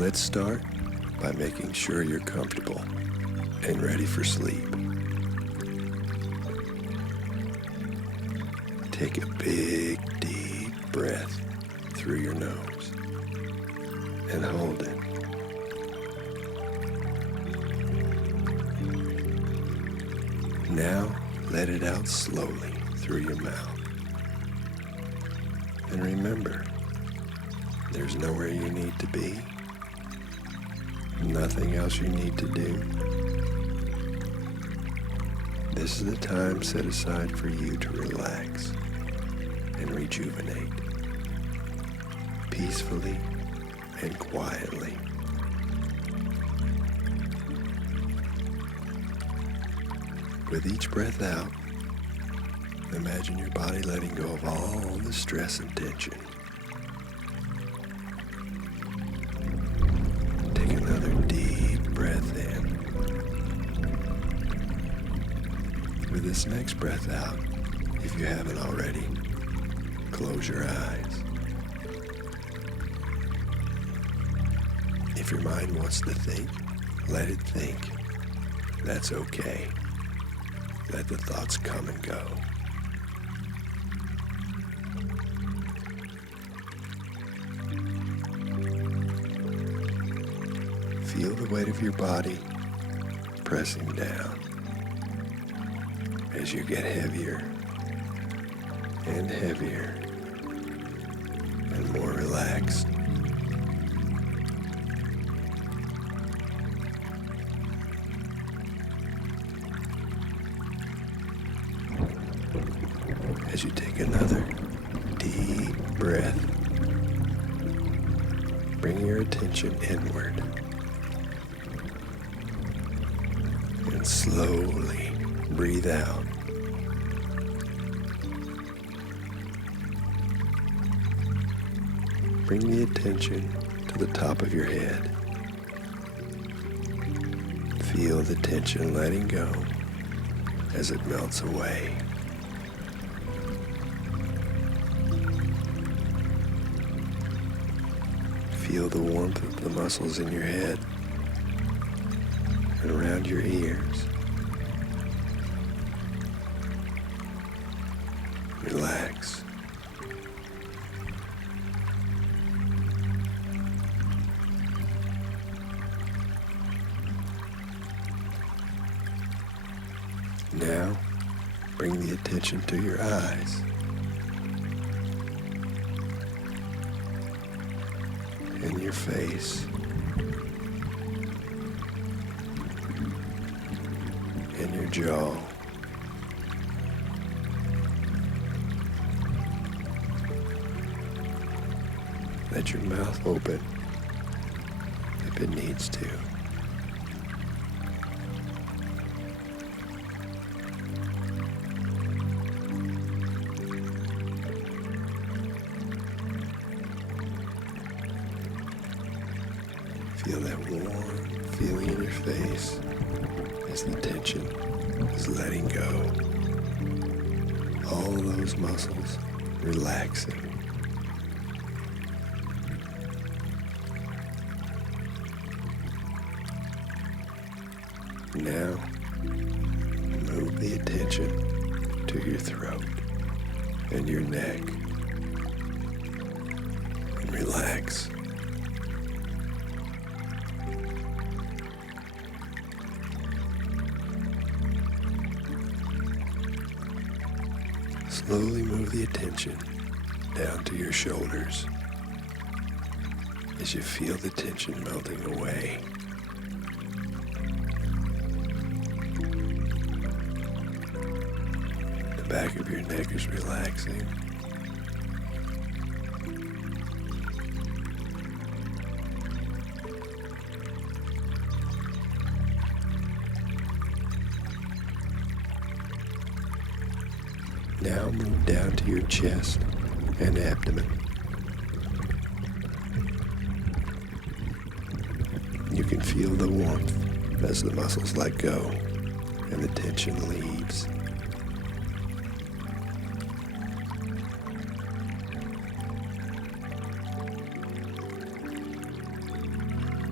Let's start by making sure you're comfortable and ready for sleep. Take a big, deep breath through your nose and hold it. Now let it out slowly through your mouth. And remember, there's nowhere you need to be, nothing else you need to do. This is the time set aside for you to relax and rejuvenate peacefully and quietly. With each breath out, imagine your body letting go of all the stress and tension. Take another deep breath in. With this next breath out, if you haven't already, close your eyes. If your mind wants to think, let it think. That's okay. Let the thoughts come and go. Feel the weight of your body pressing down as you get heavier and heavier and more relaxed. As you take another deep breath, bring your attention inward and slowly breathe out. Bring the attention to the top of your head. Feel the tension letting go as it melts away. Feel the warmth of the muscles in your head and around your ears. Relax. Now, bring the attention to your eyes. And your face. And your jaw. Let your mouth open if it needs to. Feel that warm feeling in your face as the tension is letting go. All those muscles relaxing. Now, move the attention to your throat and your neck and relax. Slowly move the attention down to your shoulders as you feel the tension melting away. The back of your neck is relaxing. Now move down to your chest and abdomen. You can feel the warmth as the muscles let go and the tension leaves.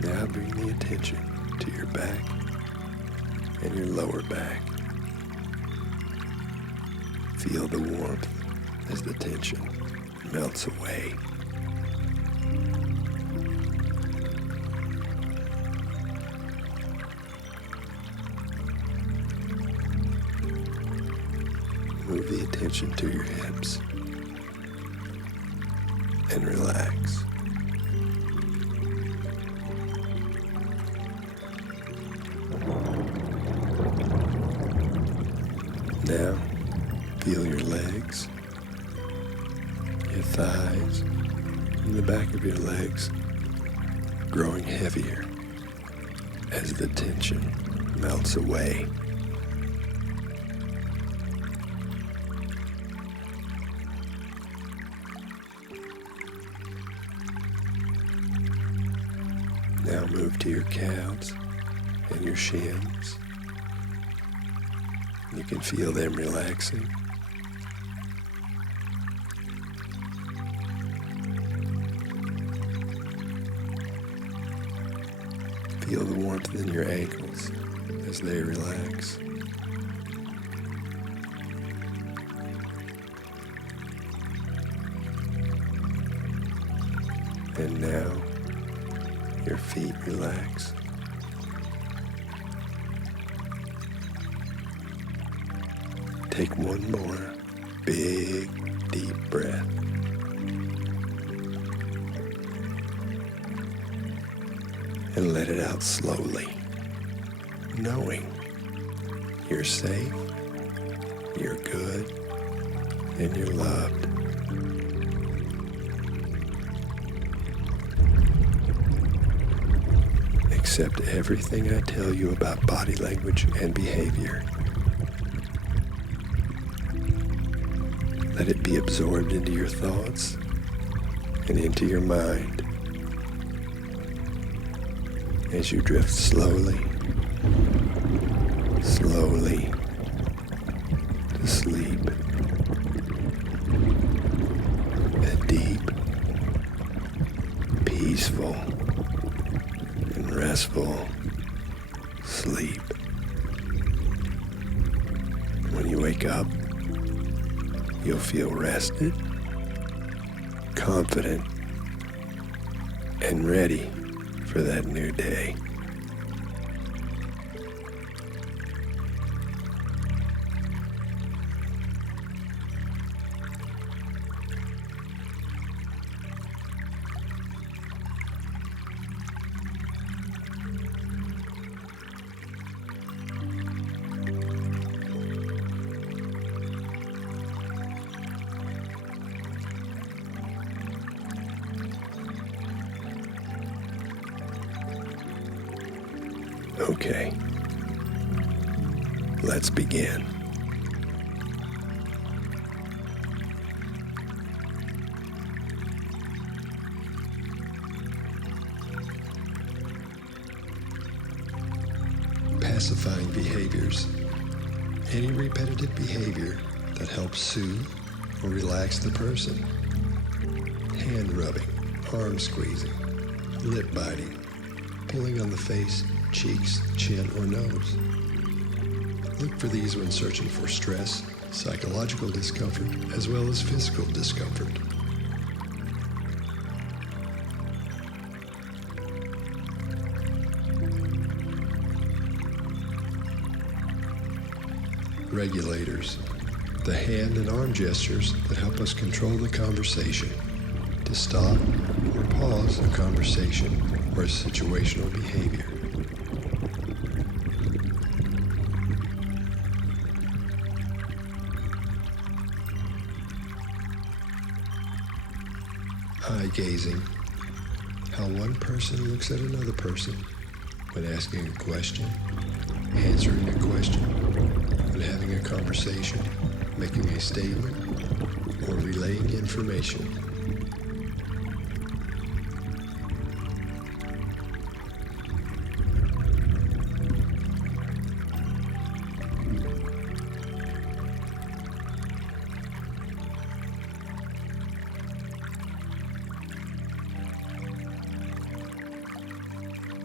Now bring the attention to your back and your lower back. Feel the warmth as the tension melts away. Move the attention to your hips and relax. Now, feel your legs, your thighs, and the back of your legs growing heavier as the tension melts away. Now move to your calves and your shins. You can feel them relaxing. Feel the warmth in your ankles as they relax. And now, your feet relax. Take one more big, deep breath. And let it out slowly, knowing you're safe, you're good, and you're loved. Accept everything I tell you about body language and behavior. Let it be absorbed into your thoughts and into your mind as you drift slowly to sleep. A deep, peaceful, and restful sleep. When you wake up, you'll feel rested, confident, and ready for that new day. Okay, let's begin. Pacifying behaviors. Any repetitive behavior that helps soothe or relax the person. Hand rubbing, arm squeezing, lip biting, pulling on the face, cheeks, chin, or nose. Look for these when searching for stress, psychological discomfort, as well as physical discomfort. Regulators. The hand and arm gestures that help us control the conversation, to stop or pause a conversation or situational behavior. Eye gazing. How one person looks at another person when asking a question, answering a question, when having a conversation, making a statement, or relaying information.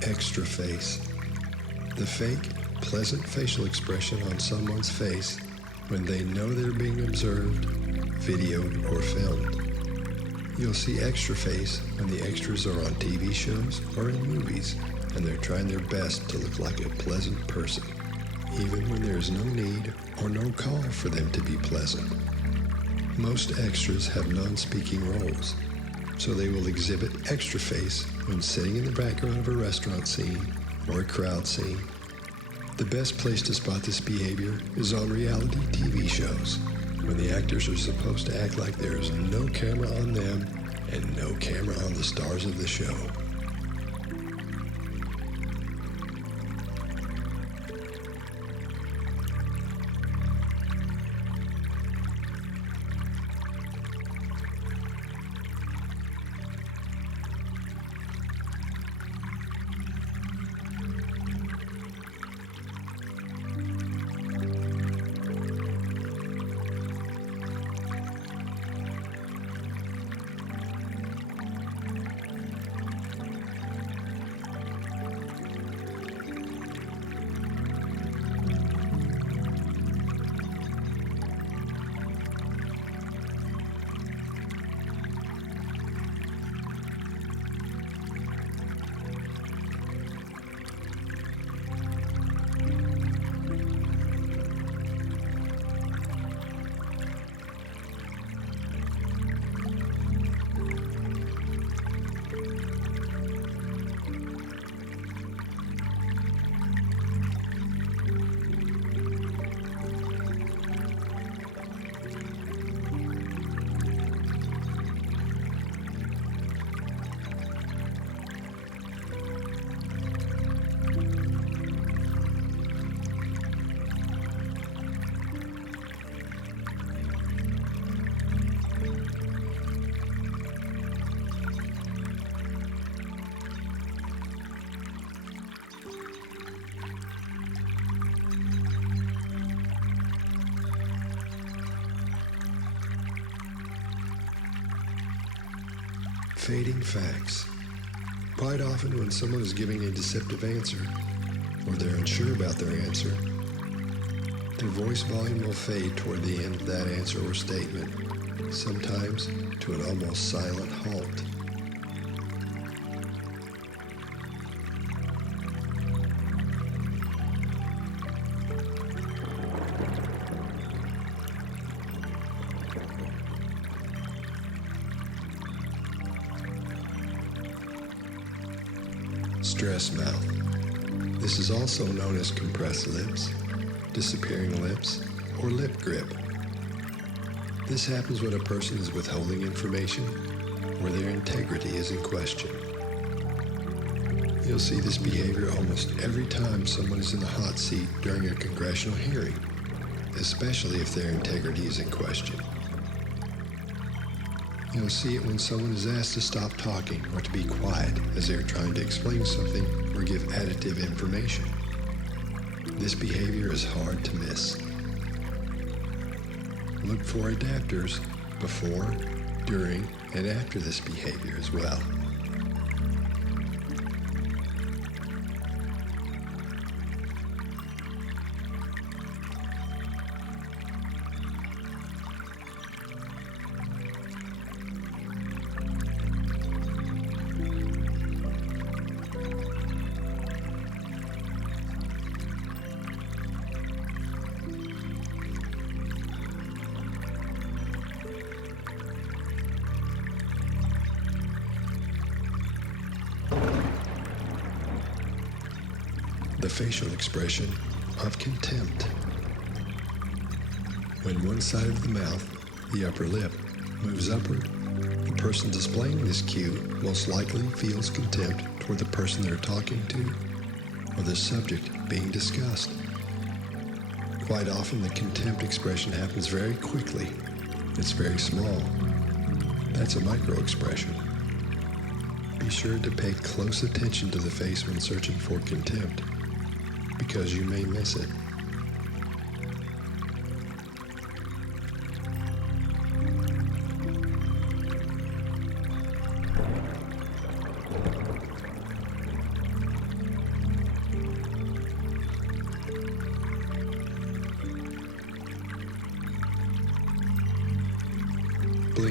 Extra face. The fake, pleasant facial expression on someone's face when they know they're being observed, videoed, or filmed. You'll see extra face when the extras are on TV shows or in movies, and they're trying their best to look like a pleasant person, even when there is no need or no call for them to be pleasant. Most extras have non-speaking roles, so they will exhibit extra face when sitting in the background of a restaurant scene or a crowd scene. The best place to spot this behavior is on reality TV shows, when the actors are supposed to act like there is no camera on them and no camera on the stars of the show. Fading facts. Quite often when someone is giving a deceptive answer, or they're unsure about their answer, their voice volume will fade toward the end of that answer or statement, sometimes to an almost silent halt. Stress mouth. This is also known as compressed lips, disappearing lips, or lip grip. This happens when a person is withholding information or their integrity is in question. You'll see this behavior almost every time someone is in the hot seat during a congressional hearing, especially if their integrity is in question. You'll see it when someone is asked to stop talking or to be quiet as they are trying to explain something or give additive information. This behavior is hard to miss. Look for adapters before, during, and after this behavior as well. The facial expression of contempt. When one side of the mouth, the upper lip, moves upward, the person displaying this cue most likely feels contempt toward the person they're talking to or the subject being discussed. Quite often the contempt expression happens very quickly. It's very small. That's a micro expression. Be sure to pay close attention to the face when searching for contempt, because you may miss it.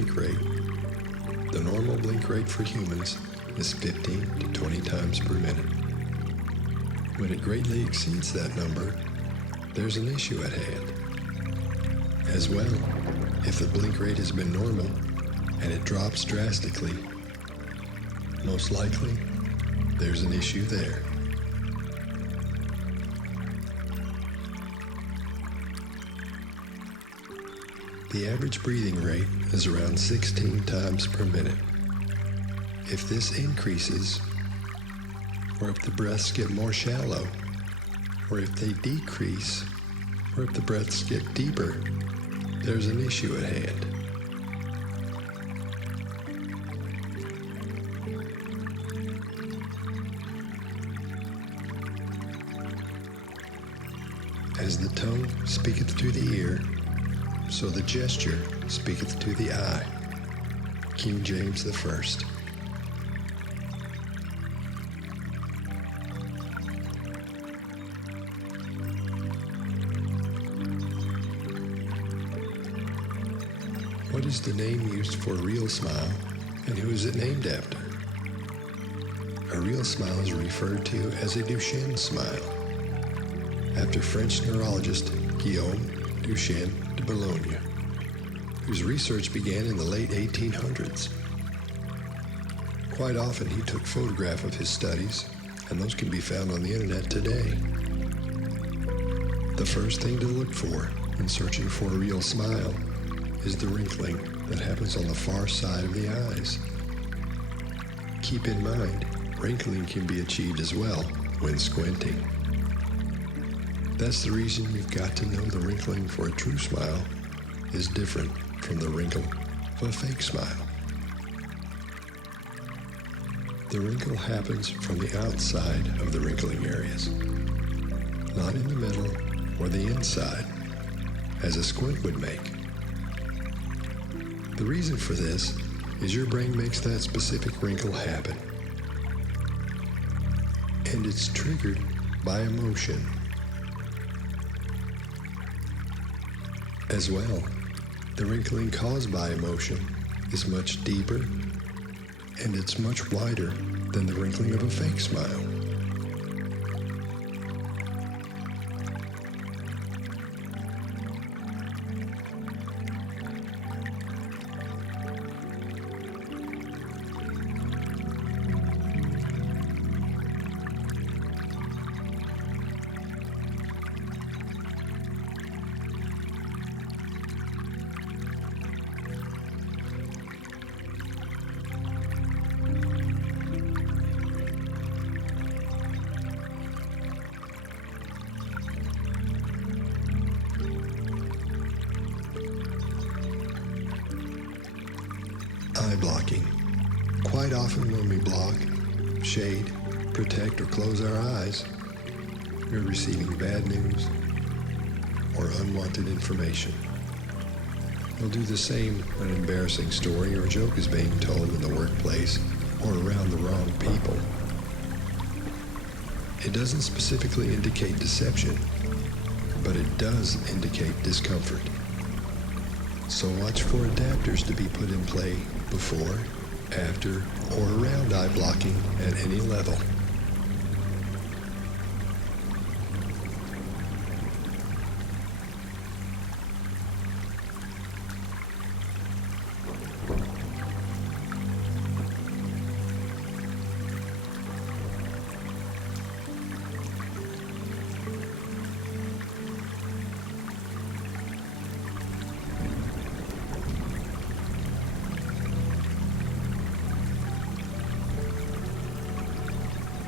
blink rate. The normal blink rate for humans is 15 to 20 times per minute. When it greatly exceeds that number, there's an issue at hand. As well, if the blink rate has been normal and it drops drastically, most likely there's an issue there. The average breathing rate is around 16 times per minute. If this increases, or if the breaths get more shallow, or if they decrease, or if the breaths get deeper, there's an issue at hand. As the tongue speaketh to the ear, so the gesture speaketh to the eye. King James the First. What is the name used for a real smile, and who is it named after? A real smile is referred to as a Duchenne smile, after French neurologist Guillaume Duchenne de Boulogne, whose research began in the late 1800s. Quite often he took photographs of his studies, and those can be found on the internet today. The first thing to look for in searching for a real smile is the wrinkling that happens on the far side of the eyes. Keep in mind, wrinkling can be achieved as well when squinting. That's the reason you've got to know the wrinkling for a true smile is different from the wrinkle of a fake smile. The wrinkle happens from the outside of the wrinkling areas, not in the middle or the inside, as a squint would make. The reason for this is your brain makes that specific wrinkle happen, and it's triggered by emotion. As well, the wrinkling caused by emotion is much deeper and it's much wider than the wrinkling of a fake smile. Eye blocking. Quite often when we block, shade, protect, or close our eyes, we're receiving bad news or unwanted information. We'll do the same when an embarrassing story or joke is being told in the workplace or around the wrong people. It doesn't specifically indicate deception, but it does indicate discomfort. So watch for adapters to be put in play before, after, or around eye blocking at any level.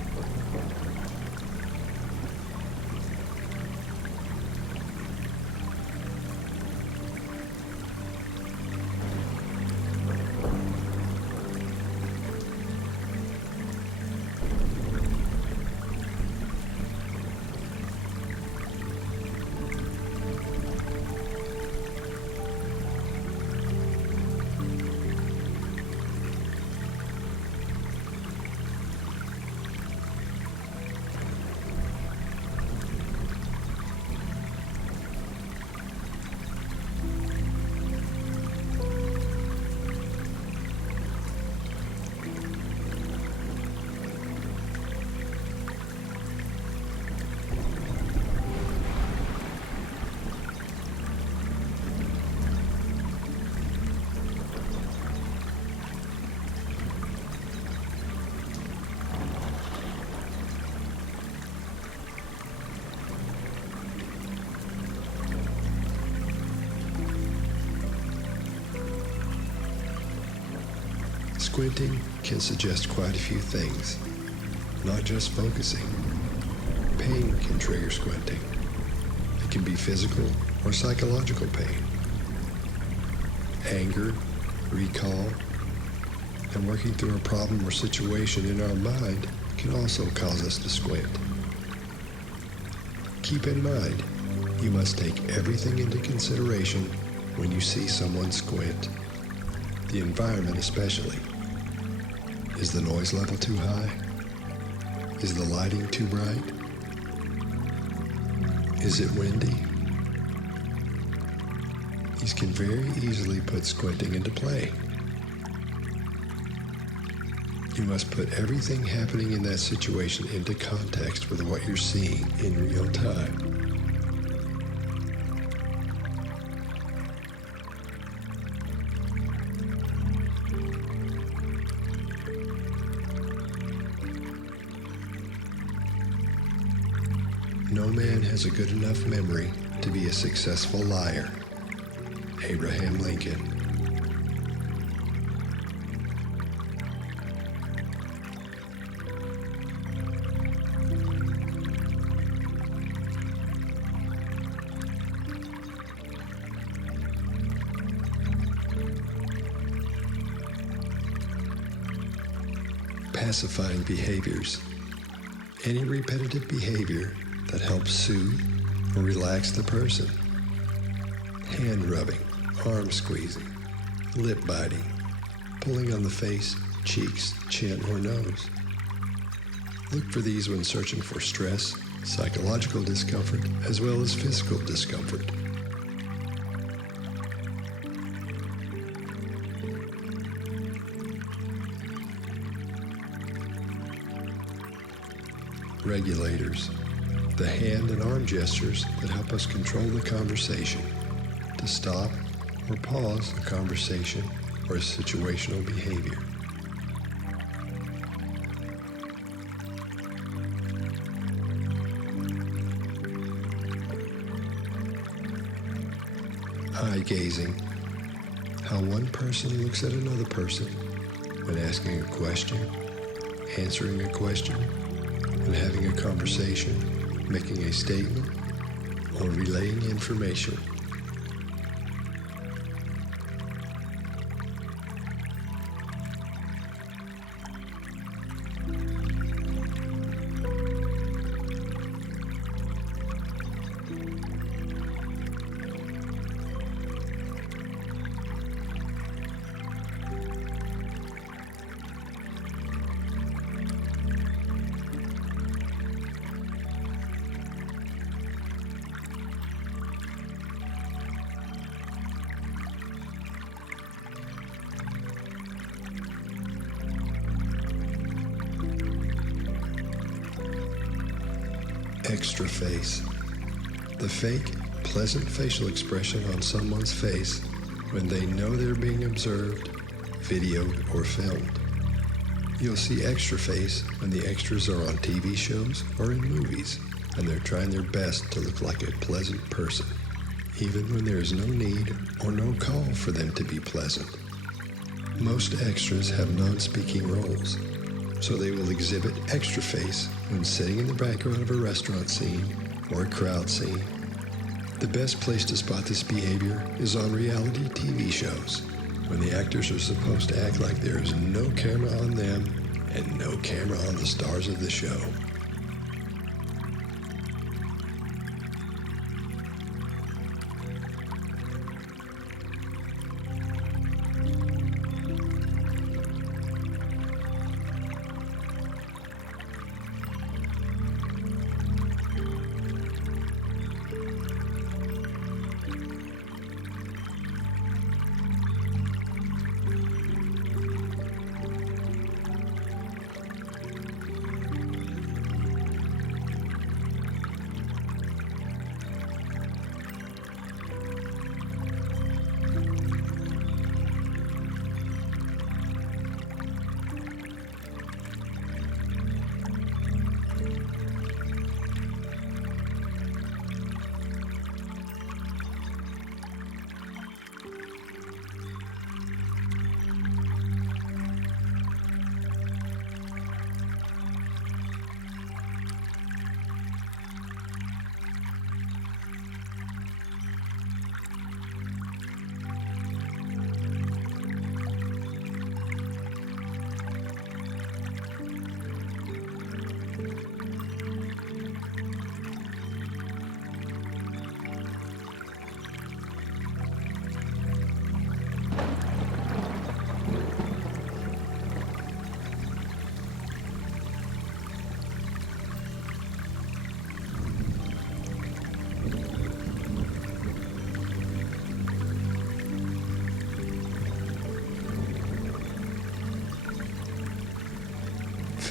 Squinting can suggest quite a few things, not just focusing. Pain can trigger squinting. It can be physical or psychological pain. Anger, recall, and working through a problem or situation in our mind can also cause us to squint. Keep in mind, you must take everything into consideration when you see someone squint. The environment especially. Is the noise level too high? Is the lighting too bright? Is it windy? These can very easily put squinting into play. You must put everything happening in that situation into context with what you're seeing in real time. No man has a good enough memory to be a successful liar. Abraham Lincoln. Pacifying behaviors. Any repetitive behavior that helps soothe or relax the person. Hand rubbing, arm squeezing, lip biting, pulling on the face, cheeks, chin, or nose. Look for these when searching for stress, psychological discomfort, as well as physical discomfort. Regulators. The hand and arm gestures that help us control the conversation, to stop or pause a conversation or a situational behavior. Eye gazing. How one person looks at another person when asking a question, answering a question, when having a conversation, making a statement, or relaying information. Extra face. The fake, pleasant facial expression on someone's face when they know they're being observed, videoed, or filmed. You'll see extra face when the extras are on TV shows or in movies, and they're trying their best to look like a pleasant person, even when there is no need or no call for them to be pleasant. Most extras have non-speaking roles, so they will exhibit extra face when sitting in the background of a restaurant scene or a crowd scene. The best place to spot this behavior is on reality TV shows, when the actors are supposed to act like there is no camera on them and no camera on the stars of the show.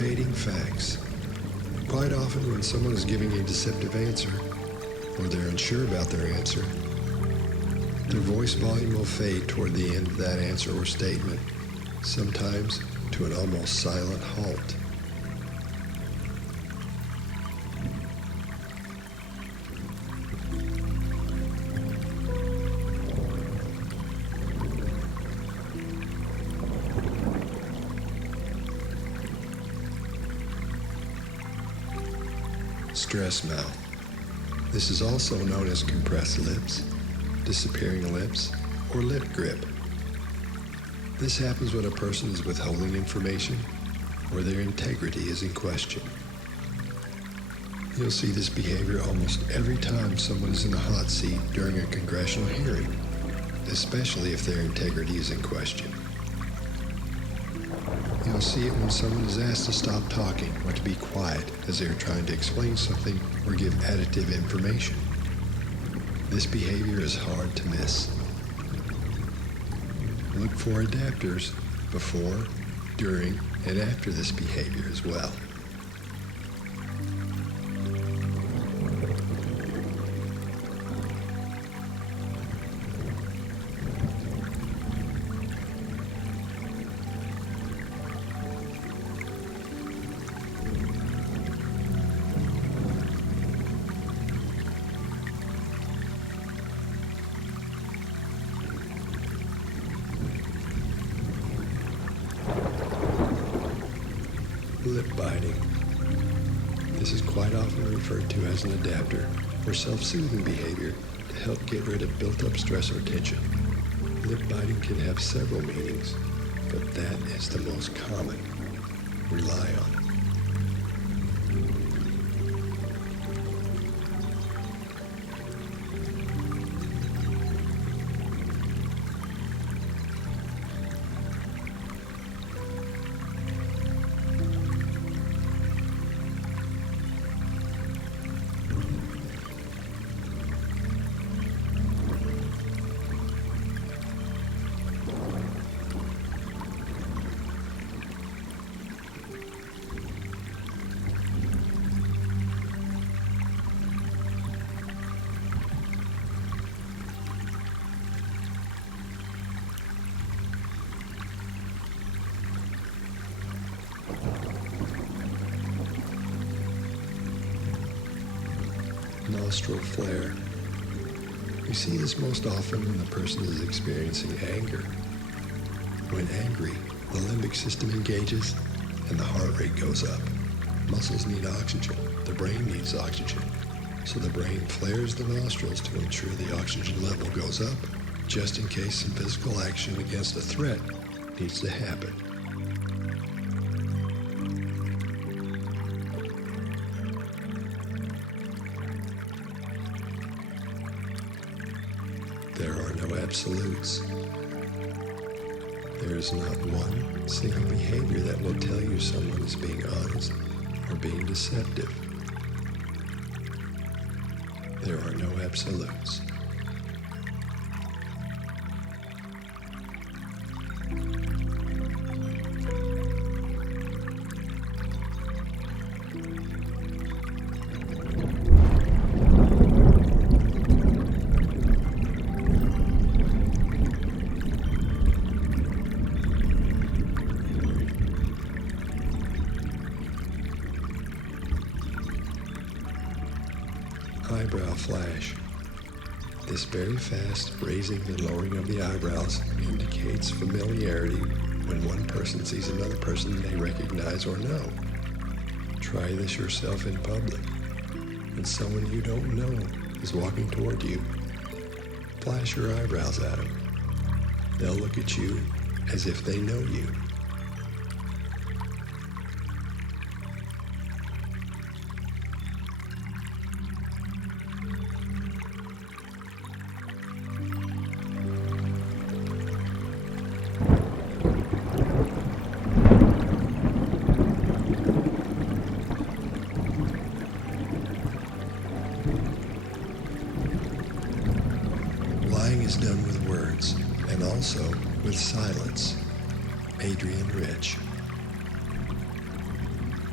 fading facts. Quite often when someone is giving a deceptive answer, or they're unsure about their answer, their voice volume will fade toward the end of that answer or statement, sometimes to an almost silent halt. Stress mouth. This is also known as compressed lips, disappearing lips, or lip grip. This happens when a person is withholding information or their integrity is in question. You'll see this behavior almost every time someone is in the hot seat during a congressional hearing, especially if their integrity is in question. You'll see it when someone is asked to stop talking or to be quiet as they are trying to explain something or give additive information. This behavior is hard to miss. Look for adapters before, during, and after this behavior as well. Lip biting. This is quite often referred to as an adapter or self-soothing behavior to help get rid of built-up stress or tension. Lip biting can have several meanings, but that is the most common. Rely on it. Nostril flare. We see this most often when the person is experiencing anger. When angry, the limbic system engages and the heart rate goes up. Muscles need oxygen. The brain needs oxygen. So the brain flares the nostrils to ensure the oxygen level goes up, just in case some physical action against a threat needs to happen. There are no absolutes. There is not one single behavior that will tell you someone is being honest or being deceptive. There are no absolutes. Eyebrow flash. This very fast raising and lowering of the eyebrows indicates familiarity when one person sees another person they recognize or know. Try this yourself in public. When someone you don't know is walking toward you, flash your eyebrows at them. They'll look at you as if they know you. Lying is done with words and also with silence. Adrian Rich.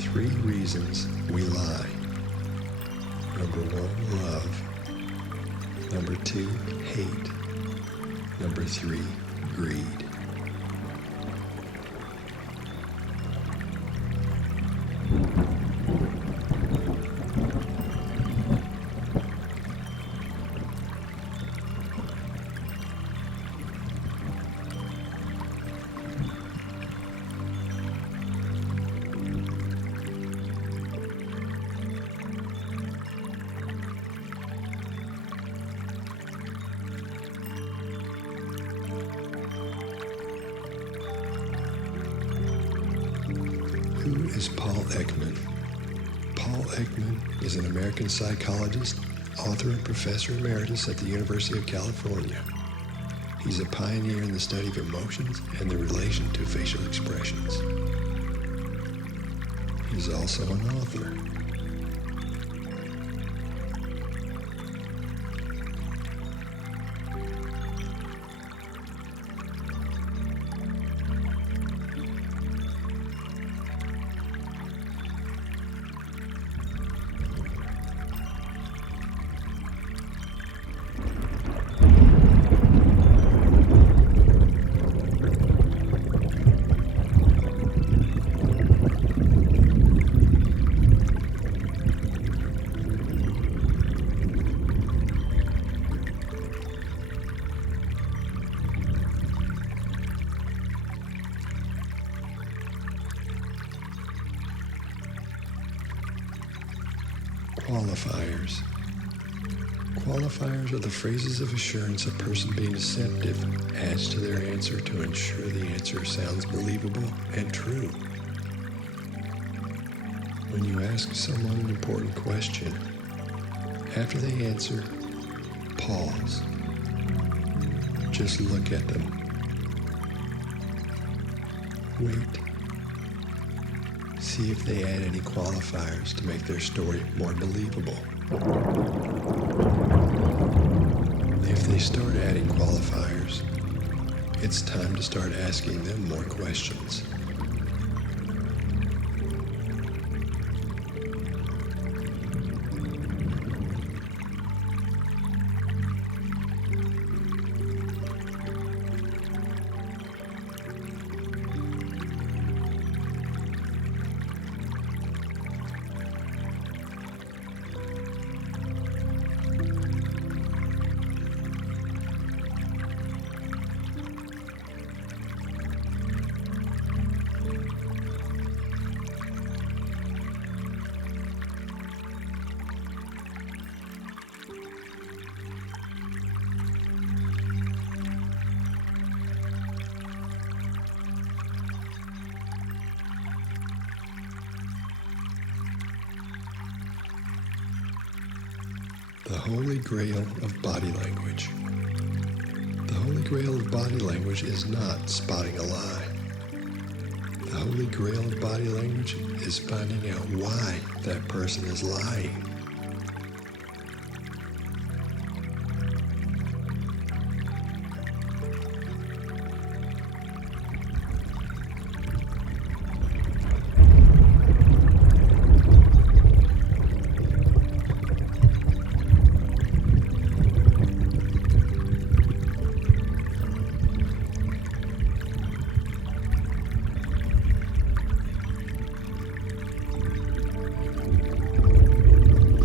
3 reasons we lie. Number 1, love. Number 2, hate. Number 3, greed. Who is Paul Ekman? Paul Ekman is an American psychologist, author, and professor emeritus at the University of California. He's a pioneer in the study of emotions and their relation to facial expressions. He's also an author. Qualifiers. Qualifiers are the phrases of assurance a person being deceptive adds to their answer to ensure the answer sounds believable and true. When you ask someone an important question, after they answer, pause. Just look at them. Wait. See if they add any qualifiers to make their story more believable. If they start adding qualifiers, it's time to start asking them more questions. The Holy Grail of Body Language. The Holy Grail of Body Language is not spotting a lie. The Holy Grail of Body Language is finding out why that person is lying.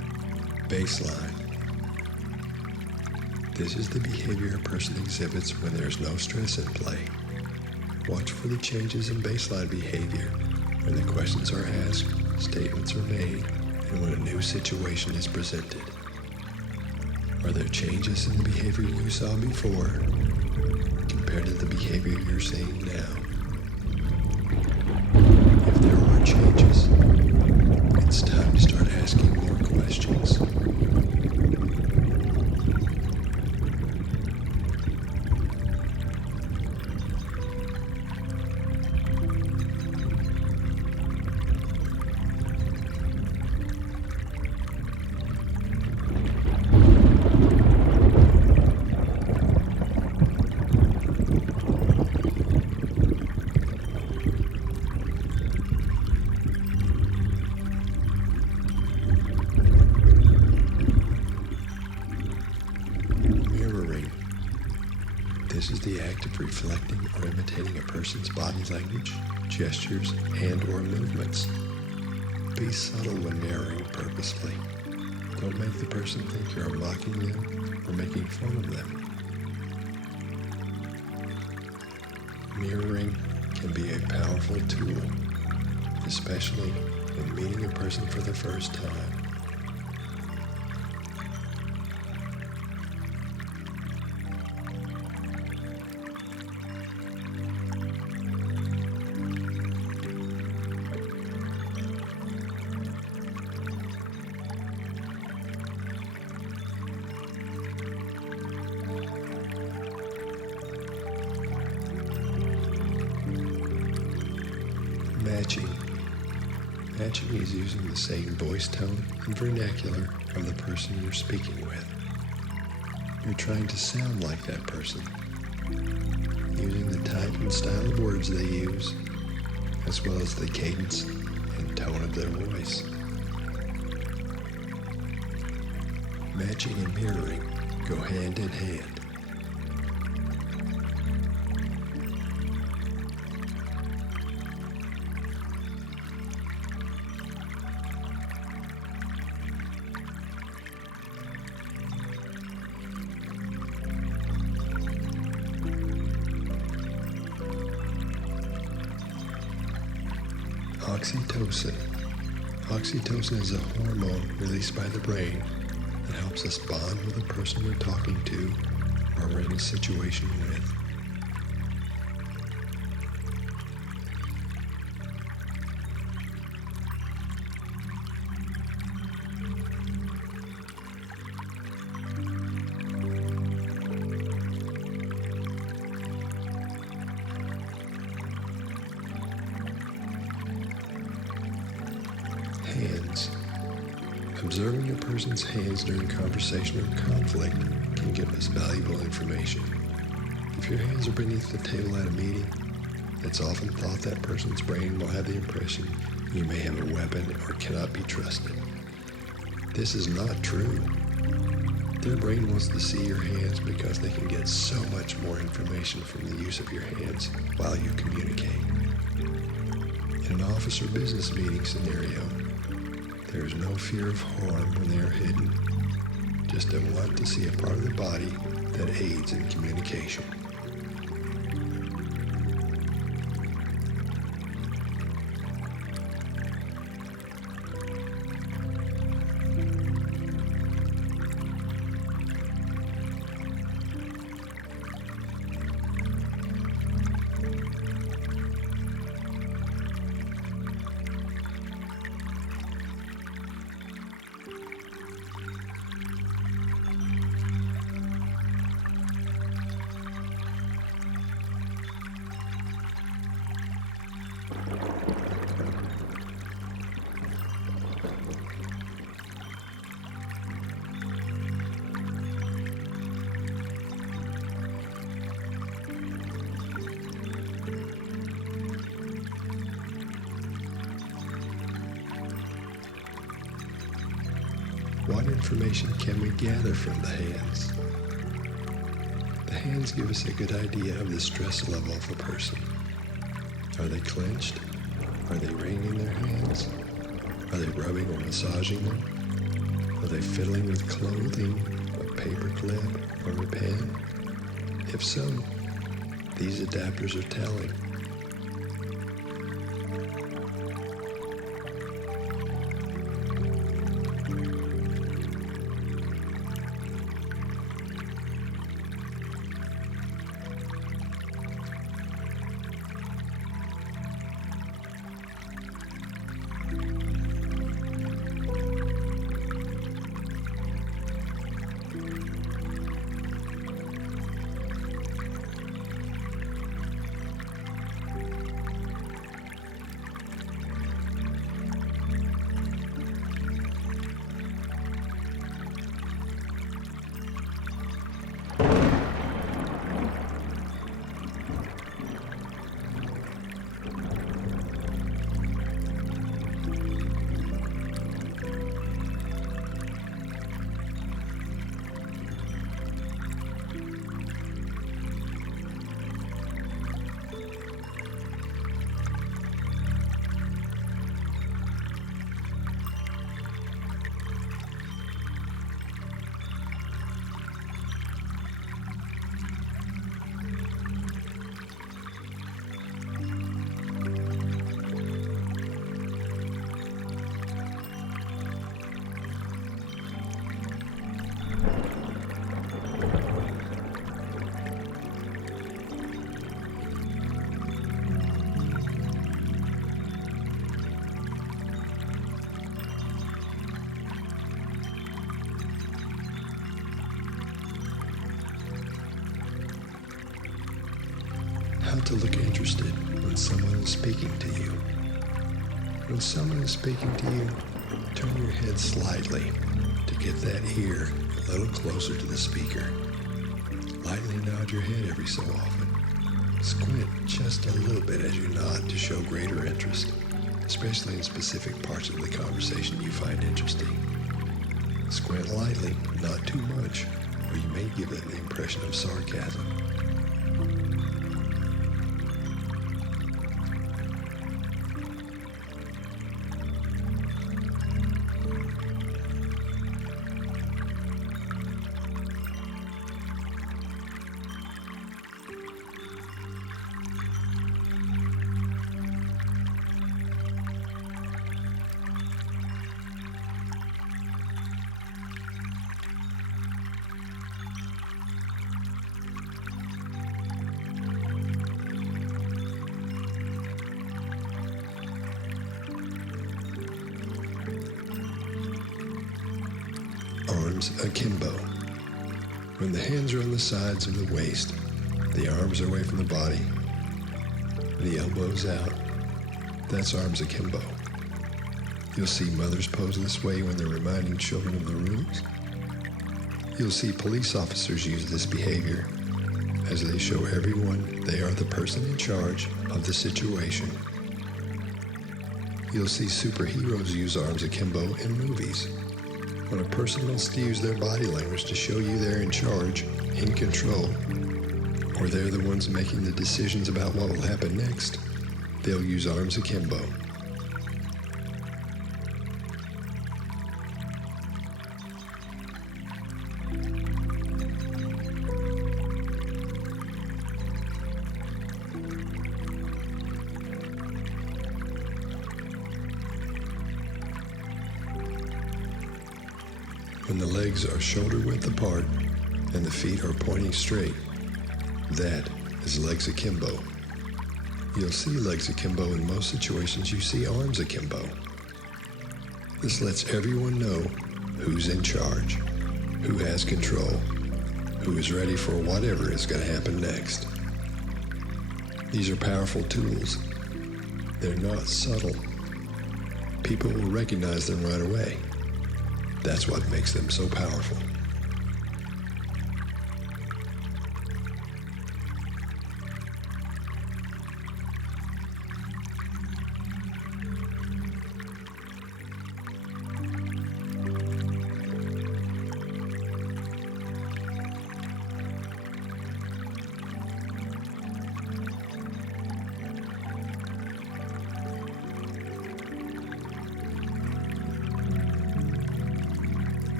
Baseline. This is the behavior a person exhibits when there's no stress in play. Watch for the changes in baseline behavior when the questions are asked, statements are made, and when a new situation is presented. Are there changes in the behavior you saw before compared to the behavior you're seeing now? If there are changes, it's time to start asking more questions. This is the act of reflecting or imitating a person's body language, gestures, and/or movements. Be subtle when mirroring purposefully. Don't make the person think you're mocking them or making fun of them. Mirroring can be a powerful tool, especially when meeting a person for the first time. Matching is using the same voice tone and vernacular of the person you're speaking with. You're trying to sound like that person, using the type and style of words they use, as well as the cadence and tone of their voice. Matching and mirroring go hand in hand. Oxytocin. Oxytocin is a hormone released by the brain that helps us bond with the person we're talking to or we're in a situation with. Hands. Observing a person's hands during conversation or conflict can give us valuable information. If your hands are beneath the table at a meeting, it's often thought that person's brain will have the impression you may have a weapon or cannot be trusted. This is not true. Their brain wants to see your hands because they can get so much more information from the use of your hands while you communicate. In an office or business meeting scenario, there is no fear of harm when they are hidden, just a want to see a part of the body that aids in communication. What information can we gather from the hands? The hands give us a good idea of the stress level of a person. Are they clenched? Are they wringing their hands? Are they rubbing or massaging them? Are they fiddling with clothing, a paperclip, or a pen? If so, these adapters are telling. How to look interested when someone is speaking to you. When someone is speaking to you, turn your head slightly to get that ear a little closer to the speaker. Lightly nod your head every so often. Squint just a little bit as you nod to show greater interest, especially in specific parts of the conversation you find interesting. Squint lightly, not too much, or you may give it the impression of sarcasm. Arms akimbo. When the hands are on the sides of the waist, the arms are away from the body, the elbows out, that's arms akimbo. You'll see mothers pose this way when they're reminding children of the rules. You'll see police officers use this behavior as they show everyone they are the person in charge of the situation. You'll see superheroes use arms akimbo in movies. When a person wants to use their body language to show you they're in charge, in control, or they're the ones making the decisions about what will happen next, they'll use arms akimbo. When the legs are shoulder width apart and the feet are pointing straight, that is legs akimbo. You'll see legs akimbo in most situations. You see arms akimbo. This lets everyone know who's in charge, who has control, who is ready for whatever is going to happen next. These are powerful tools. They're not subtle. People will recognize them right away. That's what makes them so powerful.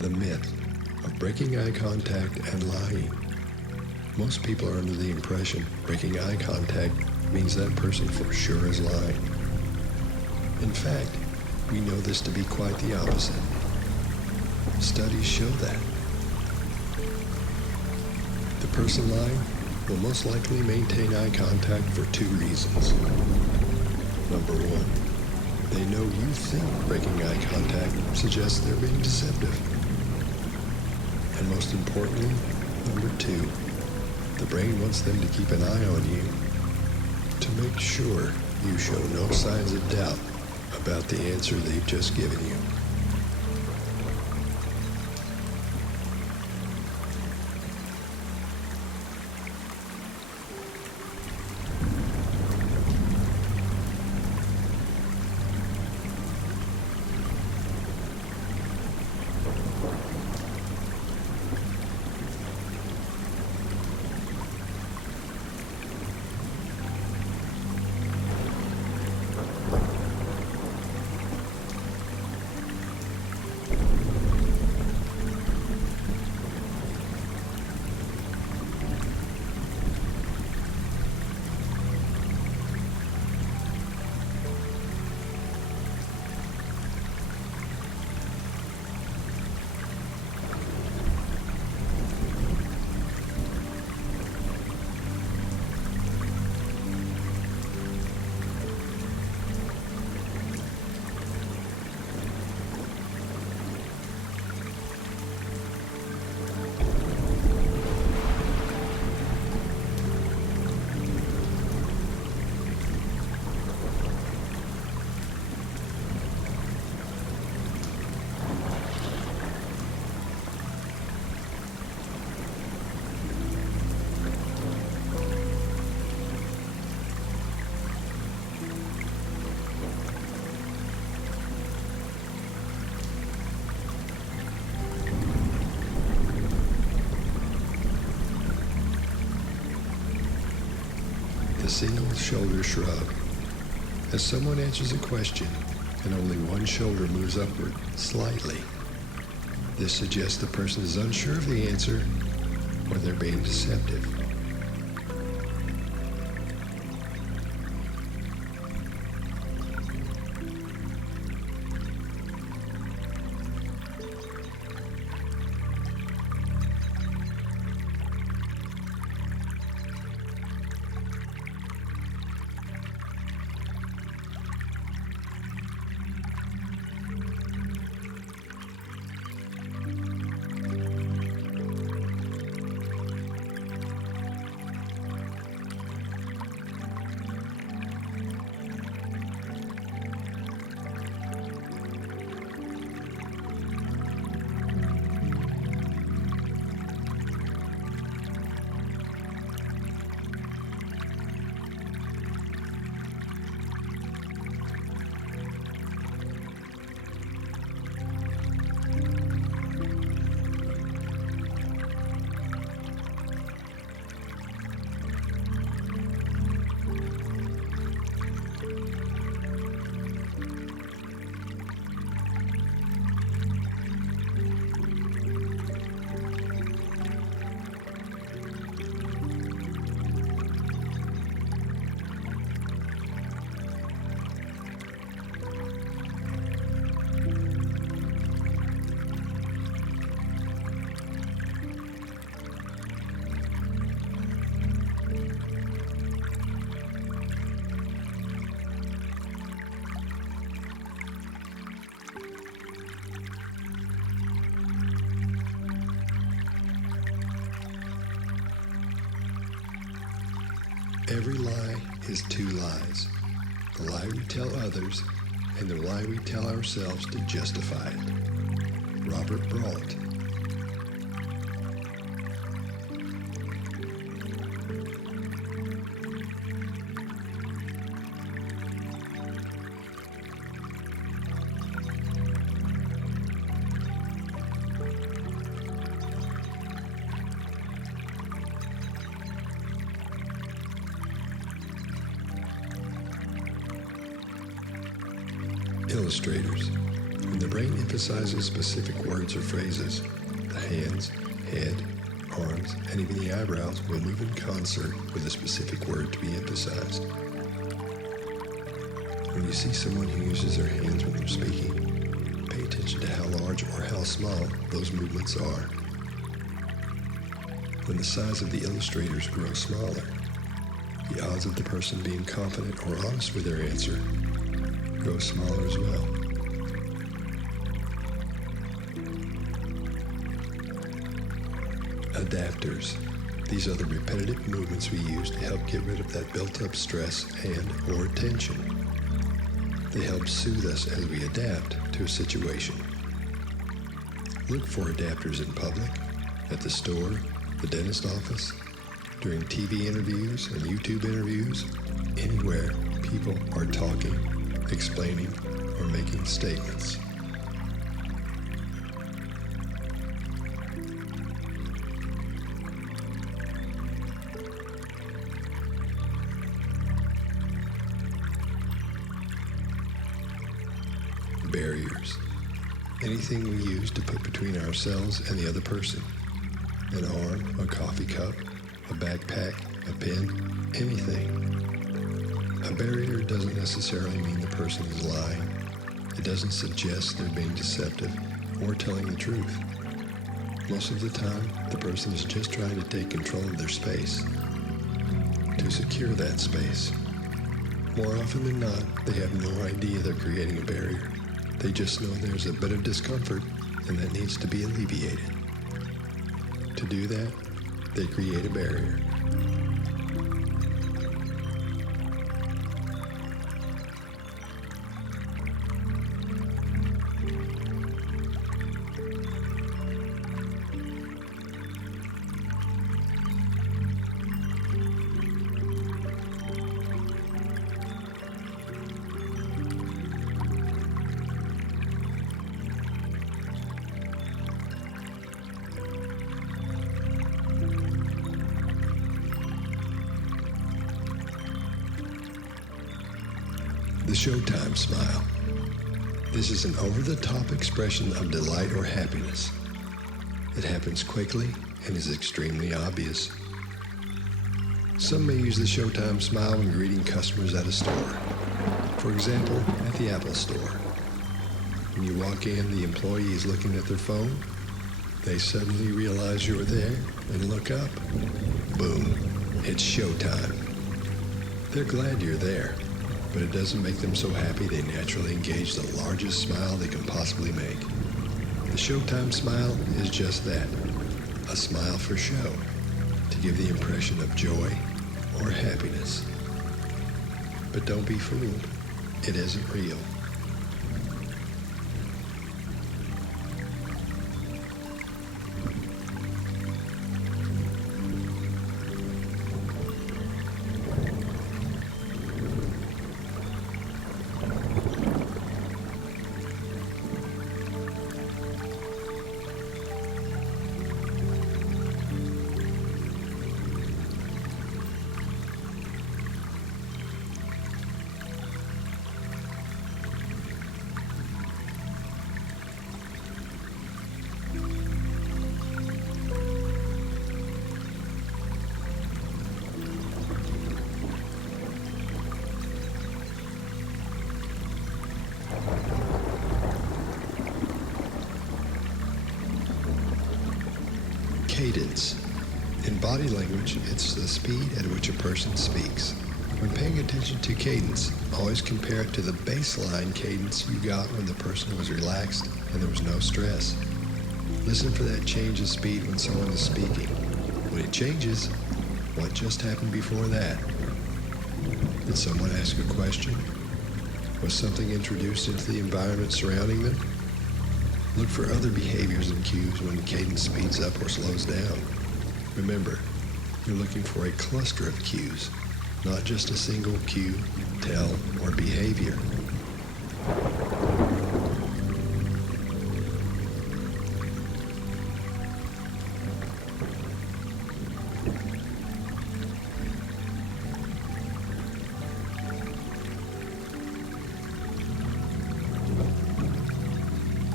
The myth of breaking eye contact and lying. Most people are under the impression breaking eye contact means that person for sure is lying. In fact, we know this to be quite the opposite. Studies show that. The person lying will most likely maintain eye contact for two reasons. Number one, they know you think breaking eye contact suggests they're being deceptive. And most importantly, number two, the brain wants them to keep an eye on you to make sure you show no signs of doubt about the answer they've just given you. Single shoulder shrug. As someone answers a question and only one shoulder moves upward slightly, this suggests the person is unsure of the answer or they're being deceptive. Every lie is two lies. The lie we tell others and the lie we tell ourselves to justify it. Robert Brault. Illustrators. the brain emphasizes specific words or phrases, the hands, head, arms, and even the eyebrows will move in concert with a specific word to be emphasized. When you see someone who uses their hands when they're speaking, pay attention to how large or how small those movements are. When the size of the illustrators grows smaller, the odds of the person being confident or honest with their answer grow smaller as well. Adapters. These are the repetitive movements we use to help get rid of that built-up stress and or tension. They help soothe us as we adapt to a situation. Look for adapters in public, at the store, the dentist office, during TV interviews and YouTube interviews, anywhere people are talking, explaining, or making statements. Barriers. Anything we use to put between ourselves and the other person. An arm, a coffee cup, a backpack, a pen, anything. A barrier doesn't necessarily mean the person is lying. It doesn't suggest they're being deceptive or telling the truth. Most of the time, the person is just trying to take control of their space, to secure that space. More often than not, they have no idea they're creating a barrier. They just know there's a bit of discomfort and that needs to be alleviated. To do that, they create a barrier. The Showtime smile. This is an over-the-top expression of delight or happiness. It happens quickly and is extremely obvious. Some may use the Showtime smile when greeting customers at a store. For example, at the Apple Store. When you walk in, the employee is looking at their phone. They suddenly realize you're there and look up. Boom, it's showtime. They're glad you're there, but it doesn't make them so happy they naturally engage the largest smile they can possibly make. The Showtime smile is just that, a smile for show, to give the impression of joy or happiness. But don't be fooled, it isn't real. Cadence. In body language, it's the speed at which a person speaks. When paying attention to cadence, always compare it to the baseline cadence you got when the person was relaxed and there was no stress. Listen for that change of speed when someone is speaking. When it changes, what just happened before that? Did someone ask a question? Was something introduced into the environment surrounding them? Look for other behaviors and cues when the cadence speeds up or slows down. Remember, you're looking for a cluster of cues, not just a single cue, tell, or behavior.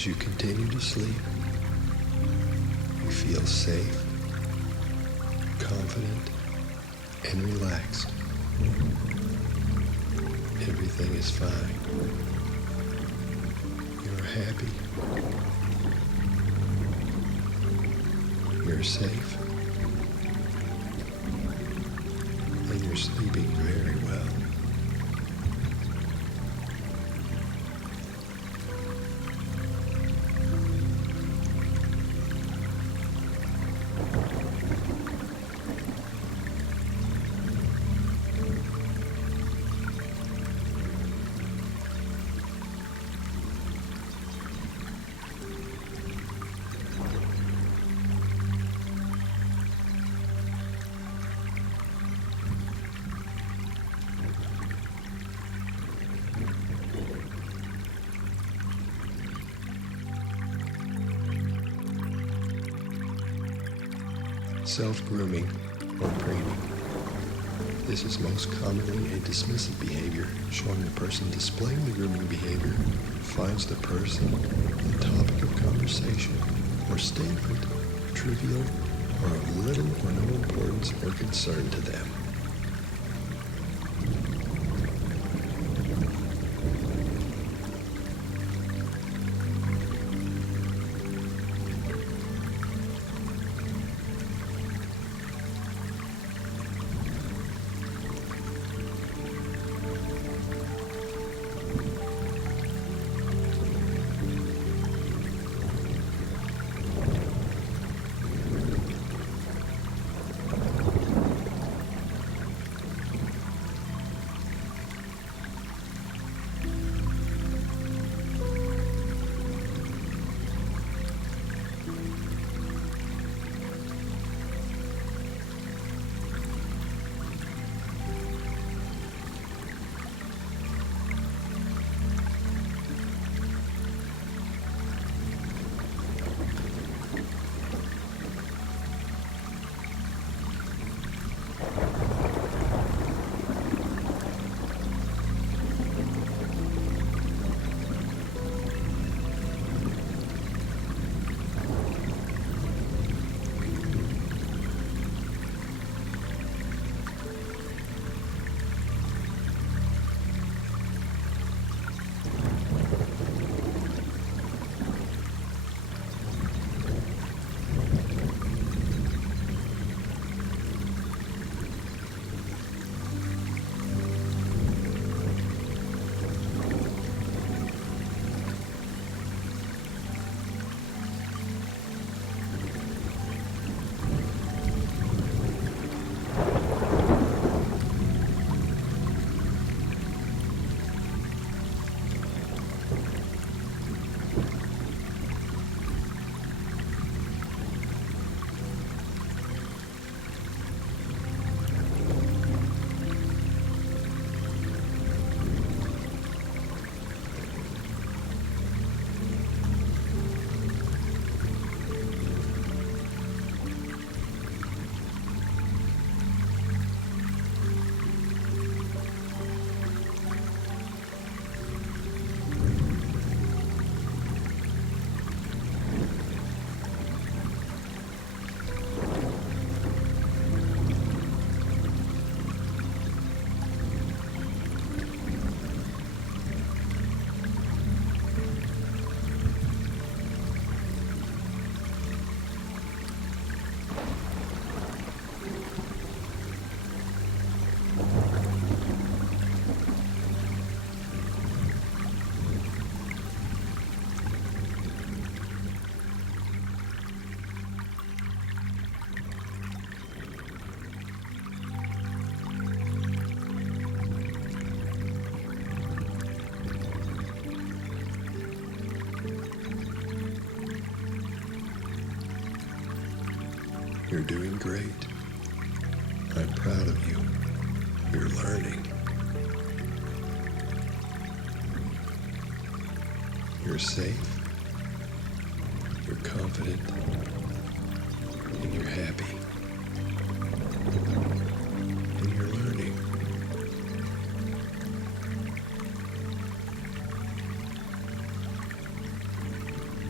As you continue to sleep, you feel safe, confident, and relaxed. Everything is fine. You're happy. You're safe. And you're sleeping very well. Self-grooming or preening. This is most commonly a dismissive behavior, showing the person displaying the grooming behavior finds the person, the topic of conversation, or statement trivial or of little or no importance or concern to them. You're doing great. I'm proud of you. You're learning. You're safe. You're confident. And you're happy. And you're learning.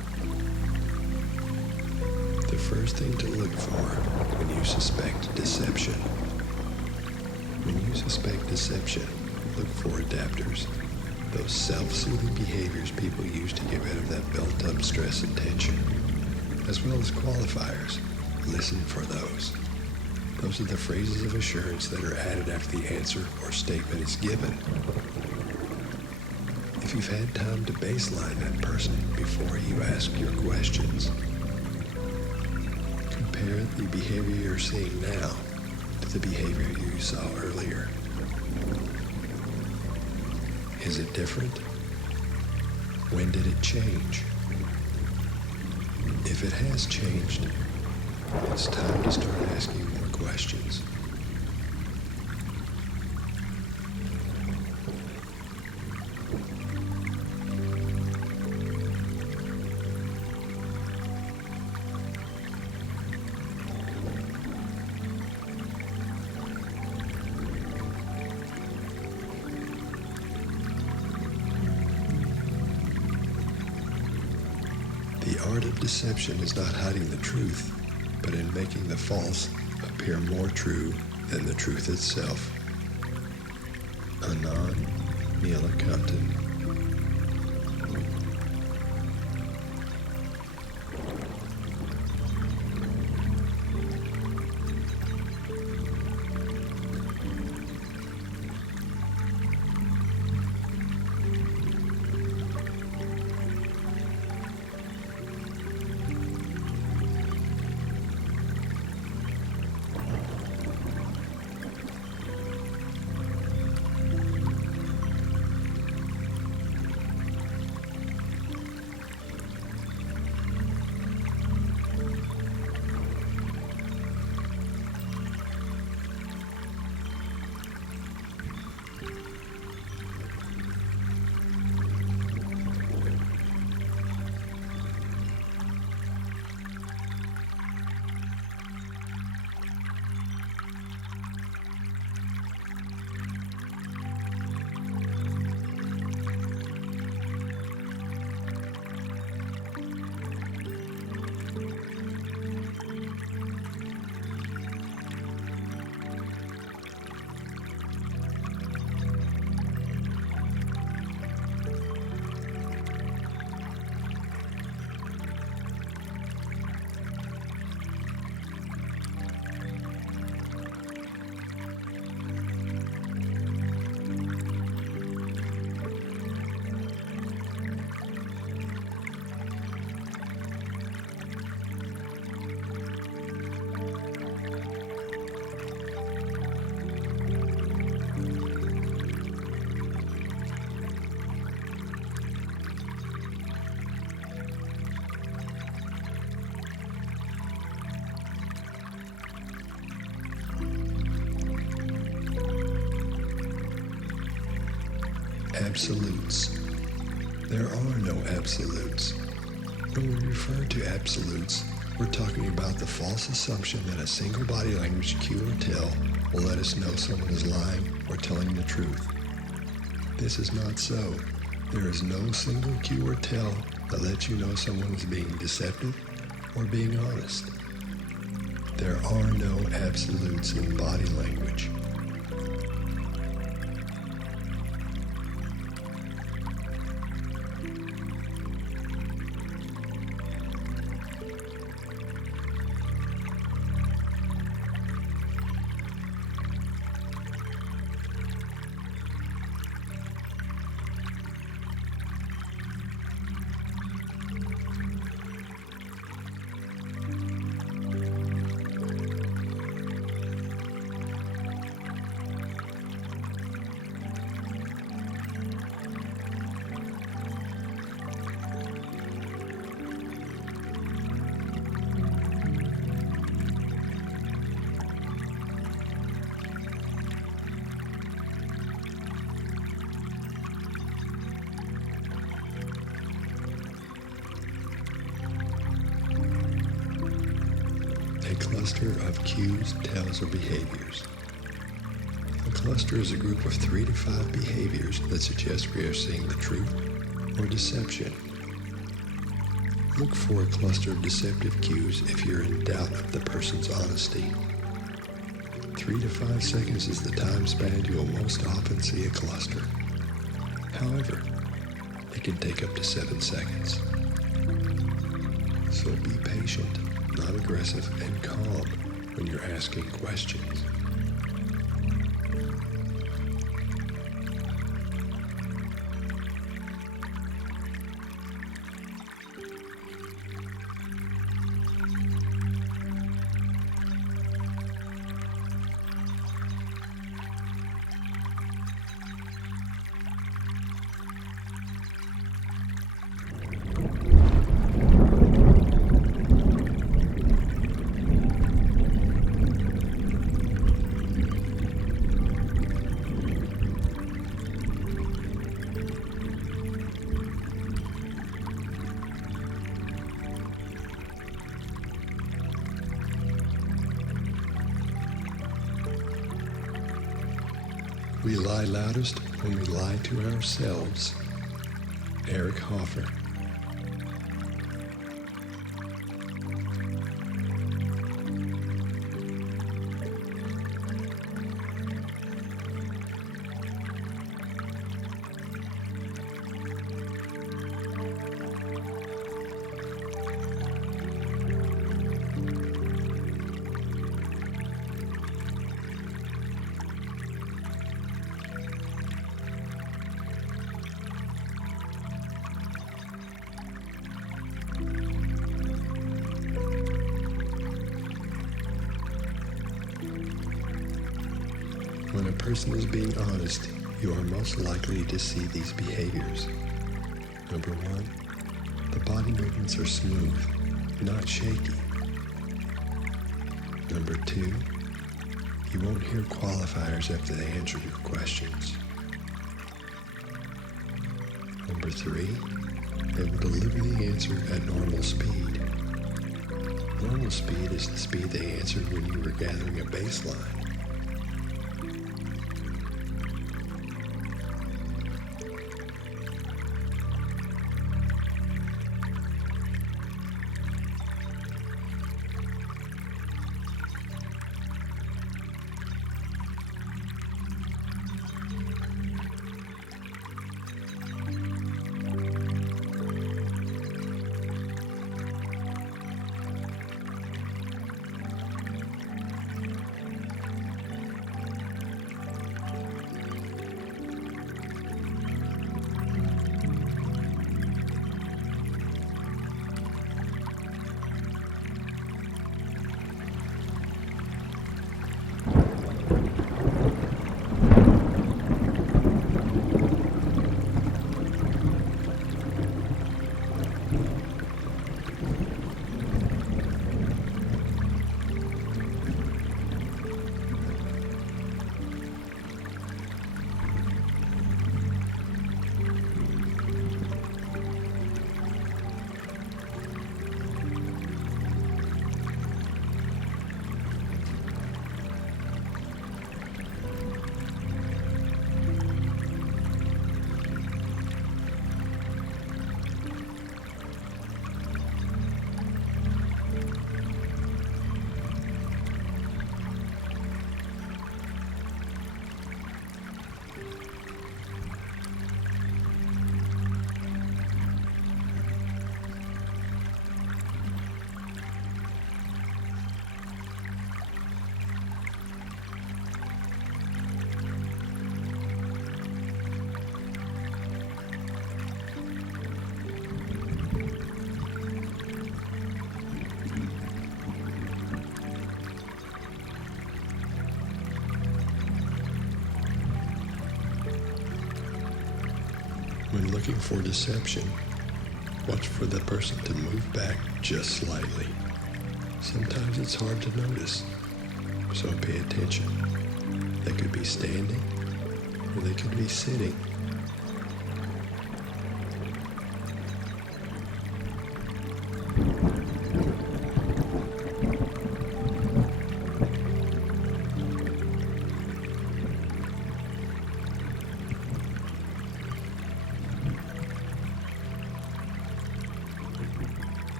first thing to look for when you suspect deception. When you suspect deception, look for adapters, those self-soothing behaviors people use to get rid of that built-up stress and tension, as well as qualifiers. Listen for those. Those are the phrases of assurance that are added after the answer or statement is given. If you've had time to baseline that person before you ask your questions, compare the behavior you're seeing now to the behavior you saw earlier. Is it different? When did it change? If it has changed, it's time to start asking more questions. The art of deception is not hiding the truth, but in making the false appear more true than the truth itself. Anon Compton. Absolutes. There are no absolutes. When we refer to absolutes, we're talking about the false assumption that a single body language cue or tell will let us know someone is lying or telling the truth. This is not so. There is no single cue or tell that lets you know someone is being deceptive or being honest. There are no absolutes in body language. Cluster of cues, tells, or behaviors. A cluster is a group of 3 to 5 behaviors that suggest we are seeing the truth or deception. Look for a cluster of deceptive cues if you're in doubt of the person's honesty. 3 to 5 seconds is the time span you'll most often see a cluster. However, it can take up to 7 seconds. So be patient, non-aggressive, and calm when you're asking questions. We lie loudest when we lie to ourselves. Eric Hoffer. When a person is being honest, you are most likely to see these behaviors. Number 1, the body movements are smooth, not shaky. Number 2, you won't hear qualifiers after they answer your questions. Number 3, they will deliver the answer at normal speed. Normal speed is the speed they answered when you were gathering a baseline. When looking for deception, watch for the person to move back just slightly. Sometimes it's hard to notice, so pay attention. They could be standing, or they could be sitting.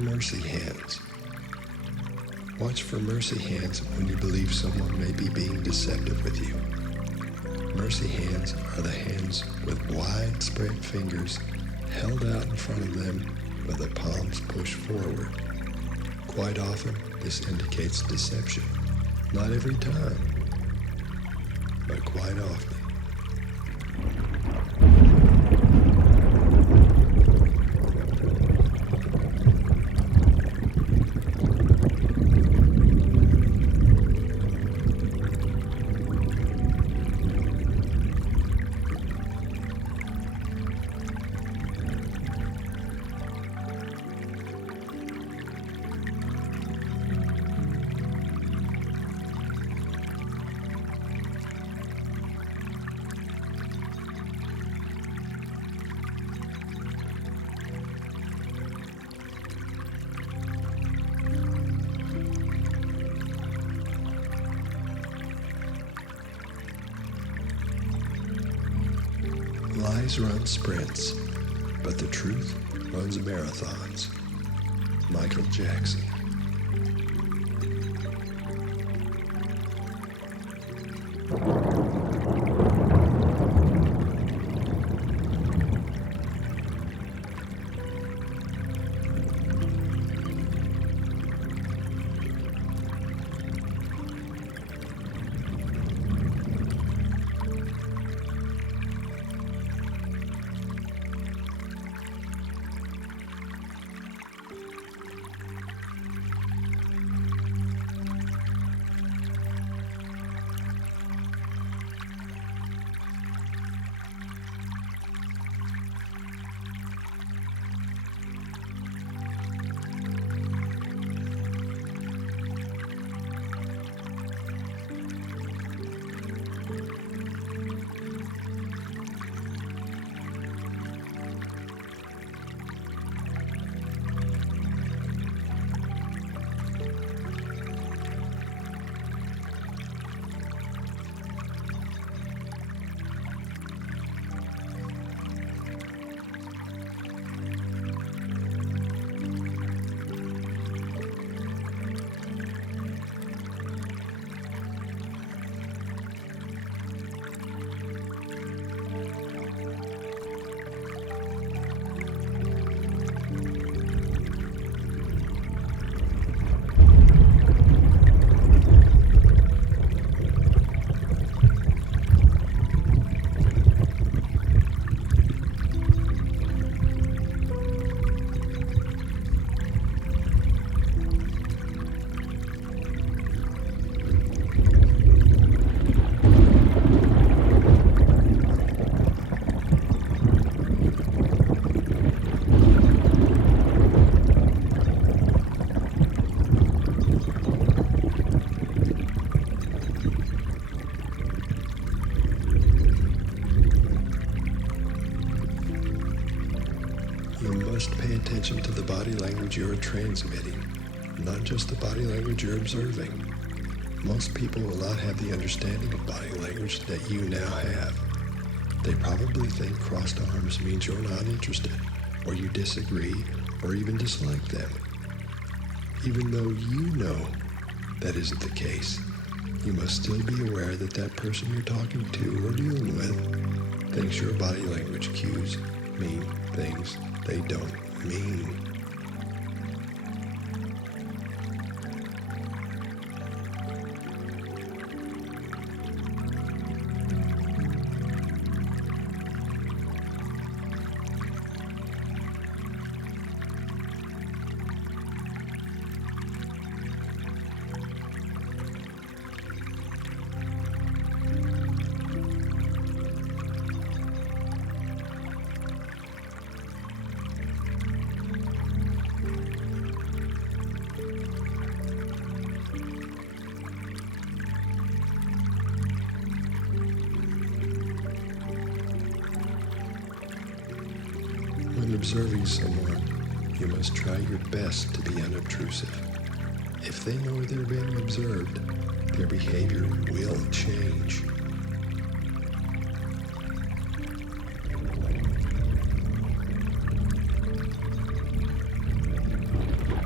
Mercy hands. Watch for mercy hands when you believe someone may be being deceptive with you. Mercy hands are the hands with wide spread fingers held out in front of them with the palms pushed forward. Quite often, this indicates deception. Not every time, but quite often. Lies run sprints, but the truth runs marathons. Michael Jackson. You must pay attention to the body language you're transmitting, not just the body language you're observing. Most people will not have the understanding of body language that you now have. They probably think crossed arms means you're not interested, or you disagree, or even dislike them. Even though you know that isn't the case, you must still be aware that that person you're talking to or dealing with thinks your body language cues mean things they don't mean. When observing someone, you must try your best to be unobtrusive. If they know they're being observed, their behavior will change.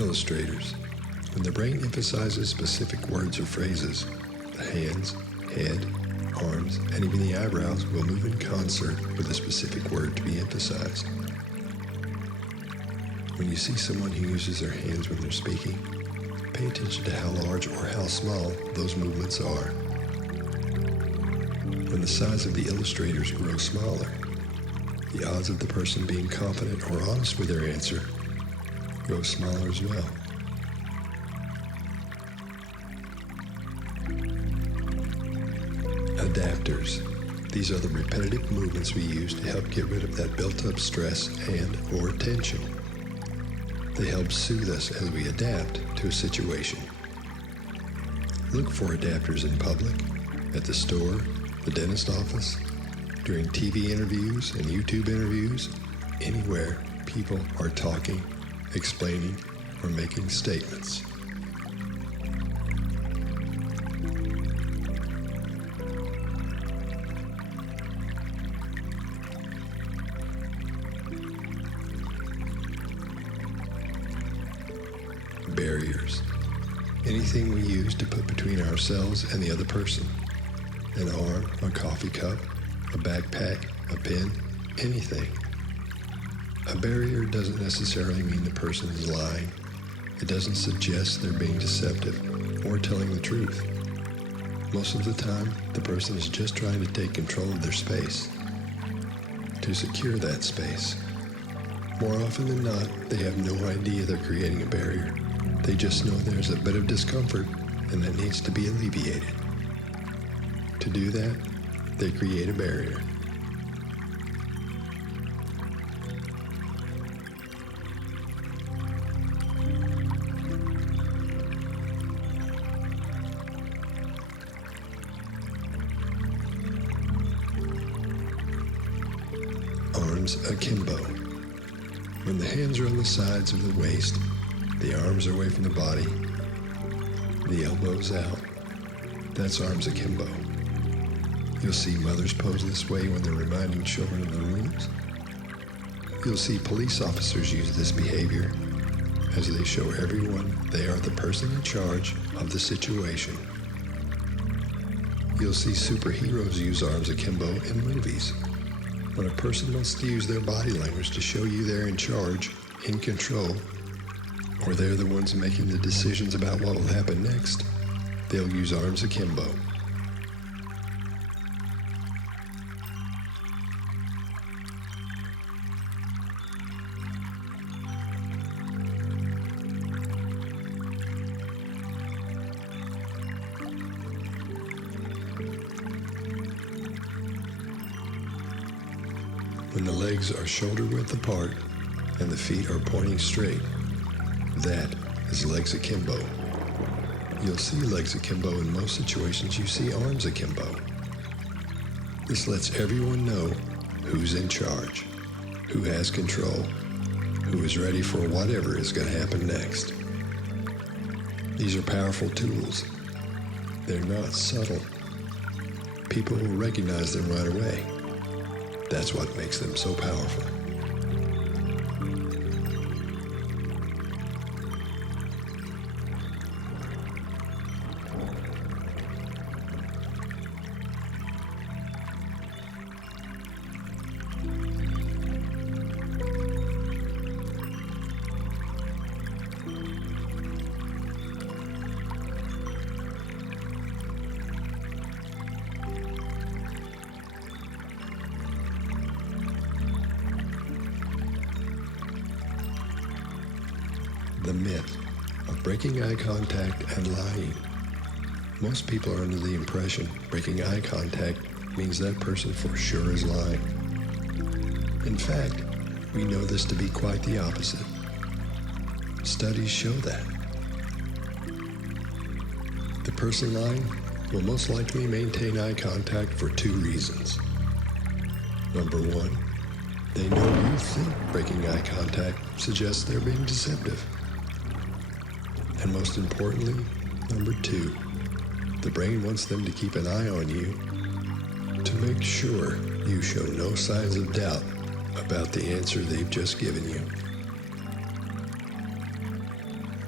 Illustrators. When the brain emphasizes specific words or phrases, the hands, head, arms, and even the eyebrows will move in concert with a specific word to be emphasized. When you see someone who uses their hands when they're speaking, pay attention to how large or how small those movements are. When the size of the illustrators grows smaller, the odds of the person being confident or honest with their answer grow smaller as well. Adapters. These are the repetitive movements we use to help get rid of that built-up stress and or tension. They help soothe us as we adapt to a situation. Look for adapters in public, at the store, the dentist office, during TV interviews and YouTube interviews, anywhere people are talking, explaining, or making statements. Barriers. Anything we use to put between ourselves and the other person. An arm, a coffee cup, a backpack, a pen, anything. A barrier doesn't necessarily mean the person is lying. It doesn't suggest they're being deceptive or telling the truth. Most of the time, the person is just trying to take control of their space, to secure that space. More often than not, they have no idea they're creating a barrier. They just know there's a bit of discomfort and that needs to be alleviated. To do that, they create a barrier. Arms akimbo. When the hands are on the sides of the waist, the arms are away from the body, the elbows out. That's arms akimbo. You'll see mothers pose this way when they're reminding children of the rules. You'll see police officers use this behavior as they show everyone they are the person in charge of the situation. You'll see superheroes use arms akimbo in movies. When a person wants to use their body language to show you they're in charge, in control, or they're the ones making the decisions about what will happen next, they'll use arms akimbo. When the legs are shoulder width apart and the feet are pointing straight, that is legs akimbo. You'll see legs akimbo in most situations. You see arms akimbo. This lets everyone know who's in charge, who has control, who is ready for whatever is going to happen next. These are powerful tools. They're not subtle. People will recognize them right away. That's what makes them so powerful. The myth of breaking eye contact and lying. Most people are under the impression breaking eye contact means that person for sure is lying. In fact, we know this to be quite the opposite. Studies show that. The person lying will most likely maintain eye contact for two reasons. Number one, they know you think breaking eye contact suggests they're being deceptive. And most importantly, number two, the brain wants them to keep an eye on you to make sure you show no signs of doubt about the answer they've just given you.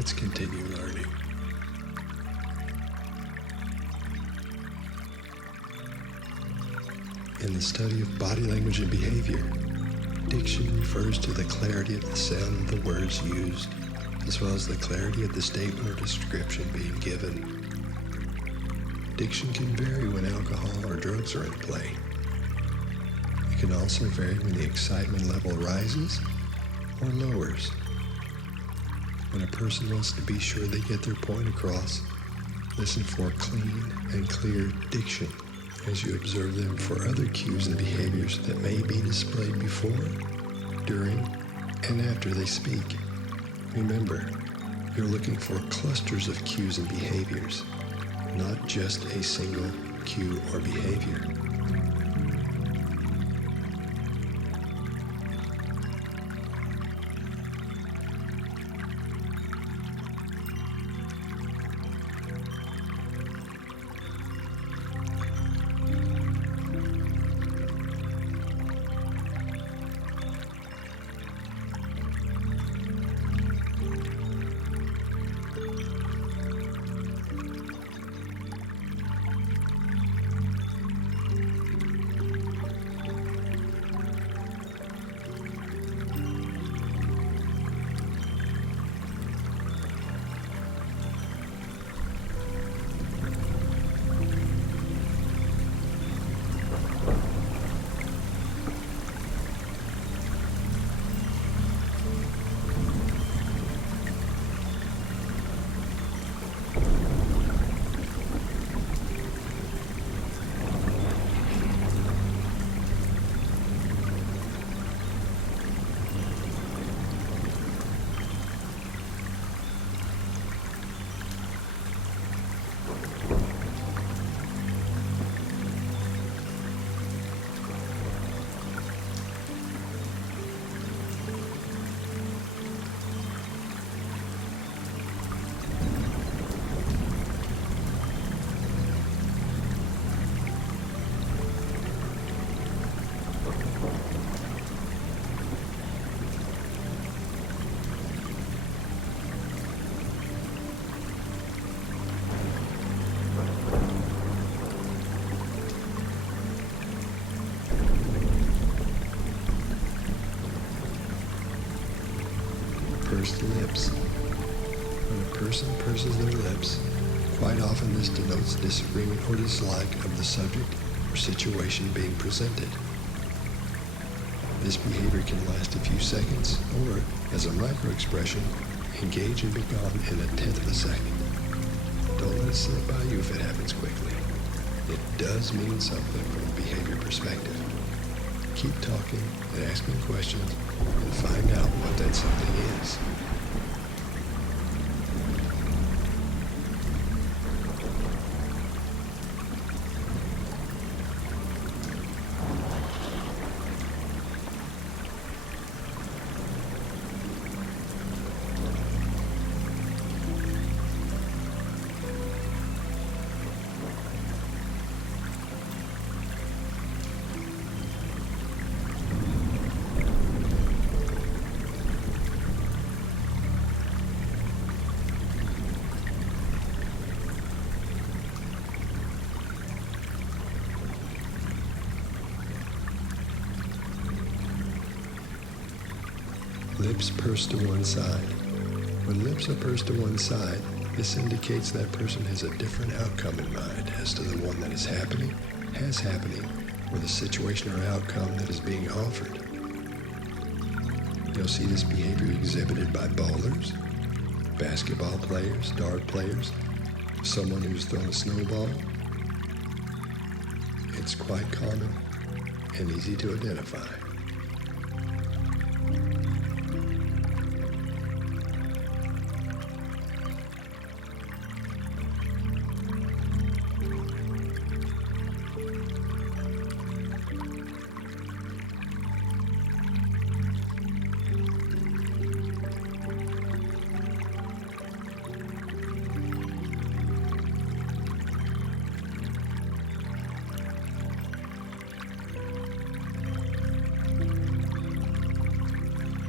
Let's continue learning. In the study of body language and behavior, diction refers to the clarity of the sound of the words used, as well as the clarity of the statement or description being given. Diction can vary when alcohol or drugs are in play. It can also vary when the excitement level rises or lowers. When a person wants to be sure they get their point across, listen for clean and clear diction as you observe them for other cues and behaviors that may be displayed before, during, and after they speak. Remember, you're looking for clusters of cues and behaviors, not just a single cue or behavior. Pursed lips. When a person purses their lips, quite often this denotes disagreement or dislike of the subject or situation being presented. This behavior can last a few seconds or, as a micro-expression, engage and be gone in a tenth of a second. Don't let it slip by you if it happens quickly. It does mean something from a behavior perspective. Keep talking and asking questions and find out what that something is. Lips pursed to one side. When lips are pursed to one side, this indicates that person has a different outcome in mind as to the one that is happening, has happening, or the situation or outcome that is being offered. You'll see this behavior exhibited by bowlers, basketball players, dart players, someone who's thrown a snowball. It's quite common and easy to identify.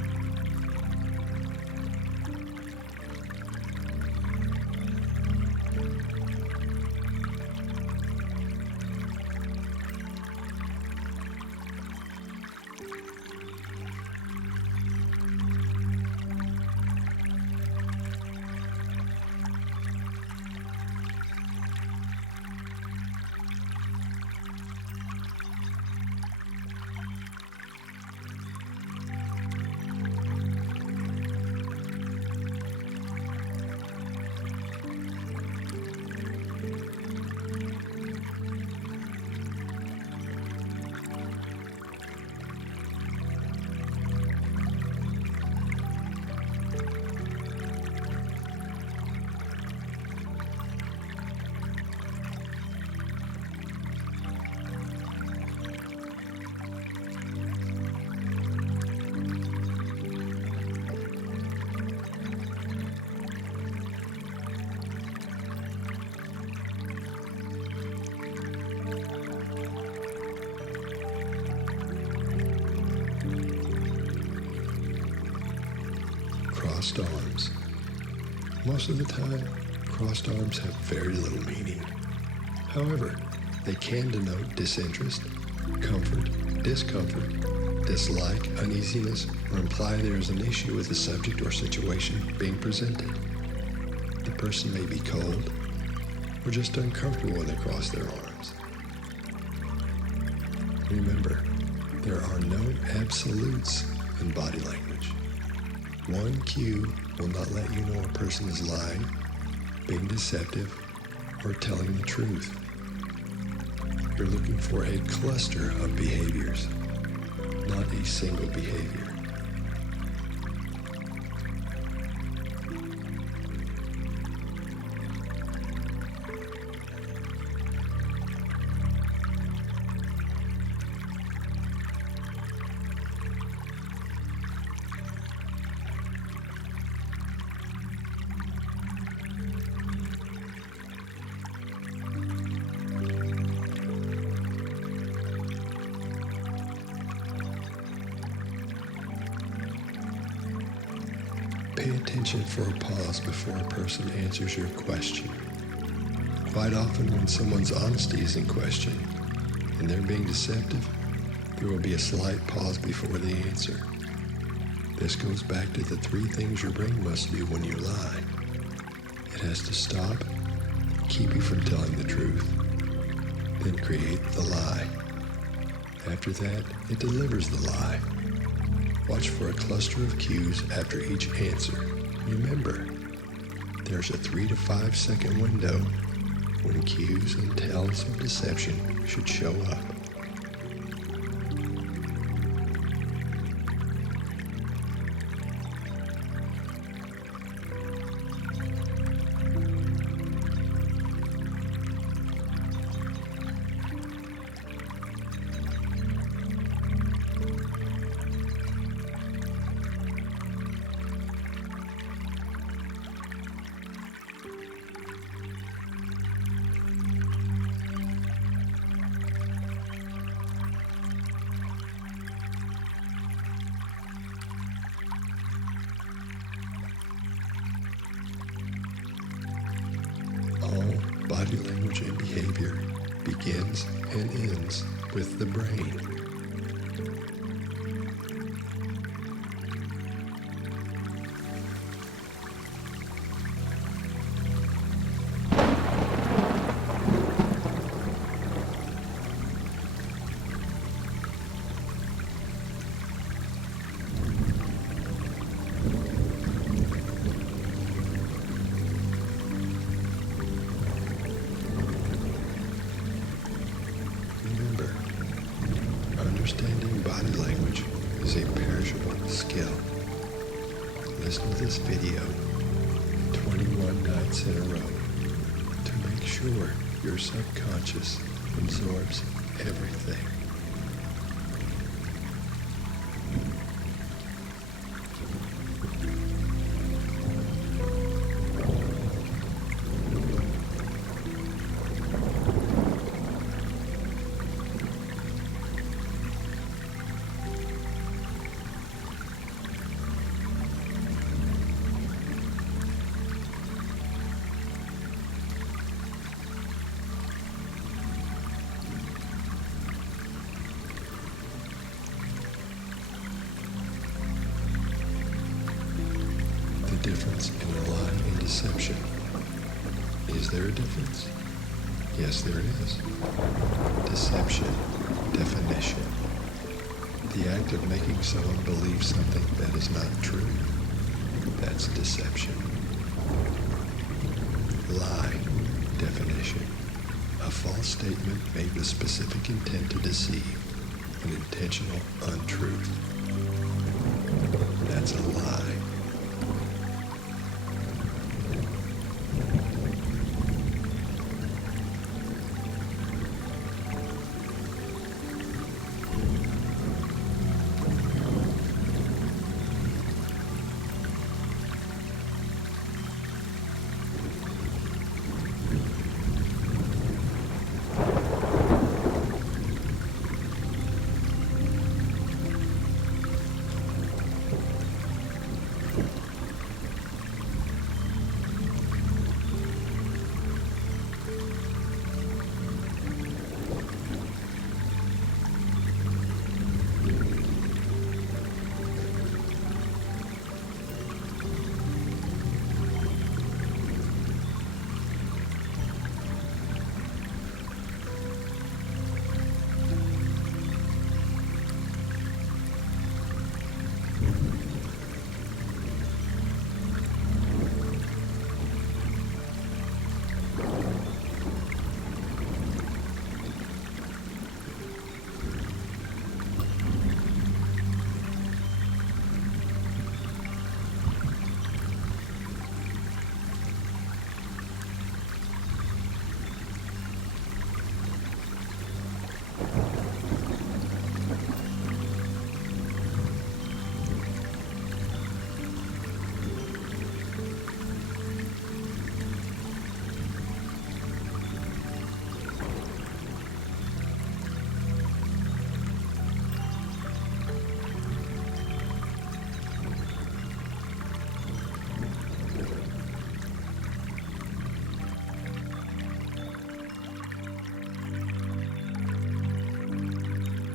crossed arms. Most of the time, crossed arms have very little meaning. However, they can denote disinterest, comfort, discomfort, dislike, uneasiness, or imply there is an issue with the subject or situation being presented. The person may be cold or just uncomfortable when they cross their arms. Remember, there are no absolutes in body language. One cue will not let you know a person is lying, being deceptive, or telling the truth. You're looking for a cluster of behaviors, not a single behavior. Pay attention for a pause before a person answers your question. Quite often when someone's honesty is in question and they're being deceptive, there will be a slight pause before the answer. This goes back to the 3 things your brain must do when you lie. It has to stop, keep you from telling the truth, then create the lie. After that, it delivers the lie. Watch for a cluster of cues after each answer. Remember, there's a 3 to 5 second window when cues and tells of deception should show up. Body language and behavior begins and ends with the brain. Understanding body language is a perishable skill. Listen to this video 21 nights in a row to make sure your subconscious absorbs everything. Difference in a lie and deception. Is there a difference? Yes, there is. Deception. Definition. The act of making someone believe something that is not true. That's deception. Lie. Definition. A false statement made with specific intent to deceive. An intentional untruth. That's a lie.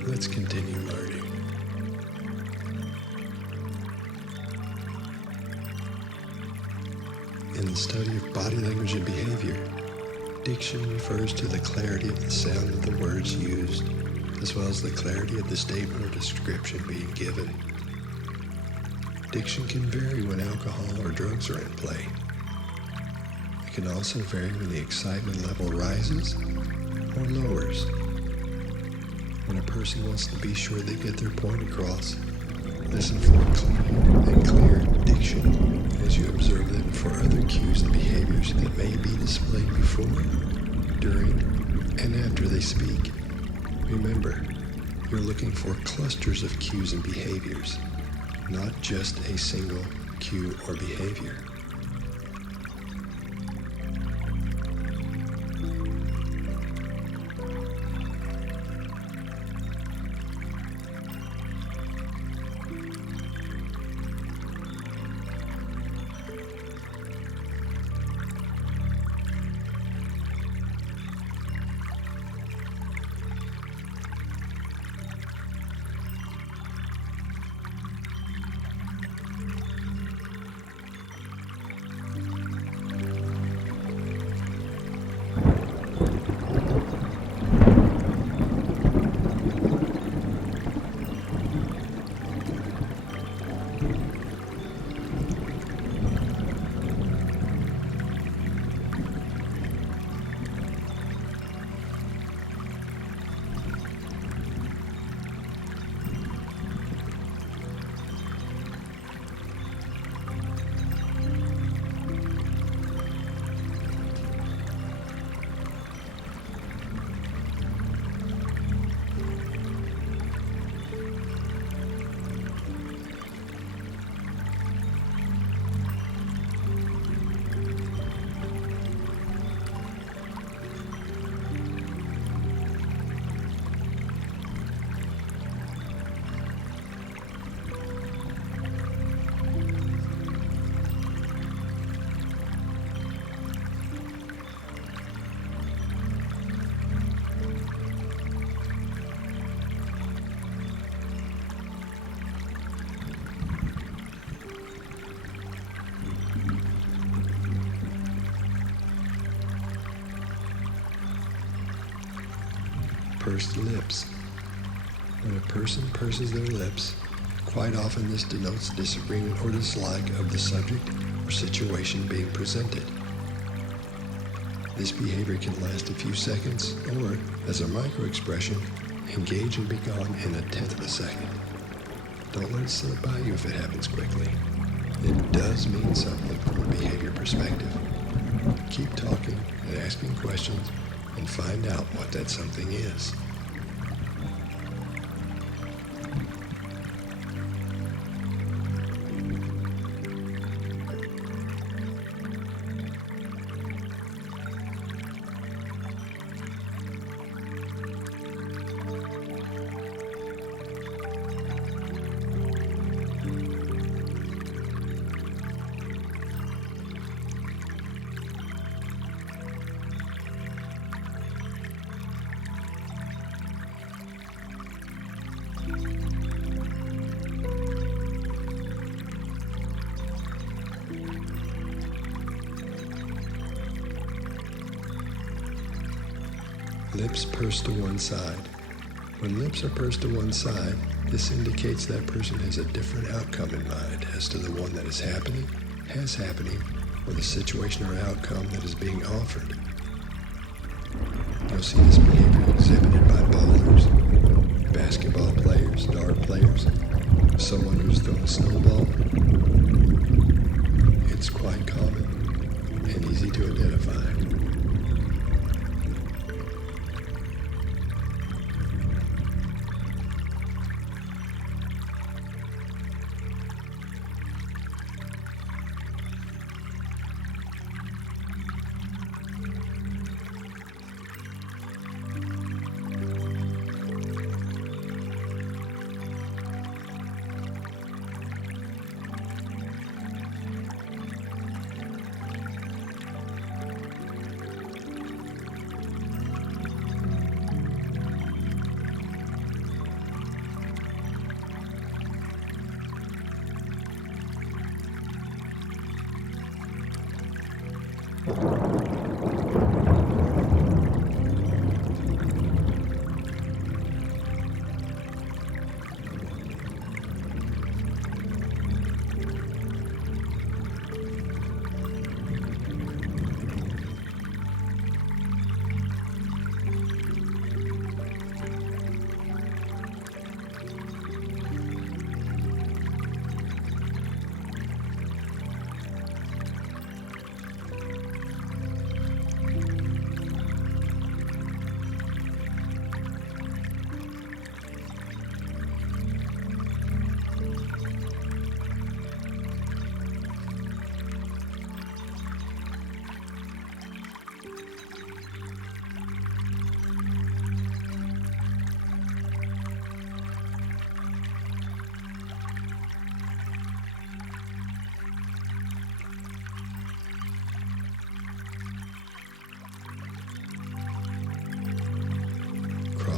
Let's continue learning. In the study of body language and behavior, diction refers to the clarity of the sound of the words used, as well as the clarity of the statement or description being given. Diction can vary when alcohol or drugs are in play. It can also vary when the excitement level rises or lowers. When a person wants to be sure they get their point across, listen for clean and clear diction as you observe them for other cues and behaviors that may be displayed before, during, and after they speak. Remember, you're looking for clusters of cues and behaviors, not just a single cue or behavior. Pursed lips. When a person purses their lips, quite often this denotes disagreement or dislike of the subject or situation being presented. This behavior can last a few seconds or, as a micro-expression, engage and be gone in a tenth of a second. Don't let it slip by you if it happens quickly. It does mean something from a behavior perspective. Keep talking and asking questions and find out what that something is. Lips pursed to one side. When lips are pursed to one side, this indicates that person has a different outcome in mind as to the one that is happening, has happening, or the situation or outcome that is being offered. You'll see this behavior exhibited by bowlers, basketball players, dart players, someone who's thrown a snowball. It's quite common and easy to identify.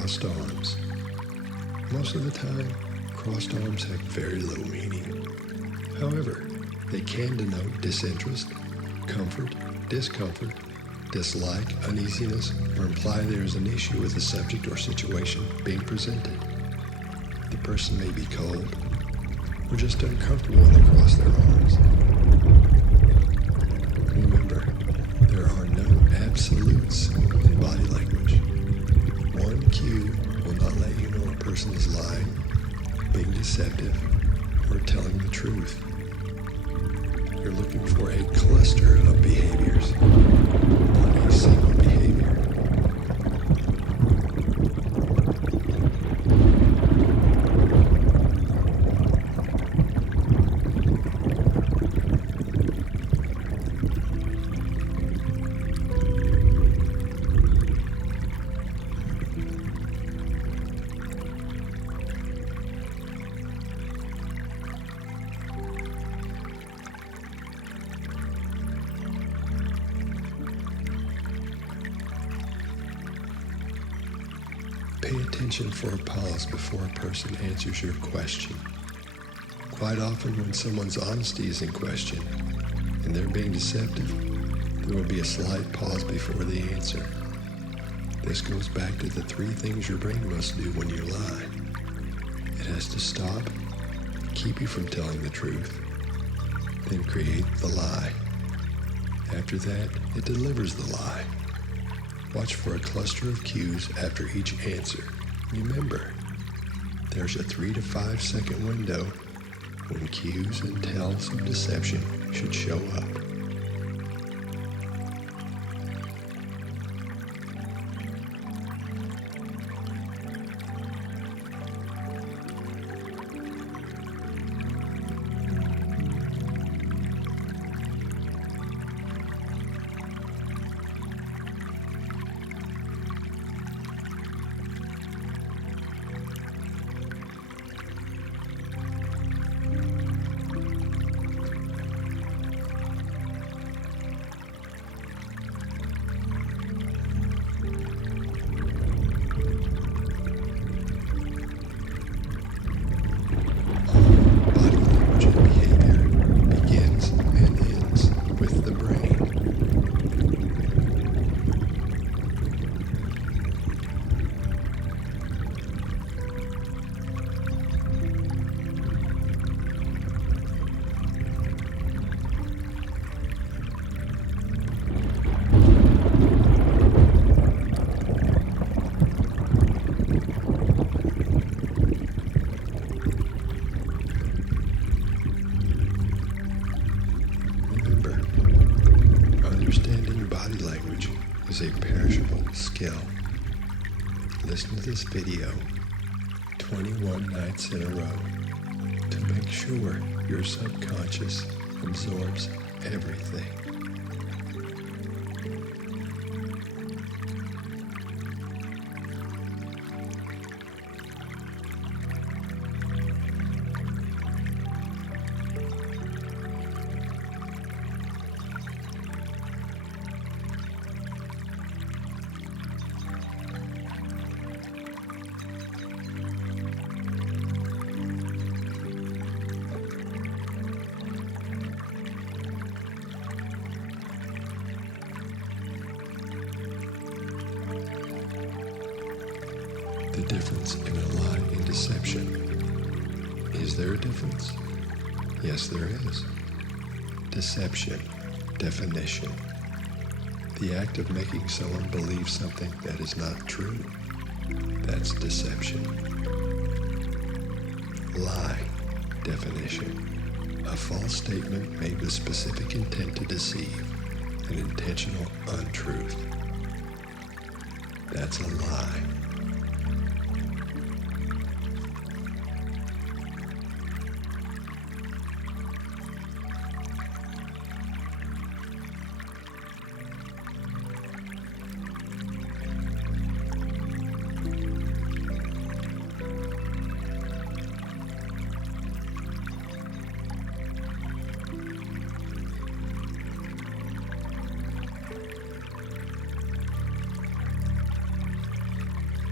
crossed arms. Most of the time, crossed arms have very little meaning. However, they can denote disinterest, comfort, discomfort, dislike, uneasiness, or imply there is an issue with the subject or situation being presented. The person may be cold or just uncomfortable when they cross their arms. Remember, there are no absolutes in body language. One cue will not let you know a person is lying, being deceptive, or telling the truth. You're looking for a cluster of behaviors, not a single behavior. Pay attention for a pause before a person answers your question. Quite often when someone's honesty is in question and they're being deceptive, there will be a slight pause before the answer. This goes back to the 3 things your brain must do when you lie. It has to stop, keep you from telling the truth, then create the lie. After that, it delivers the lie. Watch for a cluster of cues after each answer. Remember, there's a 3 to 5 second window when cues and tells of deception should show up. Is a perishable skill. Listen to this video 21 nights in a row to make sure your subconscious absorbs everything. The difference in a lie and deception. Is there a difference? Yes, there is. Deception, definition. The act of making someone believe something that is not true. That's deception. Lie, definition. A false statement made with specific intent to deceive, an intentional untruth. That's a lie.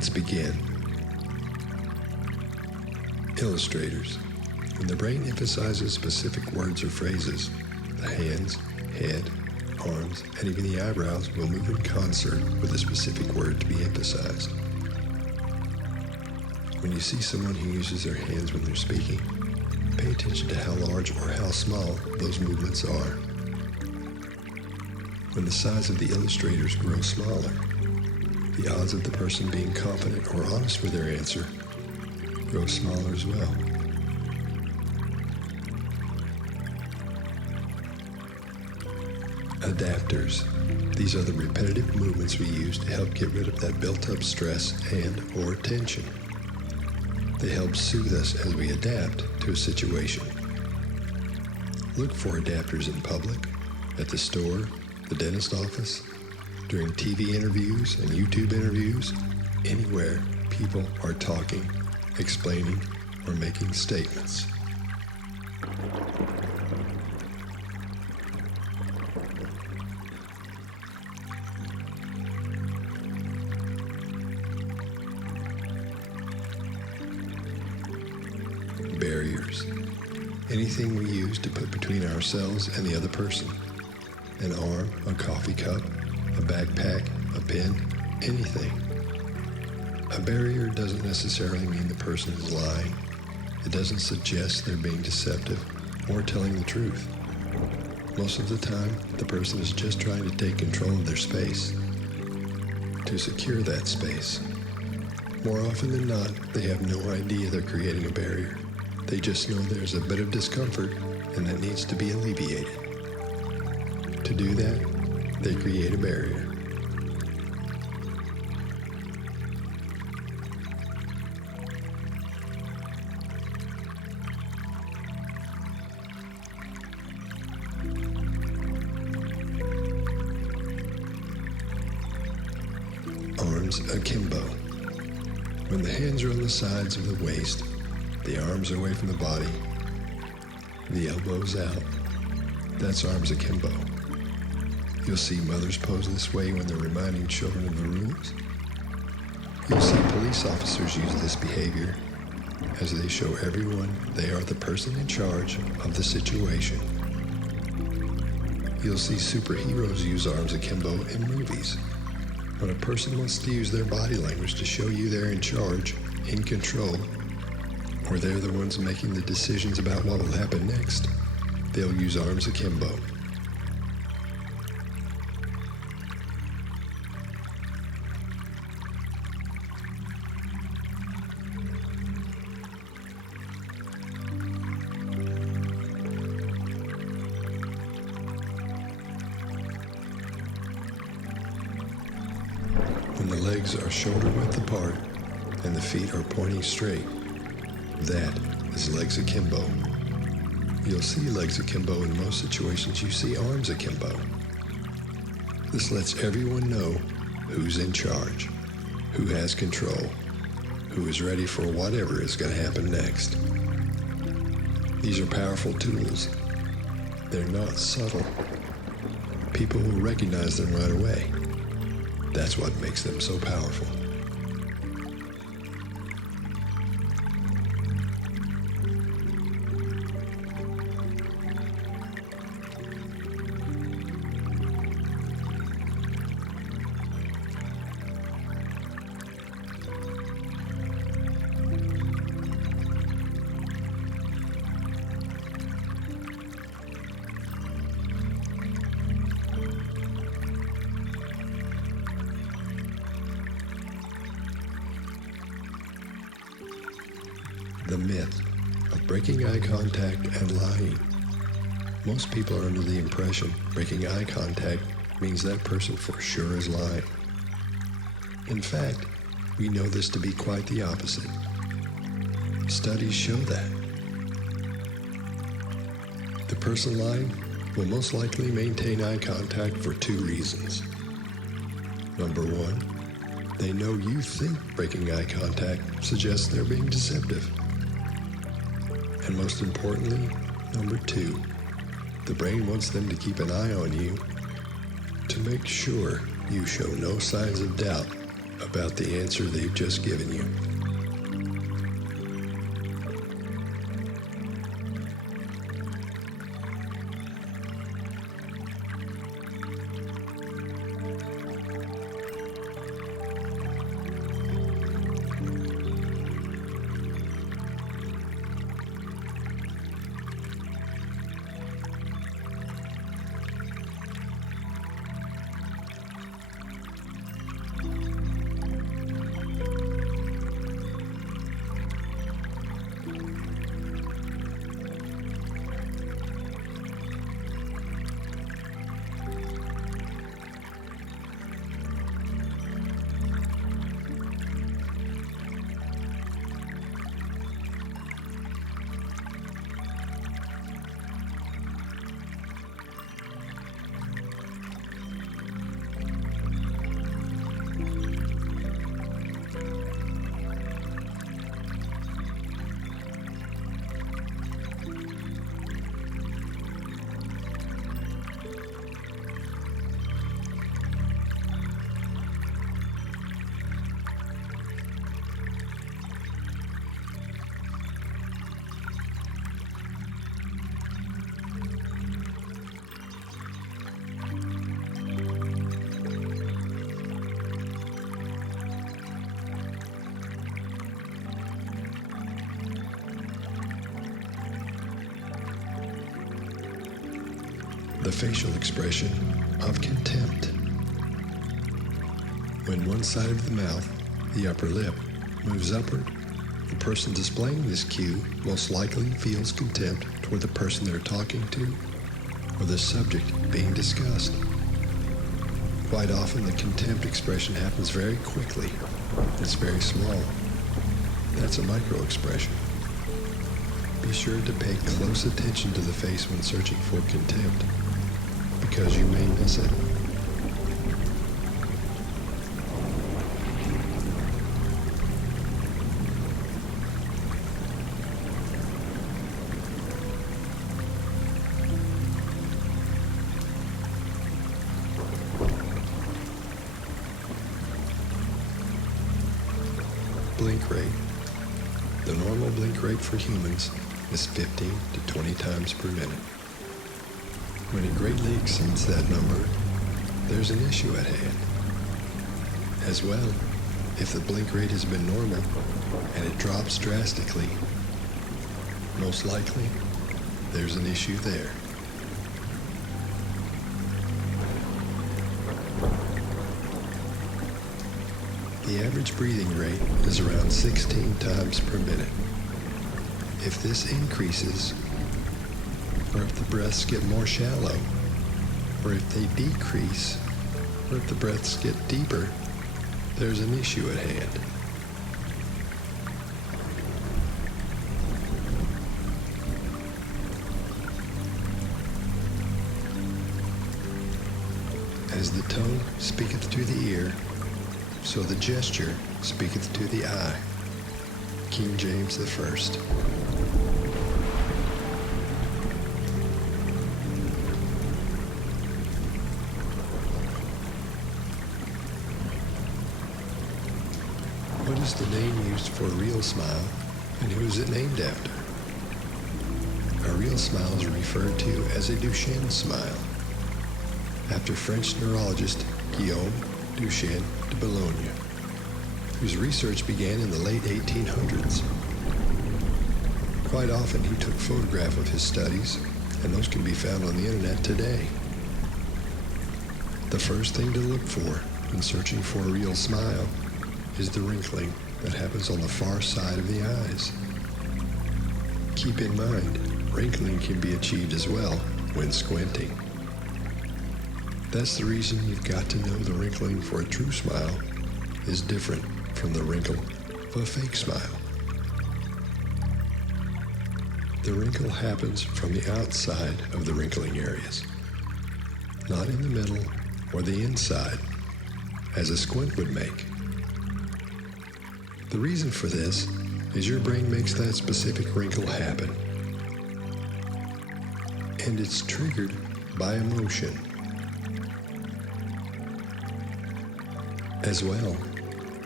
Let's begin. Illustrators. When the brain emphasizes specific words or phrases, the hands, head, arms, and even the eyebrows will move in concert with a specific word to be emphasized. When you see someone who uses their hands when they're speaking, pay attention to how large or how small those movements are. When the size of the illustrators grows smaller, the odds of the person being confident or honest with their answer grow smaller as well. Adapters. These are the repetitive movements we use to help get rid of that built-up stress and/or tension. They help soothe us as we adapt to a situation. Look for adapters in public, at the store, the dentist office, during TV interviews and YouTube interviews, anywhere people are talking, explaining, or making statements. Barriers. Anything we use to put between ourselves and the other person. An arm, a coffee cup, a backpack, a pen, anything. A barrier doesn't necessarily mean the person is lying. It doesn't suggest they're being deceptive or telling the truth. Most of the time, the person is just trying to take control of their space, to secure that space. More often than not, they have no idea they're creating a barrier. They just know there's a bit of discomfort and that needs to be alleviated. To do that, they create a barrier. Arms akimbo. When the hands are on the sides of the waist, the arms are away from the body, the elbows out. That's arms akimbo. You'll see mothers pose this way when they're reminding children of the rules. You'll see police officers use this behavior as they show everyone they are the person in charge of the situation. You'll see superheroes use arms akimbo in movies. When a person wants to use their body language to show you they're in charge, in control, or they're the ones making the decisions about what will happen next, they'll use arms akimbo. When the legs are shoulder width apart and the feet are pointing straight, that is legs akimbo. You'll see legs akimbo in most situations. You see arms akimbo. This lets everyone know who's in charge, who has control, who is ready for whatever is going to happen next. These are powerful tools. They're not subtle. People will recognize them right away. That's what makes them so powerful. The myth of breaking eye contact and lying. Most people are under the impression breaking eye contact means that person for sure is lying. In fact, we know this to be quite the opposite. Studies show that. The person lying will most likely maintain eye contact for two reasons. Number one, they know you think breaking eye contact suggests they're being deceptive. And most importantly, number two, the brain wants them to keep an eye on you to make sure you show no signs of doubt about the answer they've just given you. The facial expression of contempt. When one side of the mouth, the upper lip, moves upward, the person displaying this cue most likely feels contempt toward the person they're talking to or the subject being discussed. Quite often the contempt expression happens very quickly. It's very small. That's a micro expression. Be sure to pay close attention to the face when searching for contempt, because you may miss it. Blink rate. The normal blink rate for humans is 15 to 20 times per minute. When it greatly exceeds that number, there's an issue at hand. As well, if the blink rate has been normal and it drops drastically, most likely there's an issue there. The average breathing rate is around 16 times per minute. If this increases, or if the breaths get more shallow, or if they decrease, or if the breaths get deeper, there's an issue at hand. As the tongue speaketh to the ear, so the gesture speaketh to the eye. King James the First. What is the name used for a real smile, and who is it named after? A real smile is referred to as a Duchenne smile, after French neurologist Guillaume Duchenne de Boulogne, whose research began in the late 1800s. Quite often he took photographs of his studies, and those can be found on the internet today. The first thing to look for when searching for a real smile is the wrinkling that happens on the far side of the eyes. Keep in mind, wrinkling can be achieved as well when squinting. That's the reason you've got to know the wrinkling for a true smile is different from the wrinkle of a fake smile. The wrinkle happens from the outside of the wrinkling areas, not in the middle or the inside, as a squint would make. The reason for this is your brain makes that specific wrinkle happen, and it's triggered by emotion. As well,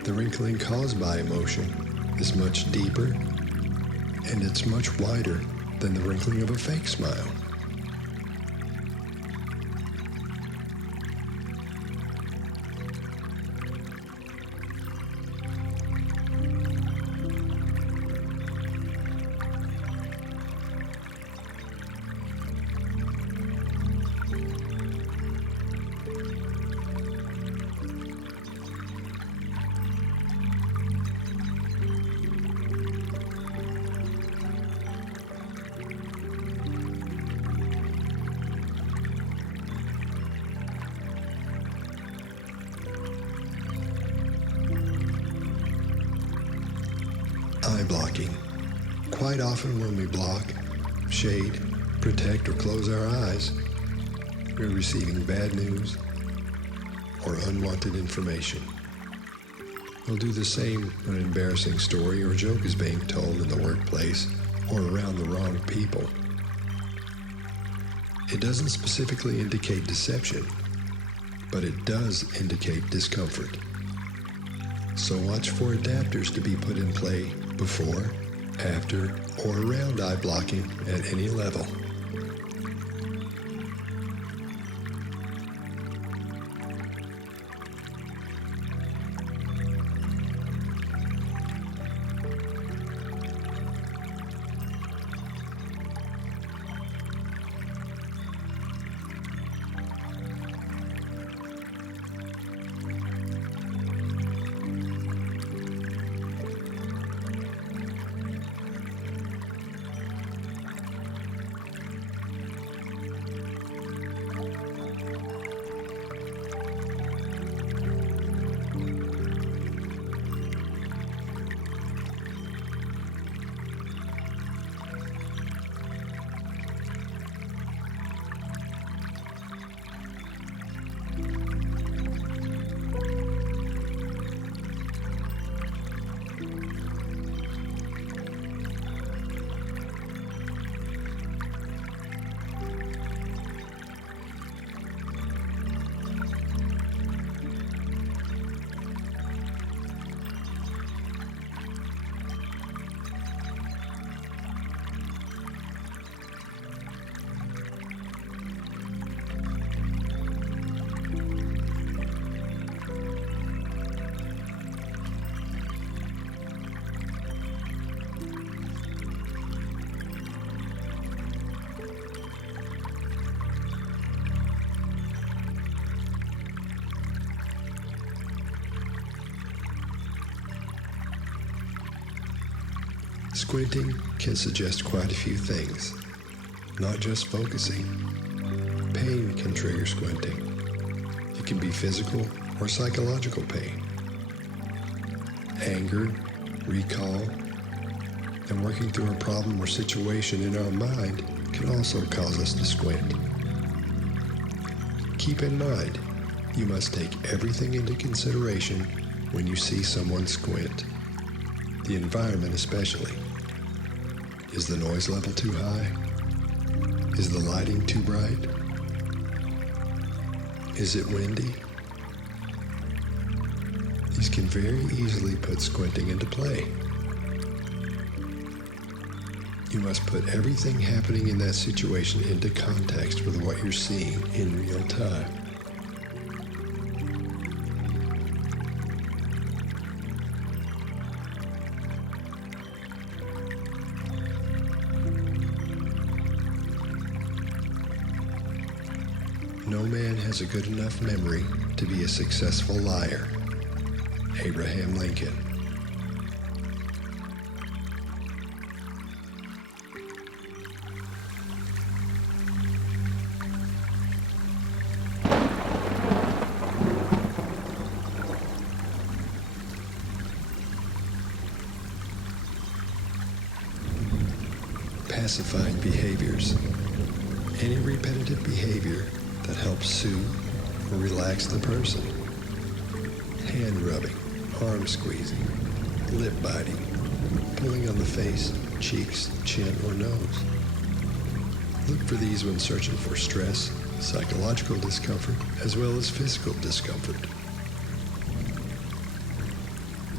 The wrinkling caused by emotion is much deeper and it's much wider than the wrinkling of a fake smile. Eye blocking. Quite often when we block, shade, protect, or close our eyes, we're receiving bad news or unwanted information. We'll do the same when an embarrassing story or joke is being told in the workplace or around the wrong people. It doesn't specifically indicate deception, but it does indicate discomfort. So watch for adapters to be put in play before, after, or around eye blocking at any level. Squinting can suggest quite a few things, not just focusing. Pain can trigger squinting. It can be physical or psychological pain. Anger, recall, and working through a problem or situation in our mind can also cause us to squint. Keep in mind, you must take everything into consideration when you see someone squint. The environment especially. Is the noise level too high? Is the lighting too bright? Is it windy? These can very easily put squinting into play. You must put everything happening in that situation into context with what you're seeing in real time. No man has a good enough memory to be a successful liar. Abraham Lincoln. Pacifying behaviors. Any repetitive behavior that helps soothe or relax the person. Hand rubbing, arm squeezing, lip biting, pulling on the face, cheeks, chin, or nose. Look for these when searching for stress, psychological discomfort, as well as physical discomfort.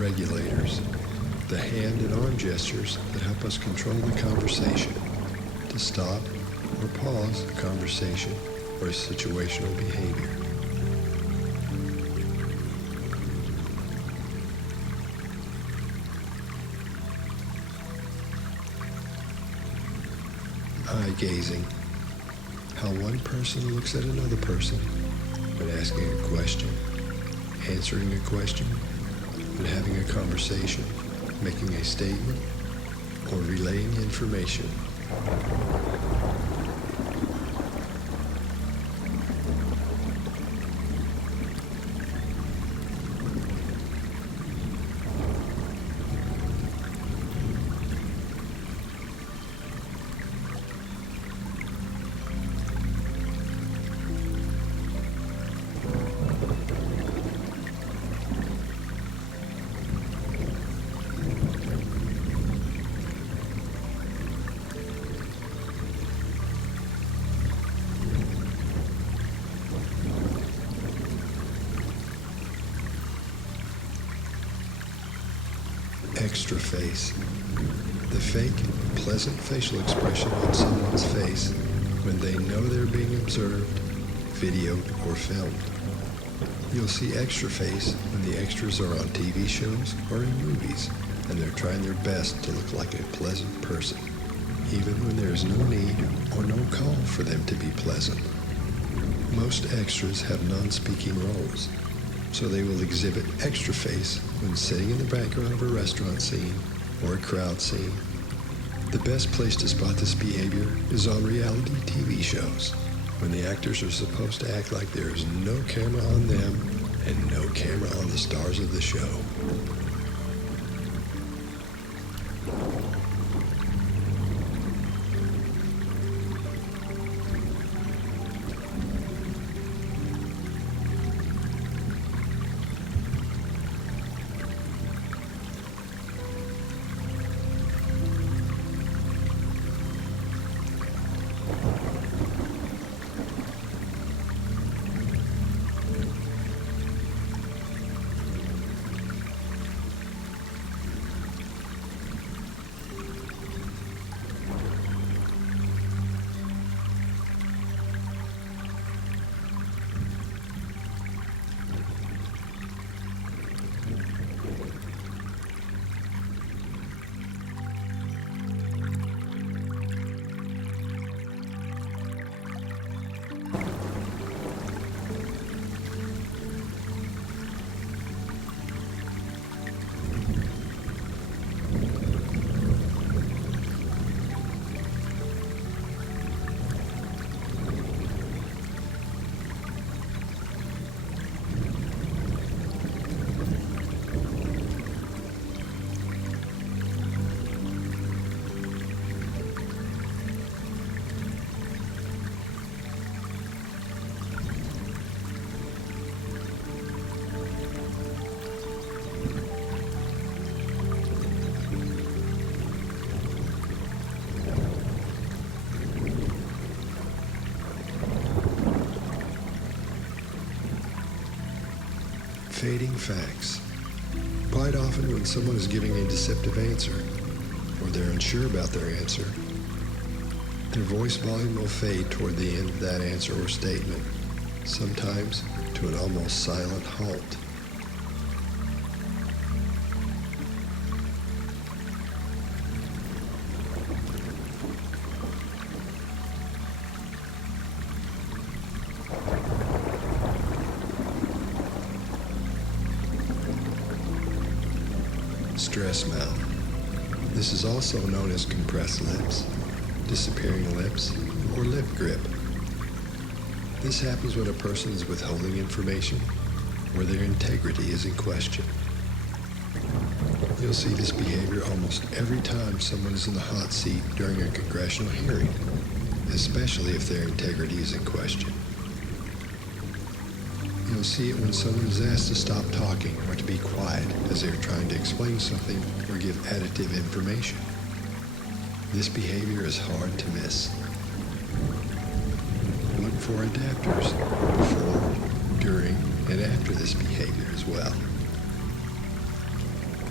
Regulators, the hand and arm gestures that help us control the conversation, to stop or pause a conversation or a situational behavior. Eye gazing, how one person looks at another person when asking a question, answering a question, when having a conversation, making a statement, or relaying information. Extra face, the fake, pleasant facial expression on someone's face when they know they're being observed, videoed, or filmed. You'll see extra face when the extras are on TV shows or in movies, and they're trying their best to look like a pleasant person, even when there's no need or no call for them to be pleasant. Most extras have non-speaking roles, so they will exhibit extra face when sitting in the background of a restaurant scene or a crowd scene. The best place to spot this behavior is on reality TV shows, when the actors are supposed to act like there is no camera on them and no camera on the stars of the show. Fading facts. Quite often when someone is giving a deceptive answer, or they're unsure about their answer, their voice volume will fade toward the end of that answer or statement, sometimes to an almost silent halt. Stress mouth. This is also known as compressed lips, disappearing lips, or lip grip. This happens when a person is withholding information or their integrity is in question. You'll see this behavior almost every time someone is in the hot seat during a congressional hearing, especially if their integrity is in question. You'll see it when someone is asked to stop talking or to be quiet as they are trying to explain something or give additive information. This behavior is hard to miss. Look for adapters before, during, and after this behavior as well.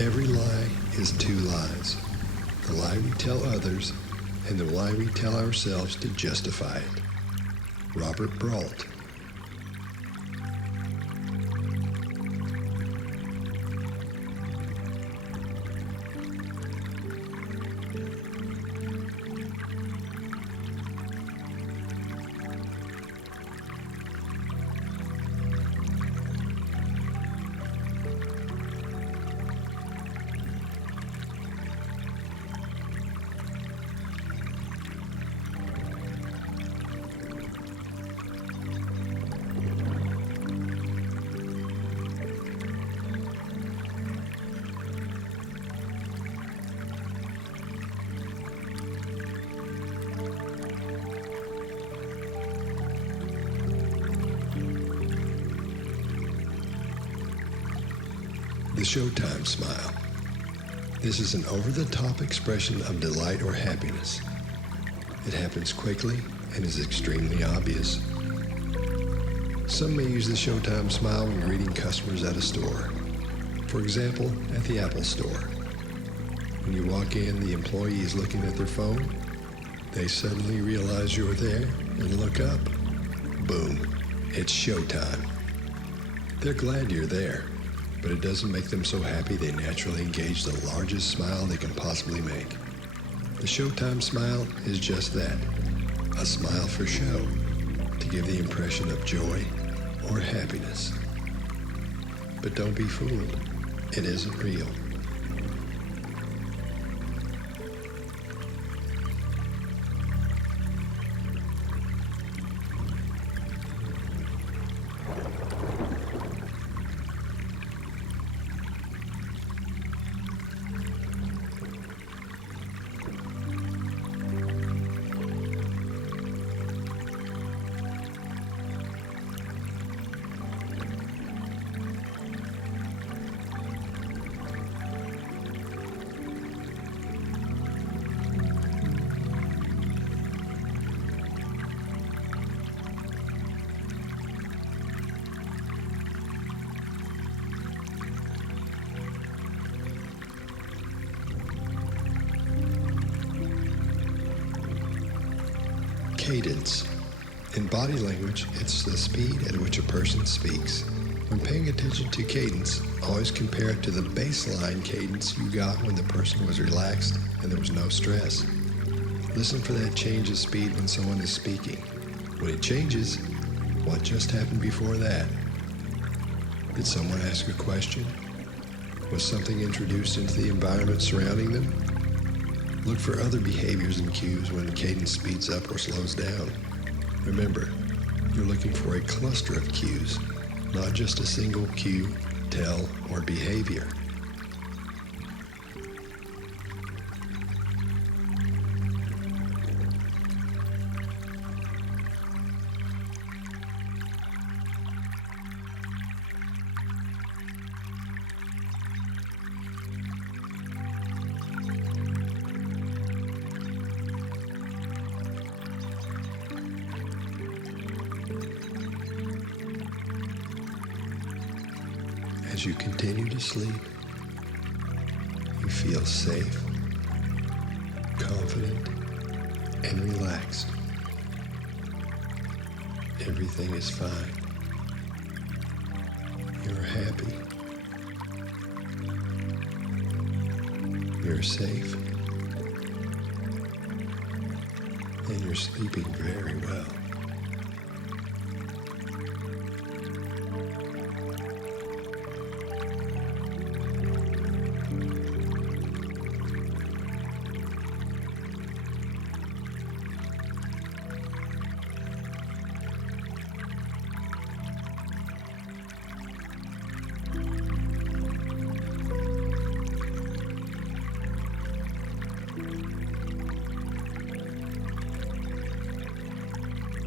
Every lie is two lies. The lie we tell others and the lie we tell ourselves to justify it. Robert Brault. The Showtime smile. This is an over-the-top expression of delight or happiness. It happens quickly and is extremely obvious. Some may use the Showtime smile when greeting customers at a store. For example, at the Apple Store. When you walk in, the employee is looking at their phone. They suddenly realize you're there and look up. Boom, it's showtime. They're glad you're there, but it doesn't make them so happy they naturally engage the largest smile they can possibly make. The Showtime smile is just that, a smile for show, to give the impression of joy or happiness. But don't be fooled, it isn't real. Cadence. In body language, it's the speed at which a person speaks. When paying attention to cadence, always compare it to the baseline cadence you got when the person was relaxed and there was no stress. Listen for that change of speed when someone is speaking. When it changes, what just happened before that? Did someone ask a question? Was something introduced into the environment surrounding them? Look for other behaviors and cues when cadence speeds up or slows down. Remember, you're looking for a cluster of cues, not just a single cue, tell, or behavior. As you continue to sleep, you feel safe, confident, and relaxed. Everything is fine. You're happy. You're safe. And you're sleeping very well.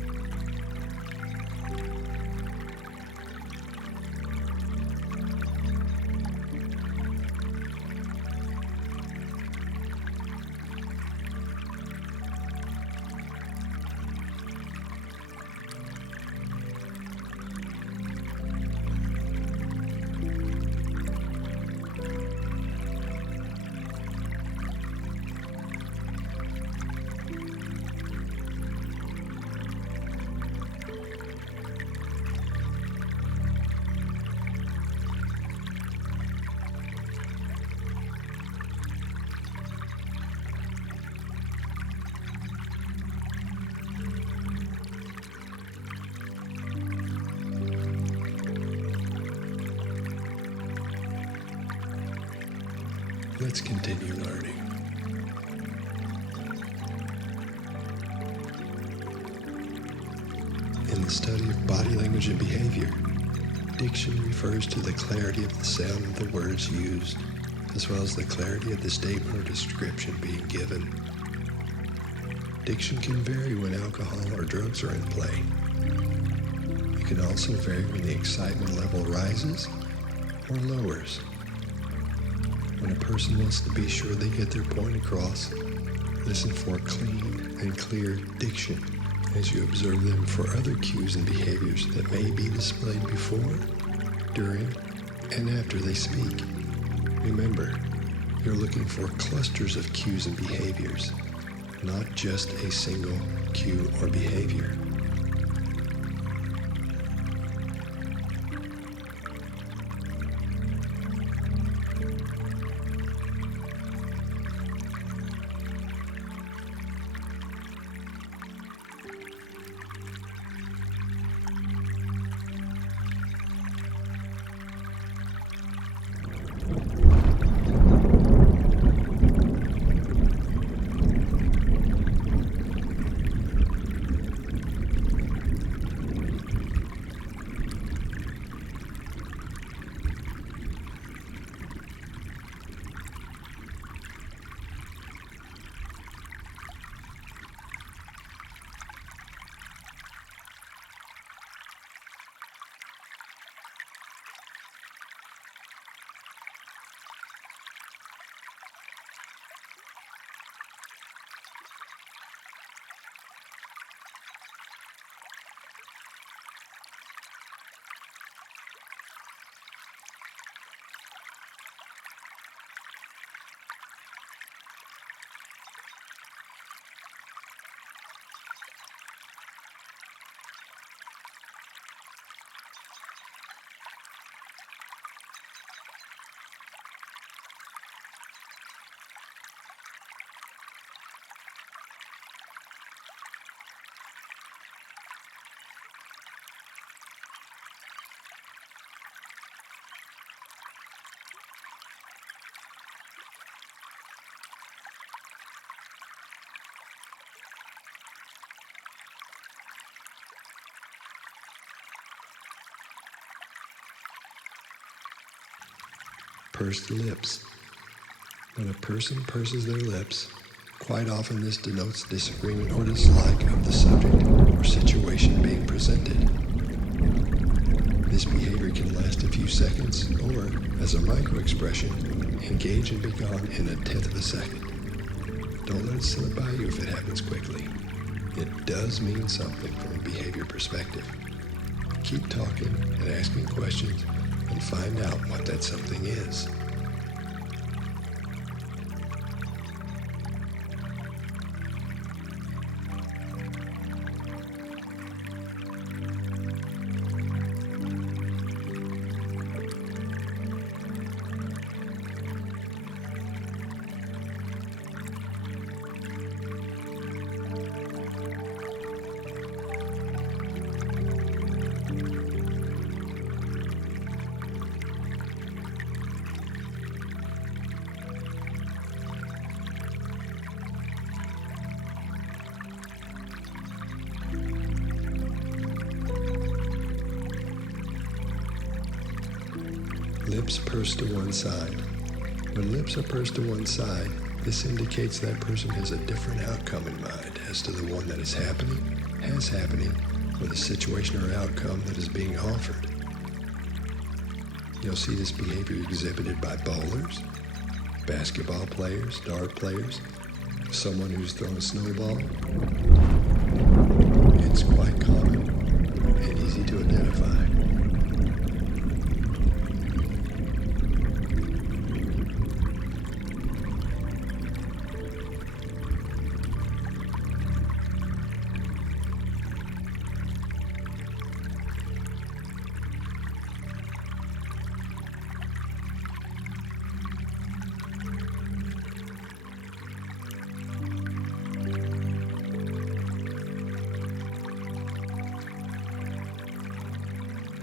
Let's continue learning. In the study of body language and behavior, diction refers to the clarity of the sound of the words used, as well as the clarity of the statement or description being given. Diction can vary when alcohol or drugs are in play. It can also vary when the excitement level rises or lowers. When a person wants to be sure they get their point across, listen for clean and clear diction as you observe them for other cues and behaviors that may be displayed before, during, and after they speak. Remember, you're looking for clusters of cues and behaviors, not just a single cue or behavior. Pursed lips. When a person purses their lips, quite often this denotes disagreement or dislike of the subject or situation being presented. This behavior can last a few seconds or, as a micro-expression, engage and be gone in a tenth of a second. Don't let it slip by you if it happens quickly. It does mean something from a behavior perspective. Keep talking and asking questions and find out what that something is. Lips pursed to one side. When lips are pursed to one side, this indicates that person has a different outcome in mind as to the one that is happening, or the situation or outcome that is being offered. You'll see this behavior exhibited by bowlers, basketball players, dart players, someone who's thrown a snowball. It's quite common and easy to identify.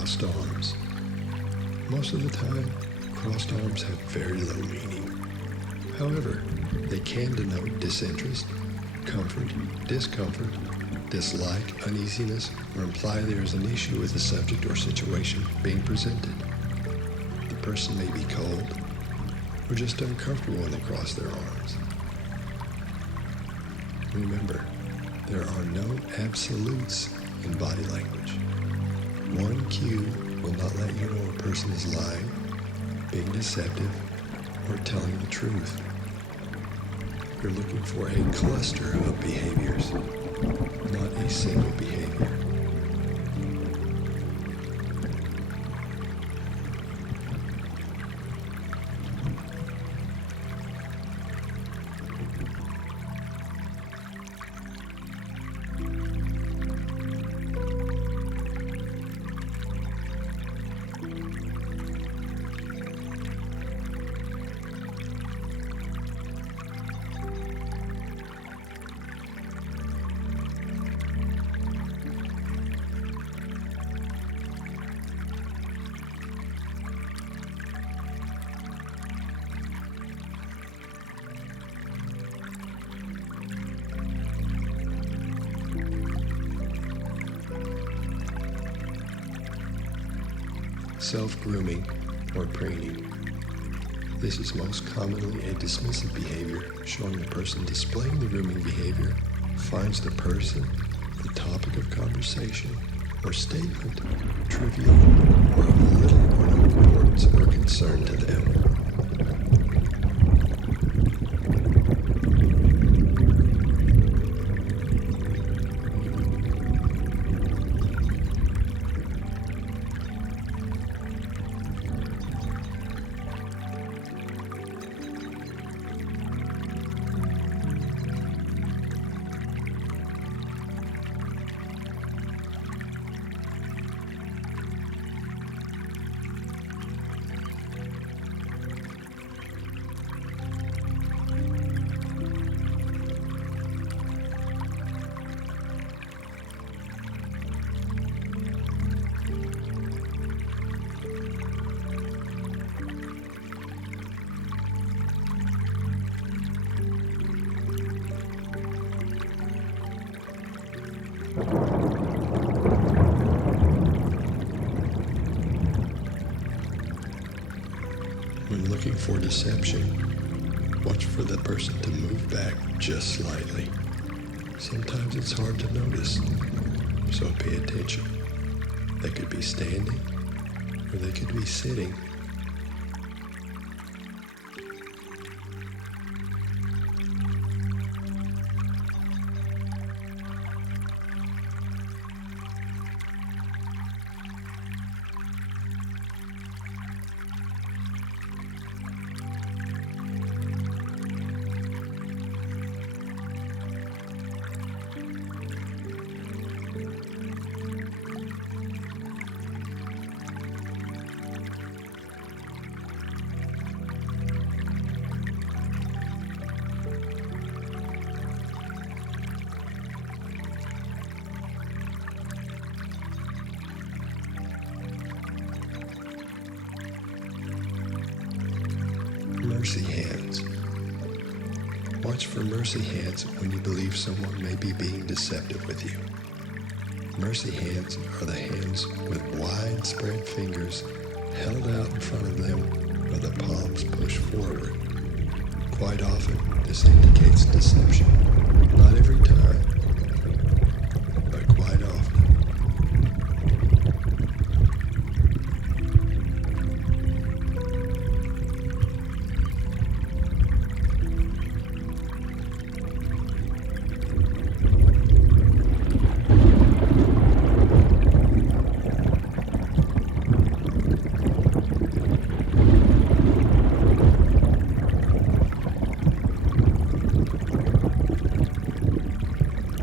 crossed arms. Most of the time, crossed arms have very little meaning. However, they can denote disinterest, comfort, discomfort, dislike, uneasiness, or imply there is an issue with the subject or situation being presented. The person may be cold or just uncomfortable when they cross their arms. Remember, there are no absolutes in body language. One cue will not let you know a person is lying, being deceptive, or telling the truth. You're looking for a cluster of behaviors, not a single behavior. Self-grooming or preening. This is most commonly a dismissive behavior, showing the person displaying the grooming behavior finds the person, the topic of conversation, or statement trivial or of little or no importance or concern to them. When looking for deception, watch for the person to move back just slightly. Sometimes it's hard to notice, so pay attention. They could be standing, or they could be sitting. Mercy hands. Watch for mercy hands when you believe someone may be being deceptive with you. Mercy hands are the hands with wide spread fingers held out in front of them or the palms pushed forward. Quite often, this indicates deception. Not every time, but quite often.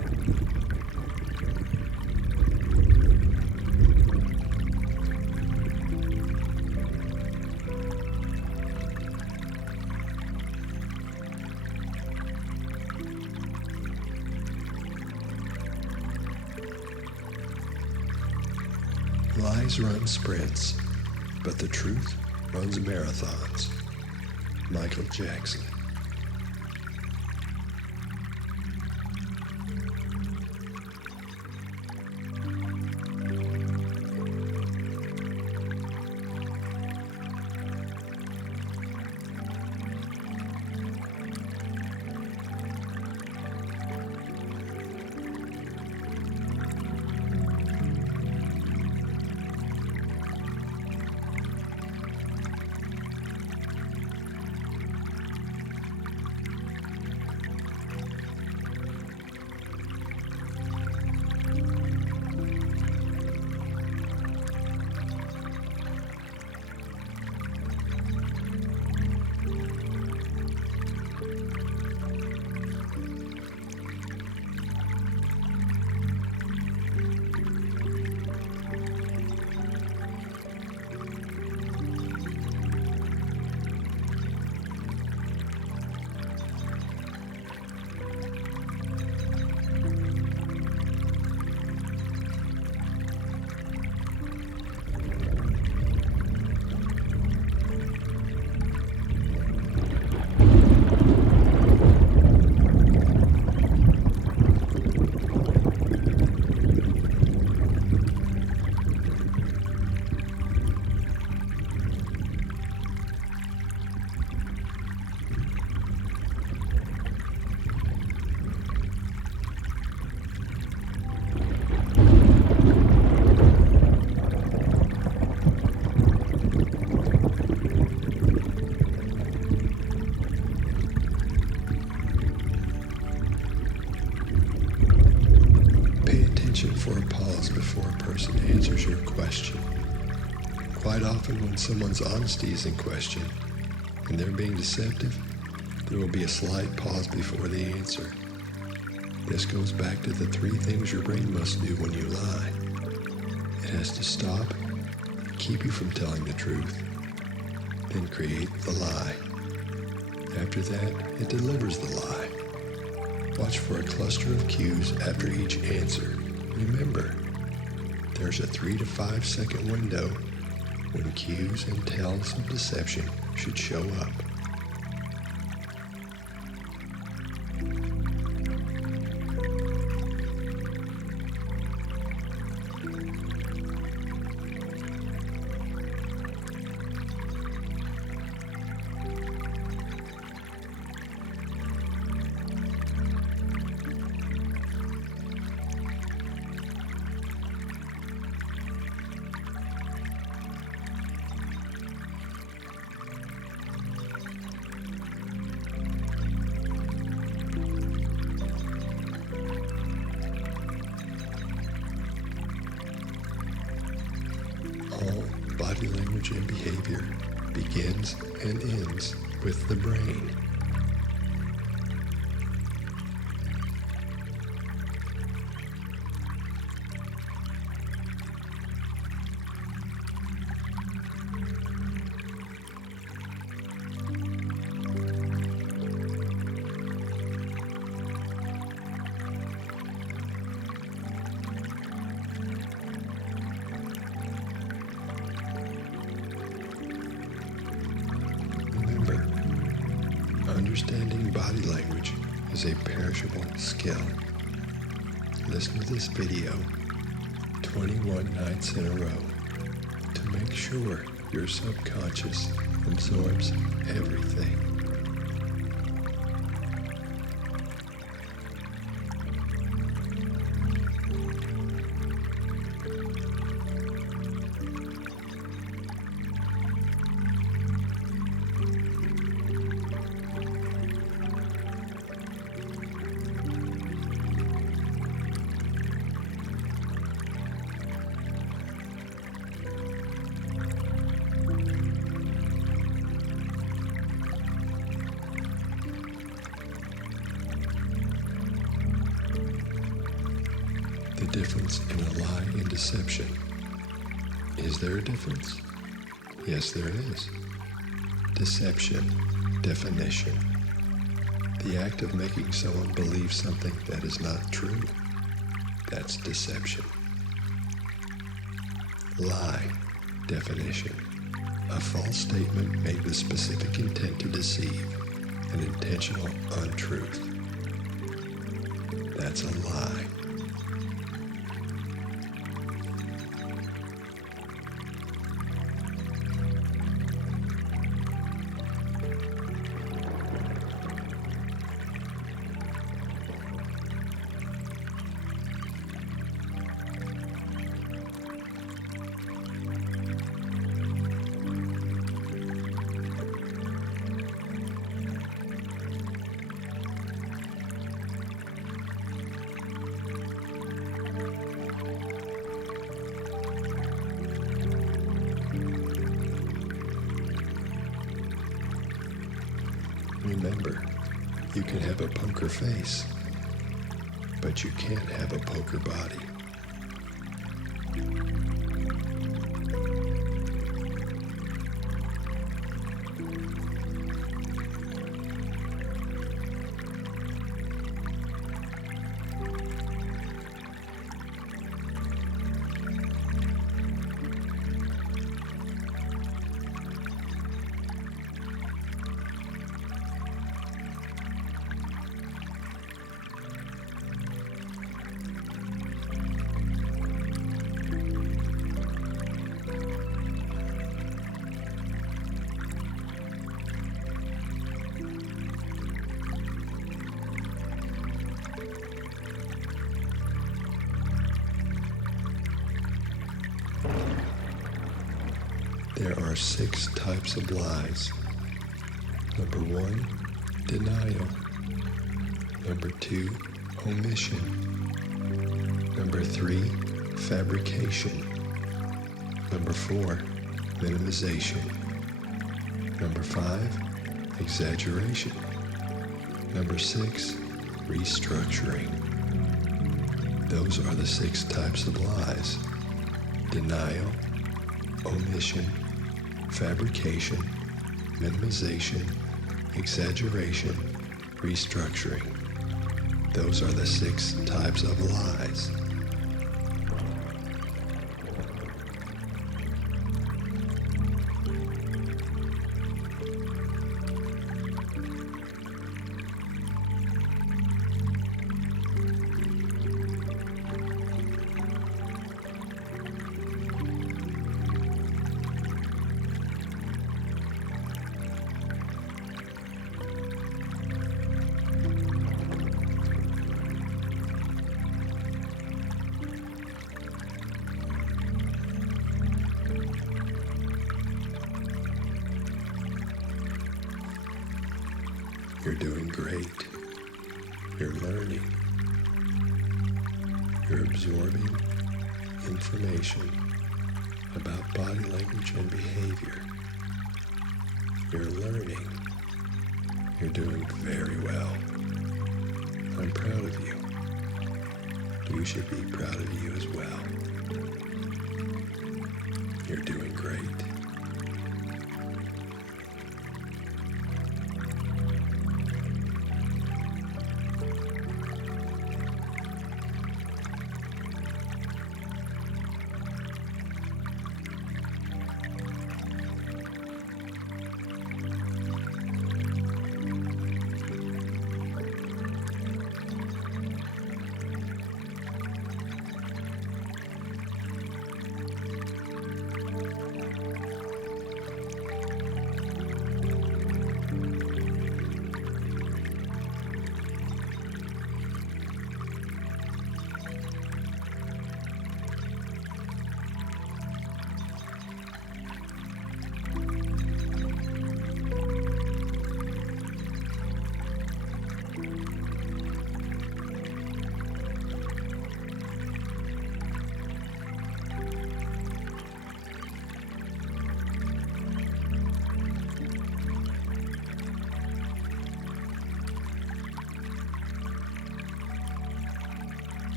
Lies run sprints, but the truth runs marathons. Michael Jackson. For a pause before a person answers your question. Quite often when someone's honesty is in question and they're being deceptive, there will be a slight pause before the answer. This goes back to the 3 things your brain must do when you lie. It has to stop, keep you from telling the truth, then create the lie. After that, it delivers the lie. Watch for a cluster of cues after each answer. Remember, there's a 3 to 5 second window when cues and tells of deception should show up. All body language and behavior begins and ends with the brain. Understanding body language is a perishable skill. Listen to this video 21 nights in a row to make sure your subconscious absorbs everything. The difference in a lie and deception. Is there a difference? Yes, there is. Deception, definition. The act of making someone believe something that is not true. That's deception. Lie. Definition: a false statement made with specific intent to deceive, an intentional untruth. That's a lie. Remember, you can have a poker face, but you can't have a poker body. There are 6 types of lies. Number 1, denial. Number 2, omission. Number 3, fabrication. Number 4, minimization. Number 5, exaggeration. Number 6, restructuring. Those are the 6 types of lies: denial, omission, fabrication, minimization, exaggeration, restructuring. Those are the 6 types of lies. You're doing great. You're learning. You're absorbing information about body language and behavior. You're learning. You're doing very well. I'm proud of you. You should be proud of you as well. You're doing great.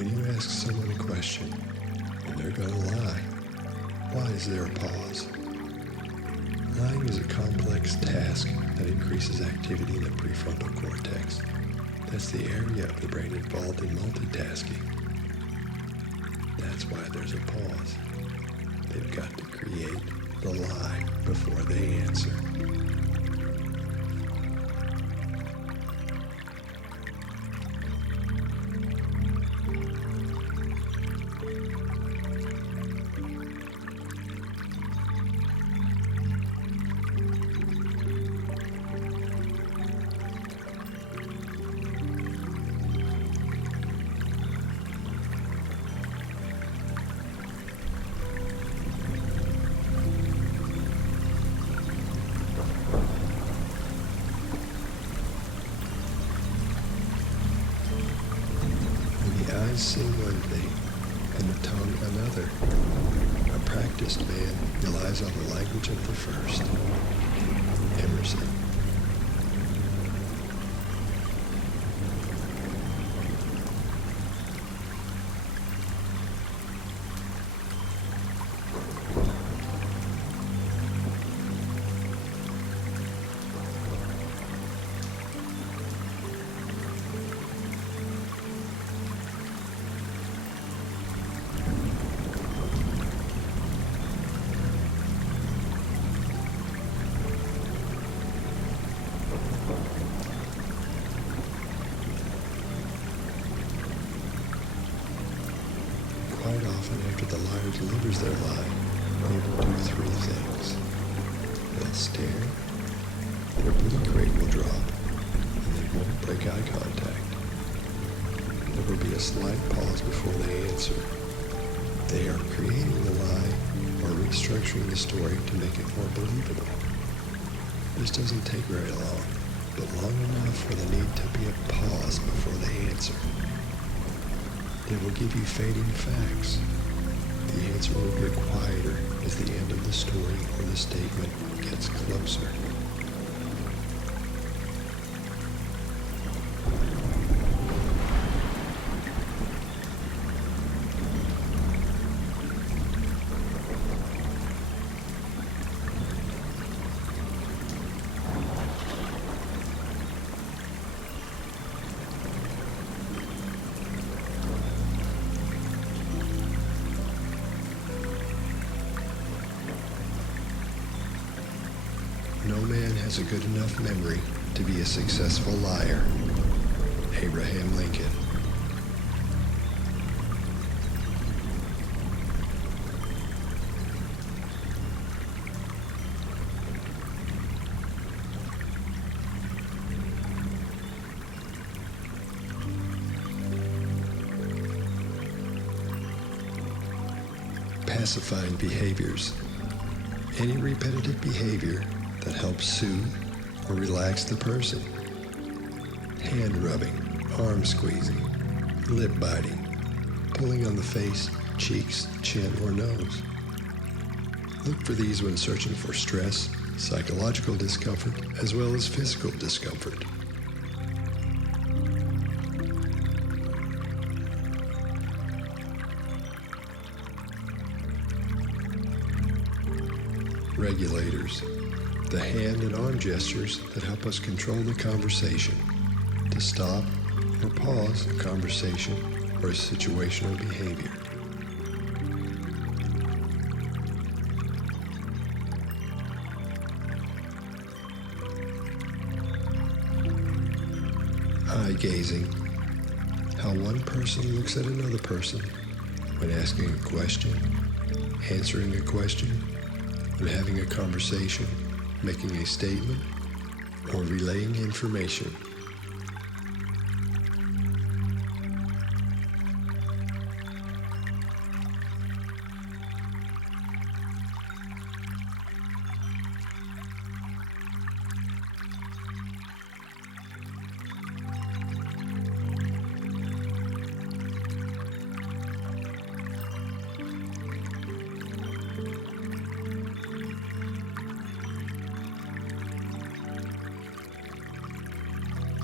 When you ask someone a question and they're going to lie, why is there a pause? Lying is a complex task that increases activity in the prefrontal cortex. That's the area of the brain involved in multitasking. That's why there's a pause. They've got to create the lie before they answer. Eyes see one thing and the tongue another. A practiced man relies on the language of the first. Emerson. Quite often after the liar delivers their lie, they will do three things. They'll stare, their bleak rate will drop, and they won't break eye contact. There will be a slight pause before they answer. They are creating the lie or restructuring the story to make it more believable. This doesn't take very long, but long enough for there need to be a pause before they answer. They will give you fading facts. The answer will get quieter as the end of the story or the statement gets closer. No man has a good enough memory to be a successful liar. Abraham Lincoln. Pacifying behaviors. Any repetitive behavior that helps soothe or relax the person. Hand rubbing, arm squeezing, lip biting, pulling on the face, cheeks, chin, or nose. Look for these when searching for stress, psychological discomfort, as well as physical discomfort. Regulators. The hand and arm gestures that help us control the conversation, to stop or pause a conversation or a situational behavior. Eye gazing. How one person looks at another person when asking a question, answering a question, when having a conversation, making a statement, or relaying information.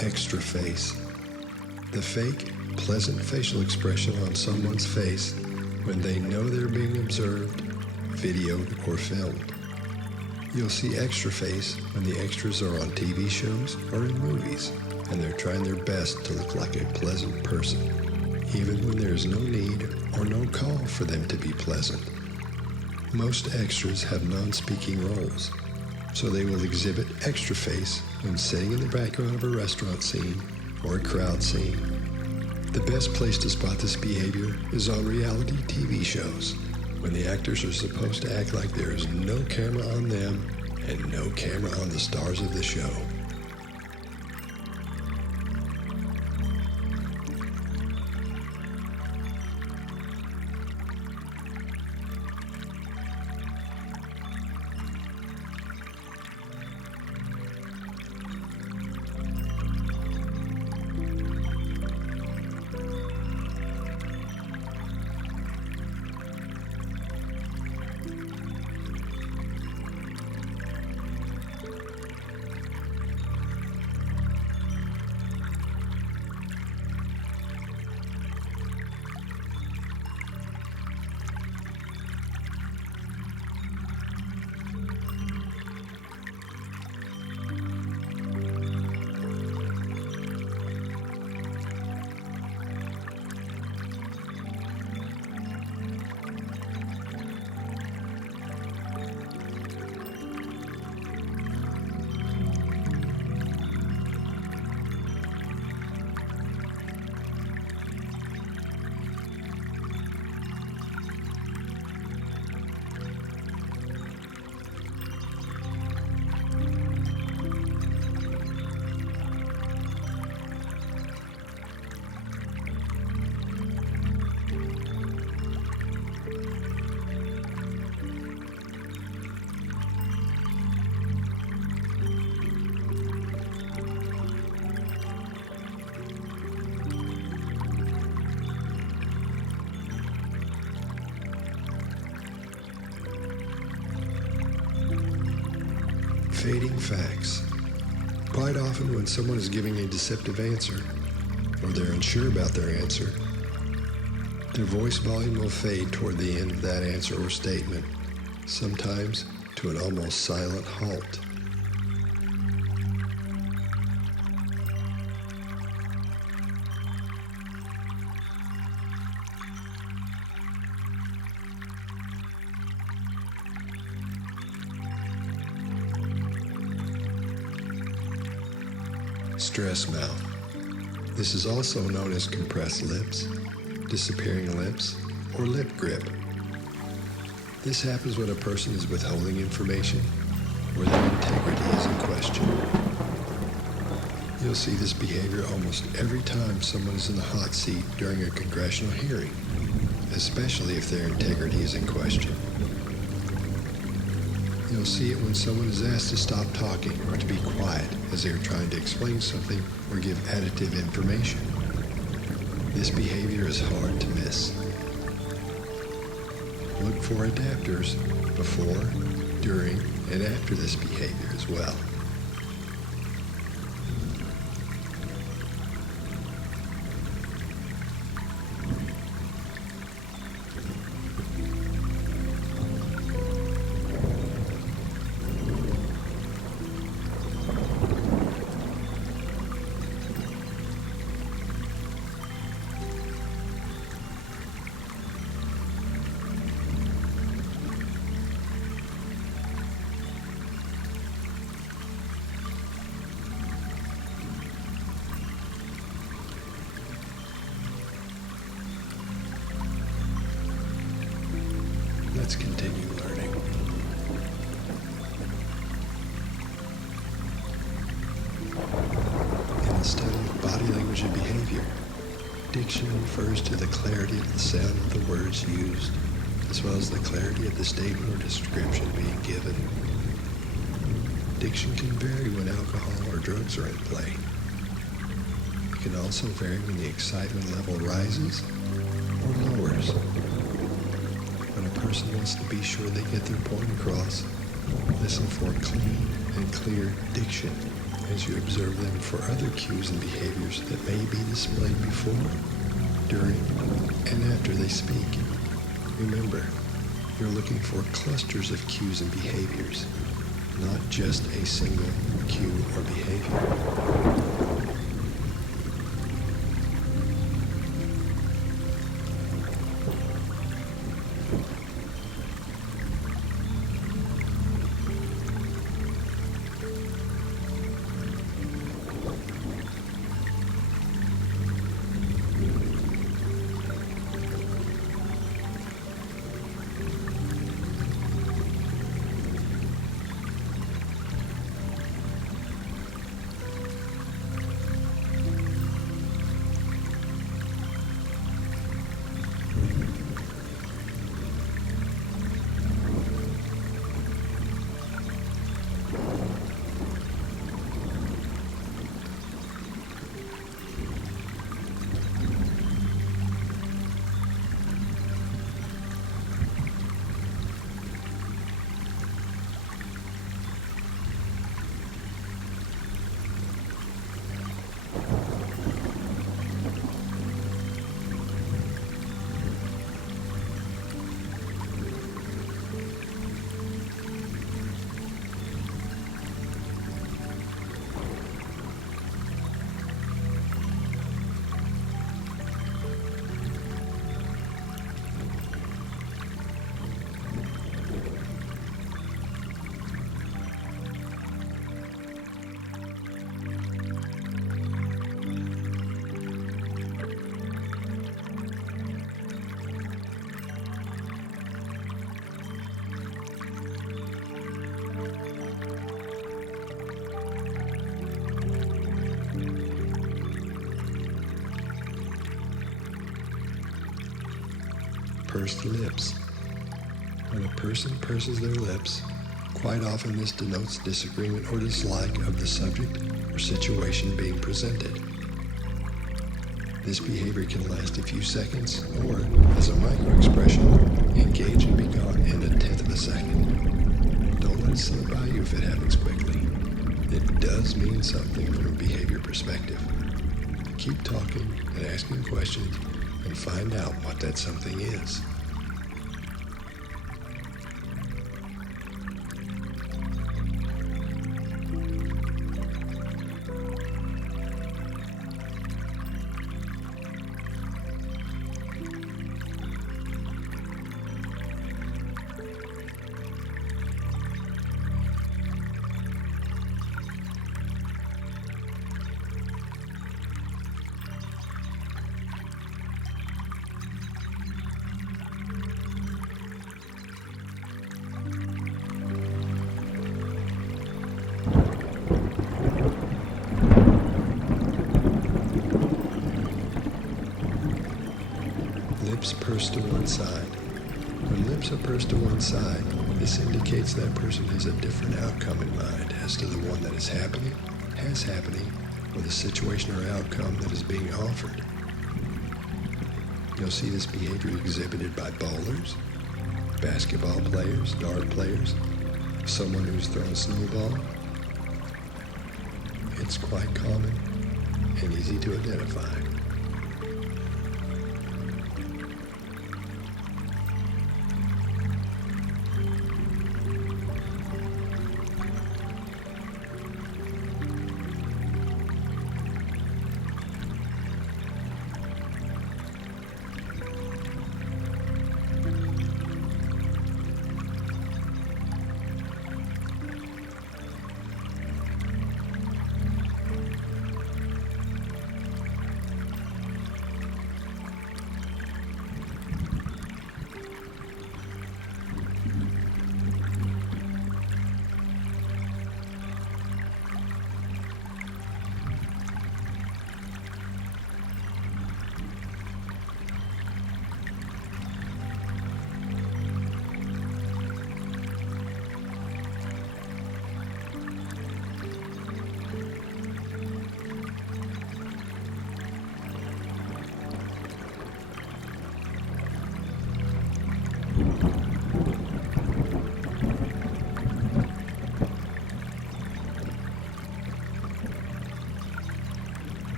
extra face. The fake, pleasant facial expression on someone's face when they know they're being observed, videoed, or filmed. You'll see extra face when the extras are on TV shows or in movies, and they're trying their best to look like a pleasant person, even when there's no need or no call for them to be pleasant. Most extras have non-speaking roles, so they will exhibit extra face when sitting in the background of a restaurant scene or a crowd scene. The best place to spot this behavior is on reality TV shows, when the actors are supposed to act like there is no camera on them and no camera on the stars of the show. Fading facts. Quite often when someone is giving a deceptive answer, or they're unsure about their answer, their voice volume will fade toward the end of that answer or statement, sometimes to an almost silent halt. Stress mouth. This is also known as compressed lips, disappearing lips, or lip grip. This happens when a person is withholding information or their integrity is in question. You'll see this behavior almost every time someone is in the hot seat during a congressional hearing, especially if their integrity is in question. You'll see it when someone is asked to stop talking or to be quiet as they are trying to explain something or give additive information. This behavior is hard to miss. Look for adapters before, during, and after this behavior as well. Let's continue learning. In the study of body language and behavior, diction refers to the clarity of the sound of the words used, as well as the clarity of the statement or description being given. Diction can vary when alcohol or drugs are in play. It can also vary when the excitement level rises or lowers. When a person wants to be sure they get their point across, listen for clean and clear diction as you observe them for other cues and behaviors that may be displayed before, during, and after they speak. Remember, you're looking for clusters of cues and behaviors, not just a single cue or behavior. Pursed lips. When a person purses their lips, quite often this denotes disagreement or dislike of the subject or situation being presented. This behavior can last a few seconds or, as a micro-expression, engage and be gone in a tenth of a second. Don't let it slip by you if it happens quickly. It does mean something from a behavior perspective. Keep talking and asking questions and find out what that something is. Lips pursed to one side. When lips are pursed to one side, this indicates that person has a different outcome in mind as to the one that is happening, has happening, or the situation or outcome that is being offered. You'll see this behavior exhibited by bowlers, basketball players, dart players, someone who's thrown a snowball. It's quite common and easy to identify.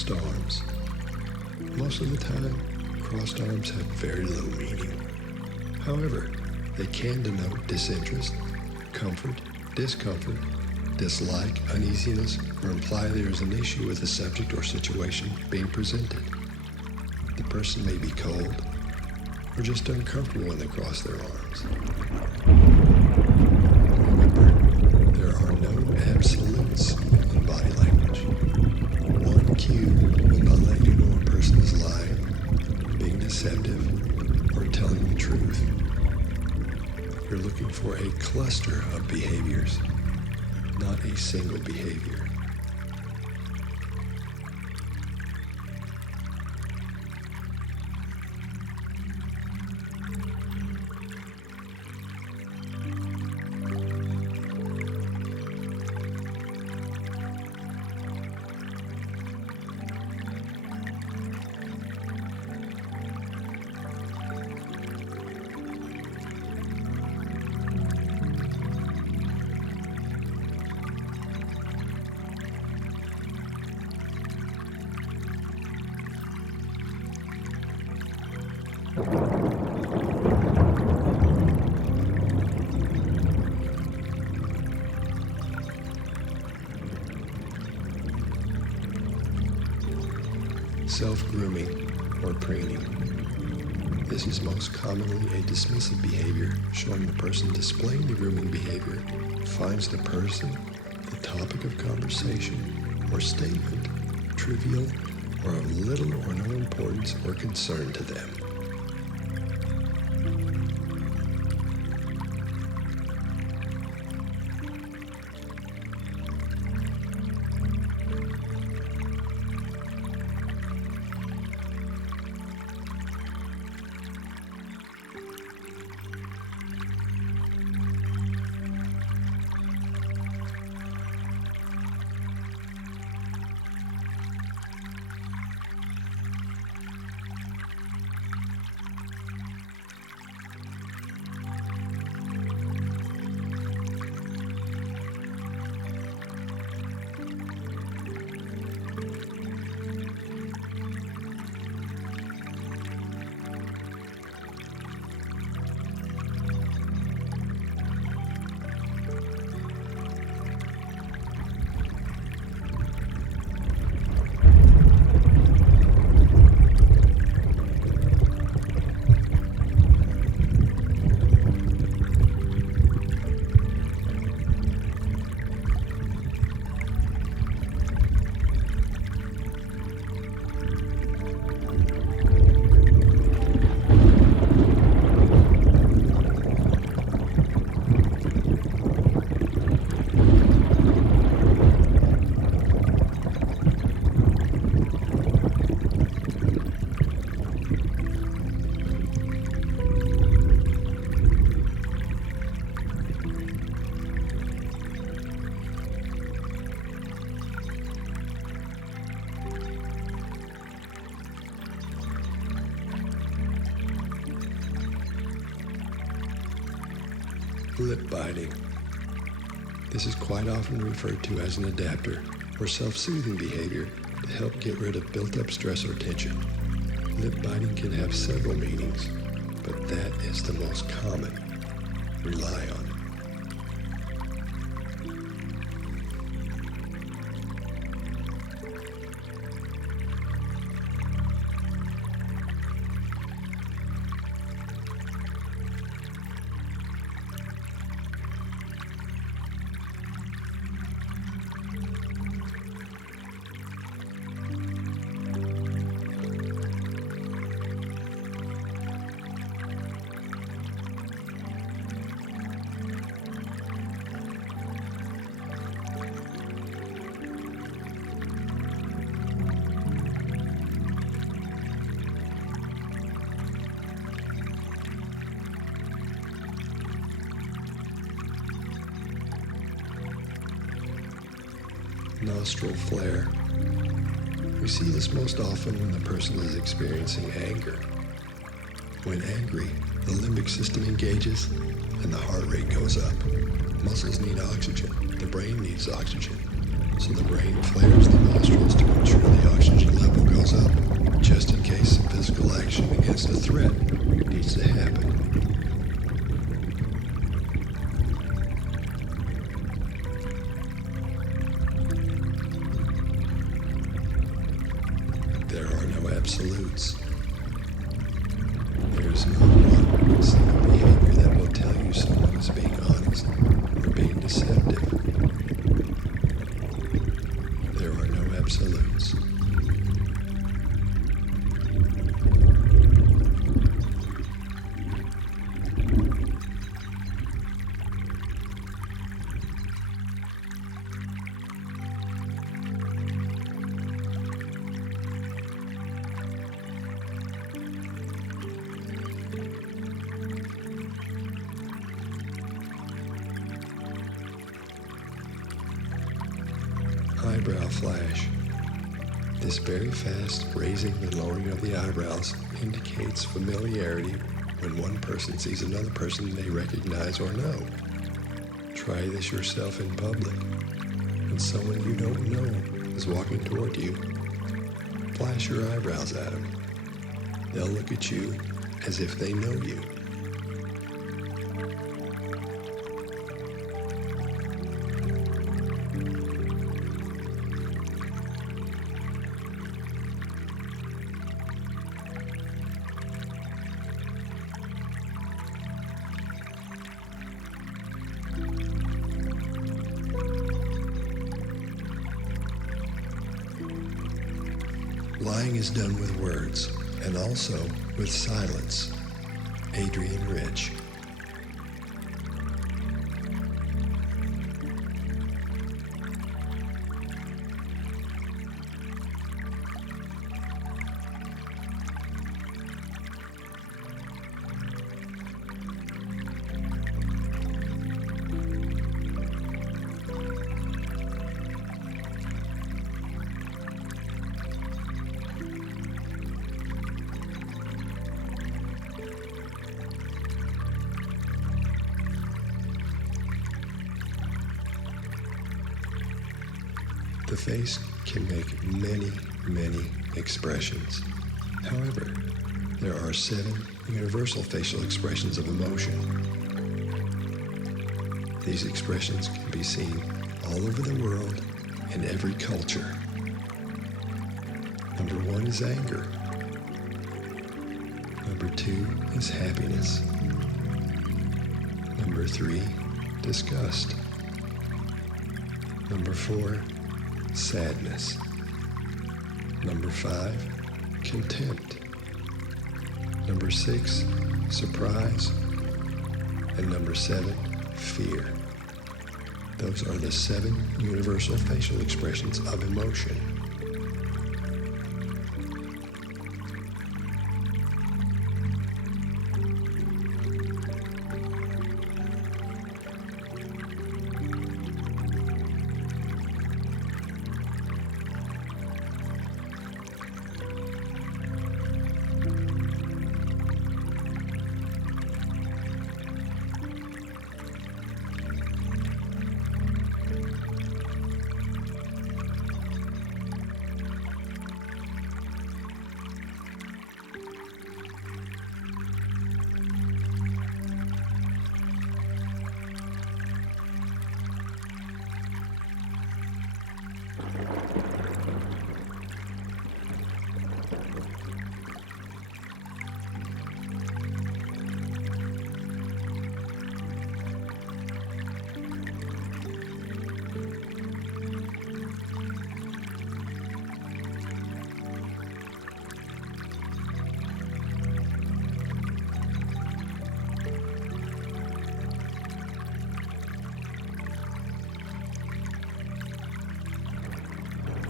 crossed arms. Most of the time, crossed arms have very little meaning. However, they can denote disinterest, comfort, discomfort, dislike, uneasiness, or imply there is an issue with the subject or situation being presented. The person may be cold or just uncomfortable when they cross their arms. Remember, there are no absolutes in body language. One cue will not let you know a person is lying, being deceptive, or telling the truth. You're looking for a cluster of behaviors, not a single behavior. Self-grooming or preening. This is most commonly a dismissive behavior, showing the person displaying the grooming behavior finds the person, the topic of conversation or statement, trivial or of little or no importance or concern to them. Lip biting. This is quite often referred to as an adapter or self-soothing behavior to help get rid of built-up stress or tension. Lip biting can have several meanings, but that is the most common. Rely on it. Nostril flare. We see this most often when the person is experiencing anger. When angry, the limbic system engages and the heart rate goes up. Muscles need oxygen. The brain needs oxygen. so the brain flares the nostrils to ensure the oxygen level goes up, just in case some physical action against a threat needs to happen. There are no absolutes. There is no one single behavior that will tell you someone is being honest or being deceptive. There are no absolutes. Eyebrow flash. This very fast raising and lowering of the eyebrows indicates familiarity when one person sees another person they recognize or know. Try this yourself in public. When someone you don't know is walking toward you, flash your eyebrows at them. They'll look at you as if they know you. Lying is done with words and also with silence. Adrian Rich. The face can make many expressions. However, there are 7 universal facial expressions of emotion. These expressions can be seen all over the world in every culture. Number 1 is anger. Number 2 is happiness. Number 3, disgust. Number 4, sadness. Number 5, contempt. Number 6, surprise. And number 7, fear. Those are the 7 universal facial expressions of emotion.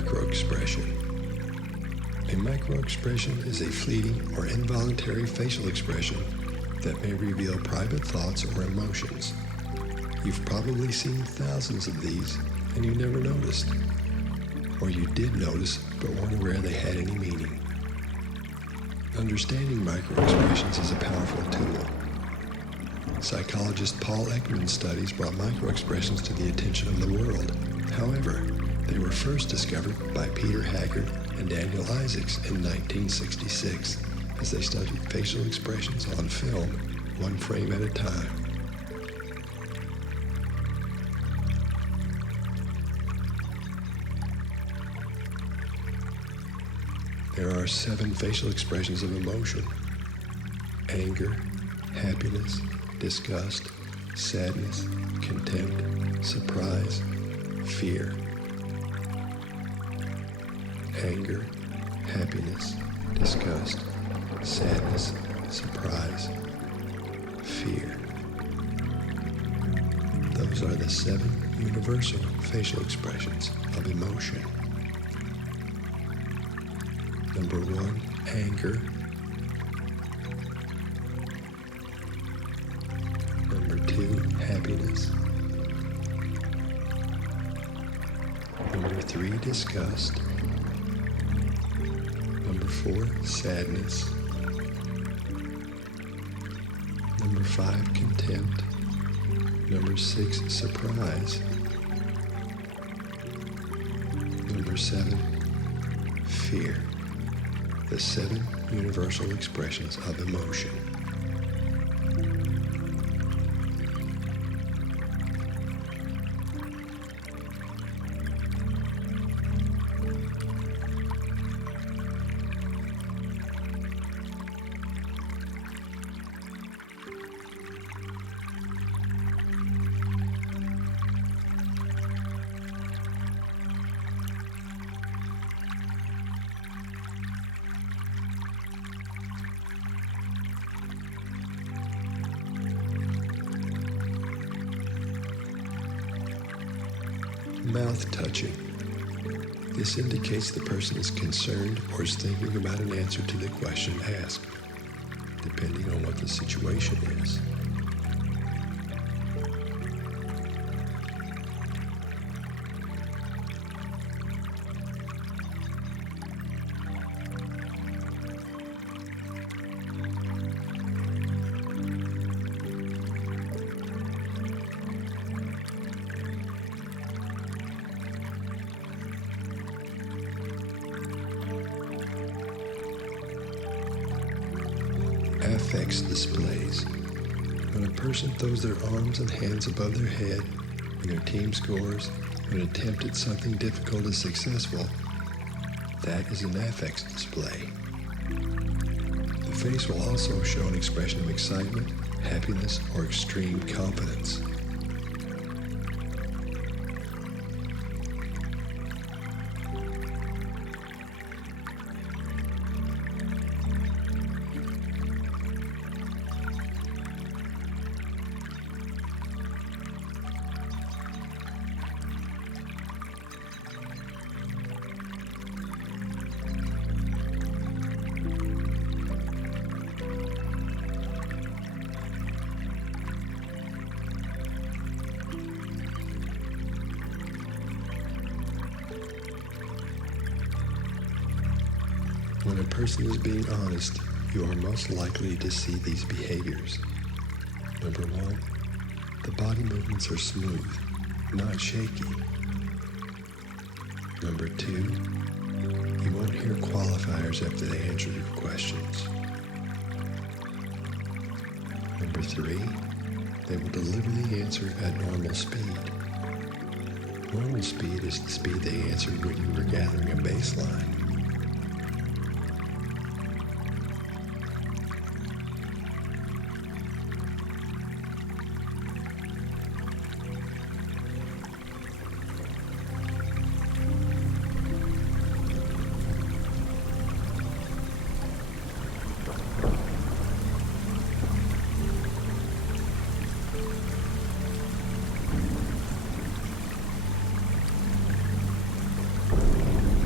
microexpression. A microexpression is a fleeting or involuntary facial expression that may reveal private thoughts or emotions. You've probably seen thousands of these and you never noticed. Or you did notice but weren't aware they had any meaning. Understanding microexpressions is a powerful tool. Psychologist Paul Ekman's studies brought microexpressions to the attention of the world. However, they were first discovered by Peter Haggard and Daniel Isaacs in 1966 as they studied facial expressions on film, one frame at a time. There are 7 facial expressions of emotion: anger, happiness, disgust, sadness, contempt, surprise, fear. Anger, happiness, disgust, sadness, surprise, fear. Those are the 7 universal facial expressions of emotion. Number 1, anger. Number 2, happiness. Number 3, disgust. Number 4, sadness. Number 5, contempt. Number 6, surprise. Number 7, fear. The 7 universal expressions of emotion. Mouth touching. This indicates the person is concerned or is thinking about an answer to the question asked, depending on what the situation is. Affects displays. When a person throws their arms and hands above their head, when their team scores, when an attempt at something difficult is successful, that is an affects display. The face will also show an expression of excitement, happiness, or extreme confidence. When a person is being honest, you are most likely to see these behaviors. Number 1, the body movements are smooth, not shaky. Number 2, you won't hear qualifiers after they answer your questions. Number 3, they will deliver the answer at normal speed. Normal speed is the speed they answered when you were gathering a baseline.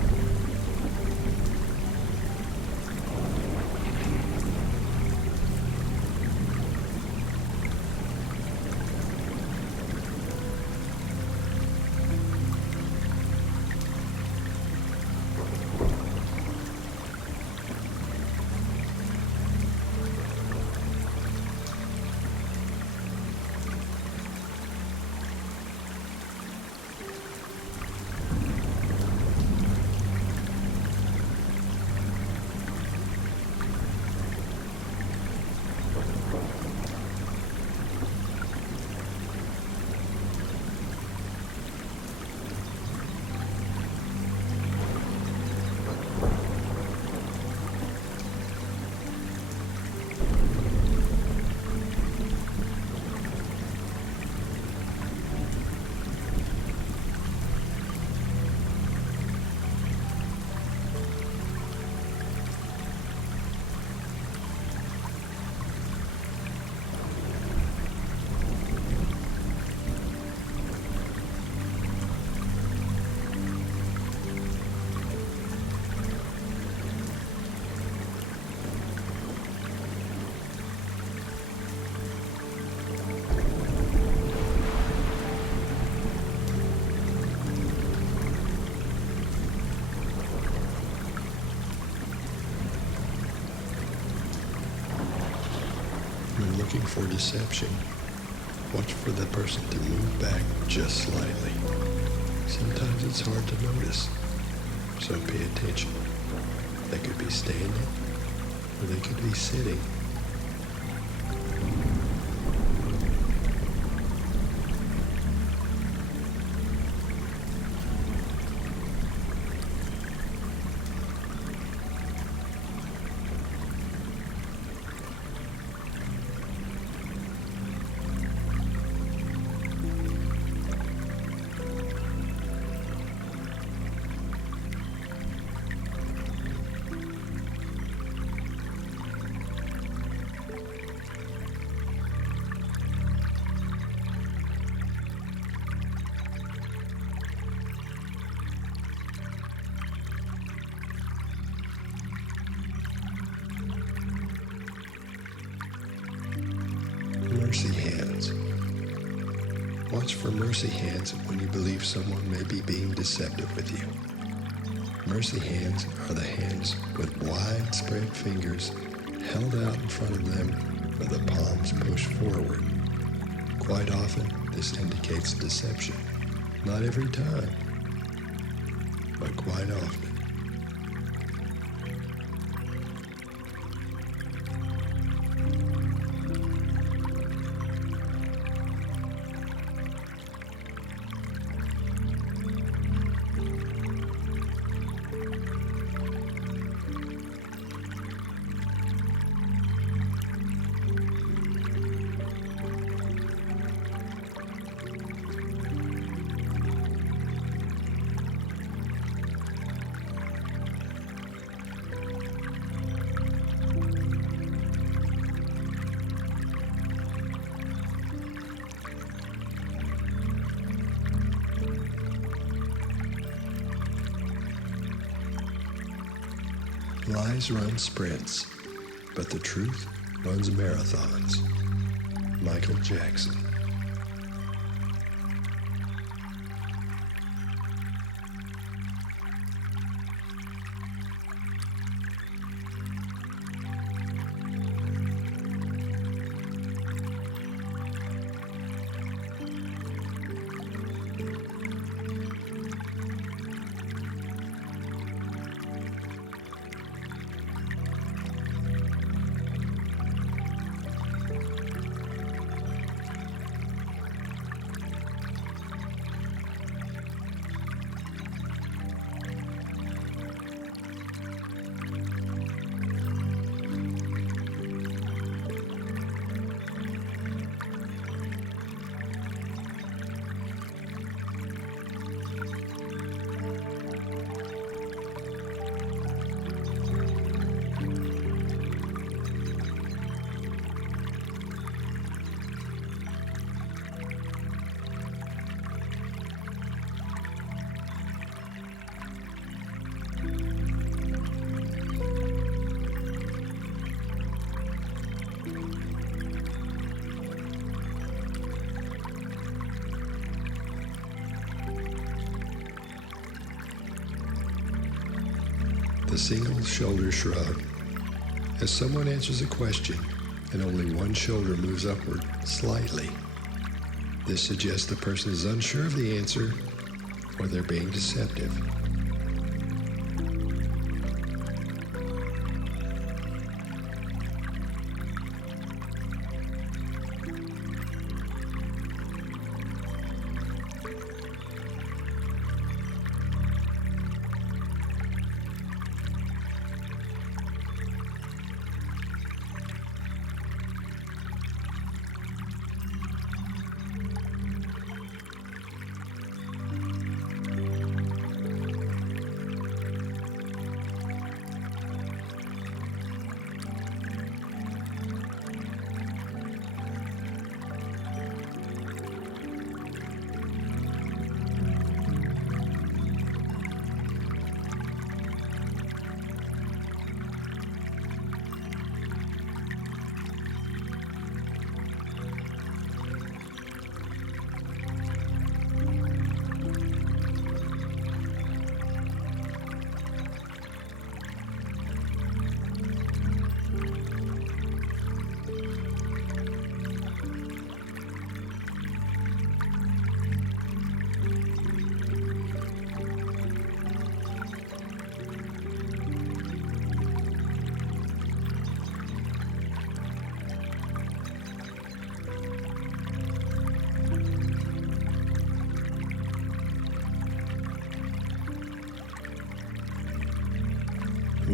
for deception, watch for the person to move back just slightly. Sometimes it's hard to notice, so pay attention. They could be standing, or they could be sitting. Mercy hands. Watch for mercy hands when you believe someone may be being deceptive with you. Mercy hands are the hands with widespread fingers held out in front of them with the palms pushed forward. Quite often, this indicates deception. Not every time, but quite often. Lies run sprints, but the truth runs marathons. Michael Jackson. The single shoulder shrug. As someone answers a question and only one shoulder moves upward slightly, this suggests the person is unsure of the answer or they're being deceptive.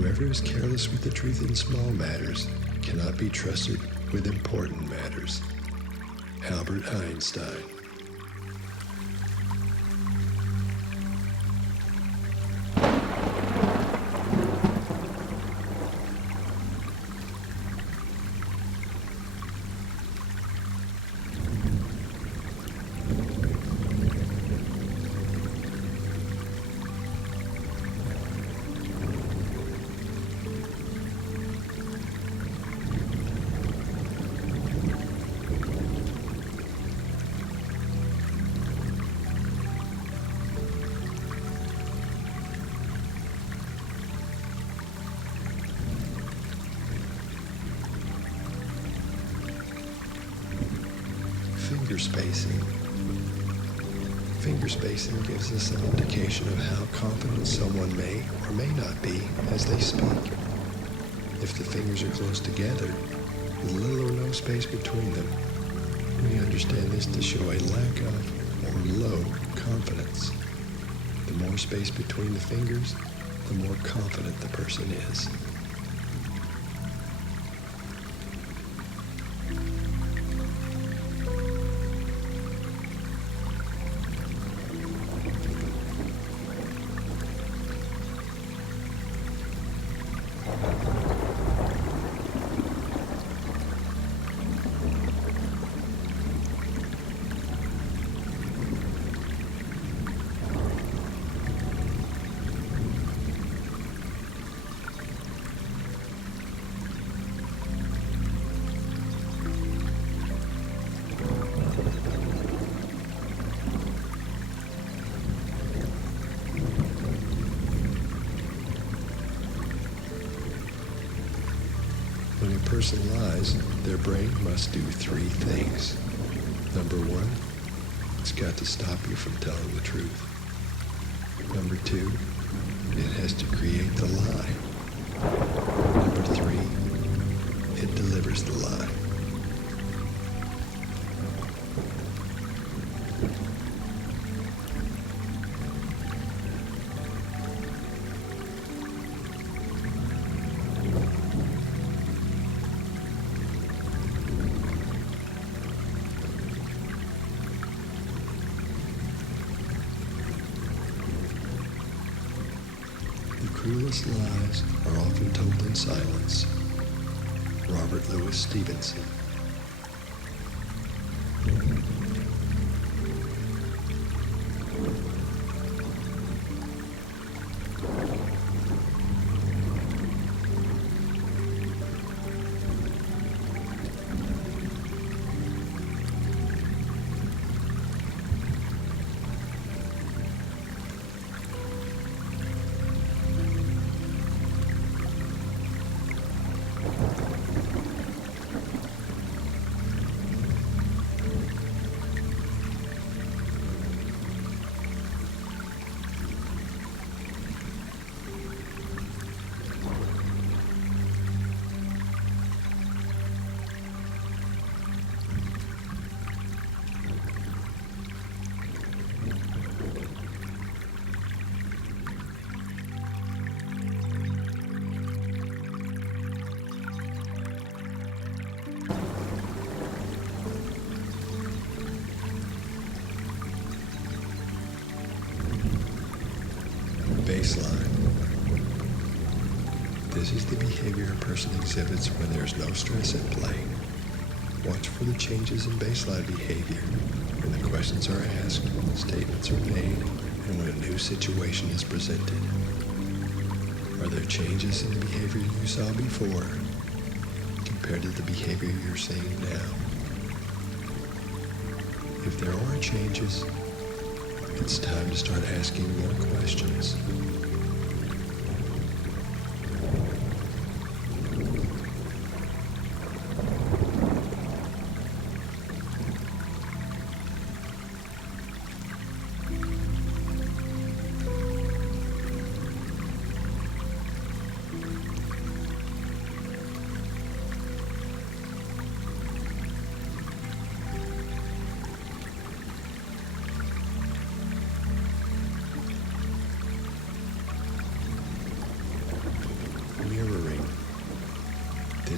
Whoever is careless with the truth in small matters cannot be trusted with important matters. Albert Einstein. Finger spacing. Finger spacing gives us an indication of how confident someone may or may not be as they speak. If the fingers are close together, with little or no space between them, we understand this to show a lack of or low confidence. The more space between the fingers, the more confident the person is. When a person lies, their brain must do three things. Number one, it's got to stop you from telling the truth. Number two, it has to create the lie. Number three, it delivers the lie. The cruelest lies are often told in silence. Robert Louis Stevenson. Baseline. This is the behavior a person exhibits when there's no stress at play. Watch for the changes in baseline behavior when the questions are asked, statements are made, and when a new situation is presented. Are there changes in the behavior you saw before compared to the behavior you're seeing now? If there are changes, it's time to start asking more questions.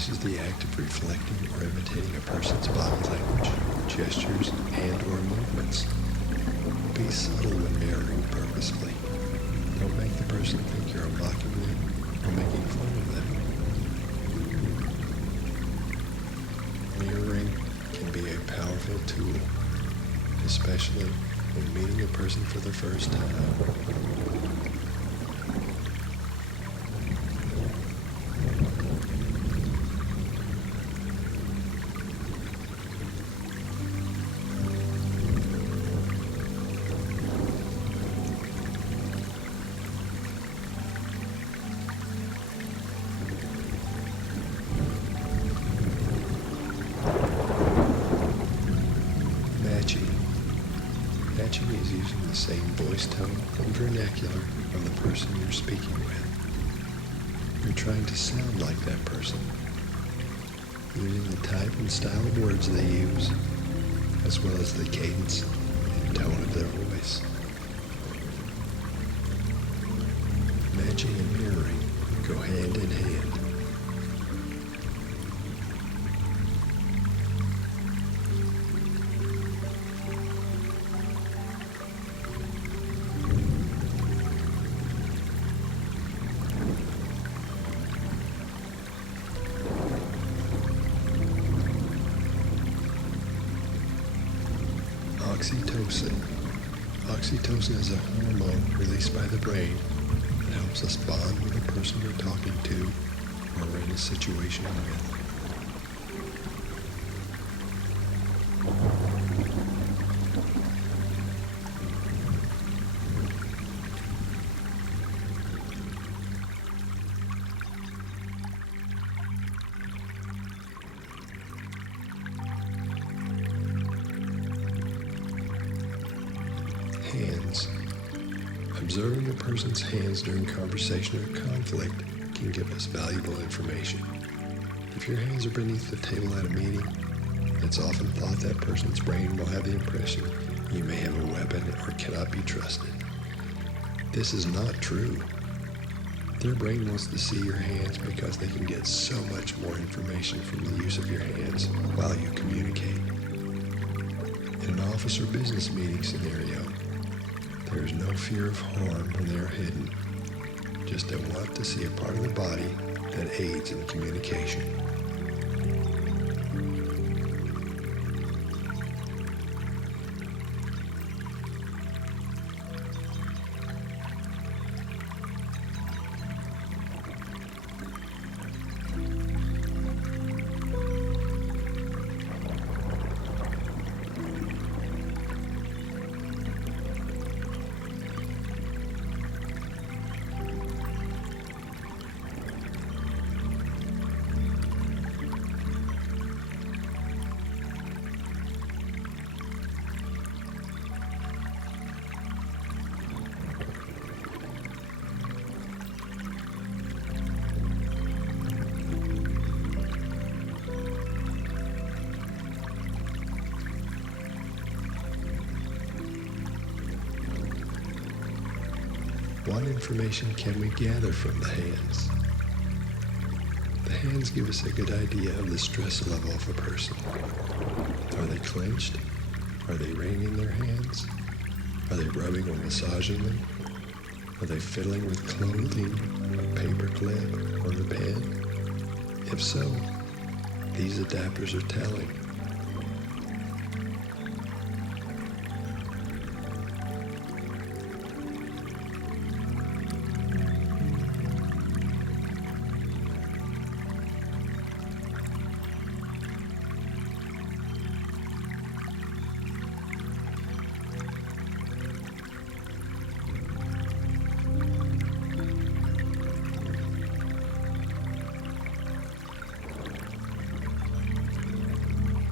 This is the act of reflecting or imitating a person's body language, gestures, and or movements. Be subtle when mirroring purposefully. Don't make the person think you're mocking them or making fun of them. Mirroring can be a powerful tool, especially when meeting a person for the first time. Matching is using the same voice tone and vernacular of the person you're speaking with. You're trying to sound like that person, using the type and style of words they use, as well as the cadence and tone of their voice. Matching and mirroring go hand in hand. Oxytocin. Oxytocin is a hormone released by the brain that helps us bond with the person we're talking to or we're in a situation with. Hands. Observing a person's hands during conversation or conflict can give us valuable information. If your hands are beneath the table at a meeting, it's often thought that person's brain will have the impression you may have a weapon or cannot be trusted. This is not true. Their brain wants to see your hands because they can get so much more information from the use of your hands while you communicate. In an office or business meeting scenario, there is no fear of harm when they are hidden, just a want to see a part of the body that aids in communication. What information can we gather from the hands? The hands give us a good idea of the stress level of a person. Are they clenched? Are they wringing their hands? Are they rubbing or massaging them? Are they fiddling with clothing, a paper clip, or the pen? If so, these adapters are telling.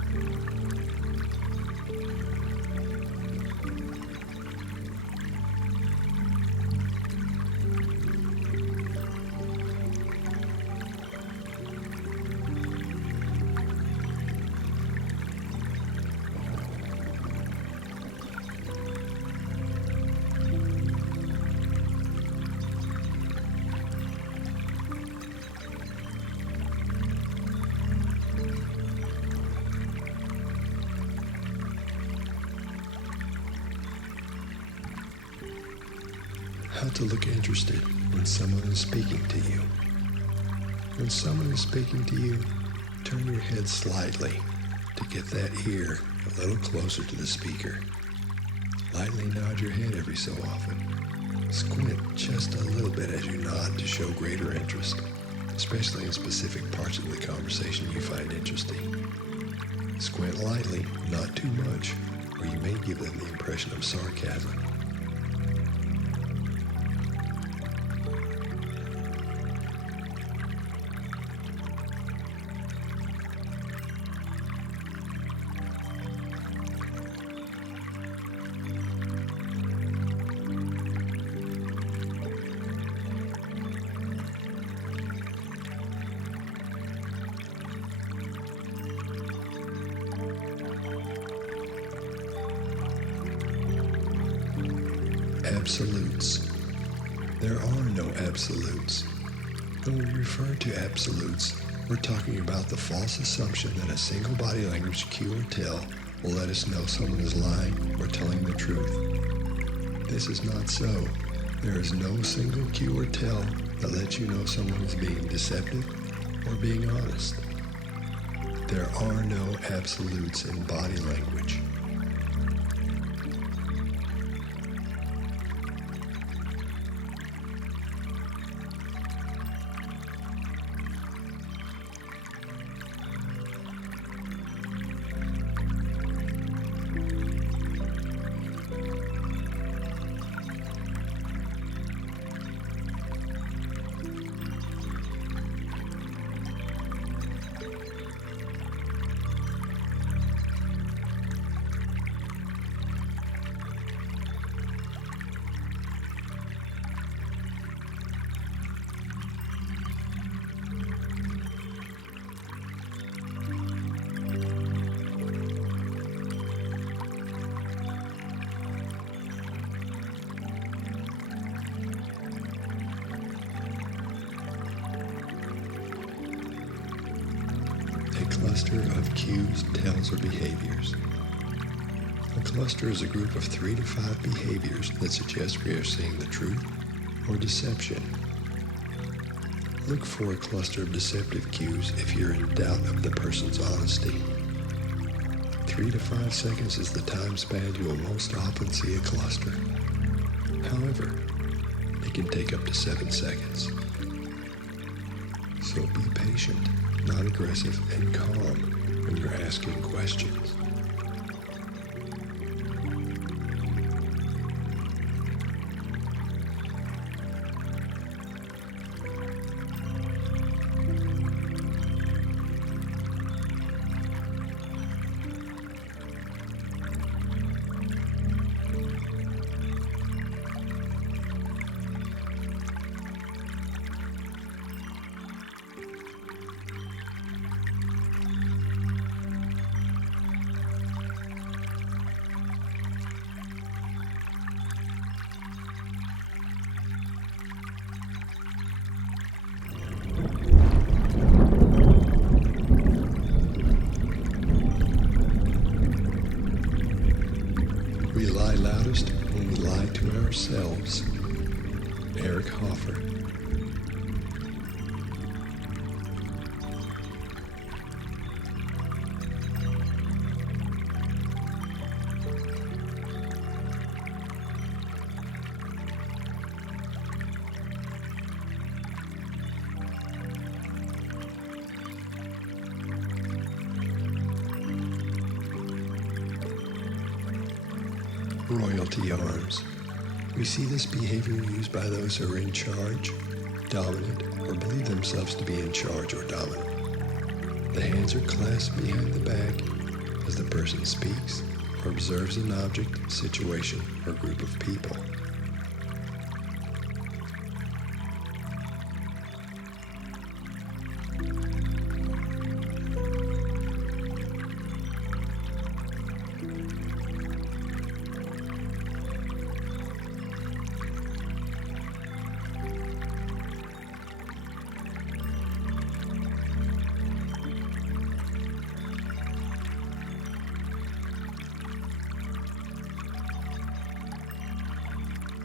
how to look interested when someone is speaking to you. When someone is speaking to you, turn your head slightly to get that ear a little closer to the speaker. Lightly nod your head every so often. Squint just a little bit as you nod to show greater interest, especially in specific parts of the conversation you find interesting. Squint lightly, not too much, or you may give them the impression of sarcasm. Absolutes. There are no absolutes. When we refer to absolutes, we're talking about the false assumption that a single body language cue or tell will let us know someone is lying or telling the truth. This is not so. There is no single cue or tell that lets you know someone is being deceptive or being honest. There are no absolutes in body language. Cluster of cues, tells, or behaviors. A cluster is a group of 3 to 5 behaviors that suggest we are seeing the truth or deception. Look for a cluster of deceptive cues if you're in doubt of the person's honesty. 3 to 5 seconds is the time span you will most often see a cluster. However, it can take up to 7 seconds. So be patient, not aggressive, and calm when you're asking questions. We lie loudest when we lie to ourselves. Eric Hoffer. Royalty arms. We see this behavior used by those who are in charge, dominant, or believe themselves to be in charge or dominant. The hands are clasped behind the back as the person speaks or observes an object, situation, or group of people.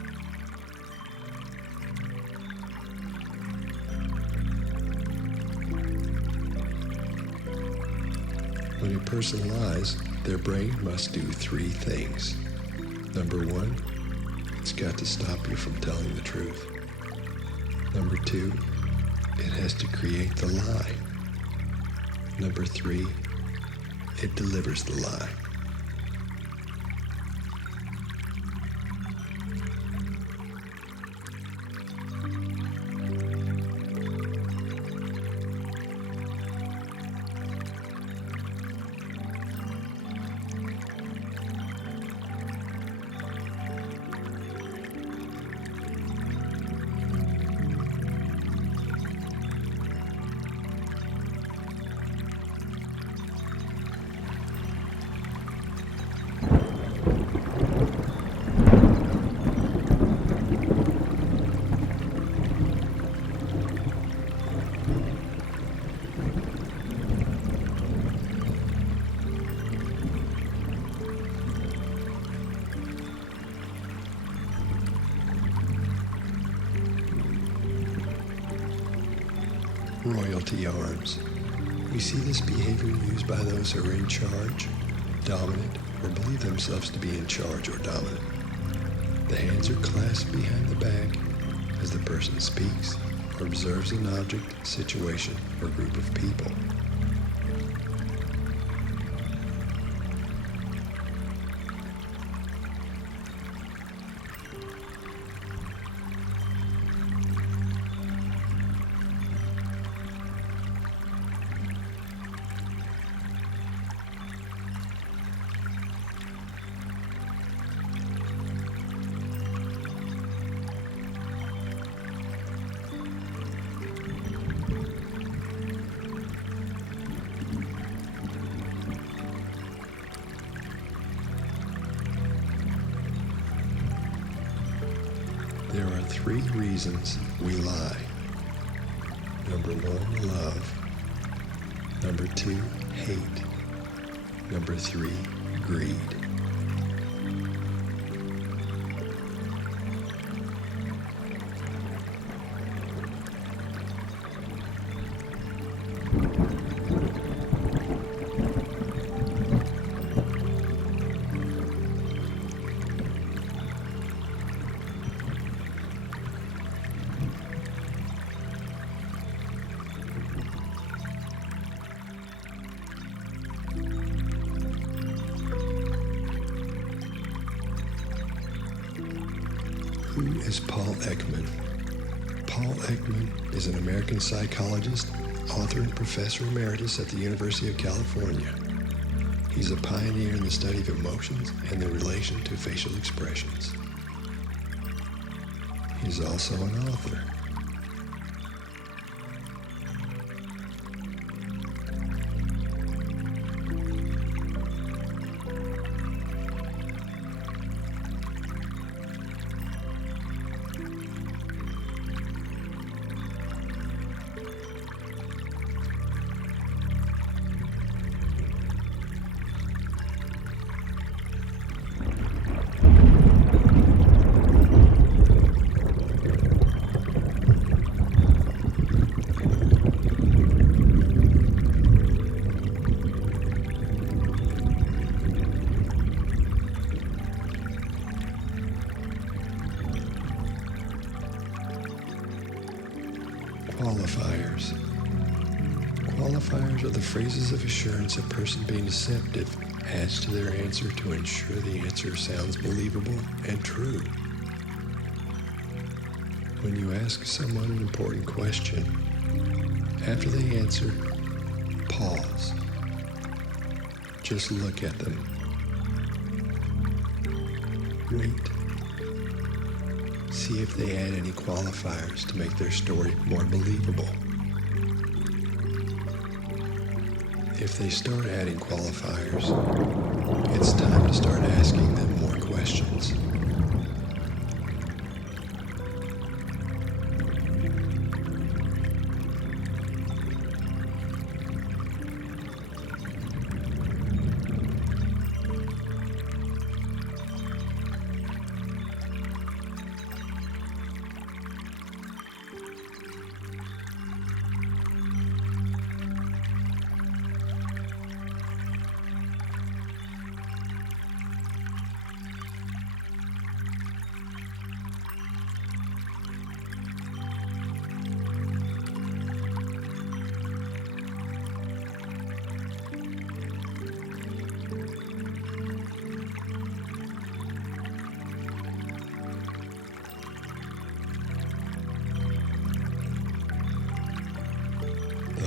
person lies, their brain must do three things. Number one, it's got to stop you from telling the truth. Number two, it has to create the lie. Number three, it delivers the lie. Royalty arms. We see this behavior used by those who are in charge, dominant, or believe themselves to be in charge or dominant. The hands are clasped behind the back as the person speaks or observes an object, situation, or group of people. There are three reasons we lie. Number one, love. Number two, hate. Number three, greed. Who is Paul Ekman? Paul Ekman is an American psychologist, author, and professor emeritus at the University of California. He's a pioneer in the study of emotions and their relation to facial expressions. He's also an author. Qualifiers. Qualifiers are the phrases of assurance a person being deceptive adds to their answer to ensure the answer sounds believable and true. When you ask someone an important question, after they answer, pause. Just look at them. Wait. See if they add any qualifiers to make their story more believable. If they start adding qualifiers, it's time to start asking them more questions.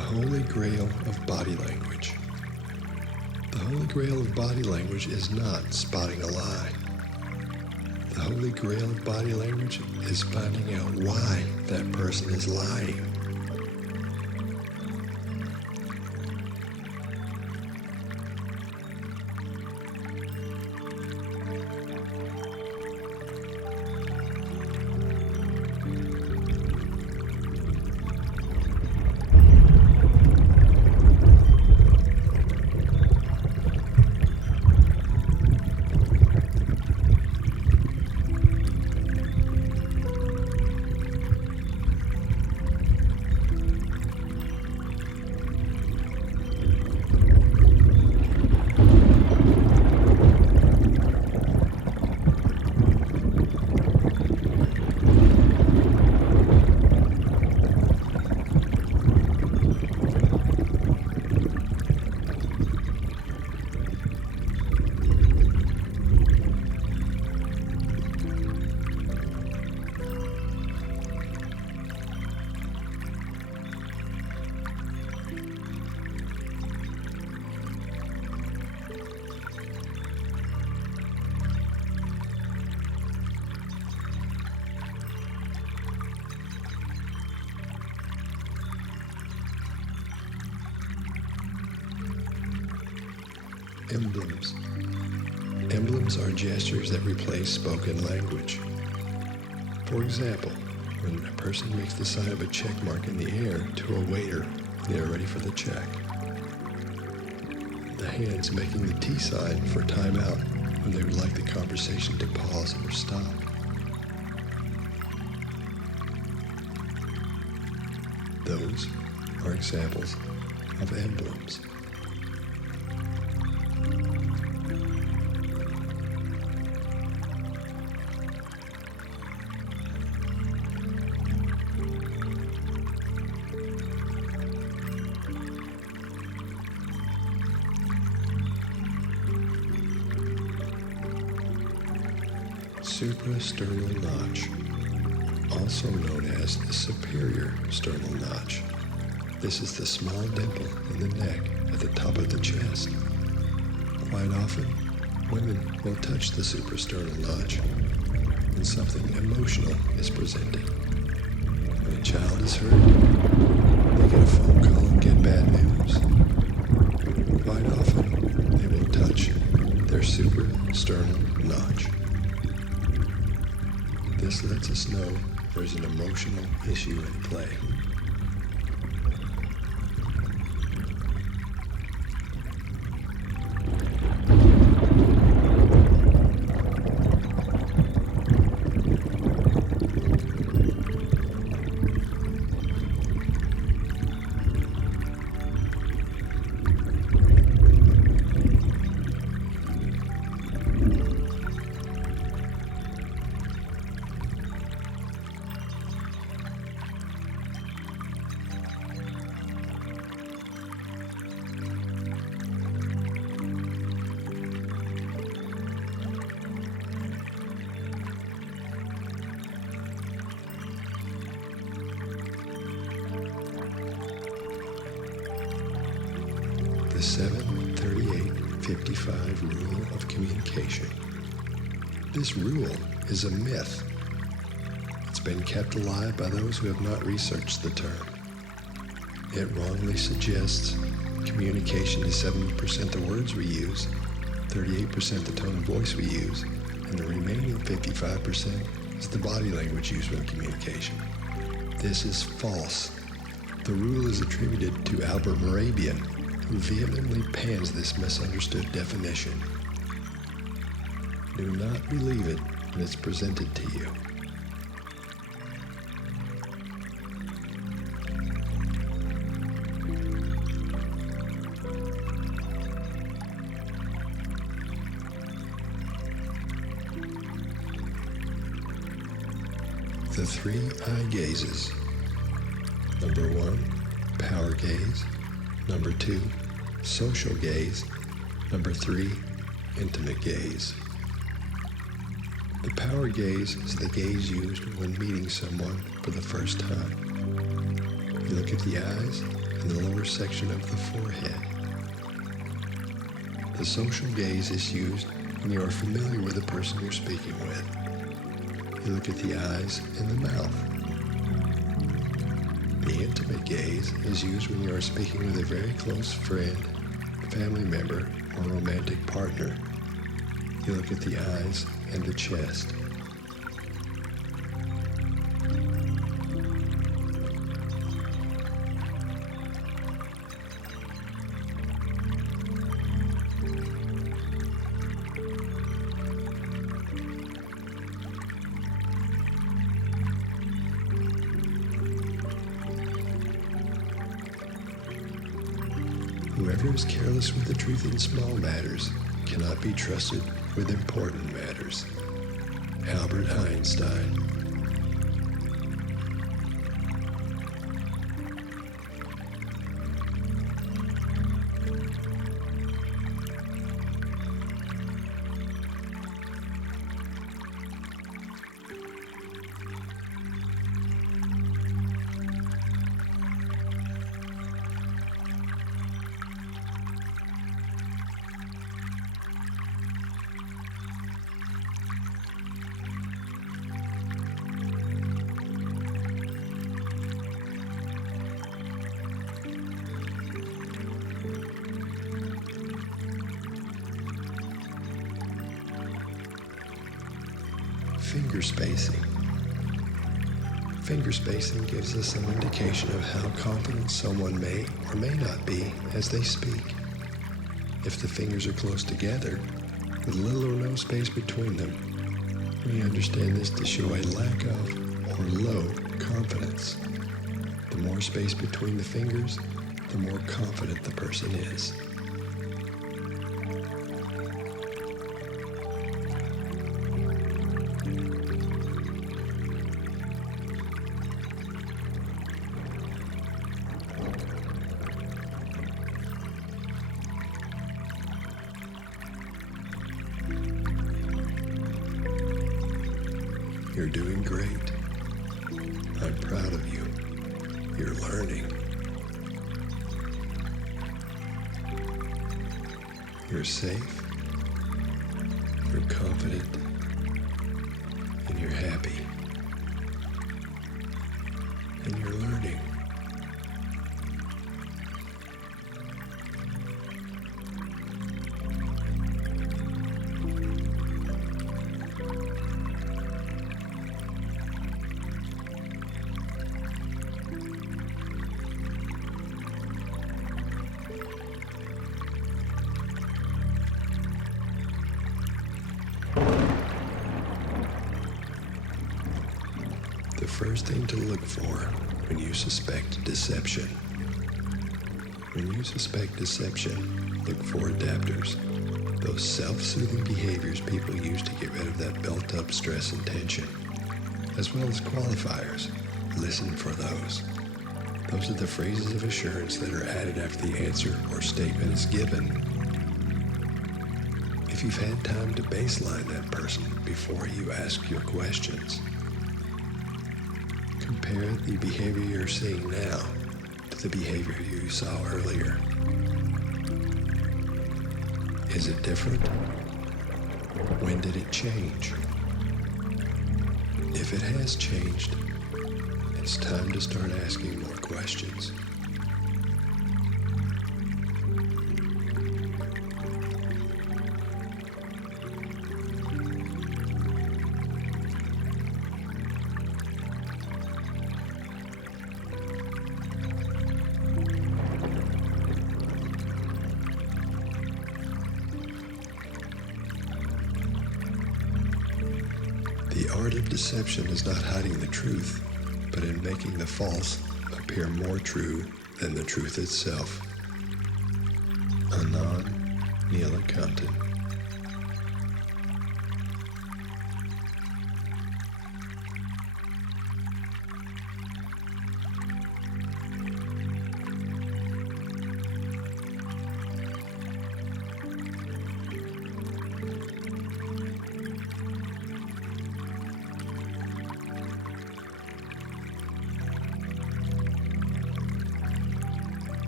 holy grail of body language. The holy grail of body language is not spotting a lie. The holy grail of body language is finding out why that person is lying. Emblems. Emblems are gestures that replace spoken language. For example, when a person makes the sign of a check mark in the air to a waiter, they are ready for the check. The hands making the T sign for timeout when they would like the conversation to pause or stop. Those are examples of emblems. Suprasternal notch, also known as the superior sternal notch. This is the small dimple in the neck at the top of the chest. Quite often, women will touch the suprasternal notch when something emotional is presented. When a child is hurt, they get a phone call and get bad news. Quite often, they will touch their suprasternal notch. This lets us know there's an emotional issue in play. The 7-38-55 rule of communication. This rule is a myth. It's been kept alive by those who have not researched the term. It wrongly suggests communication is 70% the words we use, 38% the tone of voice we use, and the remaining 55% is the body language used in communication. This is false. The rule is attributed to Albert Morabian, who vehemently pans this misunderstood definition. Do not believe it when it's presented to you. The 3 eye gazes. Number 1, power gaze. Number 2, social gaze. Number 3, intimate gaze. The power gaze is the gaze used when meeting someone for the first time. You look at the eyes and the lower section of the forehead. The social gaze is used when you are familiar with the person you're speaking with. You look at the eyes and the mouth. The intimate gaze is used when you are speaking with a very close friend, family member, or romantic partner. You look at the eyes and the chest. Whoever is careless with the truth in small matters cannot be trusted with important matters. Albert Einstein. Finger spacing. Finger spacing gives us an indication of how confident someone may or may not be as they speak. If the fingers are close together, with little or no space between them, we understand this to show a lack of or low confidence. The more space between the fingers, the more confident the person is. You're doing great. I'm proud of you. You're learning. You're safe. You're confident. And you're happy. And you're learning. The first thing to look for when you suspect deception. When you suspect deception, look for adapters, those self-soothing behaviors people use to get rid of that built-up stress and tension, as well as qualifiers. Listen for those. Those are the phrases of assurance that are added after the answer or statement is given. If you've had time to baseline that person before you ask your questions, compare the behavior you're seeing now to the behavior you saw earlier. Is it different? When did it change? If it has changed, it's time to start asking more questions. The art of deception is not hiding the truth, but in making the false appear more true than the truth itself. Anon Neelakantan.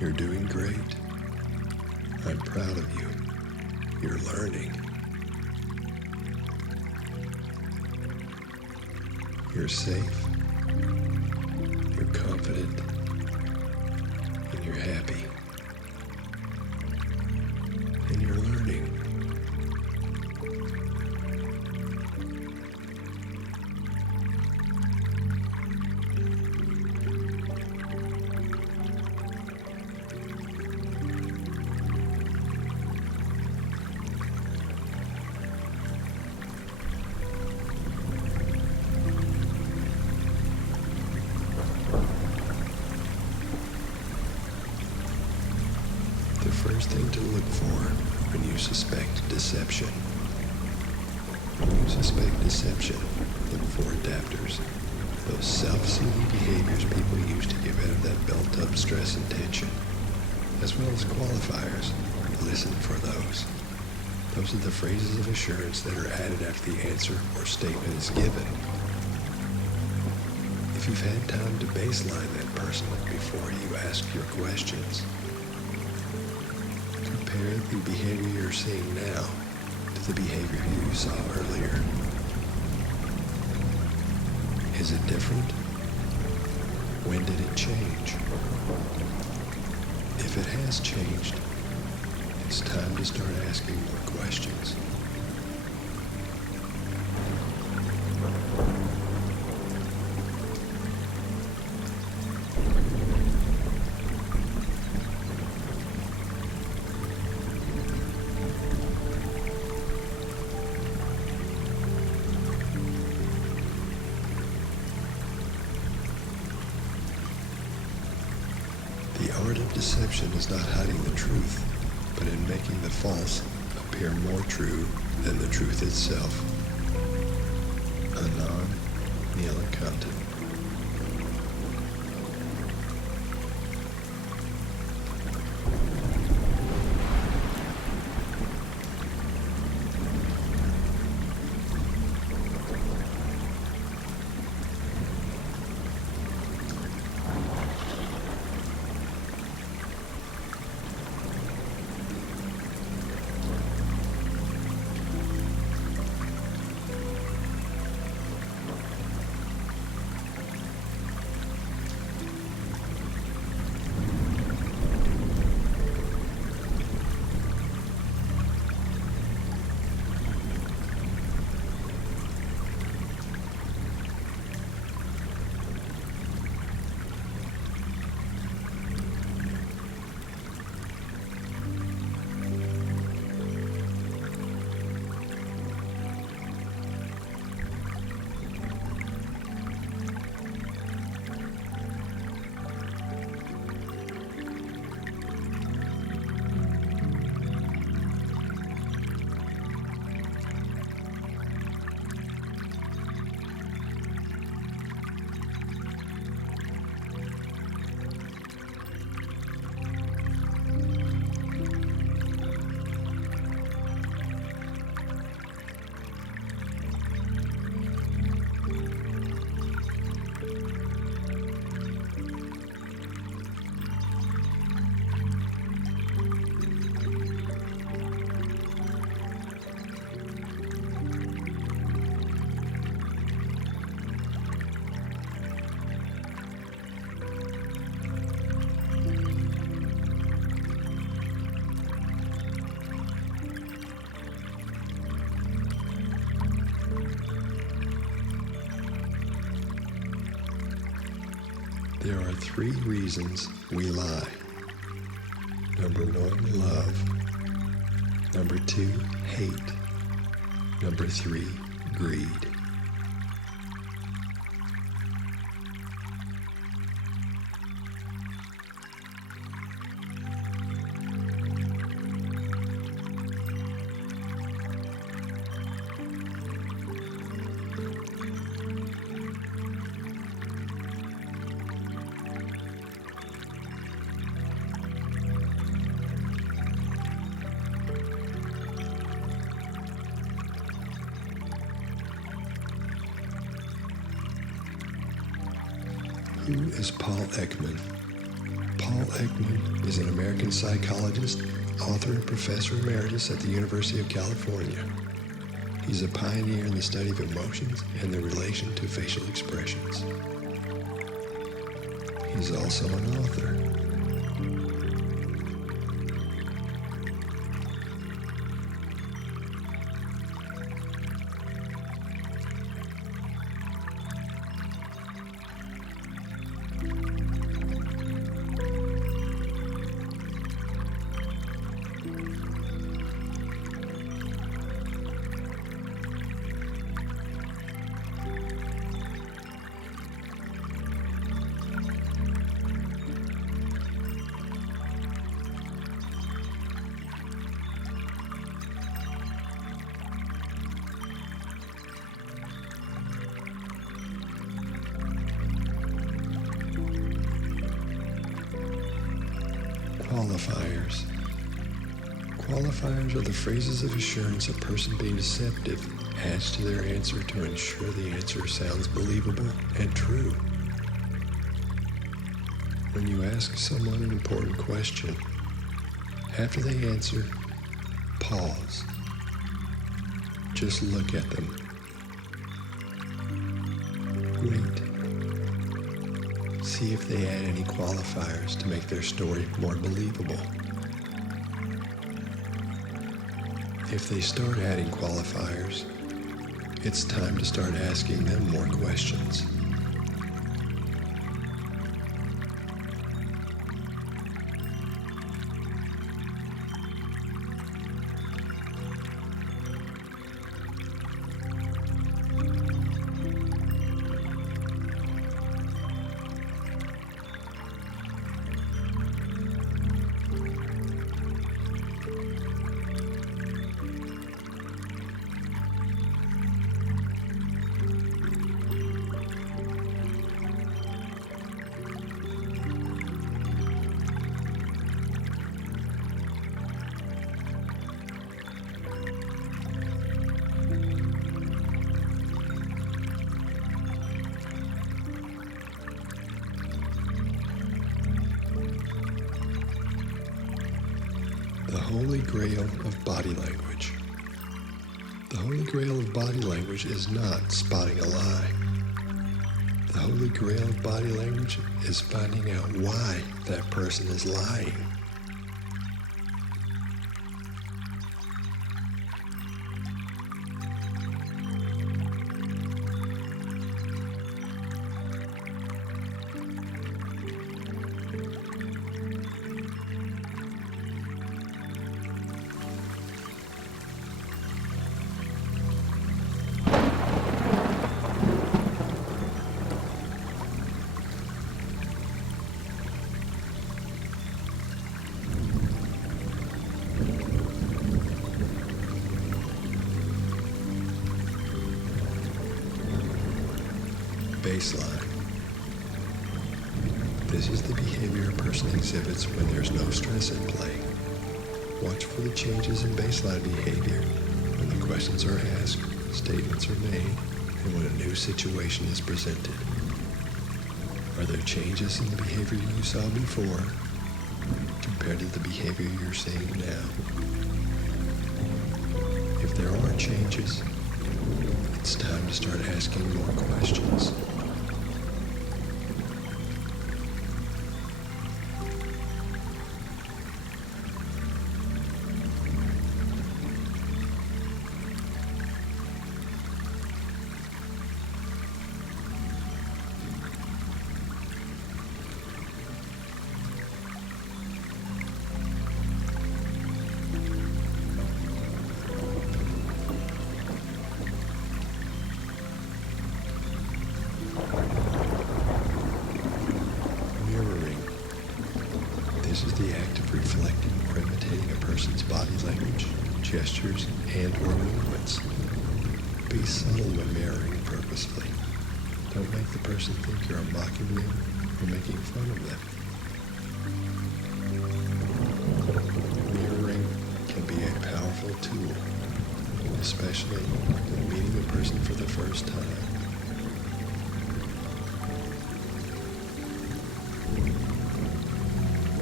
You're doing great. I'm proud of you. You're learning. You're safe. You're confident. And you're happy. And you're learning. The first thing to look for when you suspect deception. When you suspect deception, look for adapters. Those self-soothing behaviors people use to get rid of that built-up stress and tension, as well as qualifiers. Listen for those. Those are the phrases of assurance that are added after the answer or statement is given. If you've had time to baseline that person before you ask your questions, compare the behavior you're seeing now to the behavior you saw earlier. Is it different? When did it change? If it has changed, it's time to start asking more questions. The art of deception is not hiding the truth, but in making the false appear more true than the truth itself. Anon Neelakantan. There are 3 reasons we lie. Number 1, love. Number 2, hate. Number 3, greed. Who is Paul Ekman? Paul Ekman is an American psychologist, author, and professor emeritus at the University of California. He's a pioneer in the study of emotions and their relation to facial expressions. He's also an author. Qualifiers. Qualifiers are the phrases of assurance a person being deceptive adds to their answer to ensure the answer sounds believable and true. When you ask someone an important question, after they answer, pause. Just look at them. Wait. See if they add any qualifiers to make their story more believable. If they start adding qualifiers, it's time to start asking them more questions. The Holy Grail of Body Language. The Holy Grail of body language is not spotting a lie. The Holy Grail of body language is finding out why that person is lying. Baseline. This is the behavior a person exhibits when there's no stress at play. Watch for the changes in baseline behavior when the questions are asked, statements are made, and when a new situation is presented. Are there changes in the behavior you saw before compared to the behavior you're seeing now? If there are changes, it's time to start asking more questions. This is the act of reflecting or imitating a person's body language, gestures, and/or movements. Be subtle when mirroring purposefully. Don't make the person think you're mocking them or making fun of them. Mirroring can be a powerful tool, especially when meeting a person for the first time.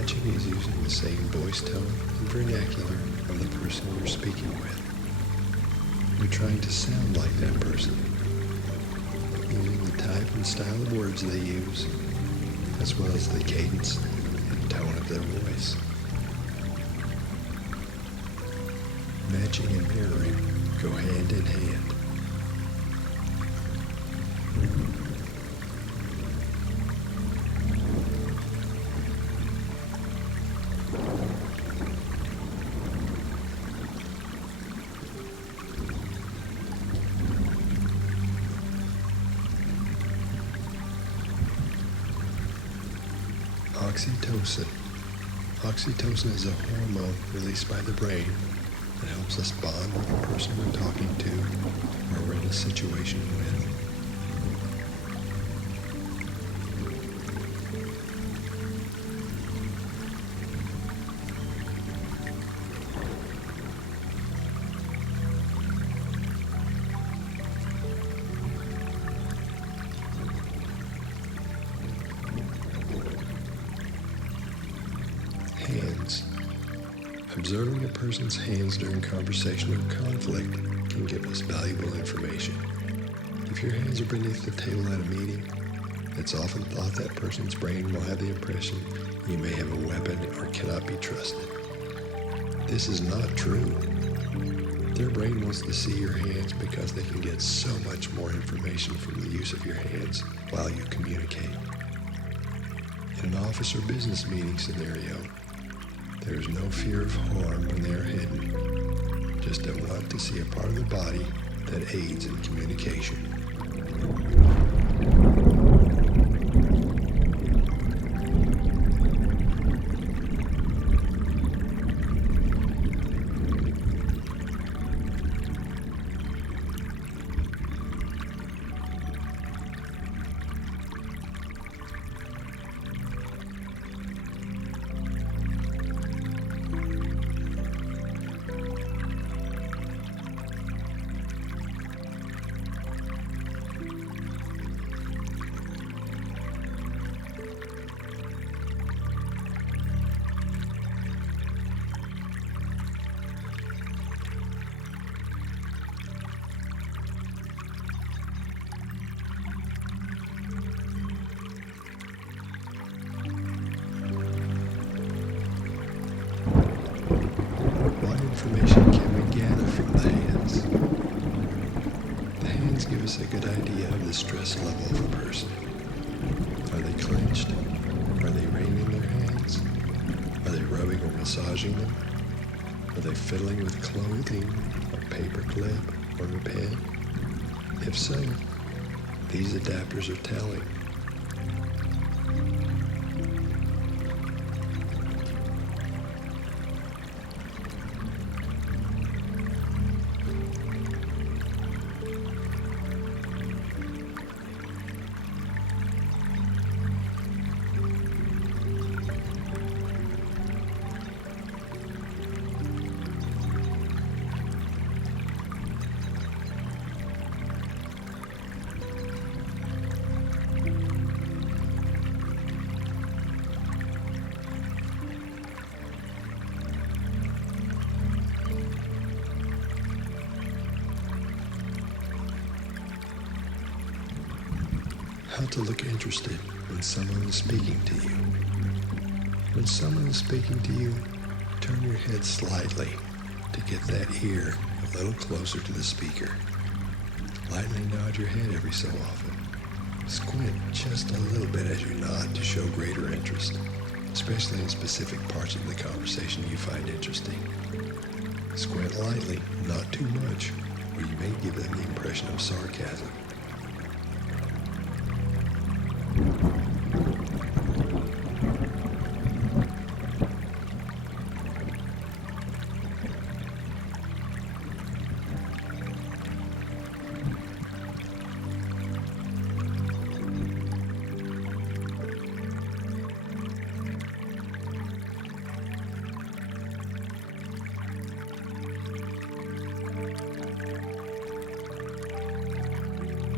matching is using the same voice tone and vernacular of the person you're speaking with. You're trying to sound like that person, using the type and style of words they use, as well as the cadence and tone of their voice. Matching and mirroring go hand in hand. Oxytocin. Oxytocin is a hormone released by the brain that helps us bond with the person we're talking to or we're in a situation with. Hands. Observing a person's hands during conversation or conflict can give us valuable information. If your hands are beneath the table at a meeting, it's often thought that person's brain will have the impression you may have a weapon or cannot be trusted. This is not true. Their brain wants to see your hands because they can get so much more information from the use of your hands while you communicate. In an office or business meeting scenario, there is no fear of harm when they are hidden, just a want to see a part of the body that aids in communication. Information can we gather from the hands? The hands give us a good idea of the stress level of a person. Are they clenched? Are they wringing their hands? Are they rubbing or massaging them? Are they fiddling with clothing, a paper clip, or a pen? If so, these adapters are telling. How to look interested when someone is speaking to you. When someone is speaking to you, turn your head slightly to get that ear a little closer to the speaker. Lightly nod your head every so often. Squint just a little bit as you nod to show greater interest, especially in specific parts of the conversation you find interesting. Squint lightly, not too much, or you may give them the impression of sarcasm.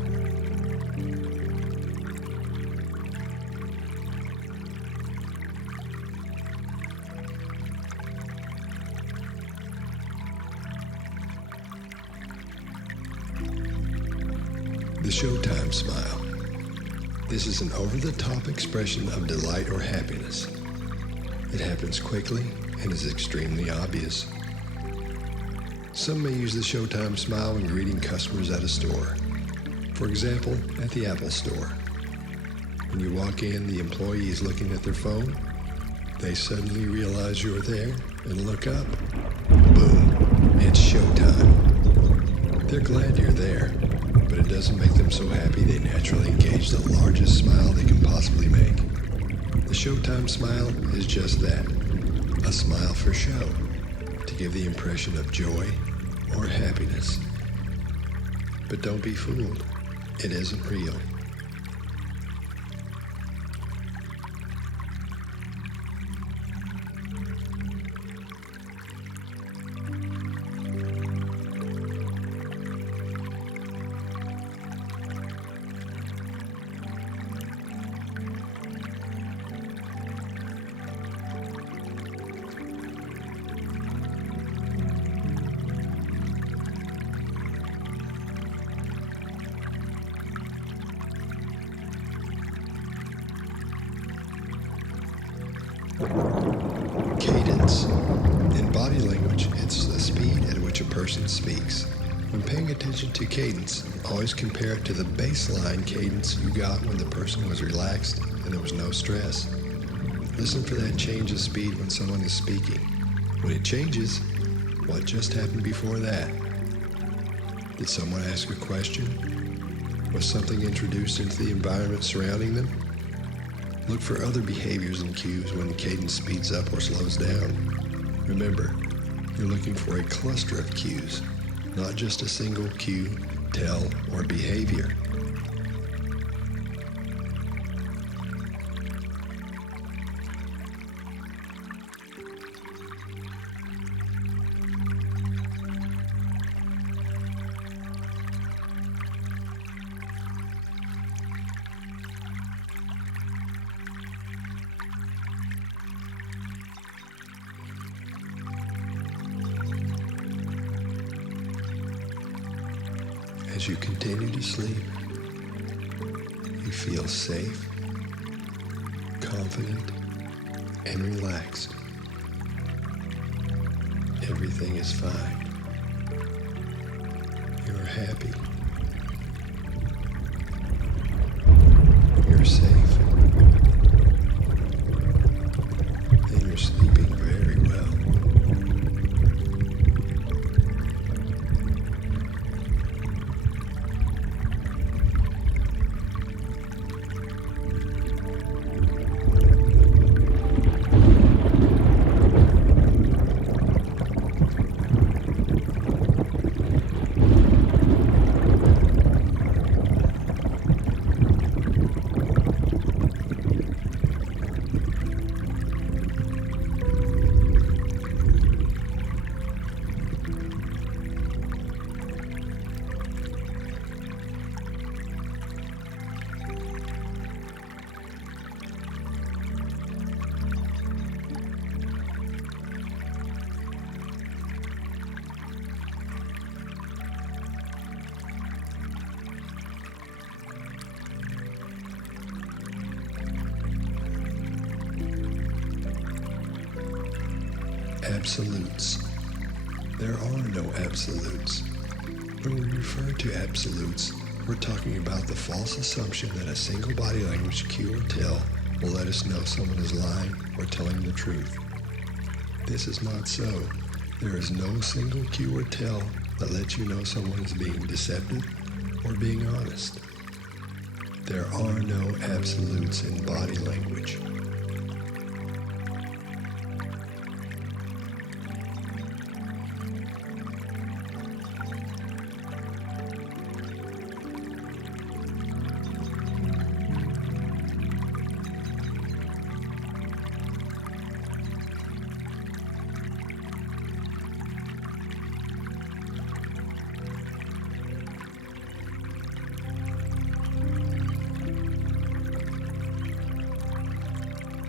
The Showtime smile. This is an over-the-top expression of delight or happiness. It happens quickly and is extremely obvious. Some may use the Showtime smile when greeting customers at a store. For example, at the Apple Store. When you walk in, the employee is looking at their phone. They suddenly realize you're there and look up. Boom, it's showtime. They're glad you're there, but it doesn't make them so happy they naturally engage the largest smile they can possibly make. The Showtime smile is just that, a smile for show, to give the impression of joy or happiness. But don't be fooled, it isn't real. Cadence. In body language, it's the speed at which a person speaks. When paying attention to cadence, always compare it to the baseline cadence you got when the person was relaxed and there was no stress. Listen for that change of speed when someone is speaking. When it changes, what just happened before that? Did someone ask a question? Was something introduced into the environment surrounding them? Look for other behaviors and cues when the cadence speeds up or slows down. Remember, you're looking for a cluster of cues, not just a single cue, tell, or behavior. As you continue to sleep, you feel safe, confident, and relaxed. Everything is fine. You're happy. You're safe. And you're sleeping very well. Absolutes. There are no absolutes. When we refer to absolutes, we're talking about the false assumption that a single body language cue or tell will let us know someone is lying or telling the truth. This is not so. There is no single cue or tell that lets you know someone is being deceptive or being honest. There are no absolutes in body language.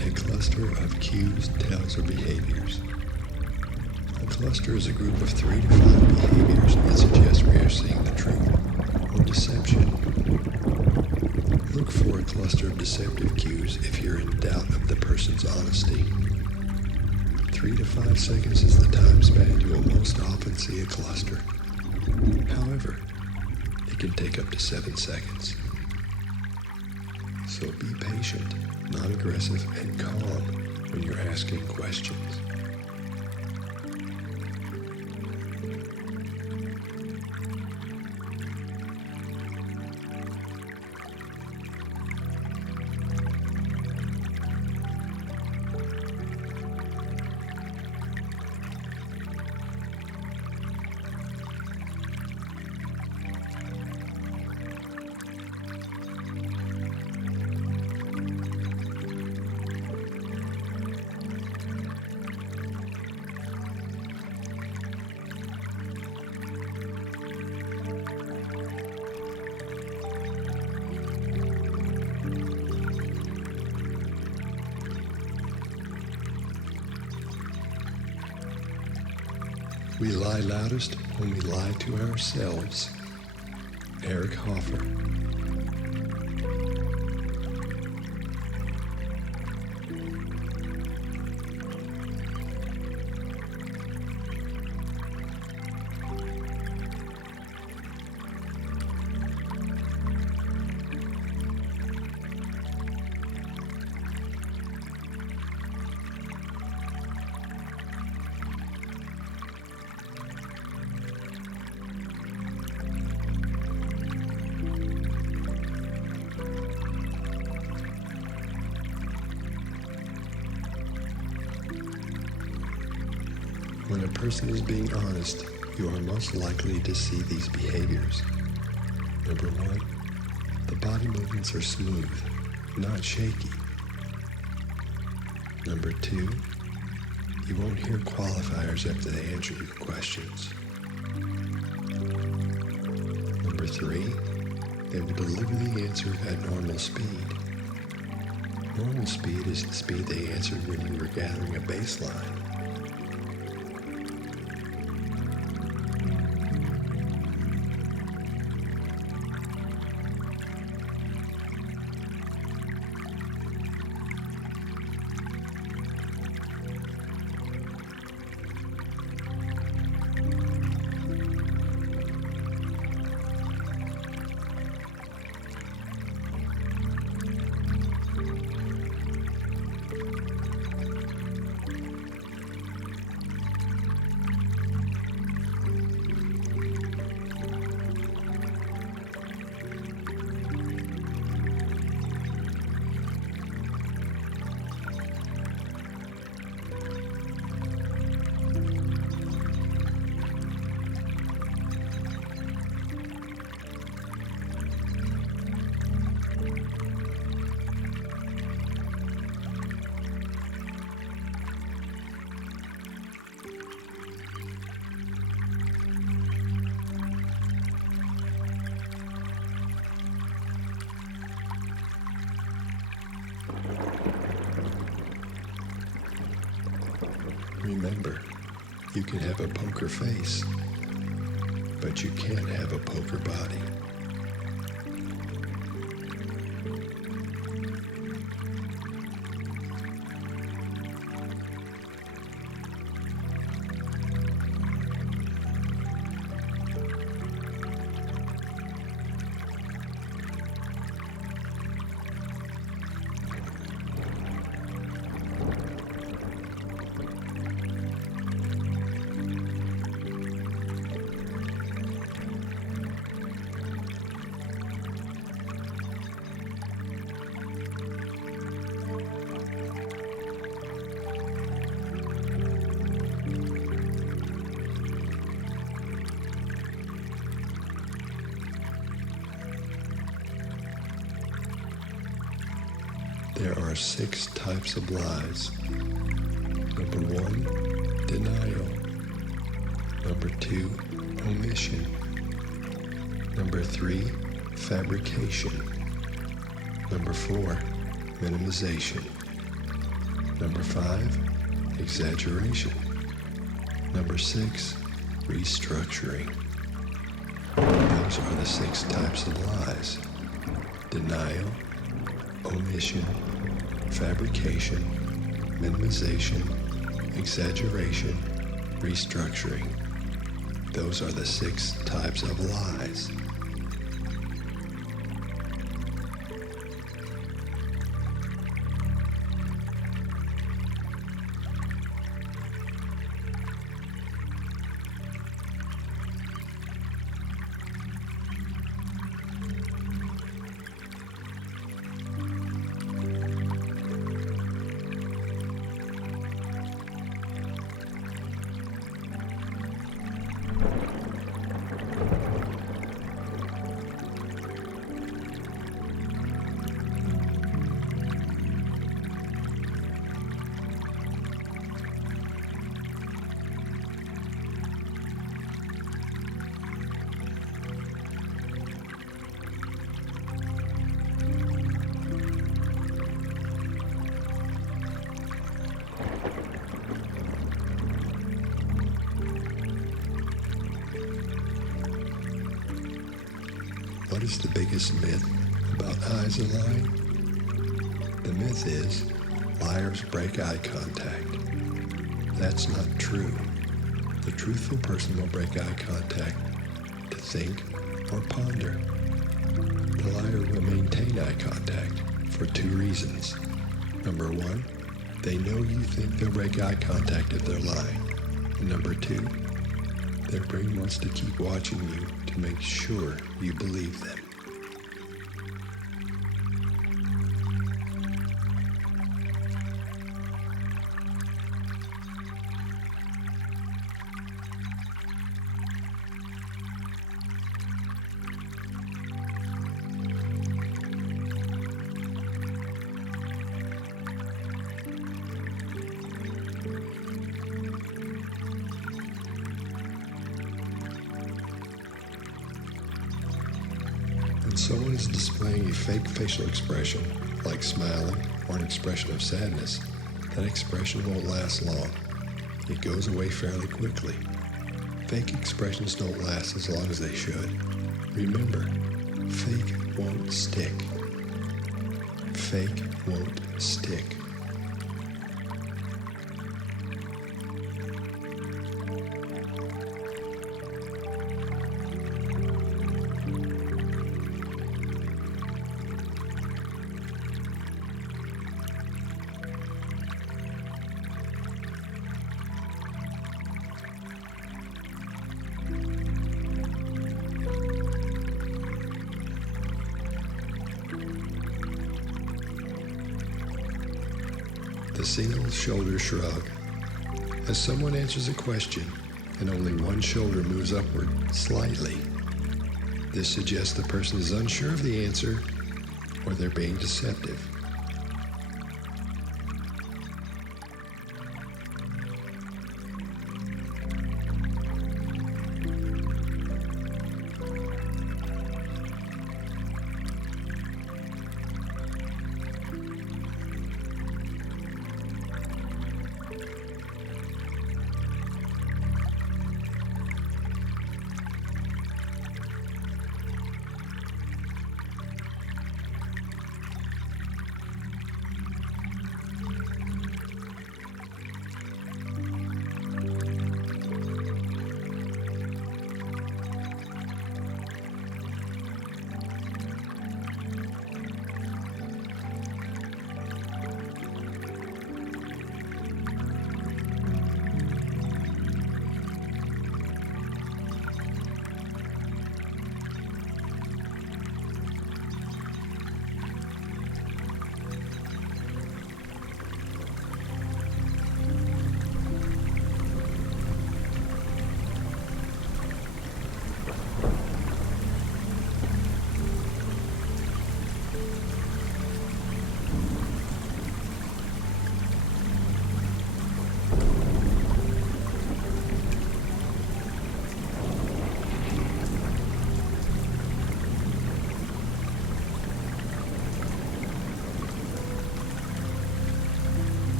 A cluster of cues, tells, or behaviors. A cluster is a group of 3 to 5 behaviors that suggest we are seeing the truth or deception. Look for a cluster of deceptive cues if you're in doubt of the person's honesty. 3 to 5 seconds is the time span you will most often see a cluster. However, it can take up to 7 seconds. So be patient, non-aggressive, and calm when you're asking questions. We lie loudest when we lie to ourselves. Eric Hoffer. When a person is being honest, you are most likely to see these behaviors. Number 1, the body movements are smooth, not shaky. Number 2, you won't hear qualifiers after they answer your questions. Number 3, they will deliver the answer at normal speed. Normal speed is the speed they answered when you were gathering a baseline. Remember, you can have a poker face, but you can't have a poker body. There are 6 types of lies. Number 1, denial. Number 2, omission. Number 3, fabrication. Number 4, minimization. Number 5, exaggeration. Number 6, restructuring. Those are the 6 types of lies: denial, omission, fabrication, minimization, exaggeration, restructuring. Those are the 6 types of lies. What is the biggest myth about eyes and lying? The myth is liars break eye contact. That's not true. The truthful person will break eye contact to think or ponder. The liar will maintain eye contact for 2 reasons. Number 1, they know you think they'll break eye contact if they're lying. And number 2, their brain wants to keep watching you to make sure you believe them. When someone is displaying a fake facial expression, like smiling or an expression of sadness, that expression won't last long. It goes away fairly quickly. Fake expressions don't last as long as they should. Remember, fake won't stick. Fake won't stick. The single shoulder shrug. As someone answers a question and only one shoulder moves upward slightly, this suggests the person is unsure of the answer or they're being deceptive.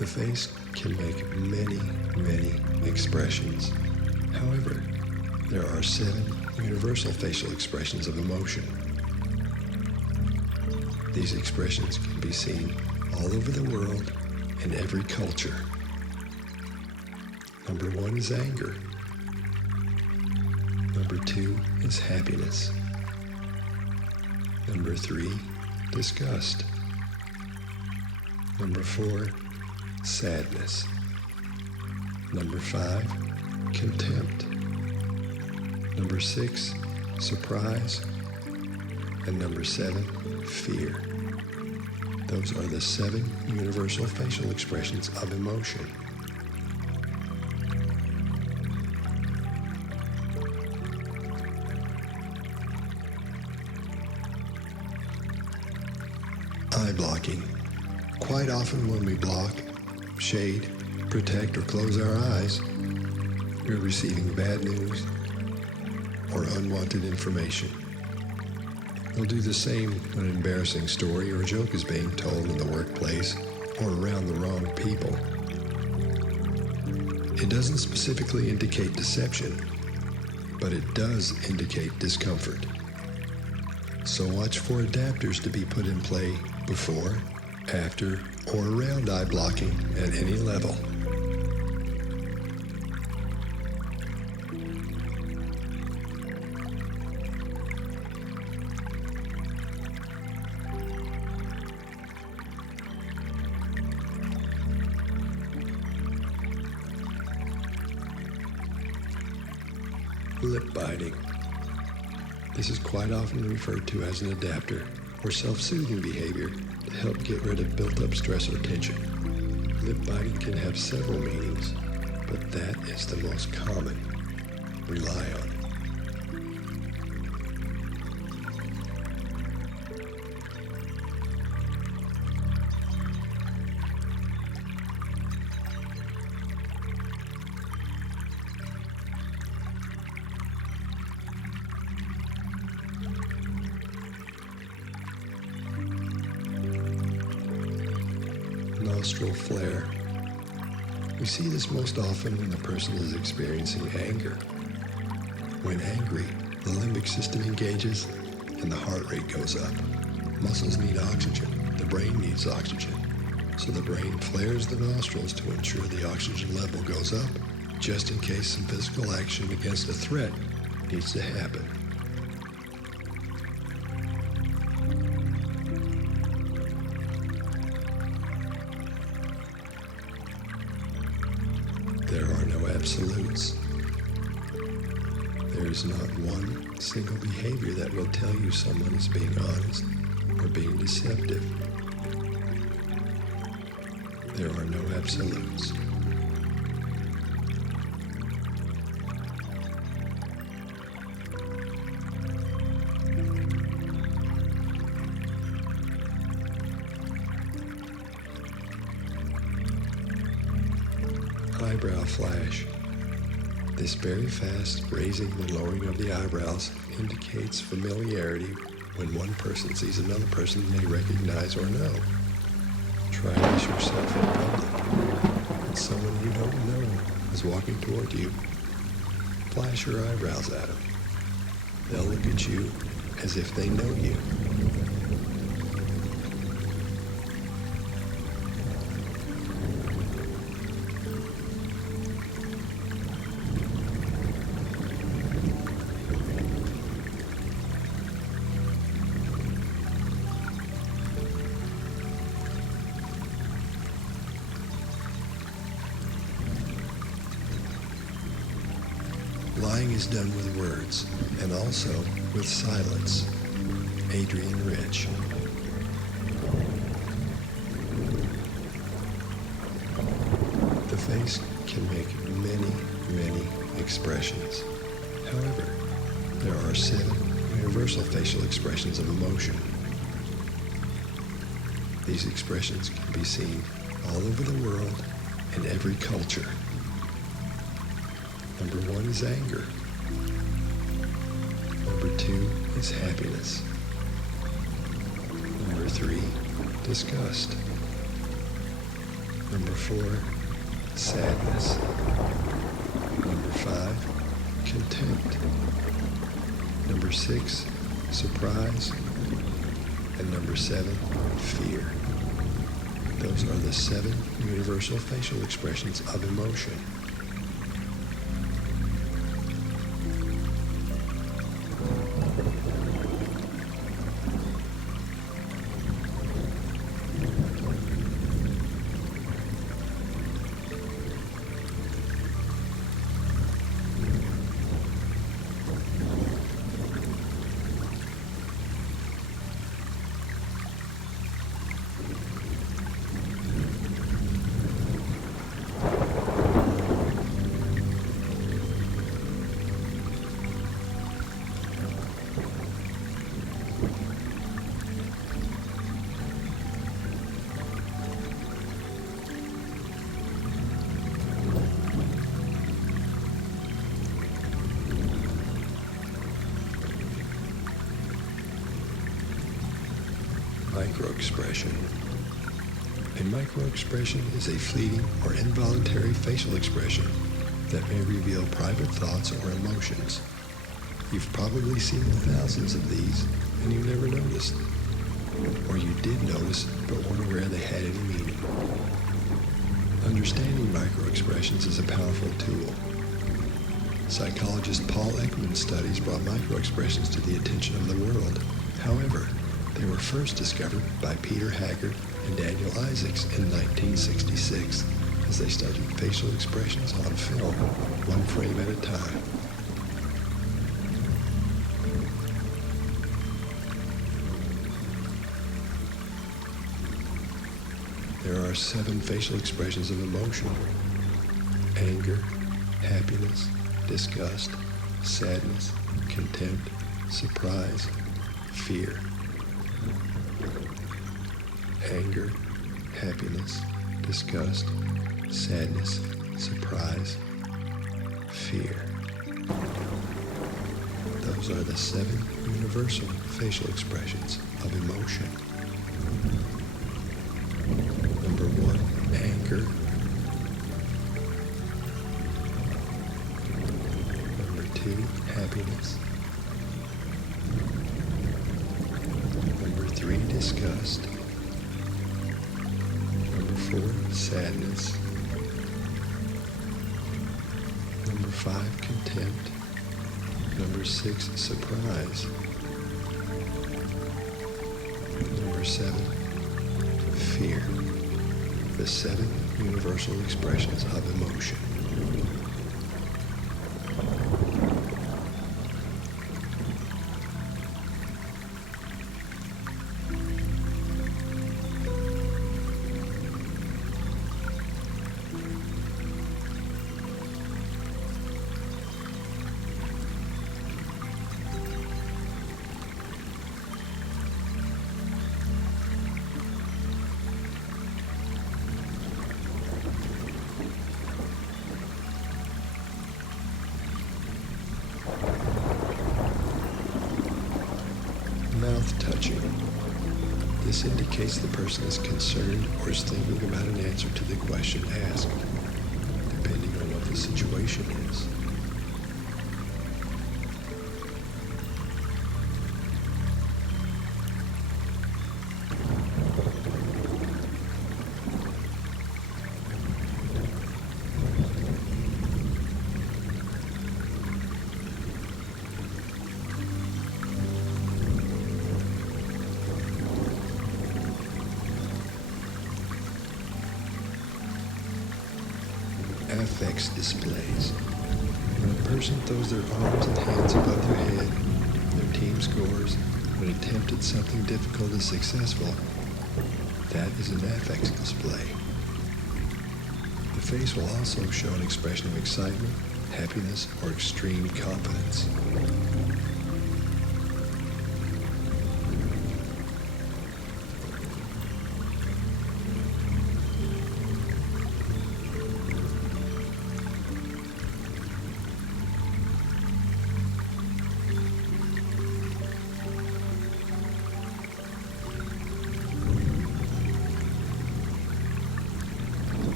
The face can make many, many expressions. However, there are 7 universal facial expressions of emotion. These expressions can be seen all over the world in every culture. Number 1 is anger. Number 2 is happiness. Number 3, disgust. Number 4, sadness. Number 5, contempt. Number 6, surprise. And number 7, fear. Those are the 7 universal facial expressions of emotion. Eye blocking. Quite often when we block, shade, protect, or close our eyes, we're receiving bad news or unwanted information. We'll do the same when an embarrassing story or joke is being told in the workplace or around the wrong people. It doesn't specifically indicate deception, but it does indicate discomfort. So watch for adapters to be put in play before, after, or around eye blocking at any level. Lip biting. This is quite often referred to as an adapter or self-soothing behavior to help get rid of built-up stress or tension. Lip biting can have several meanings, but that is the most common. Rely on it. Nostril flare. We see this most often when the person is experiencing anger. When angry, the limbic system engages and the heart rate goes up. Muscles need oxygen. The brain needs oxygen. So the brain flares the nostrils to ensure the oxygen level goes up, just in case some physical action against a threat needs to happen. There are no absolutes. There is not one single behavior that will tell you someone is being honest or being deceptive. There are no absolutes. Eyebrow flash. This very fast raising and lowering of the eyebrows indicates familiarity when one person sees another person they recognize or know. Try this yourself in public. When someone you don't know is walking toward you, flash your eyebrows at them. They'll look at you as if they know you. Lying is done with words and also with silence. Adrian Rich. The face can make many, many expressions. However, there are 7 universal facial expressions of emotion. These expressions can be seen all over the world in every culture. Number 1 is anger. Number 2 is happiness. Number 3, disgust. Number 4, sadness. Number 5, contempt. Number 6, surprise. And number 7, fear. Those are the 7 universal facial expressions of emotion. Microexpression. A microexpression is a fleeting or involuntary facial expression that may reveal private thoughts or emotions. You've probably seen thousands of these and you never noticed. Or you did notice but weren't aware they had any meaning. Understanding microexpressions is a powerful tool. Psychologist Paul Ekman's studies brought microexpressions to the attention of the world. However, they were first discovered by Peter Haggard and Daniel Isaacs in 1966 as they studied facial expressions on film, one frame at a time. There are 7 facial expressions of emotion: anger, happiness, disgust, sadness, contempt, surprise, fear. Anger, happiness, disgust, sadness, surprise, fear. Those are the 7 universal facial expressions of emotion. Number 1, anger. Number 2, happiness. Number 3, disgust. Number 4, sadness. Number 5, contempt. Number 6, surprise. Number 7, fear. The 7 universal expressions of emotion. Mouth touching. This indicates the person is concerned or is thinking about an answer to the question asked, depending on what the situation is. Affects displays. When a person throws their arms and hands above their head, their team scores, when attempted something difficult is successful, that is an affects display. The face will also show an expression of excitement, happiness, or extreme confidence.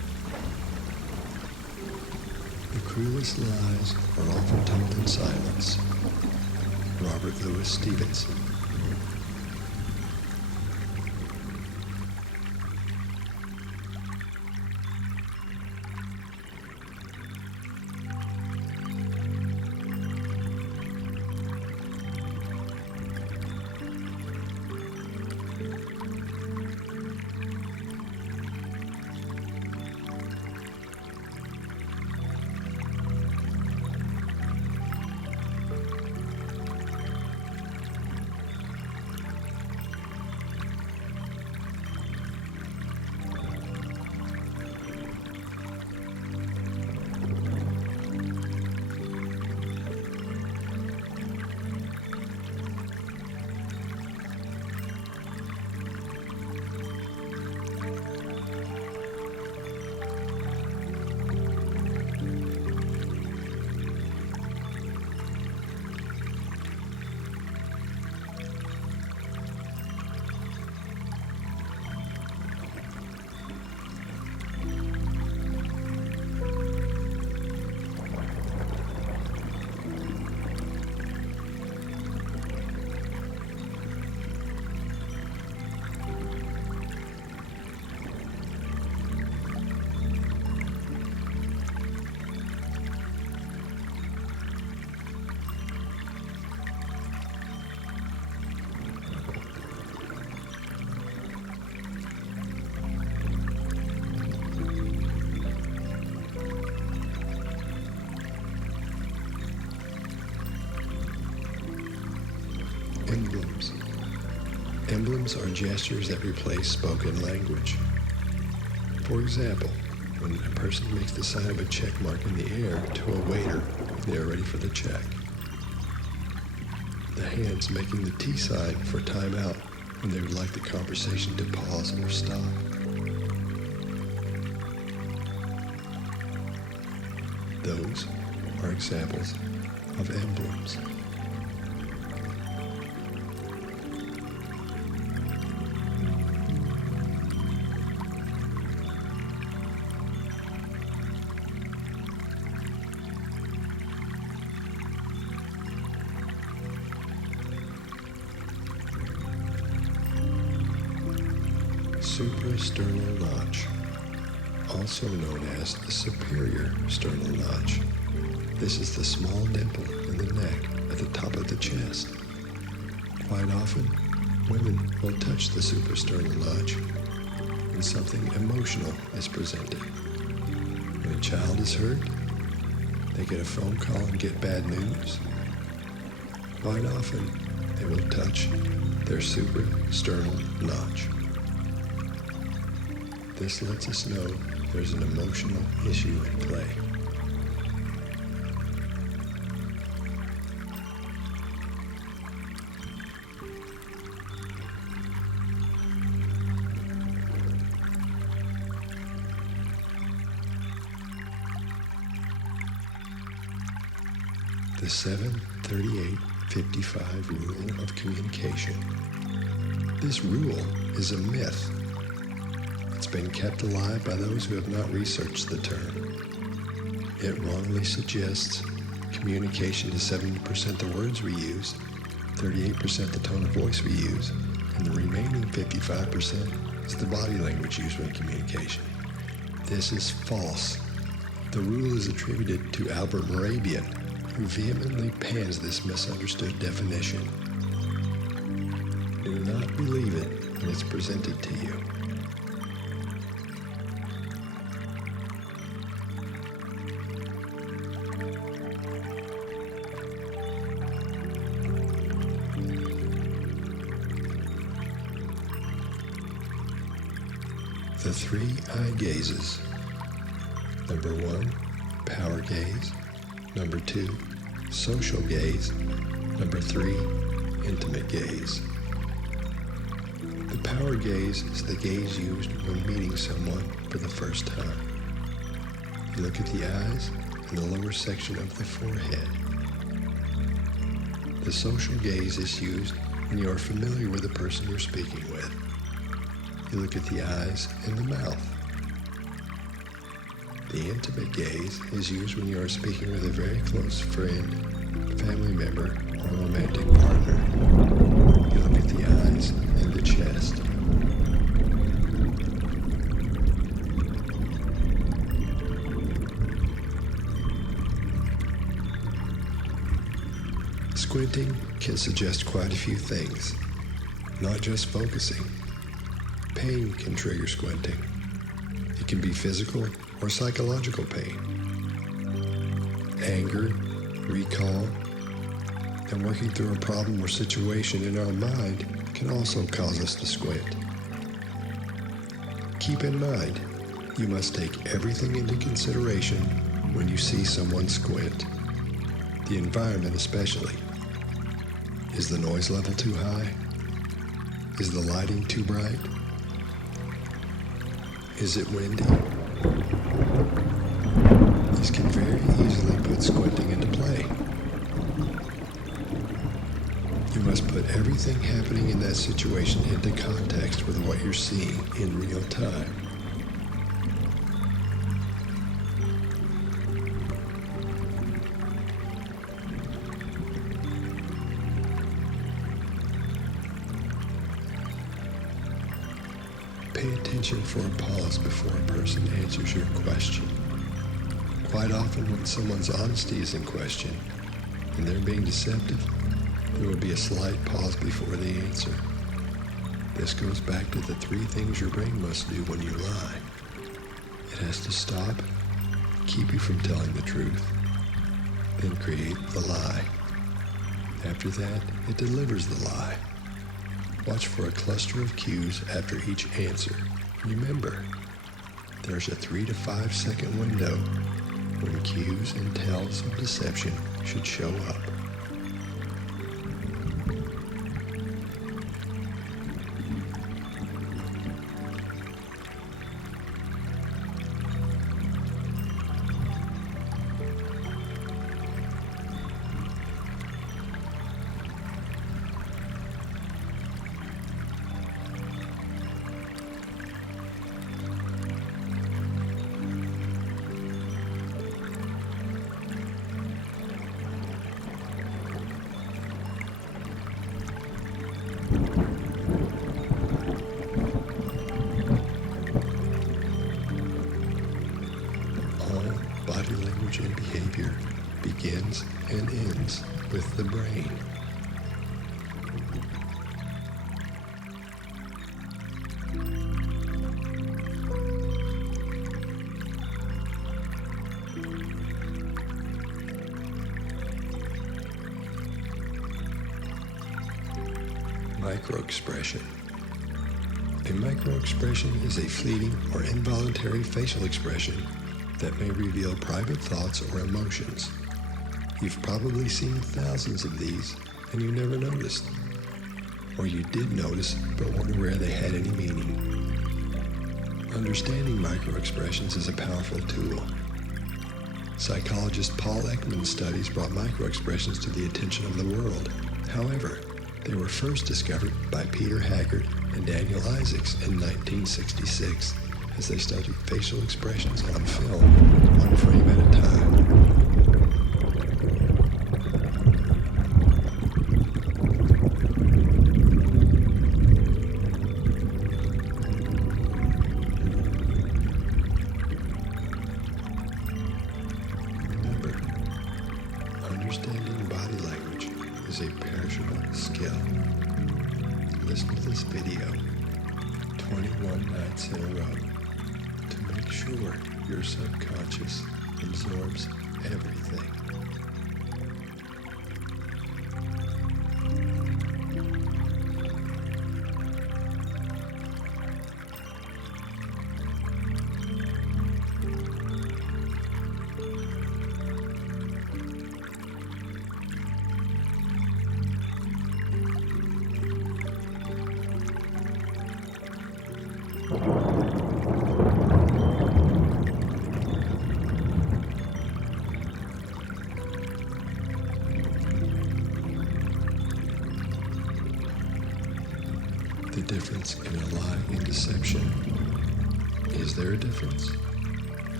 cruelest lies are often told in silence. Robert Louis Stevenson. Emblems. Emblems are gestures that replace spoken language. For example, when a person makes the sign of a check mark in the air to a waiter, they are ready for the check. The hands making the T sign for time out when they would like the conversation to pause or stop. Those are examples of emblems. Suprasternal notch, also known as the superior sternal notch. This is the small dimple in the neck at the top of the chest. Quite often, women will touch the suprasternal notch when something emotional is presented. When a child is hurt, they get a phone call and get bad news. Quite often, they will touch their suprasternal notch. This lets us know there's an emotional issue in play. The 7-38-55 rule of communication. This rule is a myth. It's been kept alive by those who have not researched the term. It wrongly suggests communication is 70% the words we use, 38% the tone of voice we use, and the remaining 55% is the body language used when communication. This is false. The rule is attributed to Albert Morabian, who vehemently pans this misunderstood definition. Do not believe it when it's presented to you. The 3 eye gazes. Number 1, power gaze. Number 2, social gaze. Number 3, intimate gaze. The power gaze is the gaze used when meeting someone for the first time. You look at the eyes and the lower section of the forehead. The social gaze is used when you are familiar with the person you're speaking with. You look at the eyes and the mouth. The intimate gaze is used when you are speaking with a very close friend, family member, or romantic partner. You look at the eyes and the chest. Squinting can suggest quite a few things, not just focusing. Pain can trigger squinting. It can be physical or psychological pain. Anger, recall, and working through a problem or situation in our mind can also cause us to squint. Keep in mind, you must take everything into consideration when you see someone squint. The environment especially. Is the noise level too high? Is the lighting too bright? Is it windy? These can very easily put squinting into play. You must put everything happening in that situation into context with what you're seeing in real time. Pay attention for a pause before a person answers your question. Quite often when someone's honesty is in question and they're being deceptive, there will be a slight pause before they answer. This goes back to the 3 things your brain must do when you lie. It has to stop, keep you from telling the truth, then create the lie. After that, it delivers the lie. Watch for a cluster of cues after each answer. Remember, there's a 3 to 5 second window when cues and tells of deception should show up. Body language and behavior begins and ends with the brain. Microexpression. A microexpression is a fleeting or involuntary facial expression that may reveal private thoughts or emotions. You've probably seen thousands of these and you never noticed. Or you did notice but weren't aware they had any meaning. Understanding microexpressions is a powerful tool. Psychologist Paul Ekman's studies brought microexpressions to the attention of the world. However, they were first discovered by Peter Haggard and Daniel Isaacs in 1966. As they studied facial expressions on film, one frame at a time. Remember, understanding body language is a perishable skill. Listen to this video 21 nights in a row. Make sure your subconscious absorbs everything. The difference in a lie and deception. Is there a difference?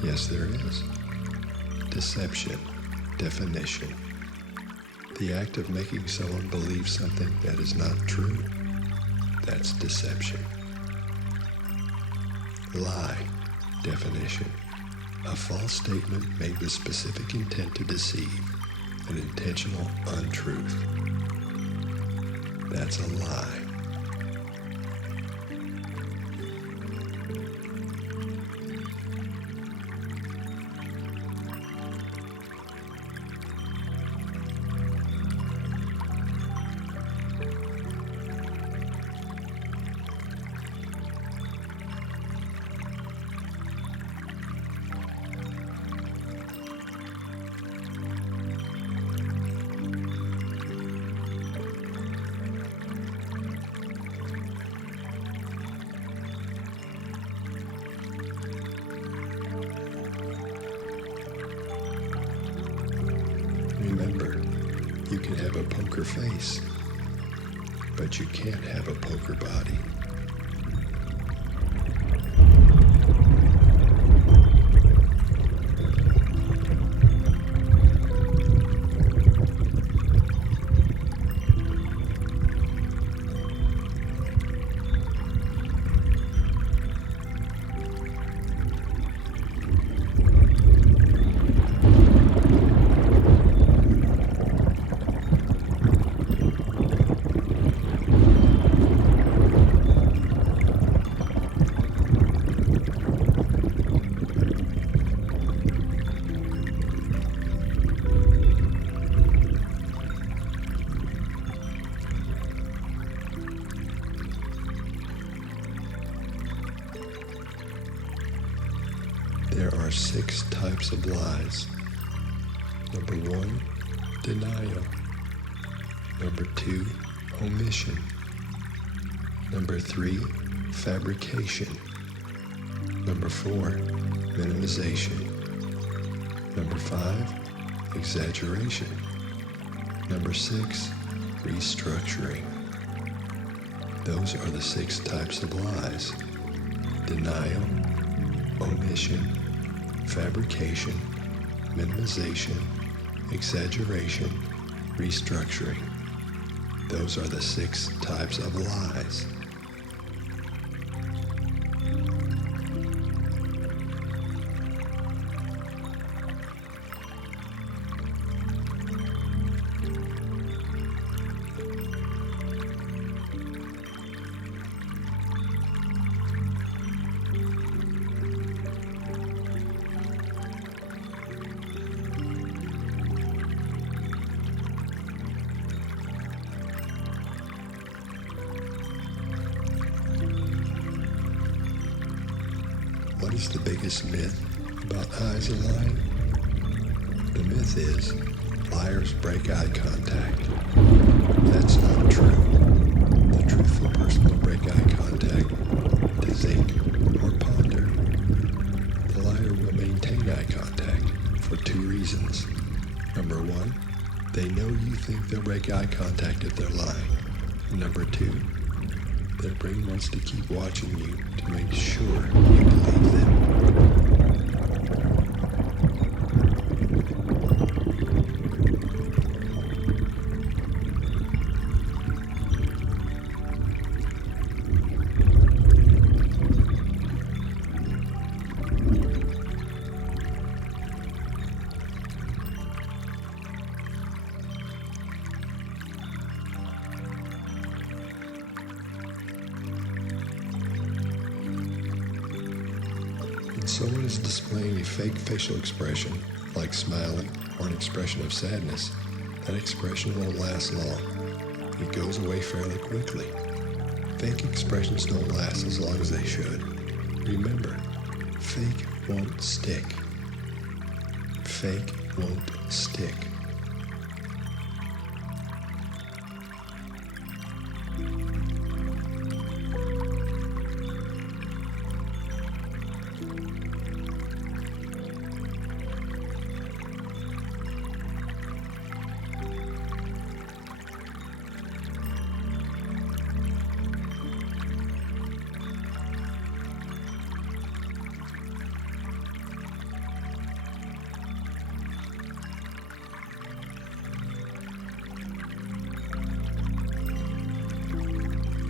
Yes, there is. Deception. Definition. The act of making someone believe something that is not true. That's deception. Lie. Definition. A false statement made with specific intent to deceive. An intentional untruth. That's a lie. Remember, you can have a poker face, but you can't have a poker body. There are 6 types of lies. Number 1, denial. Number 2, omission. Number 3, fabrication. Number 4, minimization. Number 5, exaggeration. Number 6, restructuring. Those are the 6 types of lies. Denial, omission, fabrication, minimization, exaggeration, restructuring. Those are the 6 types of lies. What is the biggest myth about eyes and lying? The myth is liars break eye contact. That's not true. The truthful person will break eye contact to think or ponder. The liar will maintain eye contact for 2 reasons. Number 1, they know you think they'll break eye contact if they're lying. Number 2, their brain wants to keep watching you to make sure you believe them. When someone is displaying a fake facial expression, like smiling or an expression of sadness, that expression won't last long. It goes away fairly quickly. Fake expressions don't last as long as they should. Remember, fake won't stick. Fake won't stick.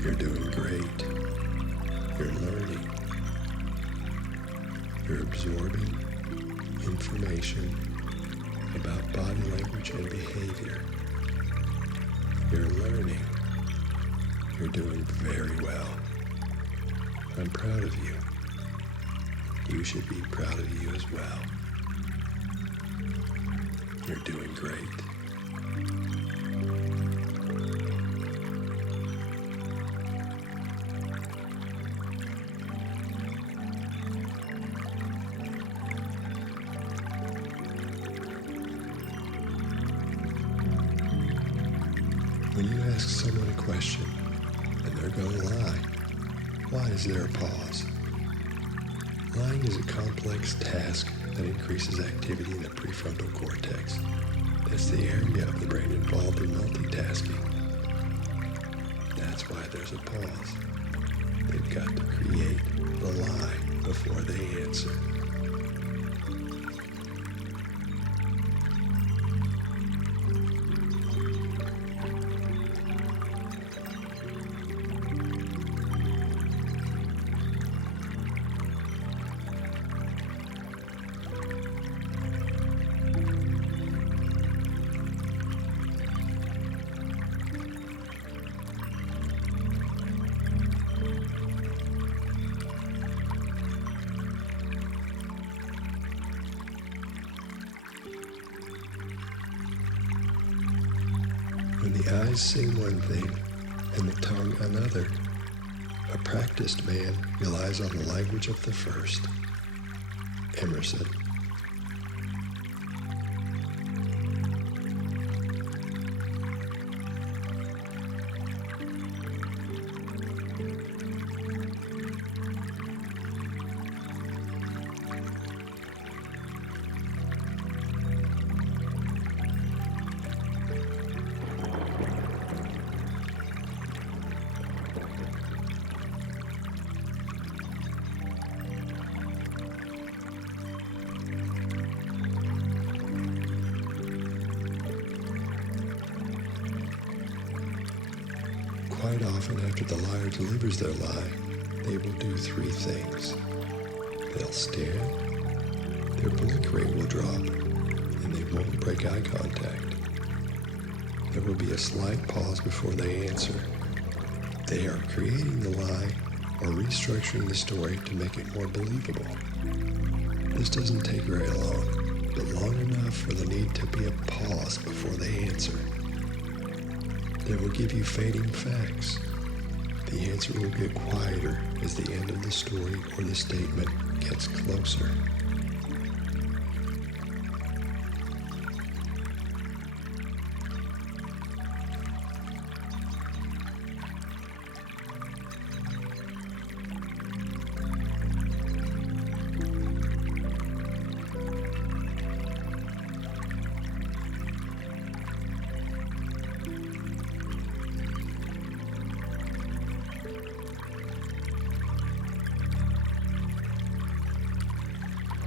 You're doing great. You're learning. You're absorbing information about body language and behavior. You're learning. You're doing very well. I'm proud of you. You should be proud of you as well. You're doing great. When you ask someone a question and they're going to lie, why is there a pause? Lying is a complex task that increases activity in the prefrontal cortex. That's the area of the brain involved in multitasking. That's why there's a pause. They've got to create the lie before they answer. When the eyes say one thing and the tongue another, a practiced man relies on the language of the first. Emerson. Quite often after the liar delivers their lie, they will do three things. They'll stare, their blink rate will drop, and they won't break eye contact. There will be a slight pause before they answer. They are creating the lie or restructuring the story to make it more believable. This doesn't take very long, but long enough for the need to be a pause before they answer. They will give you fading facts. The answer will get quieter as the end of the story or the statement gets closer.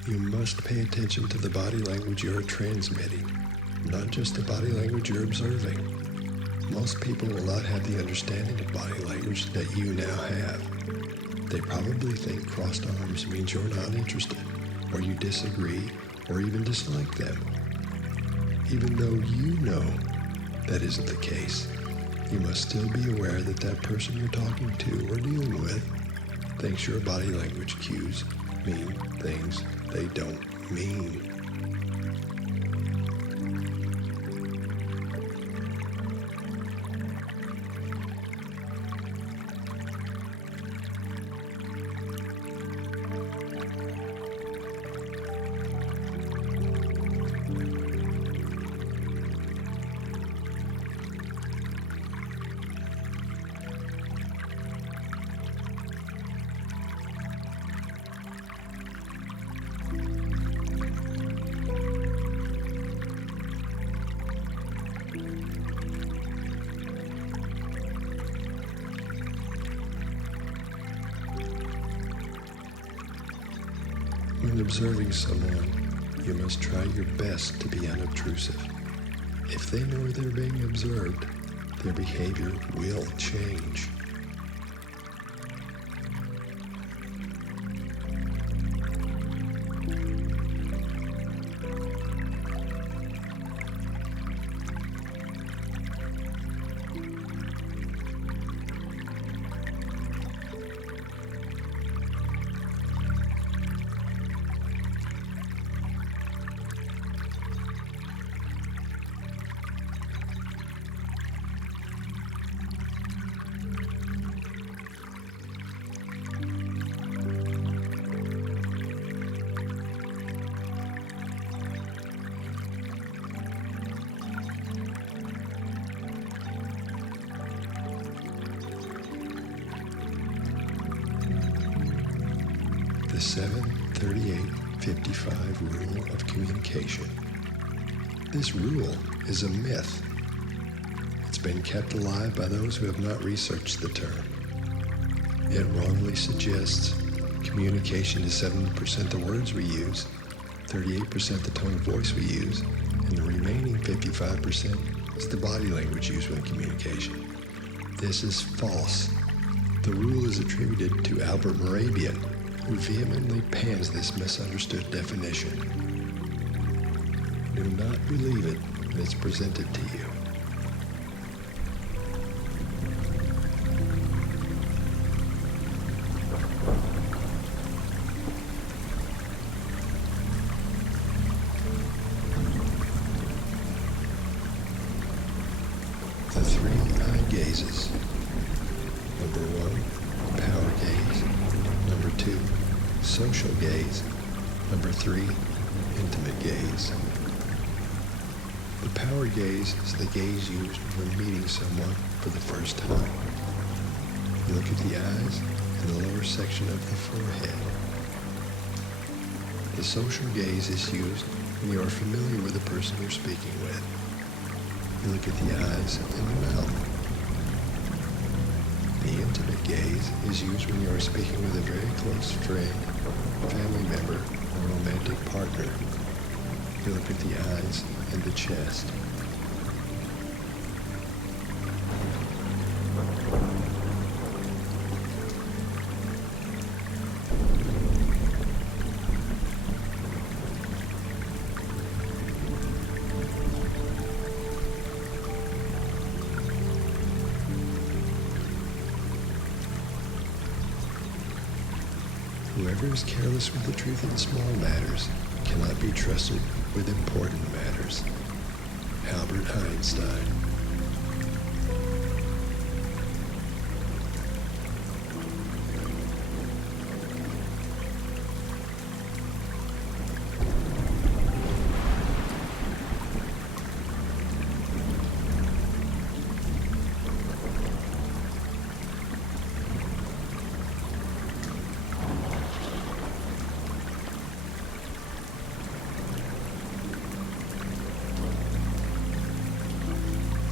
You must pay attention to the body language you're transmitting, not just the body language you're observing. Most people will not have the understanding of body language that you now have. They probably think crossed arms means you're not interested, or you disagree, or even dislike them. Even though you know that isn't the case, you must still be aware that that person you're talking to or dealing with thinks your body language cues mean things they don't mean. When observing someone, you must try your best to be unobtrusive. If they know they're being observed, their behavior will change. The 7-38-55 rule of communication. This rule is a myth. It's been kept alive by those who have not researched the term. It wrongly suggests communication is 70% the words we use, 38% the tone of voice we use, and the remaining 55% is the body language used when communication. This is false. The rule is attributed to Albert Morabian, who vehemently pans this misunderstood definition. Do not believe it when it's presented to you. The 3 eye gazes. Number 1, power gaze. Number 2, social gaze. Number 3, intimate gaze. The power gaze is the gaze used when meeting someone for the first time. You look at the eyes and the lower section of the forehead. The social gaze is used when you are familiar with the person you're speaking with. You look at the eyes and the mouth. The intimate gaze is used when you are speaking with a very close friend, family member, or romantic partner. You look at the eyes and the chest. Whoever is careless with the truth in small matters cannot be trusted with important matters. Albert Einstein.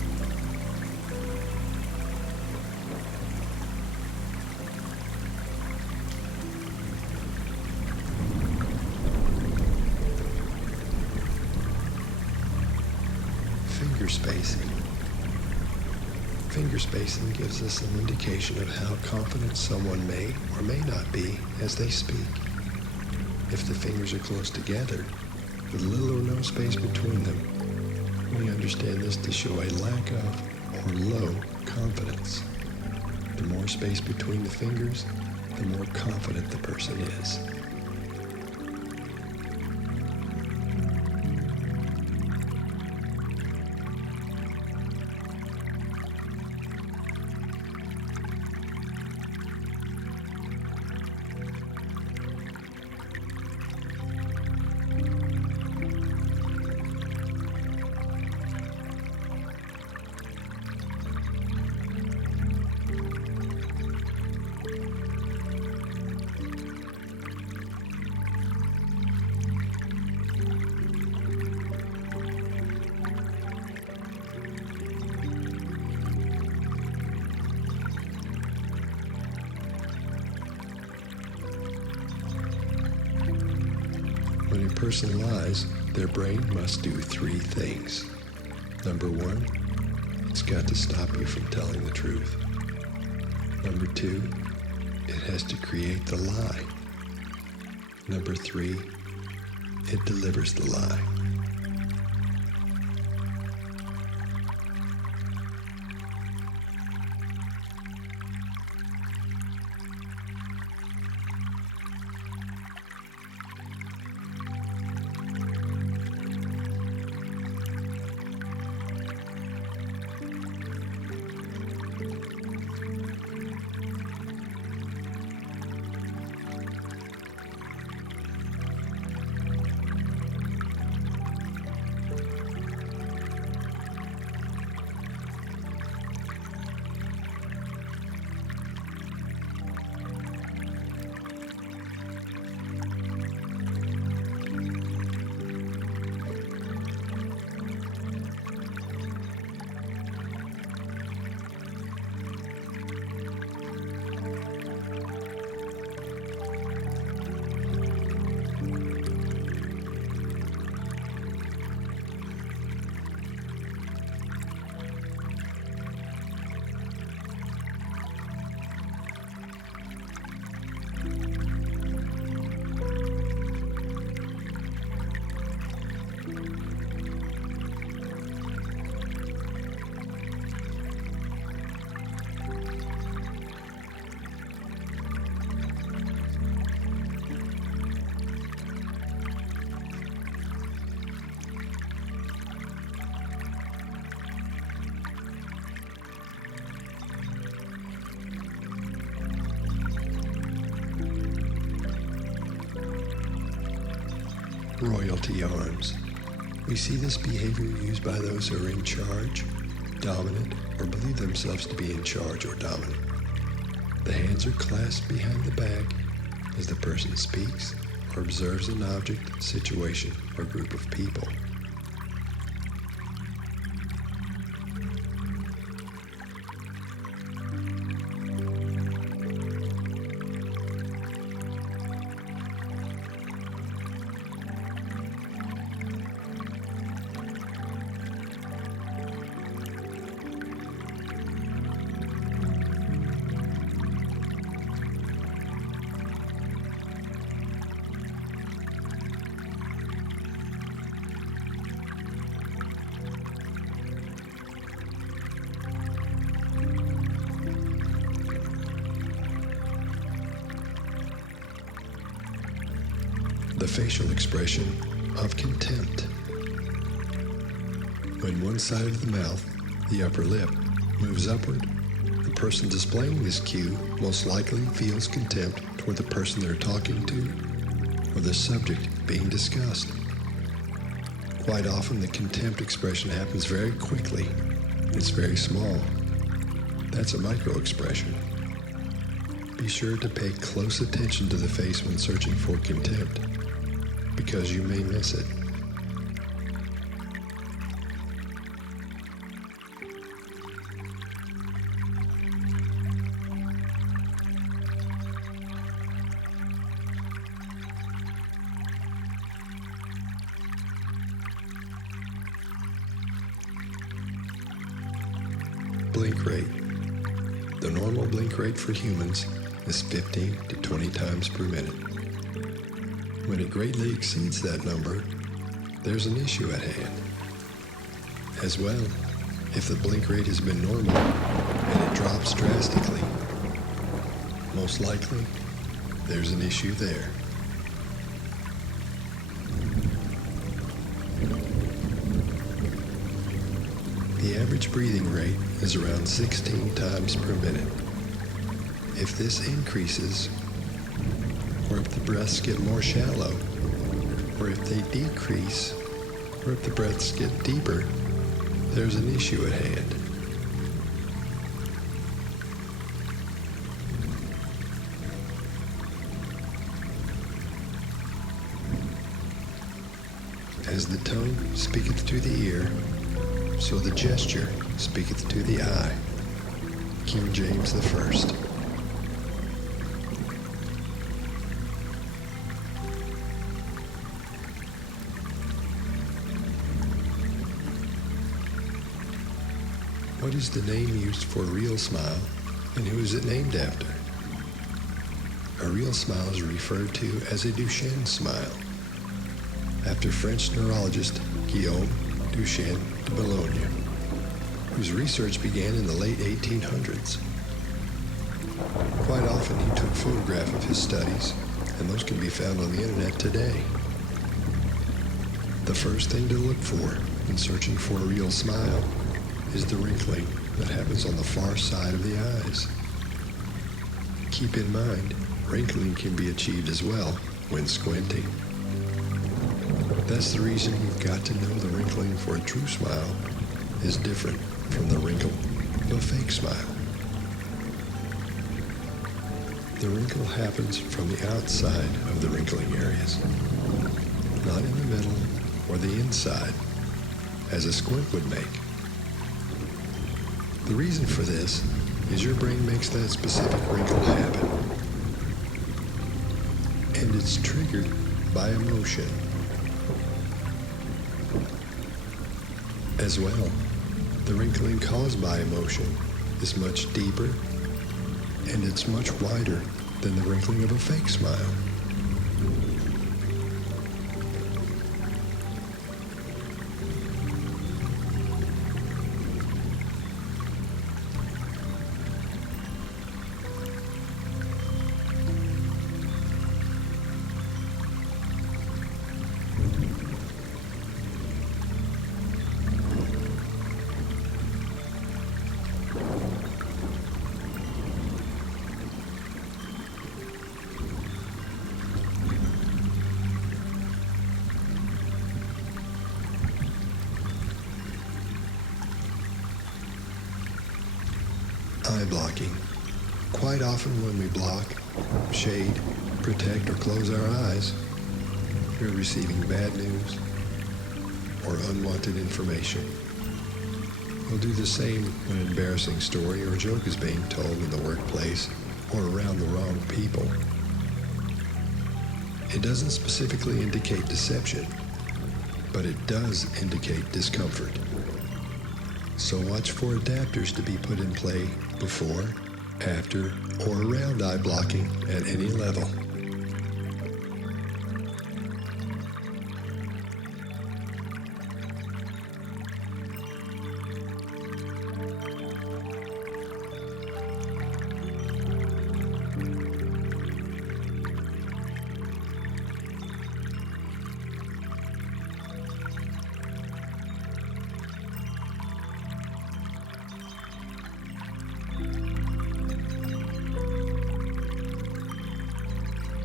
finger spacing gives us an indication of how confident someone may or may not be as they speak. If the fingers are close together, with little or no space between them, we understand this to show a lack of or low confidence. The more space between the fingers, the more confident the person is. When a person lies, their brain must do three things. Number one, it's got to stop you from telling the truth. Number two, it has to create the lie. Number three, it delivers the lie. Royalty arms. We see this behavior used by those who are in charge, dominant, or believe themselves to be in charge or dominant. The hands are clasped behind the back as the person speaks or observes an object, situation, or group of people. The facial expression of contempt. When one side of the mouth, the upper lip, moves upward, the person displaying this cue most likely feels contempt toward the person they're talking to or the subject being discussed. Quite often the contempt expression happens very quickly. It's very small. That's a micro-expression. Be sure to pay close attention to the face when searching for contempt, because you may miss it. blink rate. The normal blink rate for humans is 15 to 20 times per minute. When it greatly exceeds that number, there's an issue at hand. As well, if the blink rate has been normal and it drops drastically, most likely there's an issue there. The average breathing rate is around 16 times per minute. If this increases, or if the breaths get more shallow, or if they decrease, or if the breaths get deeper, there's an issue at hand. As the tongue speaketh to the ear, so the gesture speaketh to the eye. King James the First. What is the name used for a real smile, and who is it named after? A real smile is referred to as a Duchenne smile, after French neurologist Guillaume Duchenne de Boulogne, whose research began in the late 1800s. Quite often he took photographs of his studies, and those can be found on the internet today. The first thing to look for in searching for a real smile is the wrinkling that happens on the far side of the eyes. Keep in mind, wrinkling can be achieved as well when squinting. That's the reason you've got to know the wrinkling for a true smile is different from the wrinkle of a fake smile. The wrinkle happens from the outside of the wrinkling areas, not in the middle or the inside, as a squint would make. The reason for this is your brain makes that specific wrinkle happen, and it's triggered by emotion. As well, the wrinkling caused by emotion is much deeper, and it's much wider than the wrinkling of a fake smile. Eye blocking. Quite often when we block, shade, protect, or close our eyes, we're receiving bad news or unwanted information. We'll do the same when an embarrassing story or joke is being told in the workplace or around the wrong people. It doesn't specifically indicate deception, but it does indicate discomfort. So watch for adapters to be put in play before, after, or around eye blocking at any level.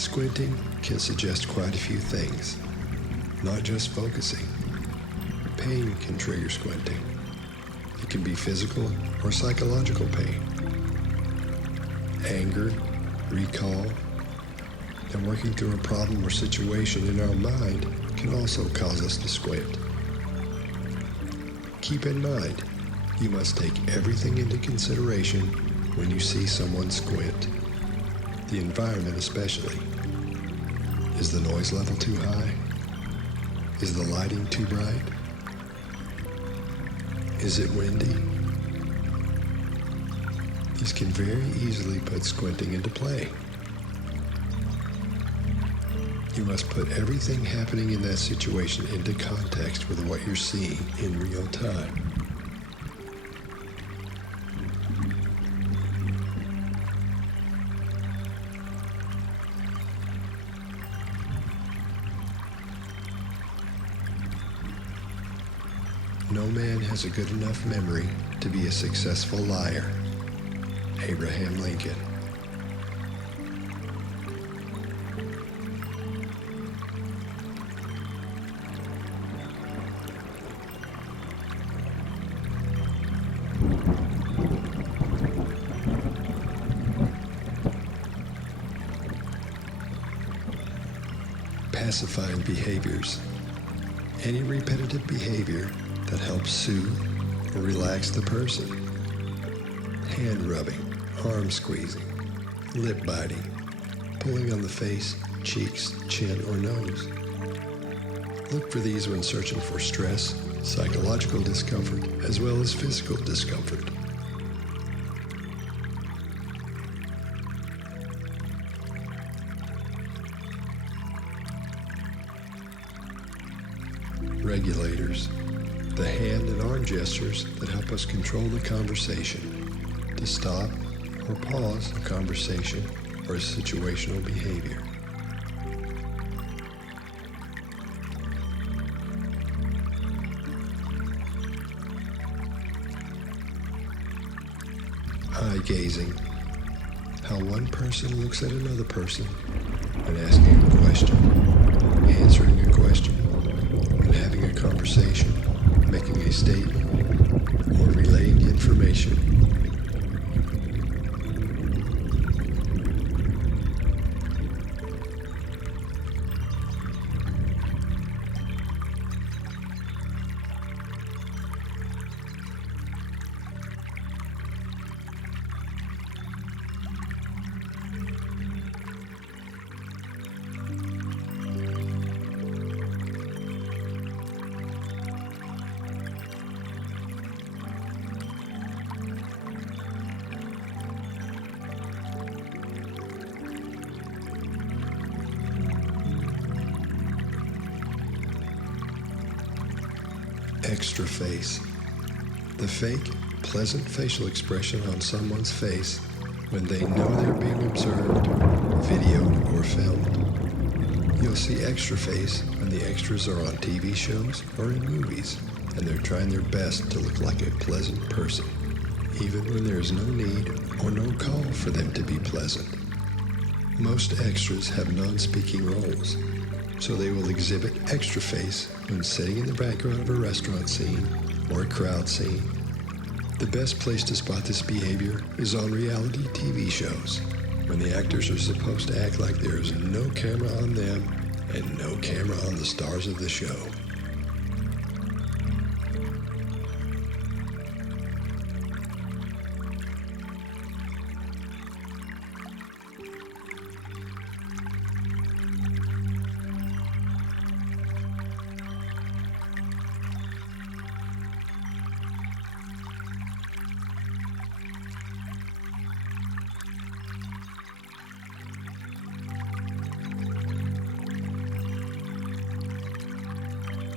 Squinting can suggest quite a few things, not just focusing. Pain can trigger squinting. It can be physical or psychological pain. Anger, recall, and working through a problem or situation in our mind can also cause us to squint. Keep in mind, you must take everything into consideration when you see someone squint. The environment especially. Is the noise level too high? Is the lighting too bright? Is it windy? These can very easily put squinting into play. You must put everything happening in that situation into context with what you're seeing in real time. No man has a good enough memory to be a successful liar. Abraham Lincoln. Pacifying behaviors. Any repetitive behavior that helps soothe or relax the person. Hand rubbing, arm squeezing, lip biting, pulling on the face, cheeks, chin, or nose. Look for these when searching for stress, psychological discomfort, as well as physical discomfort. Regulators. The hand and arm gestures that help us control the conversation, to stop or pause a conversation or a situational behavior. Eye gazing. How one person looks at another person when asking a question, answering a question, when having a conversation, making a statement, or relaying information. Extra face. The fake, pleasant facial expression on someone's face when they know they're being observed, videoed, or filmed. You'll see extra face when the extras are on TV shows or in movies, and they're trying their best to look like a pleasant person, even when there is no need or no call for them to be pleasant. Most extras have non-speaking roles, so they will exhibit extra face when sitting in the background of a restaurant scene or a crowd scene. The best place to spot this behavior is on reality TV shows, when the actors are supposed to act like there is no camera on them and no camera on the stars of the show.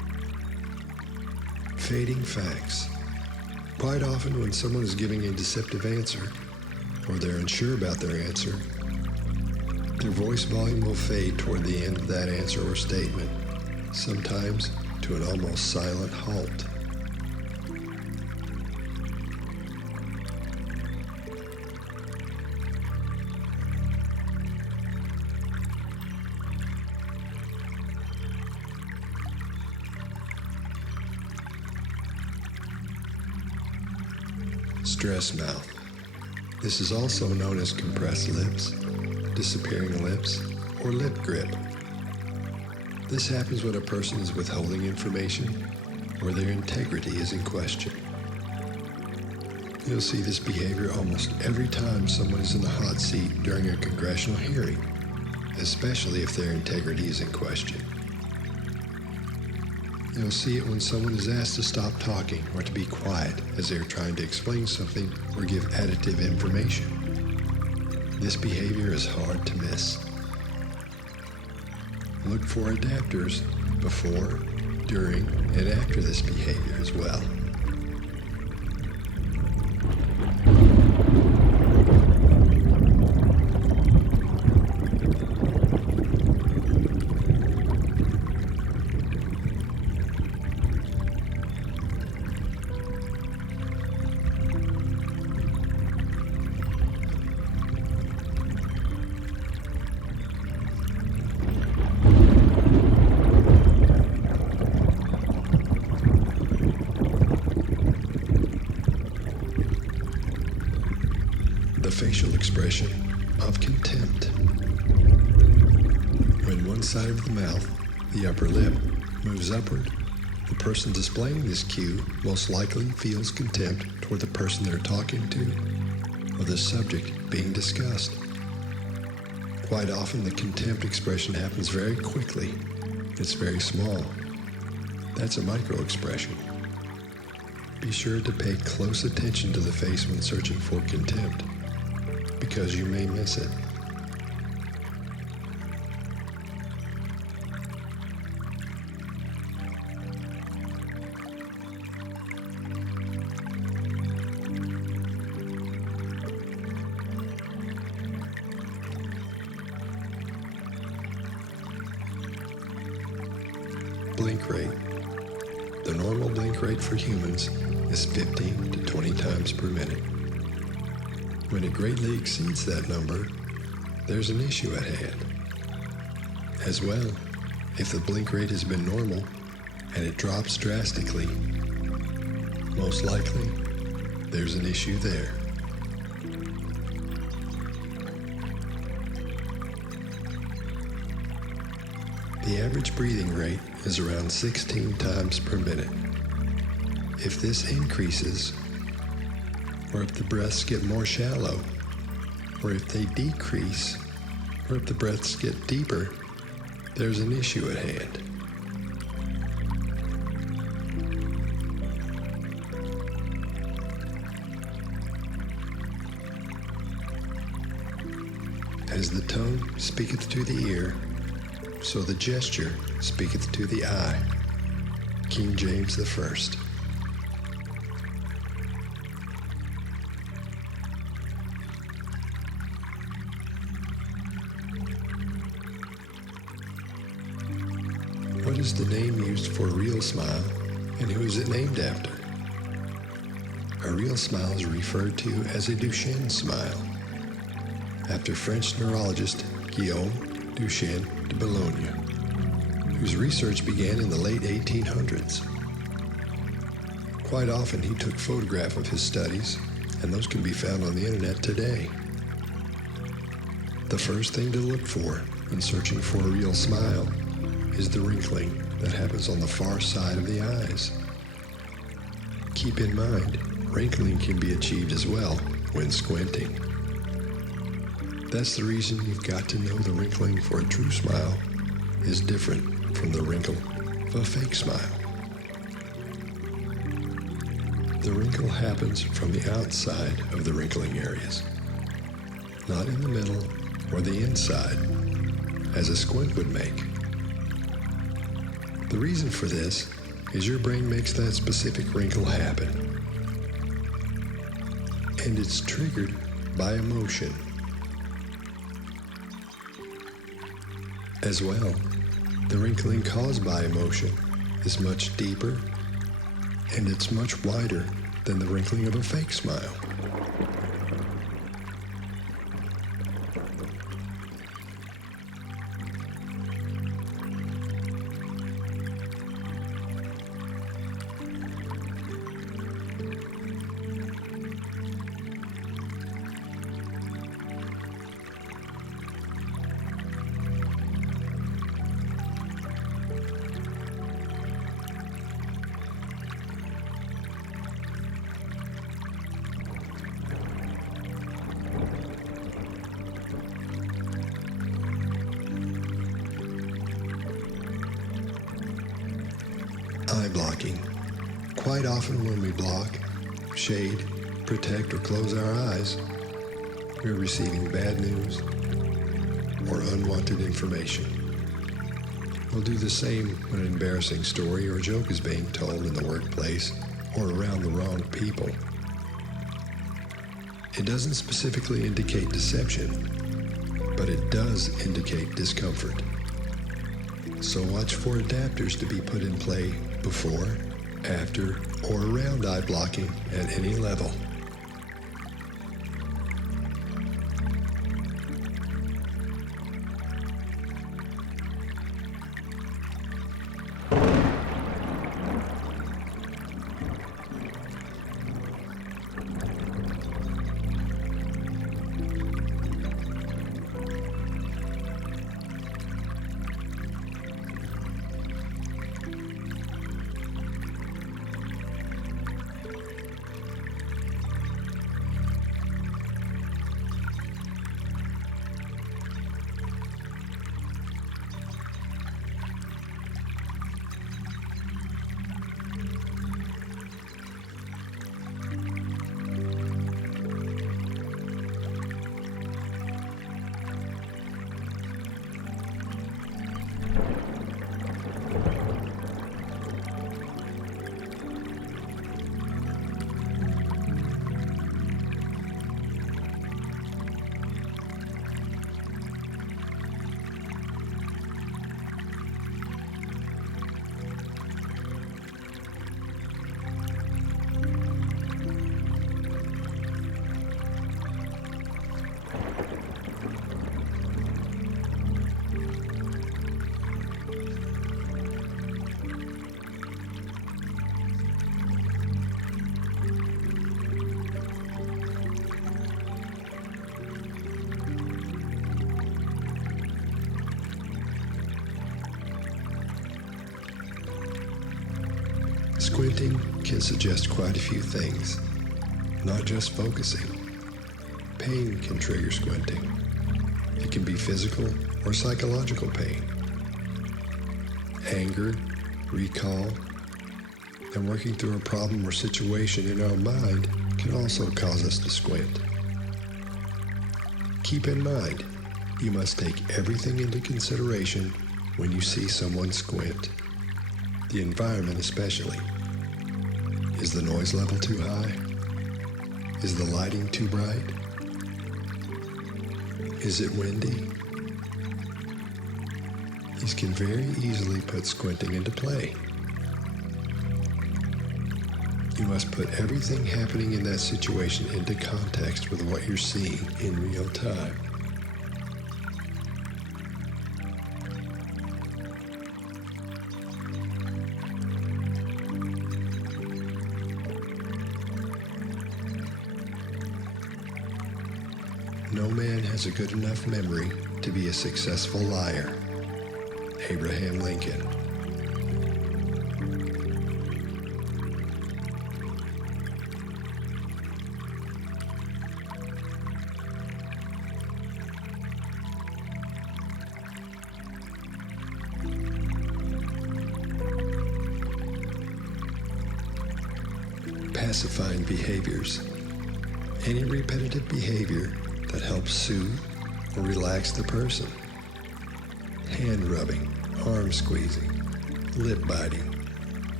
Fading facts. Quite often when someone is giving a deceptive answer, or they're unsure about their answer, their voice volume will fade toward the end of that answer or statement, sometimes to an almost silent halt. Stress mouth. This is also known as compressed lips, disappearing lips, or lip grip. This happens when a person is withholding information or their integrity is in question. You'll see this behavior almost every time someone is in the hot seat during a congressional hearing, especially if their integrity is in question. You'll see it when someone is asked to stop talking or to be quiet as they are trying to explain something or give additive information. This behavior is hard to miss. Look for adapters before, during, and after this behavior as well. Facial expression of contempt. When one side of the mouth, the upper lip, moves upward, the person displaying this cue most likely feels contempt toward the person they're talking to or the subject being discussed. Quite often the contempt expression happens very quickly. It's very small. That's a micro expression. Be sure to pay close attention to the face when searching for contempt, because you may miss it. Blink rate. The normal blink rate for humans is 15 to 20 times per minute. When it greatly exceeds that number, there's an issue at hand. As well, if the blink rate has been normal and it drops drastically, most likely there's an issue there. The average breathing rate is around 16 times per minute. If this increases, or if the breaths get more shallow, or if they decrease, or if the breaths get deeper, there's an issue at hand. As the tongue speaketh to the ear, so the gesture speaketh to the eye. King James the First. What is the name used for a real smile, and who is it named after? A real smile is referred to as a Duchenne smile, after French neurologist Guillaume Duchenne de Boulogne, whose research began in the late 1800s. Quite often he took photographs of his studies, and those can be found on the internet today. The first thing to look for when searching for a real smile is the wrinkling that happens on the far side of the eyes. Keep in mind, wrinkling can be achieved as well when squinting. That's the reason you've got to know the wrinkling for a true smile is different from the wrinkle of a fake smile. The wrinkle happens from the outside of the wrinkling areas, not in the middle or the inside, as a squint would make. The reason for this is your brain makes that specific wrinkle happen. And it's triggered by emotion. As well, the wrinkling caused by emotion is much deeper and it's much wider than the wrinkling of a fake smile. Eye blocking. Quite often when we block, shade, protect, or close our eyes, we're receiving bad news or unwanted information. We'll do the same when an embarrassing story or joke is being told in the workplace or around the wrong people. It doesn't specifically indicate deception, but it does indicate discomfort. So watch for adapters to be put in play before, after, or around eye blocking at any level. Squinting can suggest quite a few things, not just focusing. Pain can trigger squinting. It can be physical or psychological pain. Anger, recall, and working through a problem or situation in our mind can also cause us to squint. Keep in mind, you must take everything into consideration when you see someone squint. The environment especially. Is the noise level too high? Is the lighting too bright? Is it windy? These can very easily put squinting into play. You must put everything happening in that situation into context with what you're seeing in real time. No man has a good enough memory to be a successful liar. Abraham Lincoln. Pacifying behaviors. Any repetitive behavior that helps soothe or relax the person. Hand rubbing, arm squeezing, lip biting,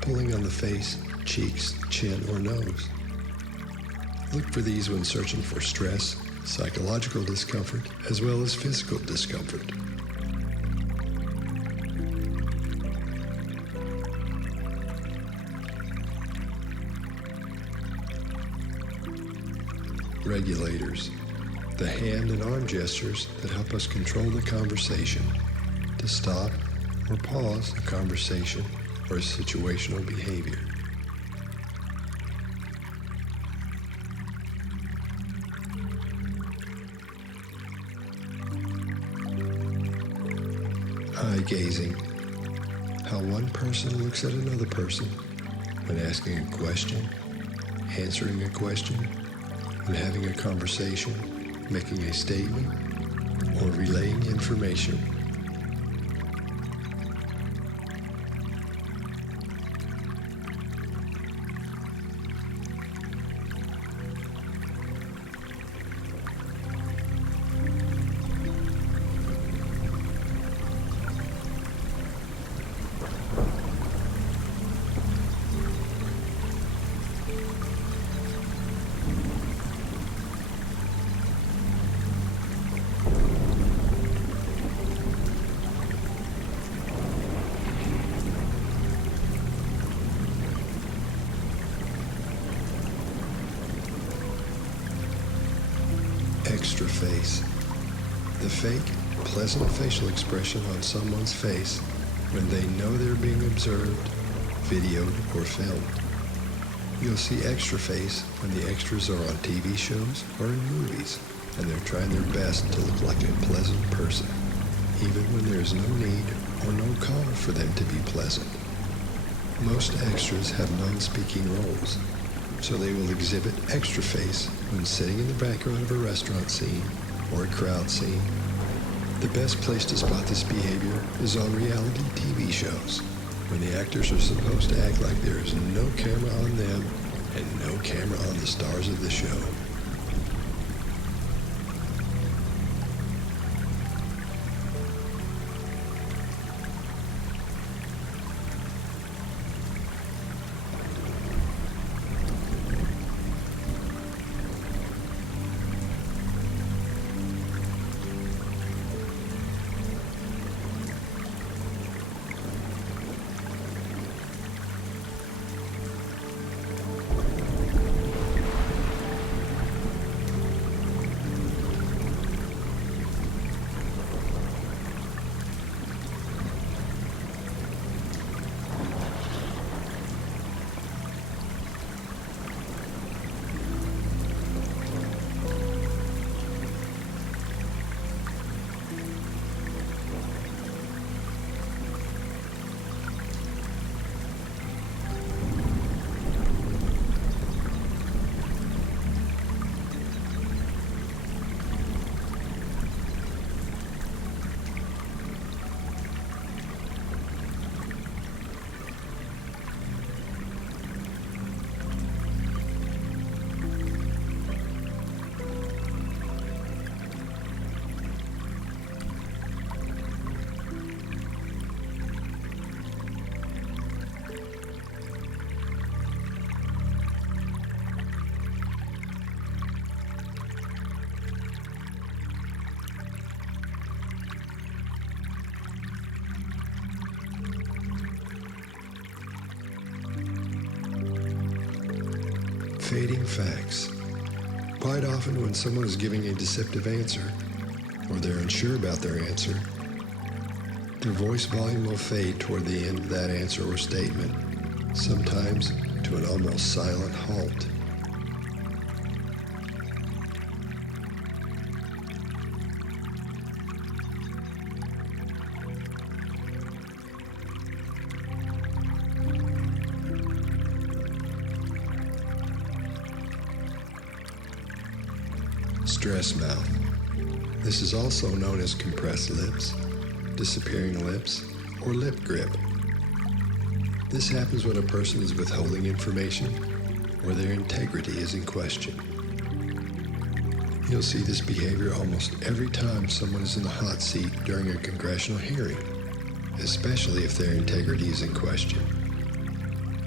pulling on the face, cheeks, chin, or nose. Look for these when searching for stress, psychological discomfort, as well as physical discomfort. Regulators, the hand and arm gestures that help us control the conversation, to stop or pause a conversation or a situational behavior. Eye gazing, how one person looks at another person when asking a question, answering a question, when having a conversation, making a statement, or relaying information. Extra face, the fake, pleasant facial expression on someone's face when they know they're being observed, videoed, or filmed. You'll see extra face when the extras are on TV shows or in movies, and they're trying their best to look like a pleasant person, even when there's no need or no call for them to be pleasant. Most extras have non-speaking roles, so they will exhibit extra face when sitting in the background of a restaurant scene or a crowd scene. The best place to spot this behavior is on reality TV shows, when the actors are supposed to act like there is no camera on them and no camera on the stars of the show. Fading facts. Quite often when someone is giving a deceptive answer, or they're unsure about their answer, their voice volume will fade toward the end of that answer or statement, sometimes to an almost silent halt. Stress mouth. This is also known as compressed lips, disappearing lips, or lip grip. This happens when a person is withholding information or their integrity is in question. You'll see this behavior almost every time someone is in the hot seat during a congressional hearing, especially if their integrity is in question.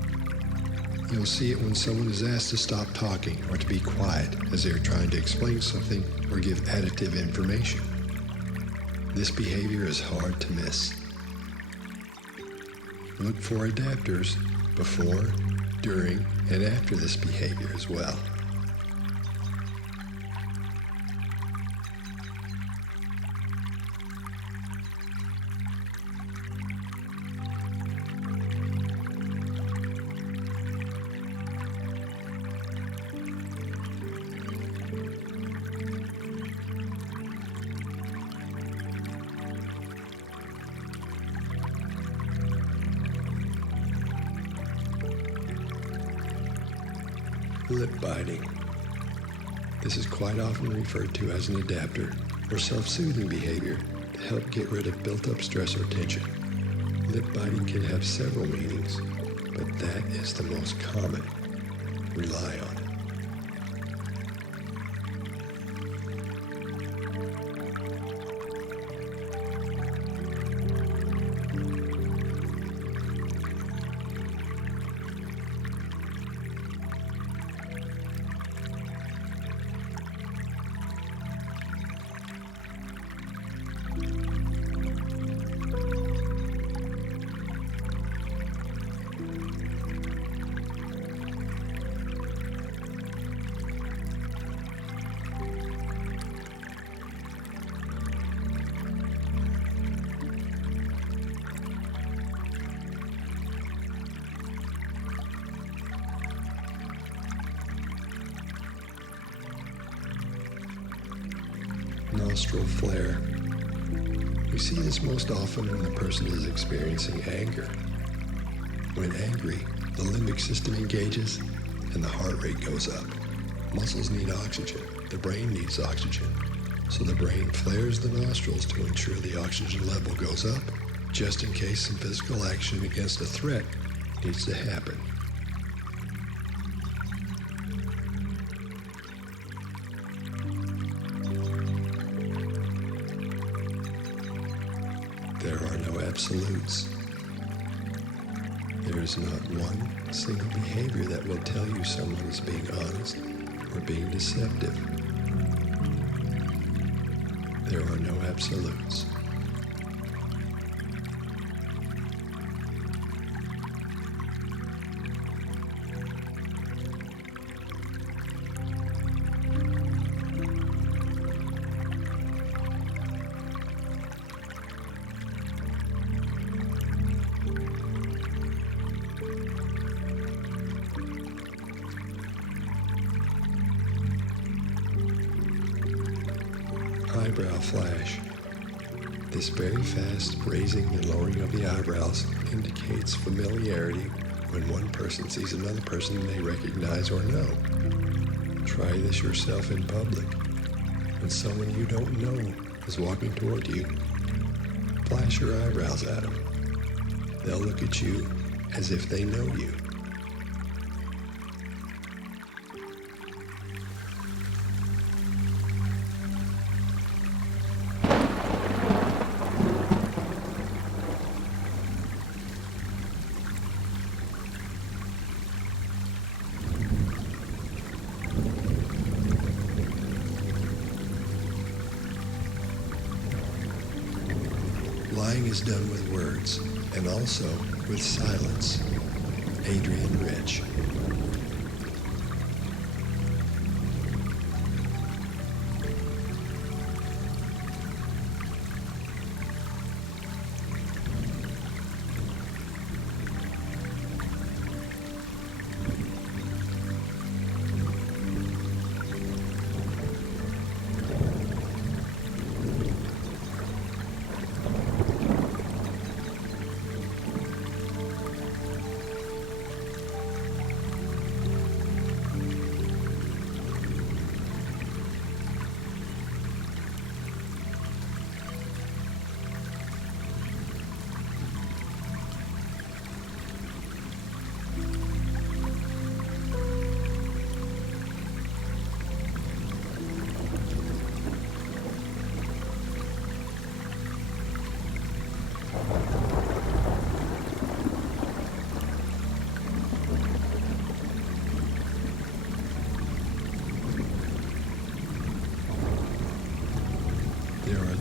You'll see it when someone is asked to stop talking or to be quiet as they are trying to explain something or give additive information. This behavior is hard to miss. Look for adapters before, during, and after this behavior as well. Lip biting. This is quite often referred to as an adapter or self-soothing behavior to help get rid of built-up stress or tension. Lip biting can have several meanings, but that is the most common. Rely on it. Nostril flare. We see this most often when the person is experiencing anger. When angry, the limbic system engages and the heart rate goes up. Muscles need oxygen. The brain needs oxygen. So the brain flares the nostrils to ensure the oxygen level goes up, just in case some physical action against a threat needs to happen. There are no absolutes. There is not one single behavior that will tell you someone is being honest or being deceptive. There are no absolutes. Eyebrow flash. This very fast raising and lowering of the eyebrows indicates familiarity when one person sees another person they recognize or know. Try this yourself in public. When someone you don't know is walking toward you, flash your eyebrows at them. They'll look at you as if they know you. Lying is done with words and also with silence. Adrian Rich.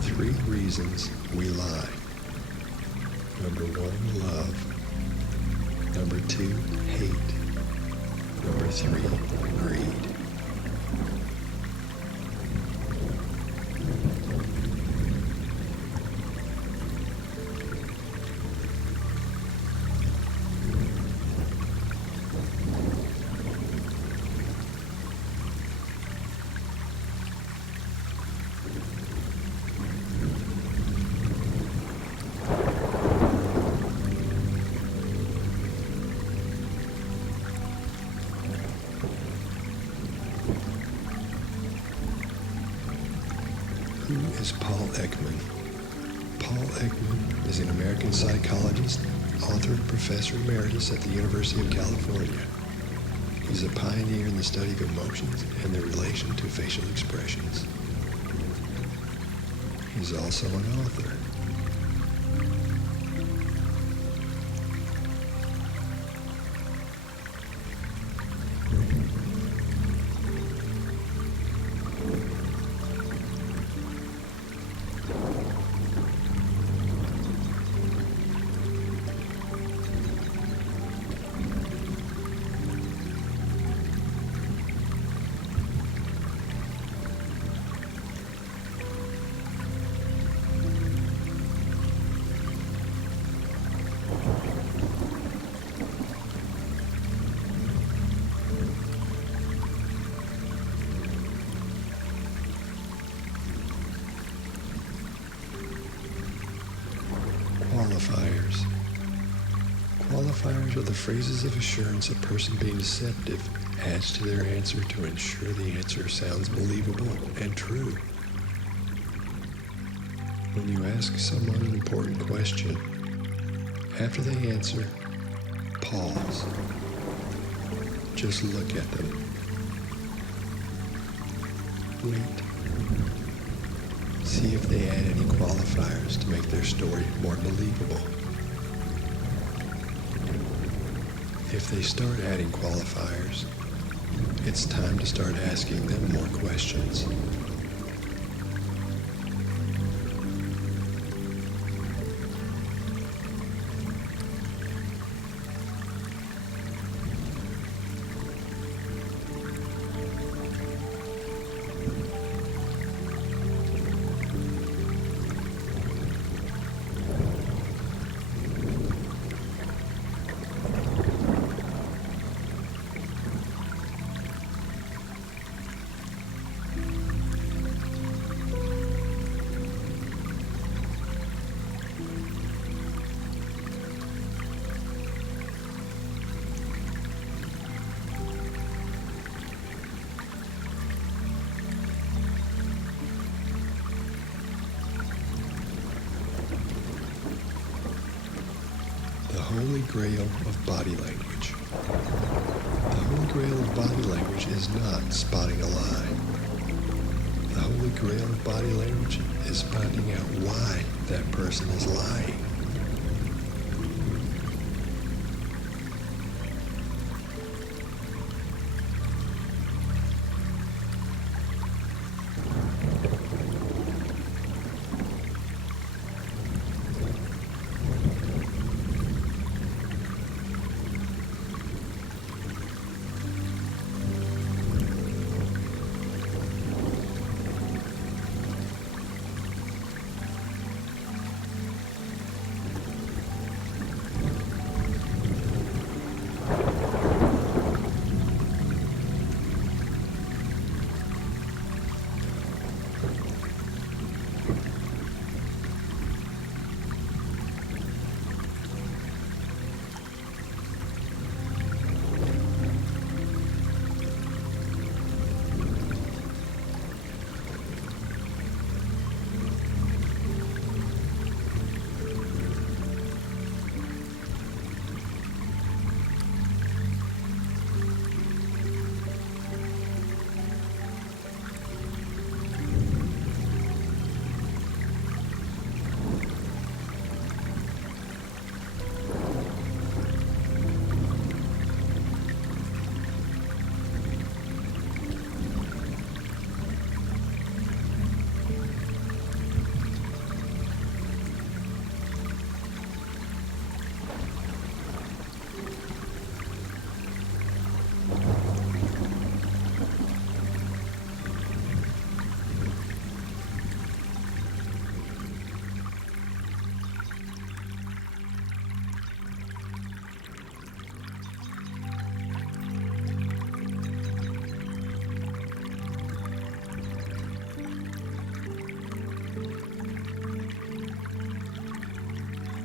3 reasons we lie. Number 1, love. Number 2, hate. Number 3, greed. Who is Paul Ekman? Paul Ekman is an American psychologist, author, and professor emeritus at the University of California. He's a pioneer in the study of emotions and their relation to facial expressions. He's also an author. Qualifiers. Qualifiers are the phrases of assurance a person being deceptive adds to their answer to ensure the answer sounds believable and true. When you ask someone an important question, after they answer, pause. Just look at them. Wait. See if they add any qualifiers to make their story more believable. If they start adding qualifiers, it's time to start asking them more questions. The Holy Grail of Body Language. The Holy Grail of Body Language is not spotting a lie. The Holy Grail of Body Language is finding out why that person is lying.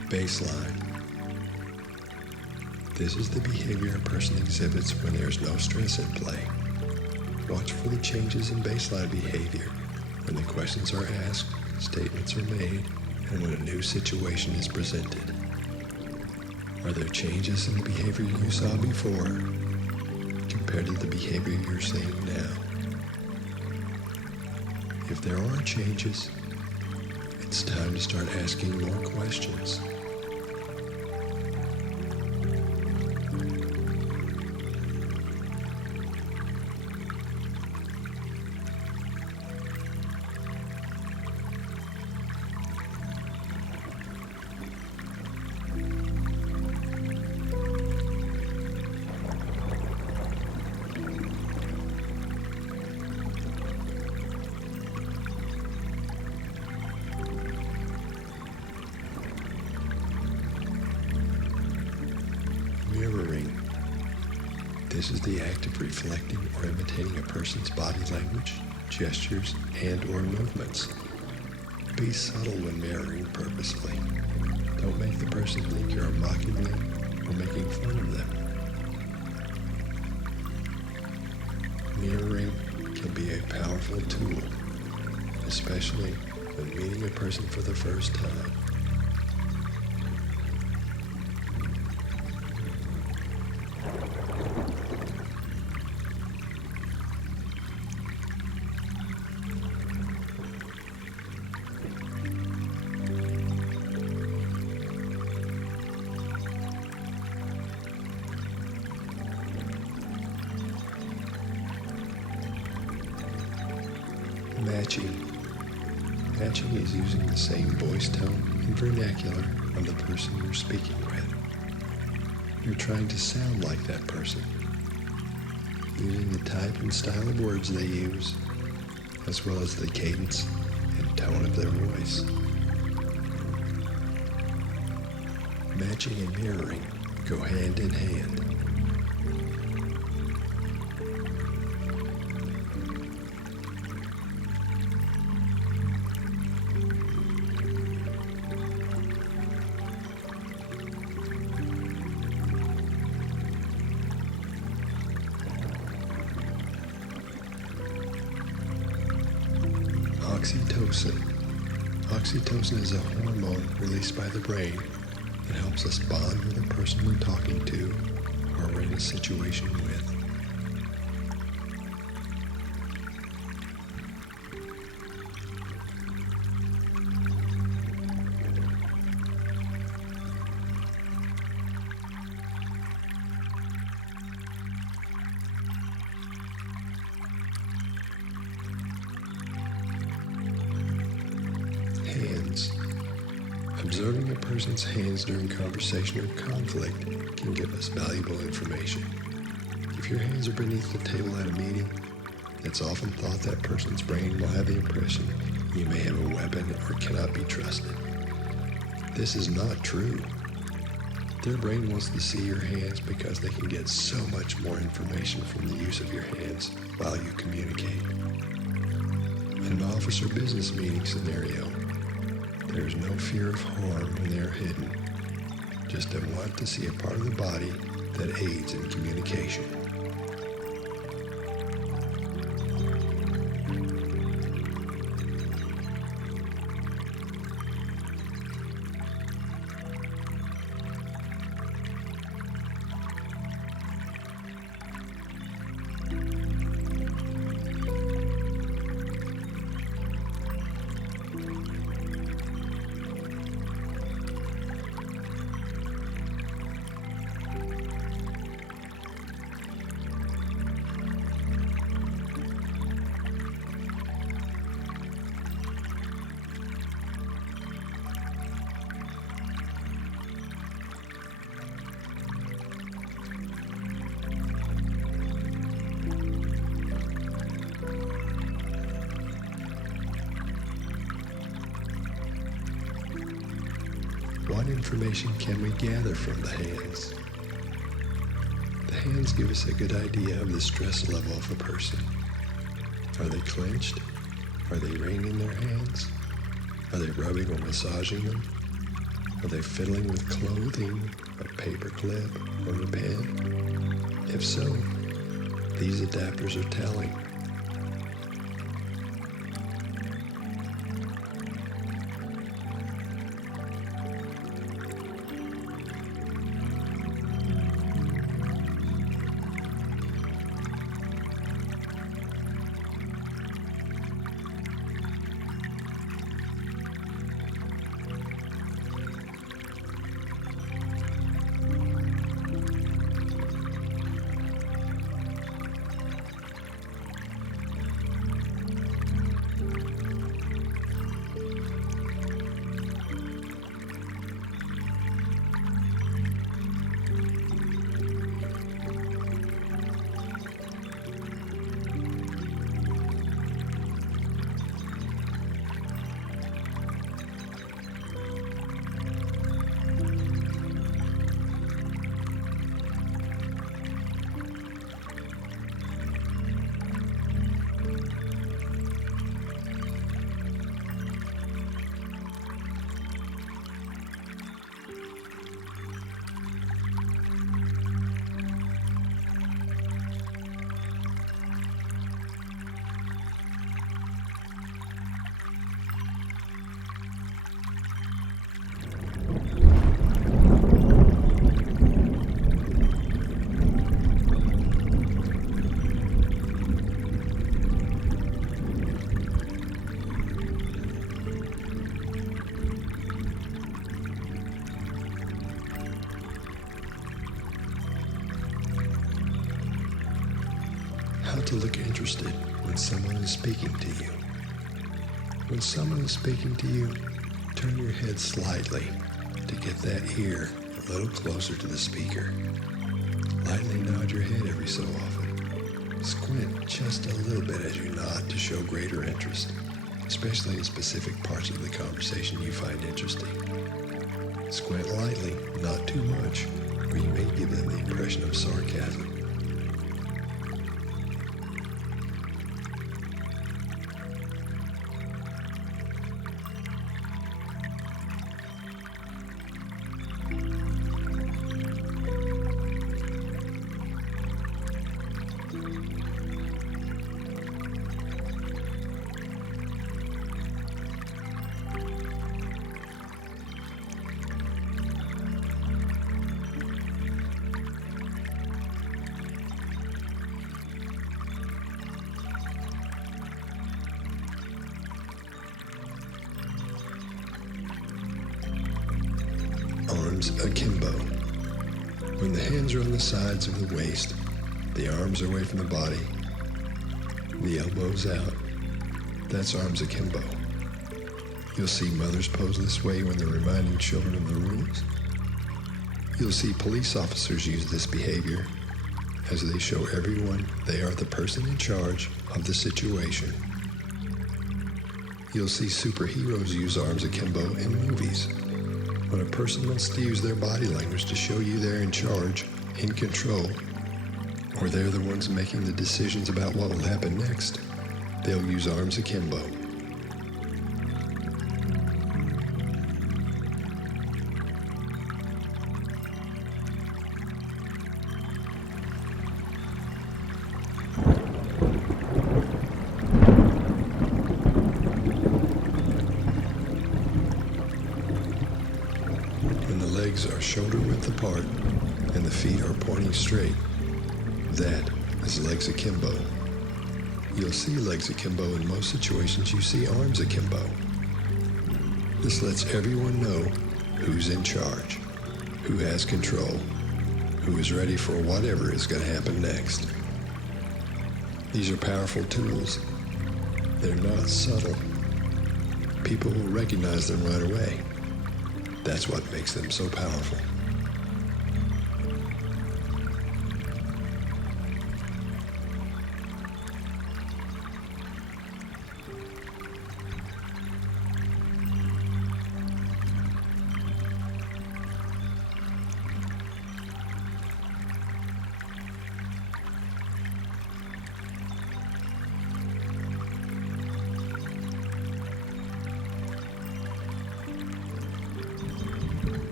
Baseline. This is the behavior a person exhibits when there's no stress at play. Watch for the changes in baseline behavior when the questions are asked, statements are made, and when a new situation is presented. Are there changes in the behavior you saw before compared to the behavior you're seeing now? If there are changes, it's time to start asking more questions. Mirroring. This is the act of reflecting or imitating a person's body language, gestures, and or movements. Be subtle when mirroring purposefully. Don't make the person think you're mocking them or making fun of them. Mirroring can be a powerful tool, especially when meeting a person for the first time. Matching. Matching is using the same voice tone and vernacular of the person you're speaking with. You're trying to sound like that person, using the type and style of words they use, as well as the cadence and tone of their voice. Matching and mirroring go hand in hand. Oxytocin. Oxytocin is a hormone released by the brain that helps us bond with the person we're talking to or we're in a situation with. Hands. Observing a person's hands during conversation or conflict can give us valuable information. If your hands are beneath the table at a meeting, it's often thought that person's brain will have the impression you may have a weapon or cannot be trusted. This is not true. Their brain wants to see your hands because they can get so much more information from the use of your hands while you communicate. In an office or business meeting scenario, there is no fear of harm when they are hidden, just a want to see a part of the body that aids in communication. What information can we gather from the hands? The hands give us a good idea of the stress level of a person. Are they clenched? Are they wringing their hands? Are they rubbing or massaging them? Are they fiddling with clothing, a paperclip, or a pen? If so, these adapters are telling. How to look interested when someone is speaking to you. When someone is speaking to you, turn your head slightly to get that ear a little closer to the speaker. Lightly nod your head every so often. Squint just a little bit as you nod to show greater interest, especially in specific parts of the conversation you find interesting. Squint lightly, not too much, or you may give them the impression of sarcasm. Arms akimbo. When the hands are on the sides of the waist, the arms are away from the body, the elbows out, that's arms akimbo. You'll see mothers pose this way when they're reminding children of the rules. You'll see police officers use this behavior as they show everyone they are the person in charge of the situation. You'll see superheroes use arms akimbo in movies. When a person wants to use their body language to show you they're in charge, in control, or they're the ones making the decisions about what will happen next, they'll use arms akimbo. Legs are shoulder width apart and the feet are pointing straight. That is legs akimbo. You'll see legs akimbo in most situations. You see arms akimbo. This lets everyone know who's in charge, who has control, who is ready for whatever is going to happen next. These are powerful tools. They're not subtle. People will recognize them right away. That's what makes them so powerful.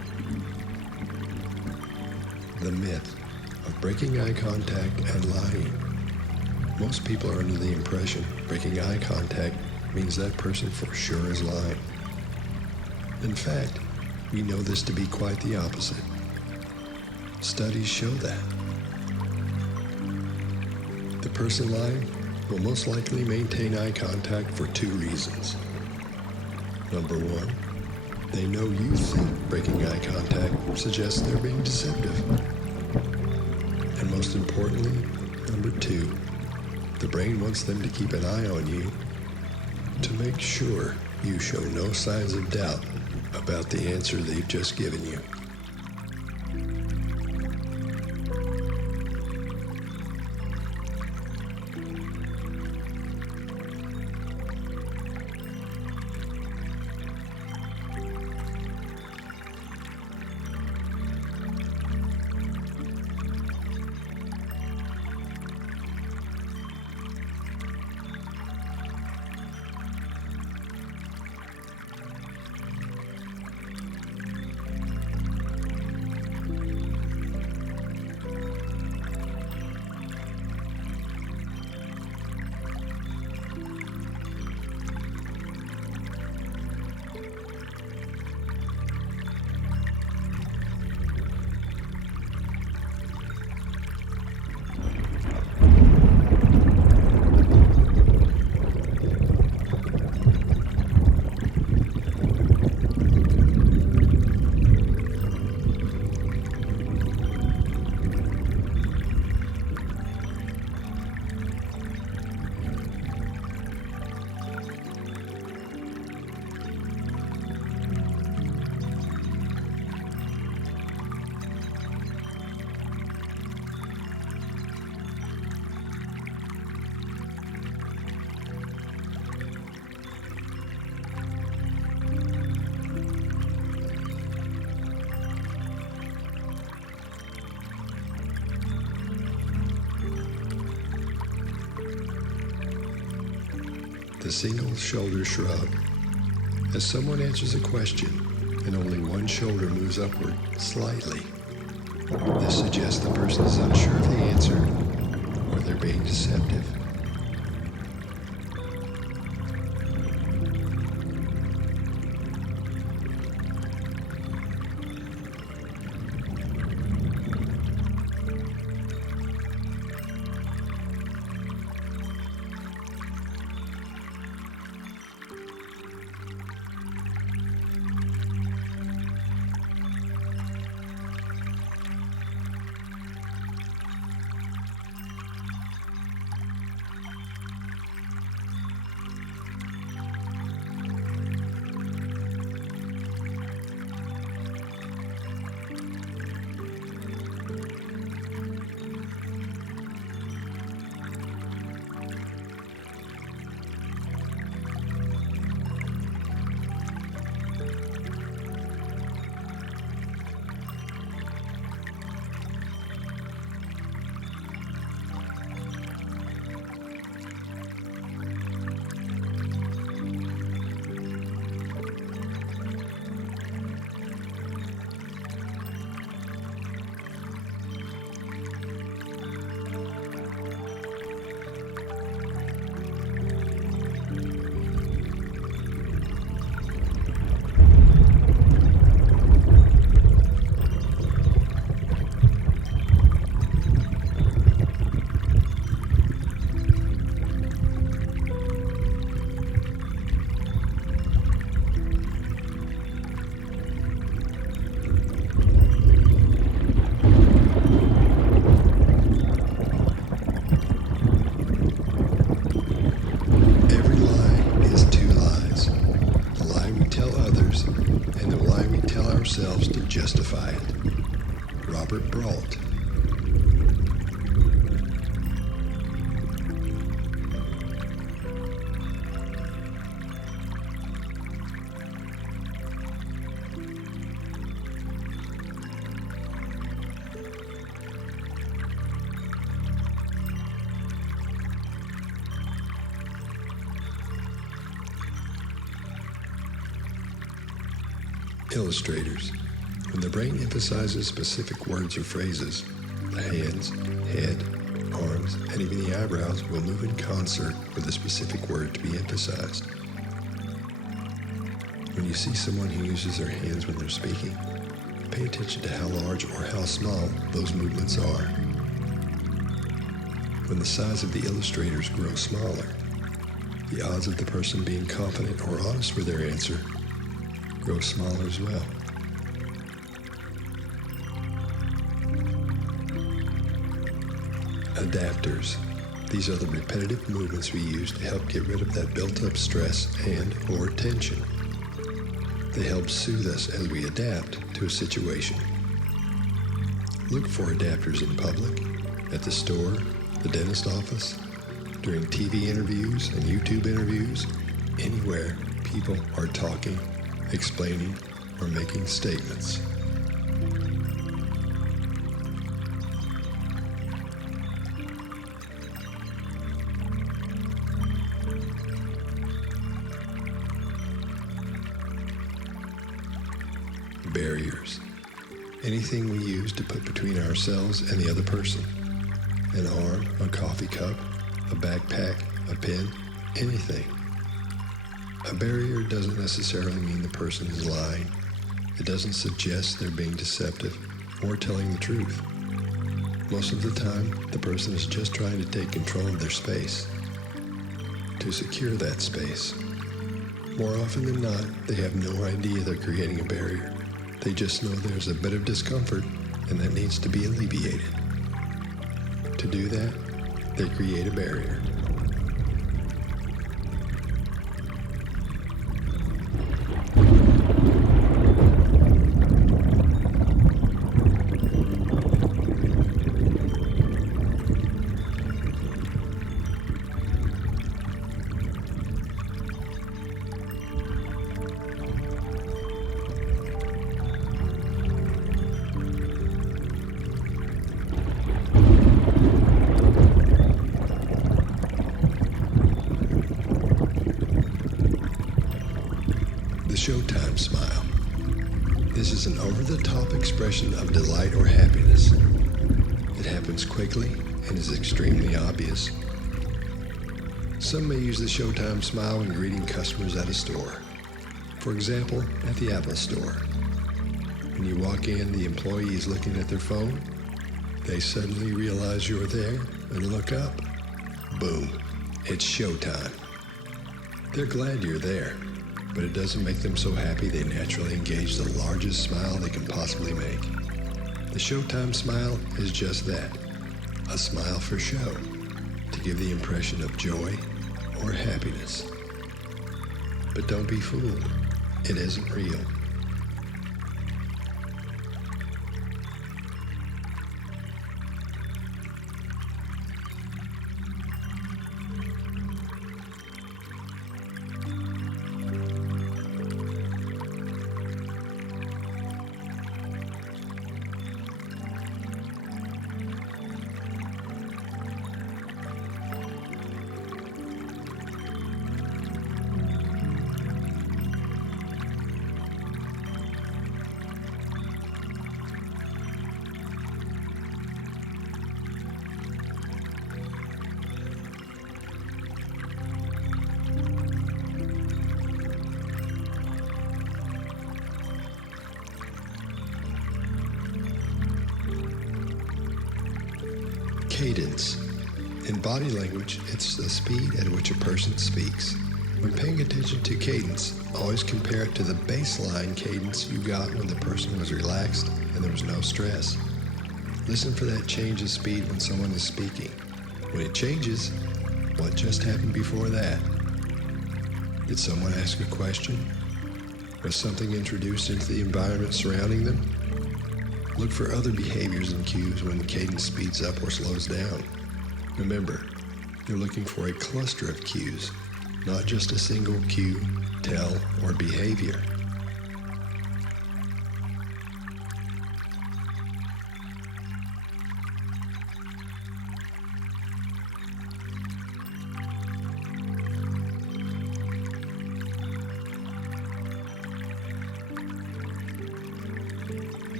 The myth of breaking eye contact and lying. Most people are under the impression breaking eye contact means that person for sure is lying. In fact, we know this to be quite the opposite. Studies show that. The person lying will most likely maintain eye contact for two reasons. Number one, they know you think breaking eye contact suggests they're being deceptive. And most importantly, number two, the brain wants them to keep an eye on you to make sure you show no signs of doubt about the answer they've just given you. The single shoulder shrug. As someone answers a question and only one shoulder moves upward slightly, this suggests the person is unsure of the answer or they're being deceptive. Justify it. Robert Brault. Illustrators. When the brain emphasizes specific words or phrases, the hands, head, arms, and even the eyebrows will move in concert with the specific word to be emphasized. When you see someone who uses their hands when they're speaking, pay attention to how large or how small those movements are. When the size of the illustrators grow smaller, the odds of the person being confident or honest with their answer grow smaller as well. Adapters. These are the repetitive movements we use to help get rid of that built-up stress and/or tension. They help soothe us as we adapt to a situation. Look for adapters in public, at the store, the dentist office, during TV interviews and YouTube interviews, anywhere people are talking, explaining, or making statements. Barriers. Anything we use to put between ourselves and the other person. An arm, a coffee cup, a backpack, a pen, anything. A barrier doesn't necessarily mean the person is lying. It doesn't suggest they're being deceptive or telling the truth. Most of the time, the person is just trying to take control of their space, to secure that space. More often than not, they have no idea they're creating a barrier. They just know there's a bit of discomfort and that needs to be alleviated. To do that, they create a barrier. Showtime smile. This is an over-the-top expression of delight or happiness. It happens quickly and is extremely obvious. Some may use the Showtime smile when greeting customers at a store. For example, at the Apple Store. When you walk in, the employee is looking at their phone. They suddenly realize you're there and look up. Boom, it's showtime. They're glad you're there, but it doesn't make them so happy they naturally engage the largest smile they can possibly make. The Showtime smile is just that, a smile for show, to give the impression of joy or happiness. But don't be fooled, it isn't real. Cadence. In body language, it's the speed at which a person speaks. When paying attention to cadence, always compare it to the baseline cadence you got when the person was relaxed and there was no stress. Listen for that change of speed when someone is speaking. When it changes, what just happened before that? Did someone ask a question? Was something introduced into the environment surrounding them? Look for other behaviors and cues when the cadence speeds up or slows down. Remember, you're looking for a cluster of cues, not just a single cue, tell, or behavior.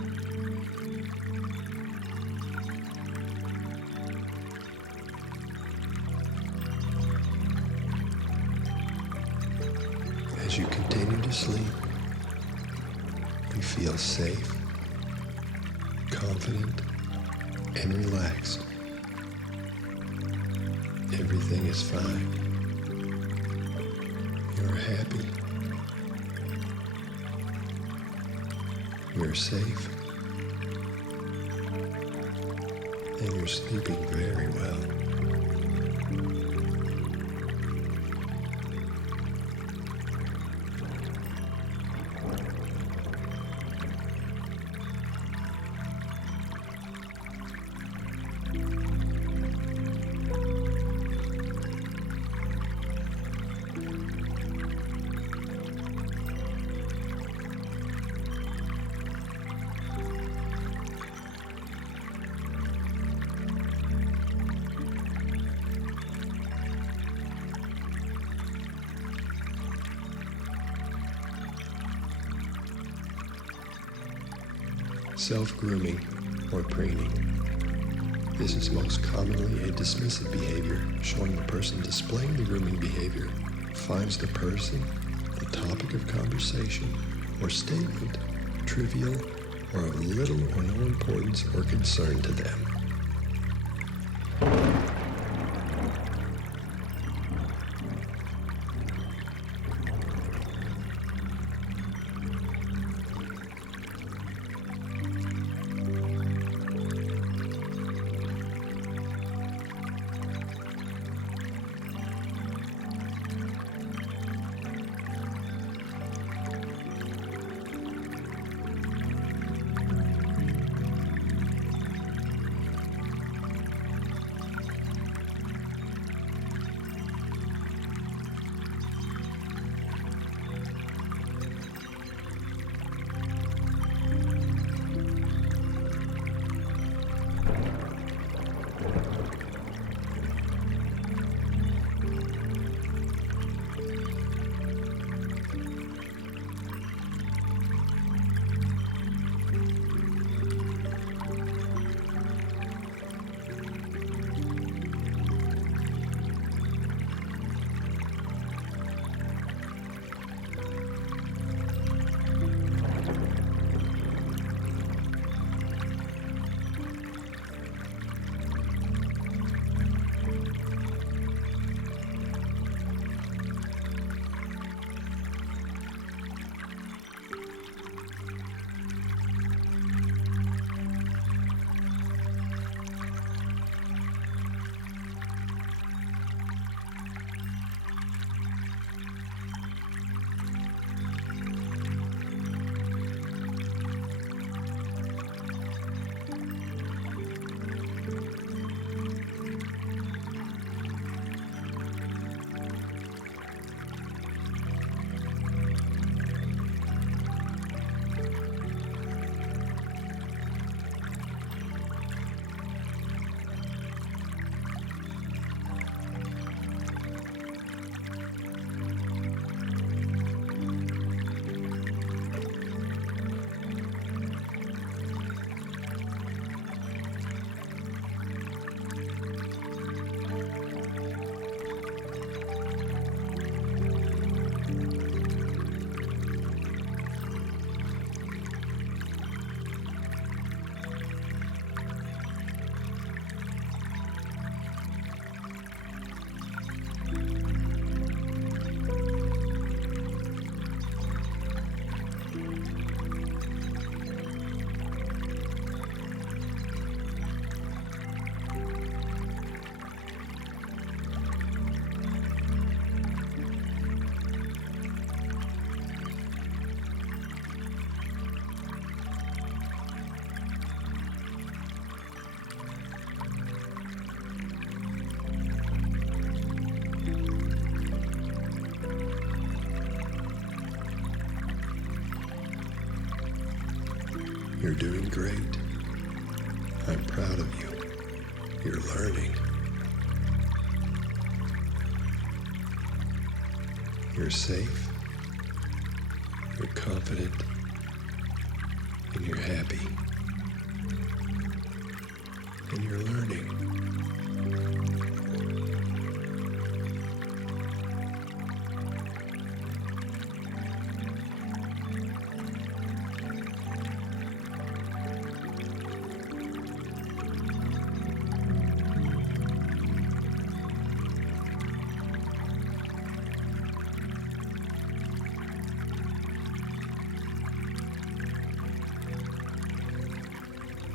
to sleep, you feel safe, confident, and relaxed. Everything is fine. You're happy. You're safe. And you're sleeping very well. Self-grooming or preening. This is most commonly a dismissive behavior, showing the person displaying the grooming behavior finds the person, the topic of conversation, or statement trivial or of little or no importance or concern to them. You're doing great. I'm proud of you. You're learning. You're safe. You're confident. And you're happy. And you're learning.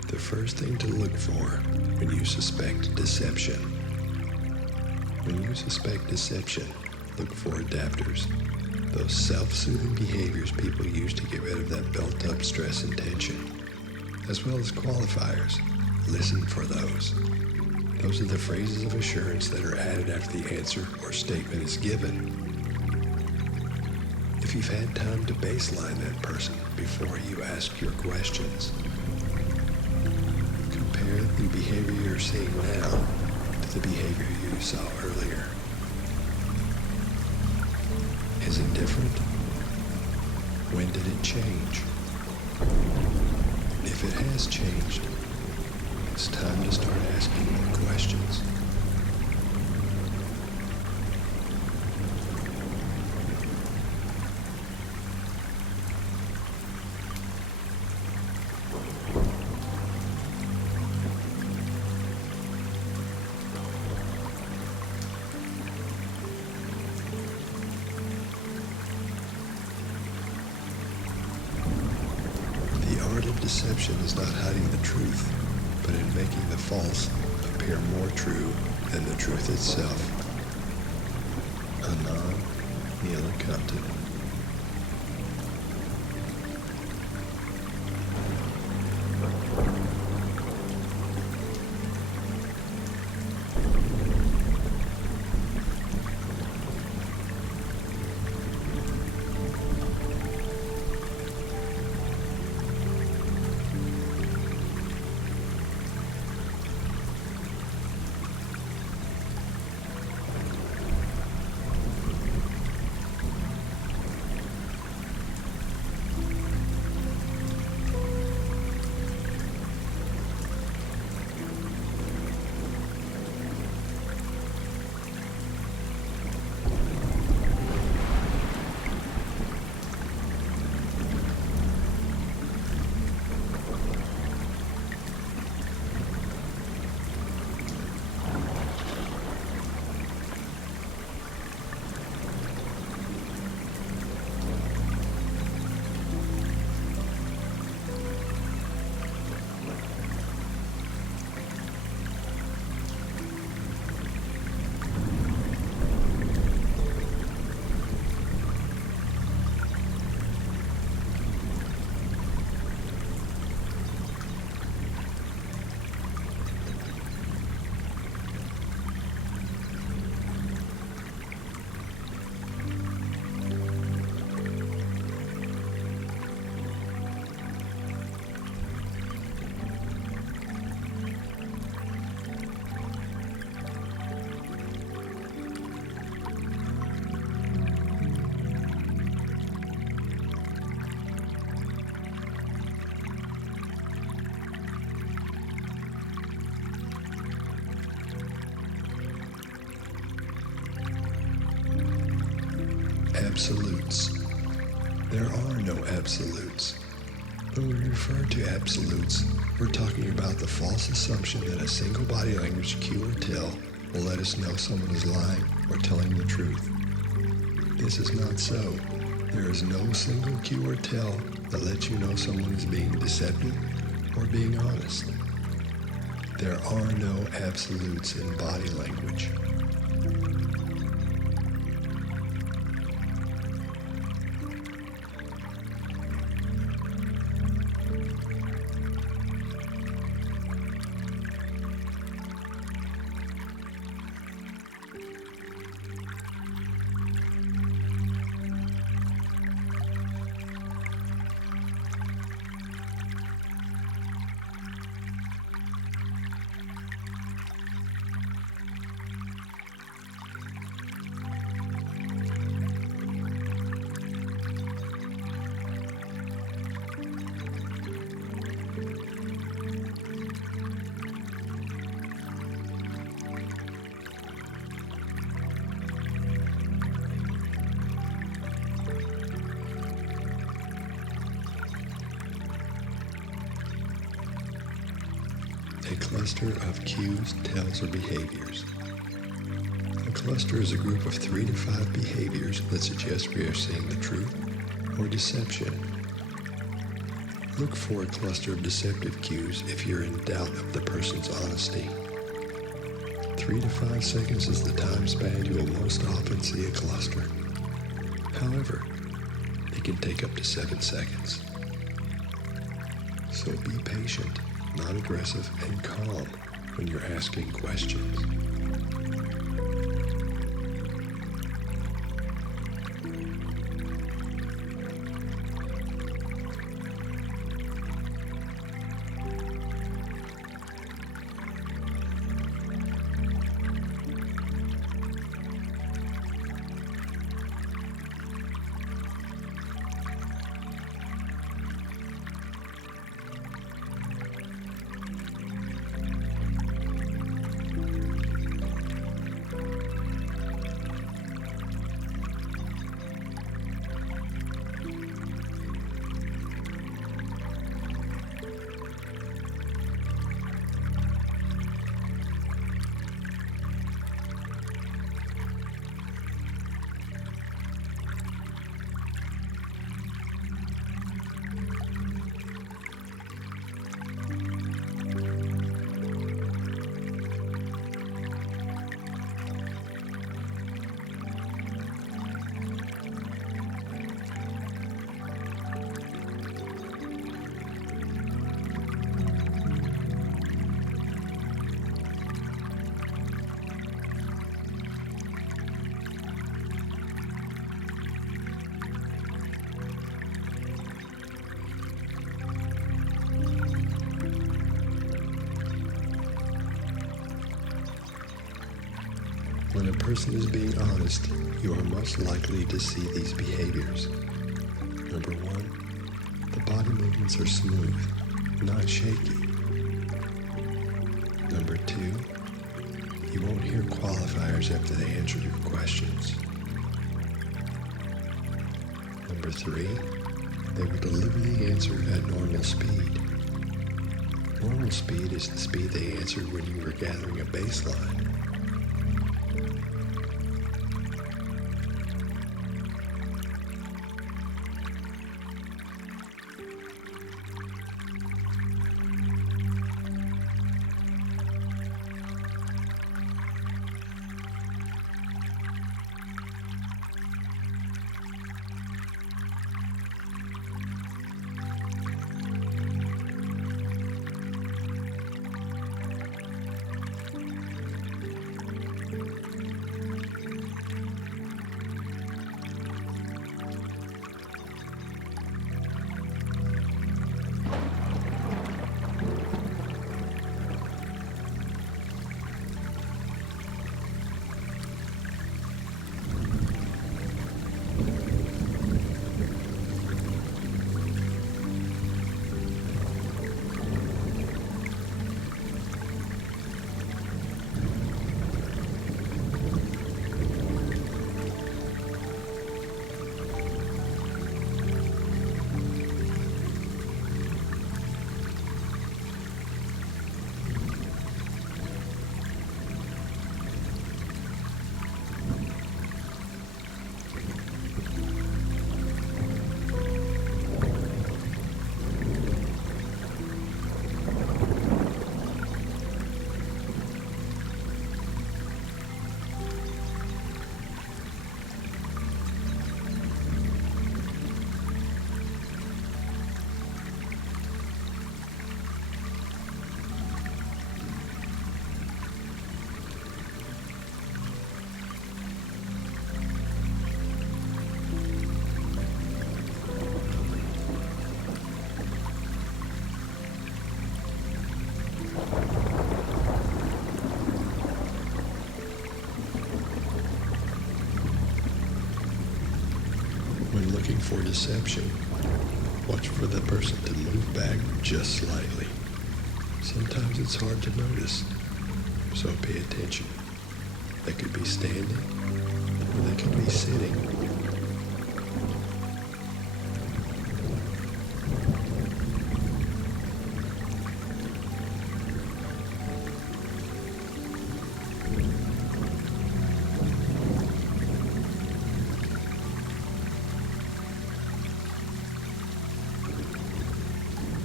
The first thing to look for when you suspect deception. When you suspect deception, look for adapters. Those self-soothing behaviors people use to get rid of that built-up stress and tension, as well as qualifiers. Listen for those. Those are the phrases of assurance that are added after the answer or statement is given. If you've had time to baseline that person before you ask your questions, compare the behavior you're seeing now to the behavior you saw earlier. Is it different? When did it change? If it has changed, it's time to start asking more questions. Deception is not hiding the truth, but in making the false appear more true than the truth itself. Anon Neela Compton. Absolutes. There are no absolutes. When we refer to absolutes, we're talking about the false assumption that a single body language cue or tell will let us know someone is lying or telling the truth. This is not so. There is no single cue or tell that lets you know someone is being deceptive or being honest. There are no absolutes in body language. A cluster of cues, tells, or behaviors. A cluster is a group of 3 to 5 behaviors that suggest we are seeing the truth or deception. Look for a cluster of deceptive cues if you're in doubt of the person's honesty. 3 to 5 seconds is the time span you will most often see a cluster. However, it can take up to 7 seconds. So be patient, non-aggressive, and calm when you're asking questions. When a person is being honest, you are most likely to see these behaviors. Number 1, the body movements are smooth, not shaky. Number 2, you won't hear qualifiers after they answer your questions. Number 3, they will deliver the answer at normal speed. Normal speed is the speed they answered when you were gathering a baseline. When looking for deception, watch for the person to move back just slightly. Sometimes it's hard to notice, so pay attention. They could be standing, or they could be sitting.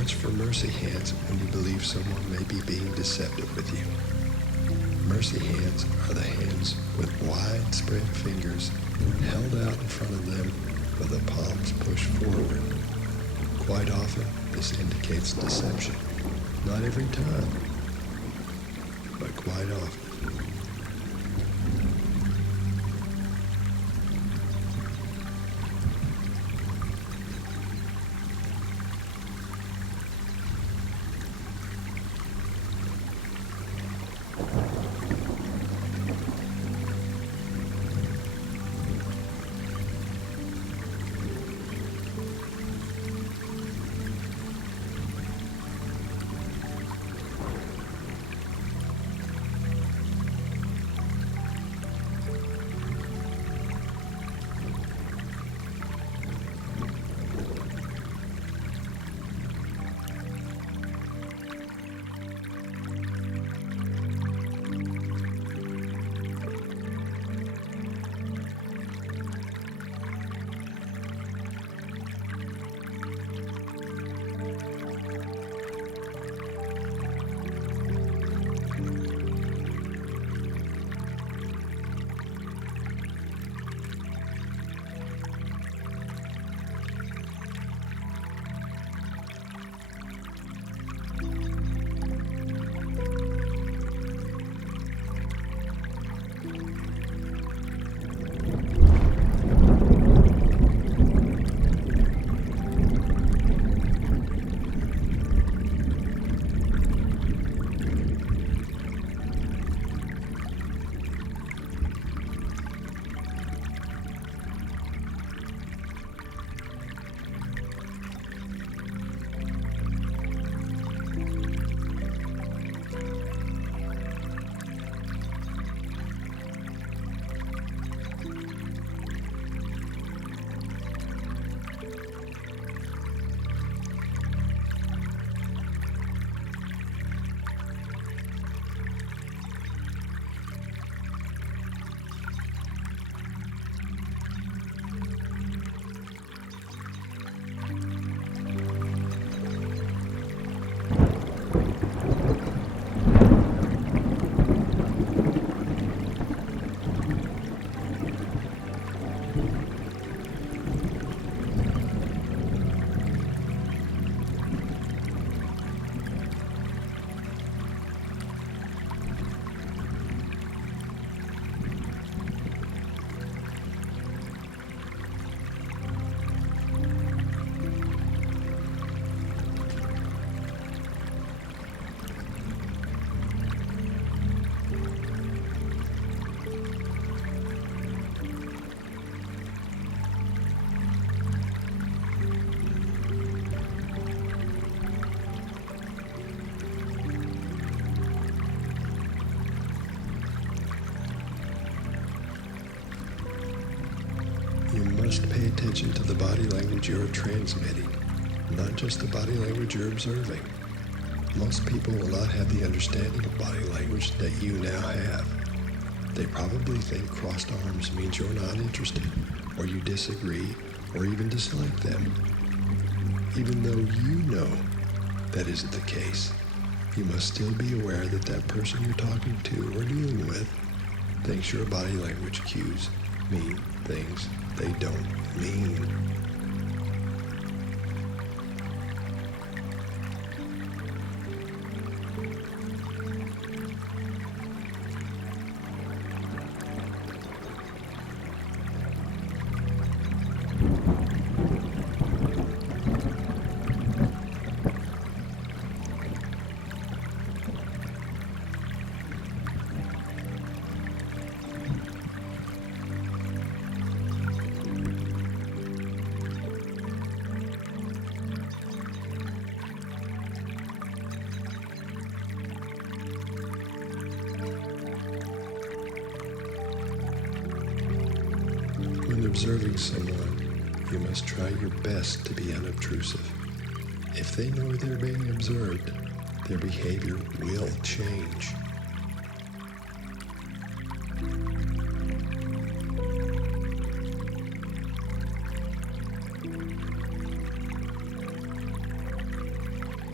Watch for mercy hands when you believe someone may be being deceptive with you. Mercy hands are the hands with wide spread fingers held out in front of them with the palms pushed forward. Quite often, this indicates deception. Not every time, but quite often. Must pay attention to the body language you're transmitting, not just the body language you're observing. Most people will not have the understanding of body language that you now have. They probably think crossed arms means you're not interested, or you disagree, or even dislike them. Even though you know that isn't the case, you must still be aware that that person you're talking to or dealing with thinks your body language cues mean things they don't mean. When observing someone, you must try your best to be unobtrusive. If they know they're being observed, their behavior will change.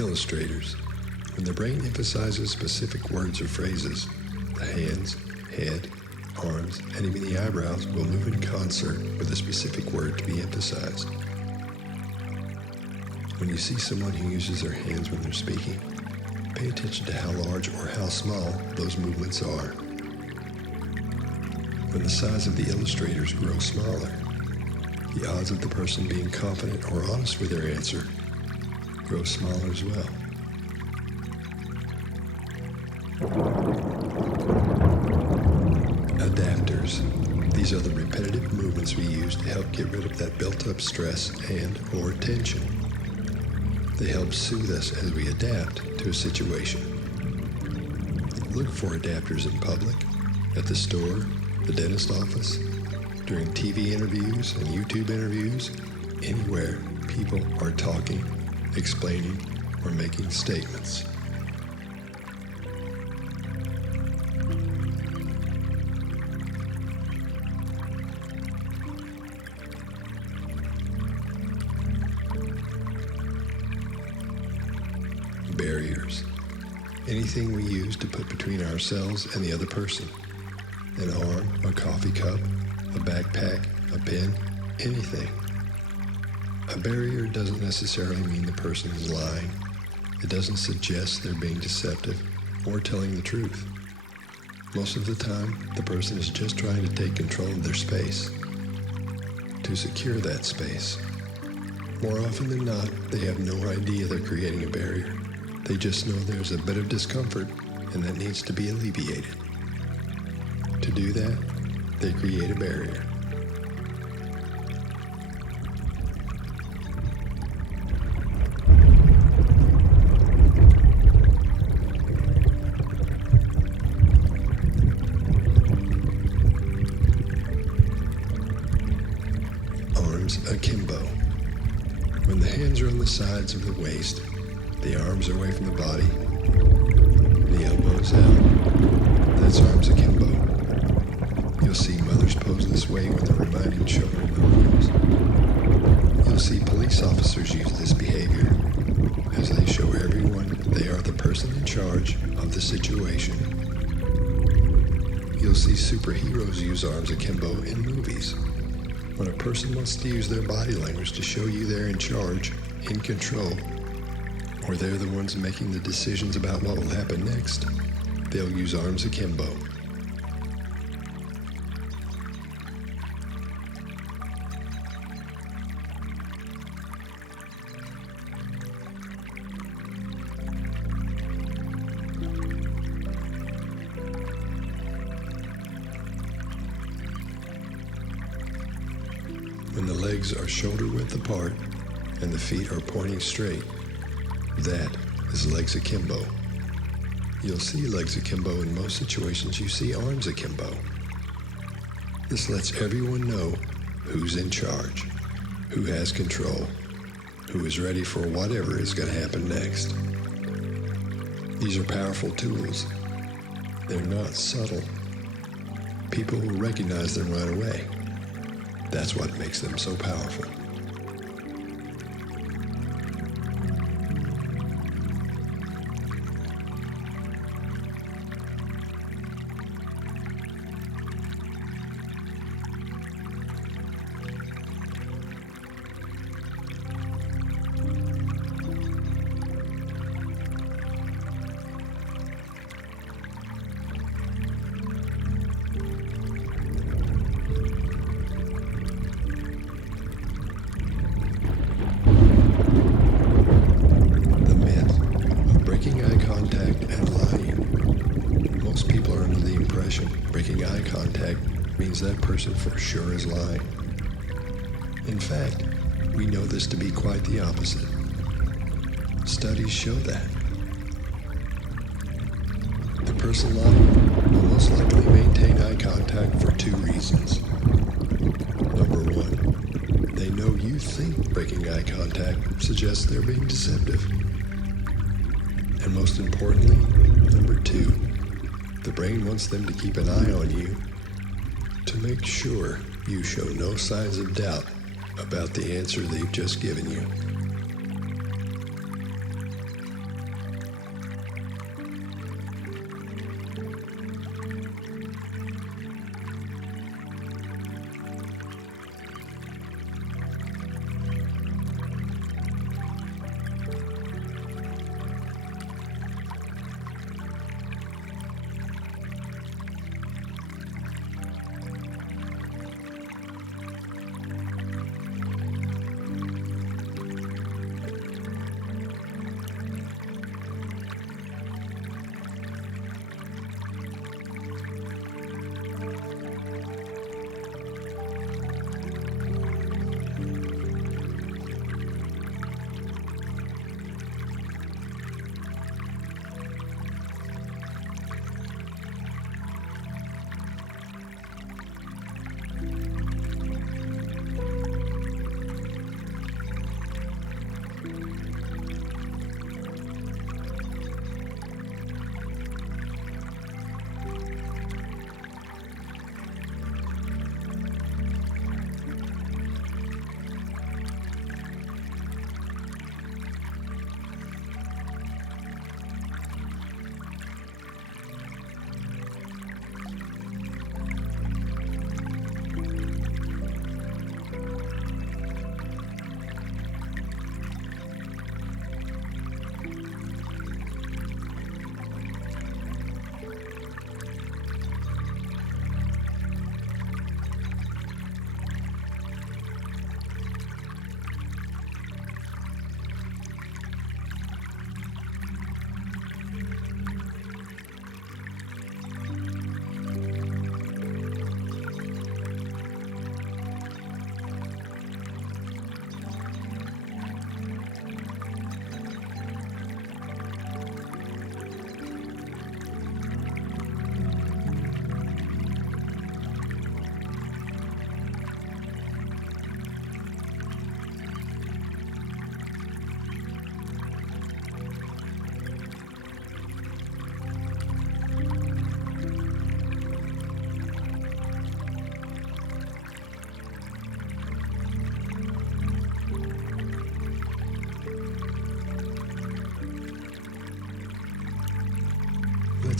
Illustrators. When the brain emphasizes specific words or phrases, the hands, head, arms, and even the eyebrows will move in concert with a specific word to be emphasized. When you see someone who uses their hands when they're speaking, pay attention to how large or how small those movements are. When the size of the illustrators grows smaller, the odds of the person being confident or honest with their answer grow smaller as well. Adapters. These are the repetitive movements we use to help get rid of that built-up stress and/or tension. They help soothe us as we adapt to a situation. Look for adapters in public, at the store, the dentist office, during TV interviews and YouTube interviews, anywhere people are talking, explaining, or making statements. Barriers. Anything we use to put between ourselves and the other person. An arm, a coffee cup, a backpack, a pen, anything. A barrier doesn't necessarily mean the person is lying. It doesn't suggest they're being deceptive or telling the truth. Most of the time, the person is just trying to take control of their space, to secure that space. More often than not, they have no idea they're creating a barrier. They just know there's a bit of discomfort and that needs to be alleviated. To do that, they create a barrier. Arms akimbo. When the hands are on the sides of the waist, the arms are away from the body, the elbows out. That's arms akimbo. You'll see mothers pose this way when they're reminding children of the rules. You'll see police officers use this behavior as they show everyone they are the person in charge of the situation. You'll see superheroes use arms akimbo in movies. When a person wants to use their body language to show you they're in charge, in control, or they're the ones making the decisions about what will happen next, they'll use arms akimbo. When the legs are shoulder width apart and the feet are pointing straight, that is legs akimbo. You'll see legs akimbo in most situations. You see arms akimbo. This lets everyone know who's in charge, who has control, who is ready for whatever is going to happen next. These are powerful tools. They're not subtle. People will recognize them right away. That's what makes them so powerful. Breaking eye contact means that person for sure is lying. In fact, we know this to be quite the opposite. Studies show that. The person lying will most likely maintain eye contact for two reasons. Number one, they know you think breaking eye contact suggests they're being deceptive. And most importantly, number two, the brain wants them to keep an eye on you to make sure you show no signs of doubt about the answer they've just given you.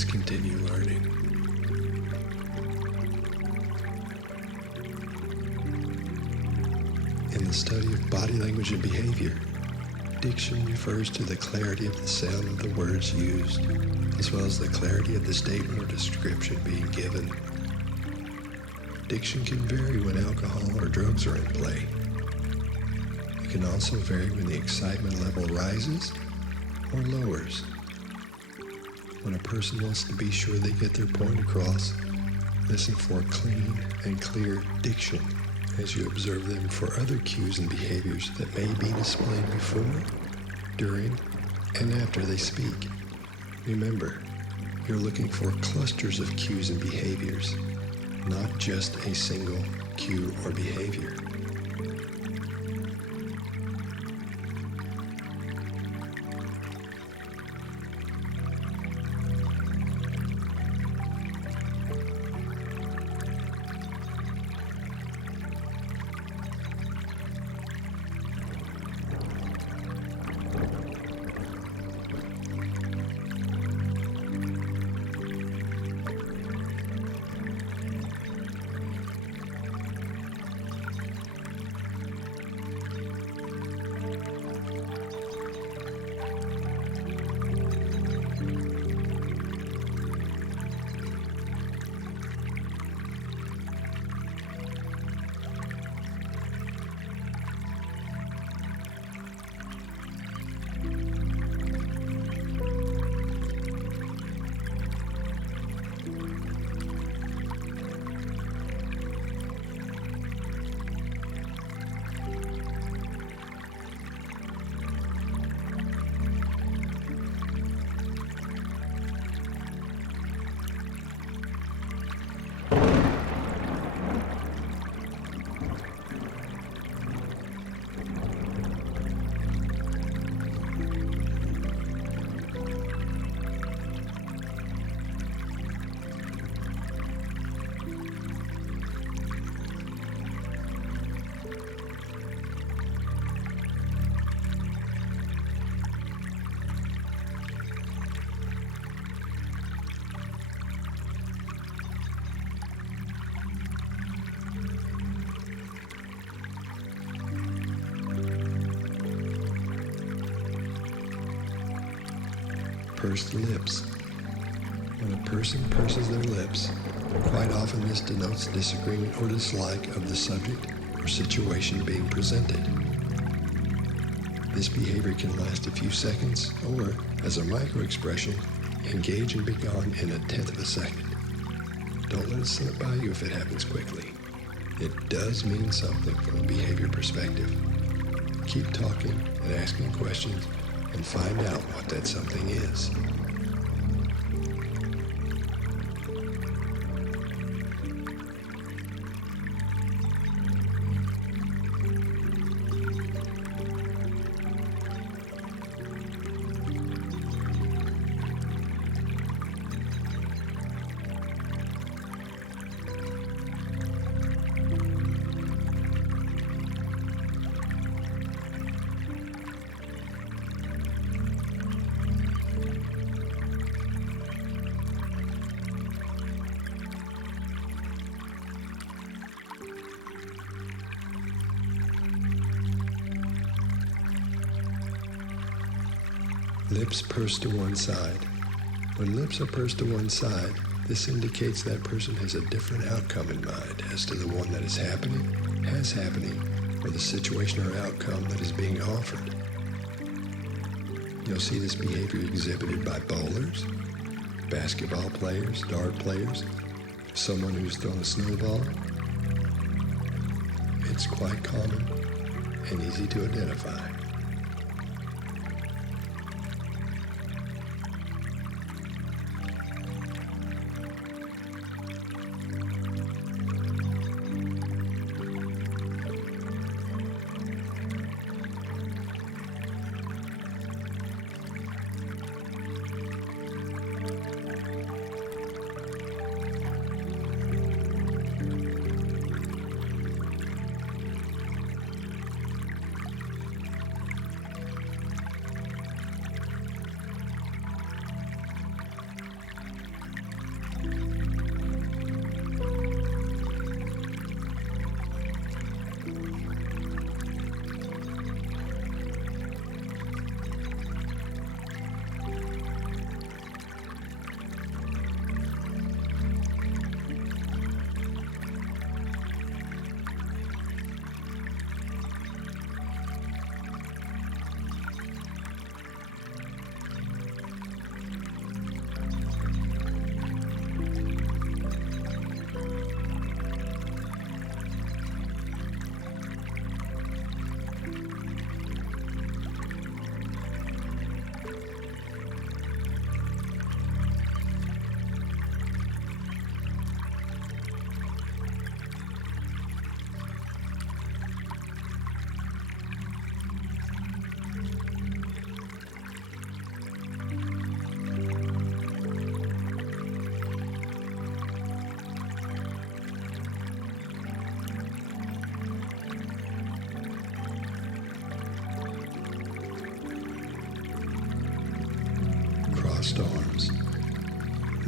let's continue learning. In the study of body language and behavior, diction refers to the clarity of the sound of the words used, as well as the clarity of the statement or description being given. Diction can vary when alcohol or drugs are in play. It can also vary when the excitement level rises or lowers. When a person wants to be sure they get their point across, listen for clean and clear diction as you observe them for other cues and behaviors that may be displayed before, during, and after they speak. Remember, you're looking for clusters of cues and behaviors, not just a single cue or behavior. Pursed lips. When a person purses their lips, quite often this denotes disagreement or dislike of the subject or situation being presented. This behavior can last a few seconds or, as a micro-expression, engage and be gone in a tenth of a second. Don't let it slip by you if it happens quickly. It does mean something from a behavior perspective. Keep talking and asking questions and find out what that something is. Lips pursed to one side. When lips are pursed to one side, this indicates that person has a different outcome in mind as to the one that is happening, has happening, or the situation or outcome that is being offered. You'll see this behavior exhibited by bowlers, basketball players, dart players, someone who's thrown a snowball. It's quite common and easy to identify.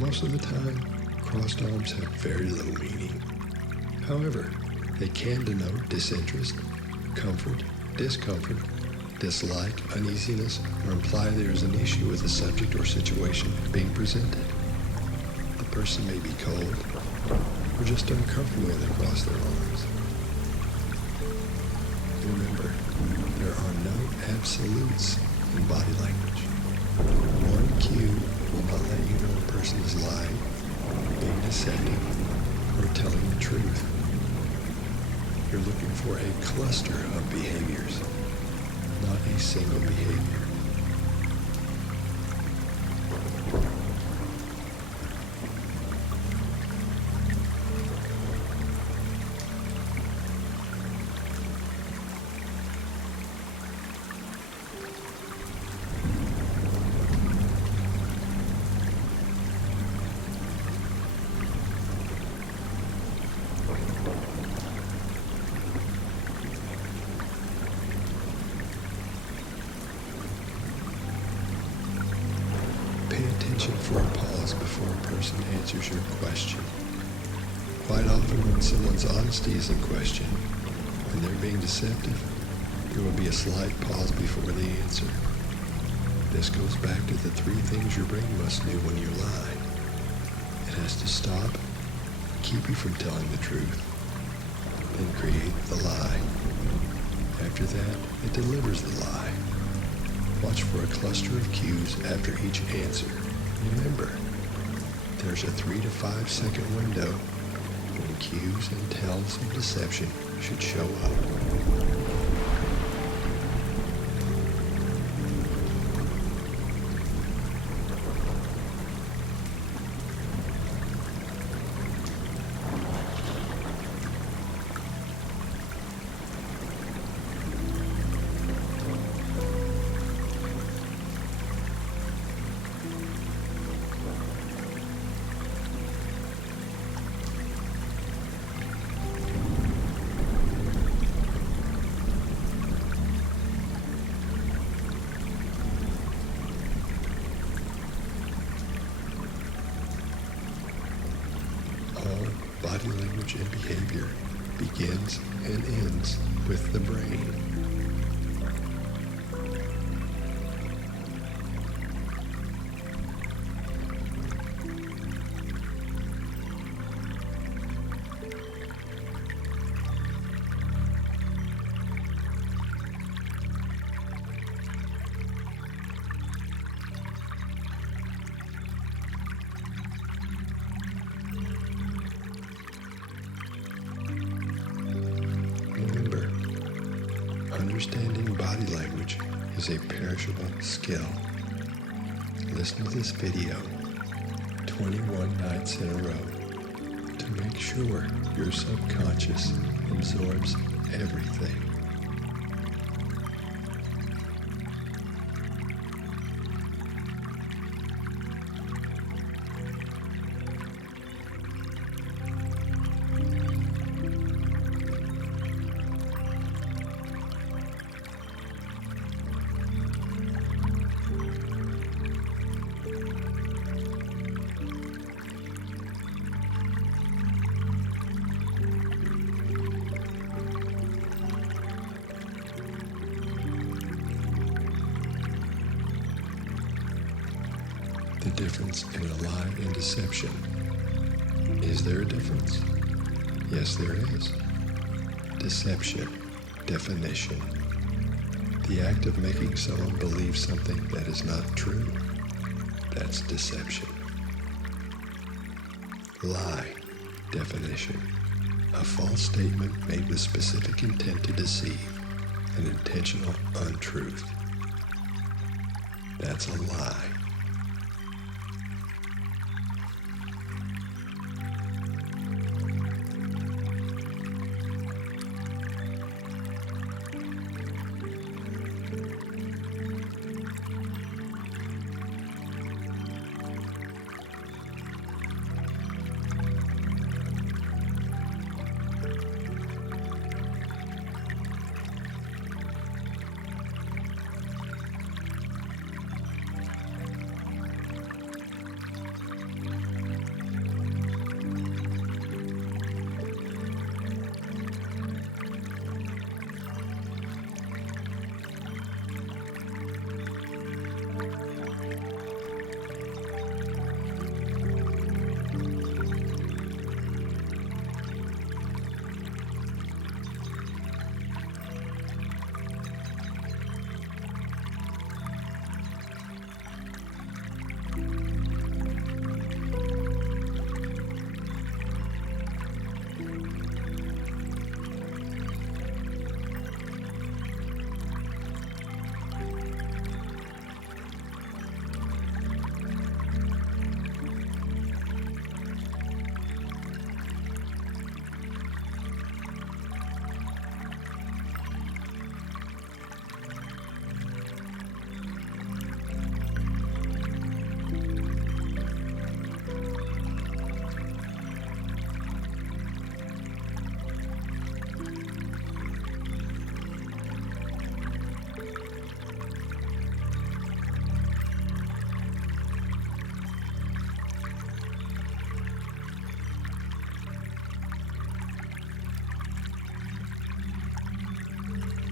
Most of the time, crossed arms have very little meaning. However, they can denote disinterest, comfort, discomfort, dislike, uneasiness, or imply there is an issue with the subject or situation being presented. The person may be cold or just uncomfortable when they cross their arms. Remember, there are no absolutes in body language. One cue will not let you know a person is lying, being deceptive, or telling the truth. You're looking for a cluster of behaviors, not a single behavior. Pay attention for a pause before a person answers your question. Quite often when someone's honesty is in question and they're being deceptive, there will be a slight pause before they answer. This goes back to the three things your brain must do when you lie. It has to stop, keep you from telling the truth, and create the lie. After that, it delivers the lie. Watch for a cluster of cues after each answer. Remember, there's a 3 to 5 second window when cues and tells of deception should show up. Body language and behavior begins and ends with the brain. Understanding body language is a perishable skill. Listen to this video 21 nights in a row to make sure your subconscious absorbs everything. The difference in a lie and deception. Is there a difference? Yes, there is. Deception. Definition. The act of making someone believe something that is not true. That's deception. Lie. Definition. A false statement made with specific intent to deceive. An intentional untruth. That's a lie.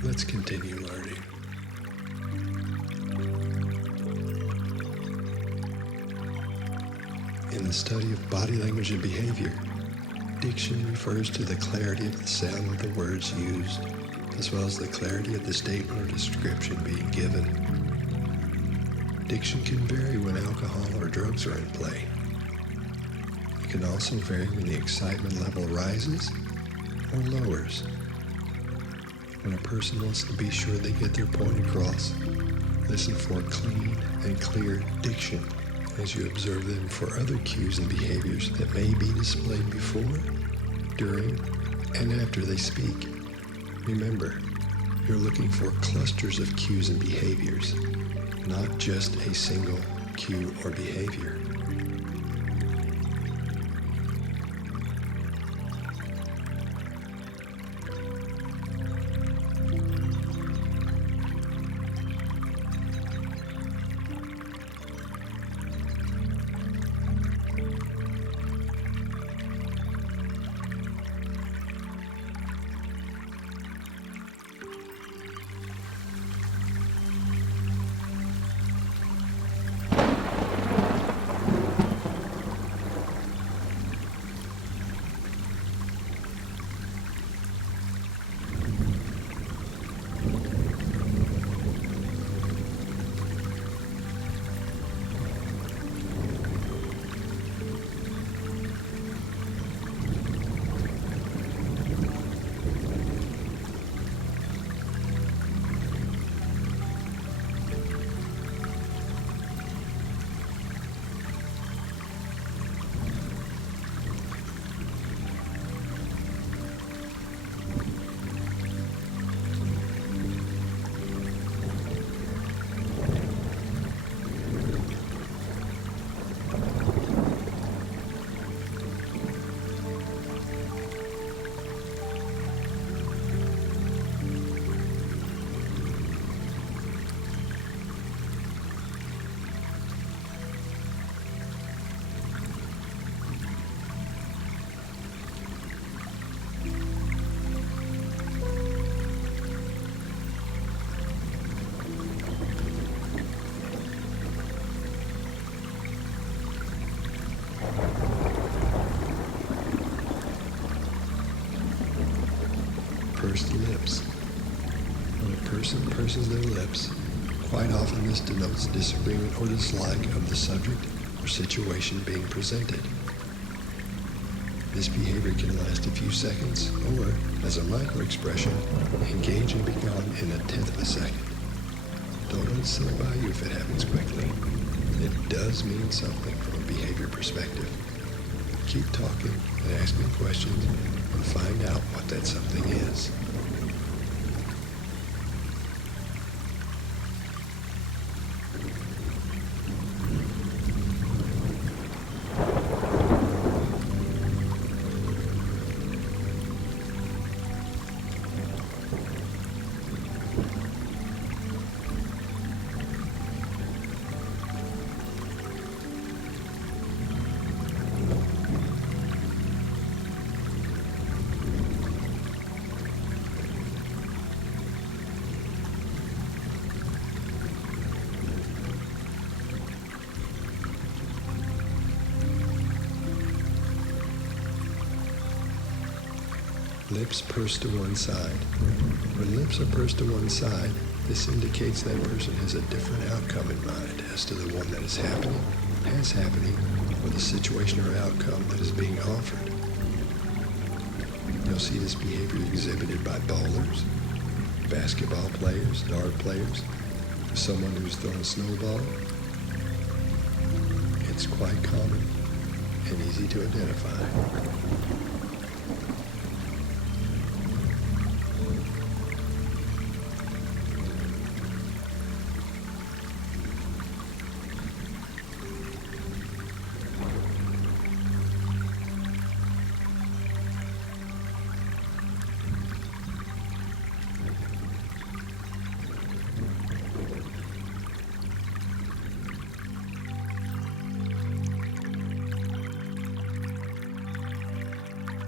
Let's continue learning. In the study of body language and behavior, diction refers to the clarity of the sound of the words used, as well as the clarity of the statement or description being given. Diction can vary when alcohol or drugs are in play. It can also vary when the excitement level rises or lowers. When a person wants to be sure they get their point across, listen for clean and clear diction as you observe them for other cues and behaviors that may be displayed before, during, and after they speak. Remember, you're looking for clusters of cues and behaviors, not just a single cue or behavior. Pursed lips. When a person purses their lips, quite often this denotes disagreement or dislike of the subject or situation being presented. This behavior can last a few seconds or, as a micro-expression, engage and be gone in a tenth of a second. Don't let it slip by you if it happens quickly. It does mean something from a behavior perspective. Keep talking and asking questions and find out what that something is. Lips pursed to one side. When lips are pursed to one side, this indicates that person has a different outcome in mind as to the one that is happening, has happening, or the situation or outcome that is being offered. You'll see this behavior exhibited by bowlers, basketball players, dart players, someone who's thrown a snowball. It's quite common and easy to identify.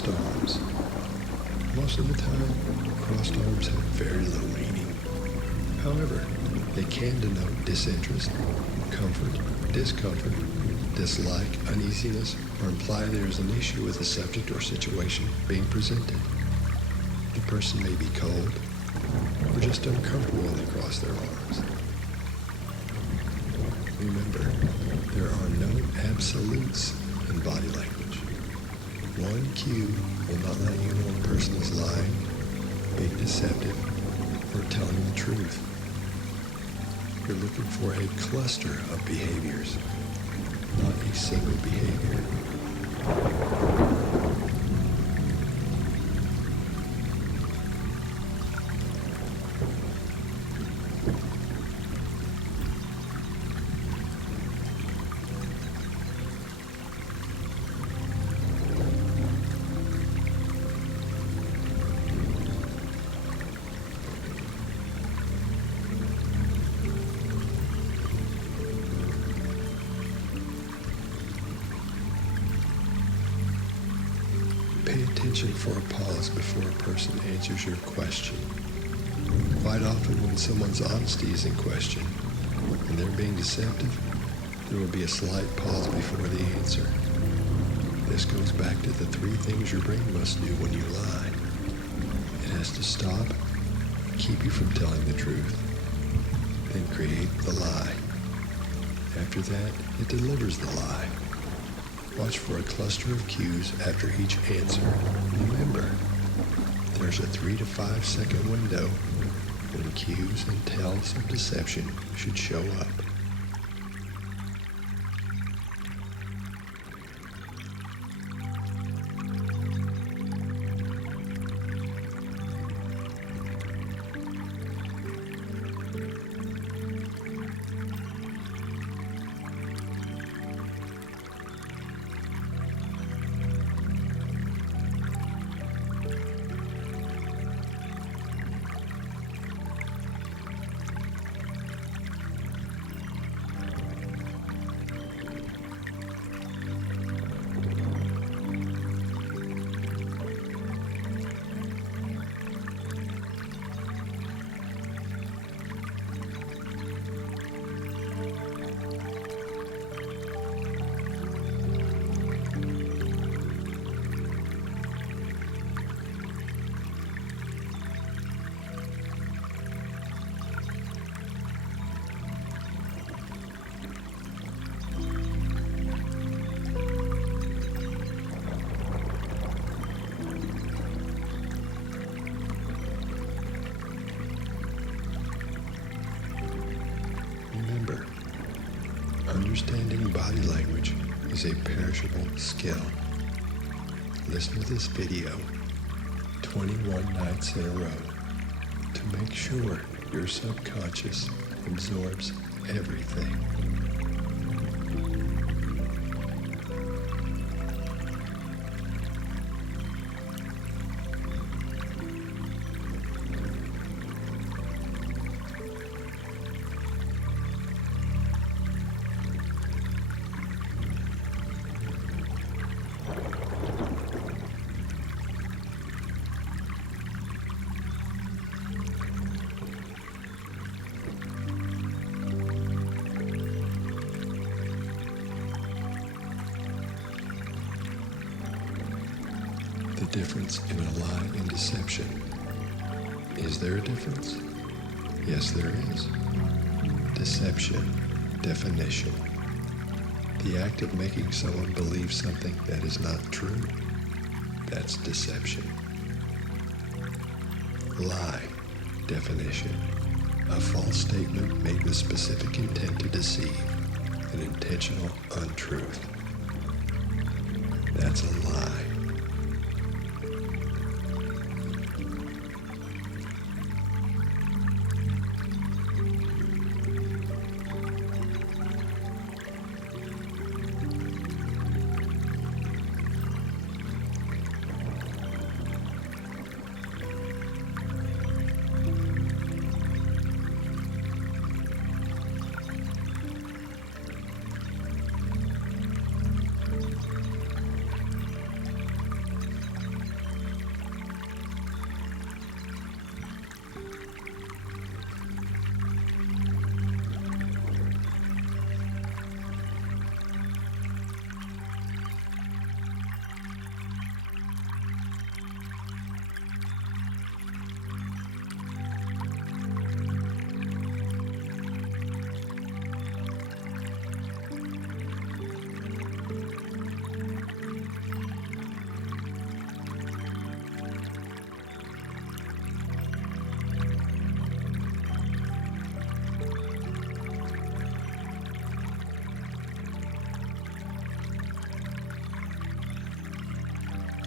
crossed arms. Most of the time, crossed arms have very low meaning. However, they can denote disinterest, comfort, discomfort, dislike, uneasiness, or imply there is an issue with the subject or situation being presented. The person may be cold or just uncomfortable when they cross their arms. Remember, there are no absolutes in body language. One cue will not let you know a person is lying, being deceptive, or telling the truth. You're looking for a cluster of behaviors, not a single behavior. Pay attention for a pause before a person answers your question. Quite often when someone's honesty is in question and they're being deceptive, there will be a slight pause before the answer. This goes back to the three things your brain must do when you lie. It has to stop, keep you from telling the truth, then create the lie. After that, it delivers the lie. Watch for a cluster of cues after each answer. Remember, there's a 3 to 5 second window when cues and tells of deception should show up. Understanding body language is a perishable skill. Listen to this video 21 nights in a row to make sure your subconscious absorbs everything. The difference in a lie and deception. Is there a difference? Yes, there is. Deception, definition. The act of making someone believe something that is not true. That's deception. Lie, definition. A false statement made with specific intent to deceive. An intentional untruth. That's a lie.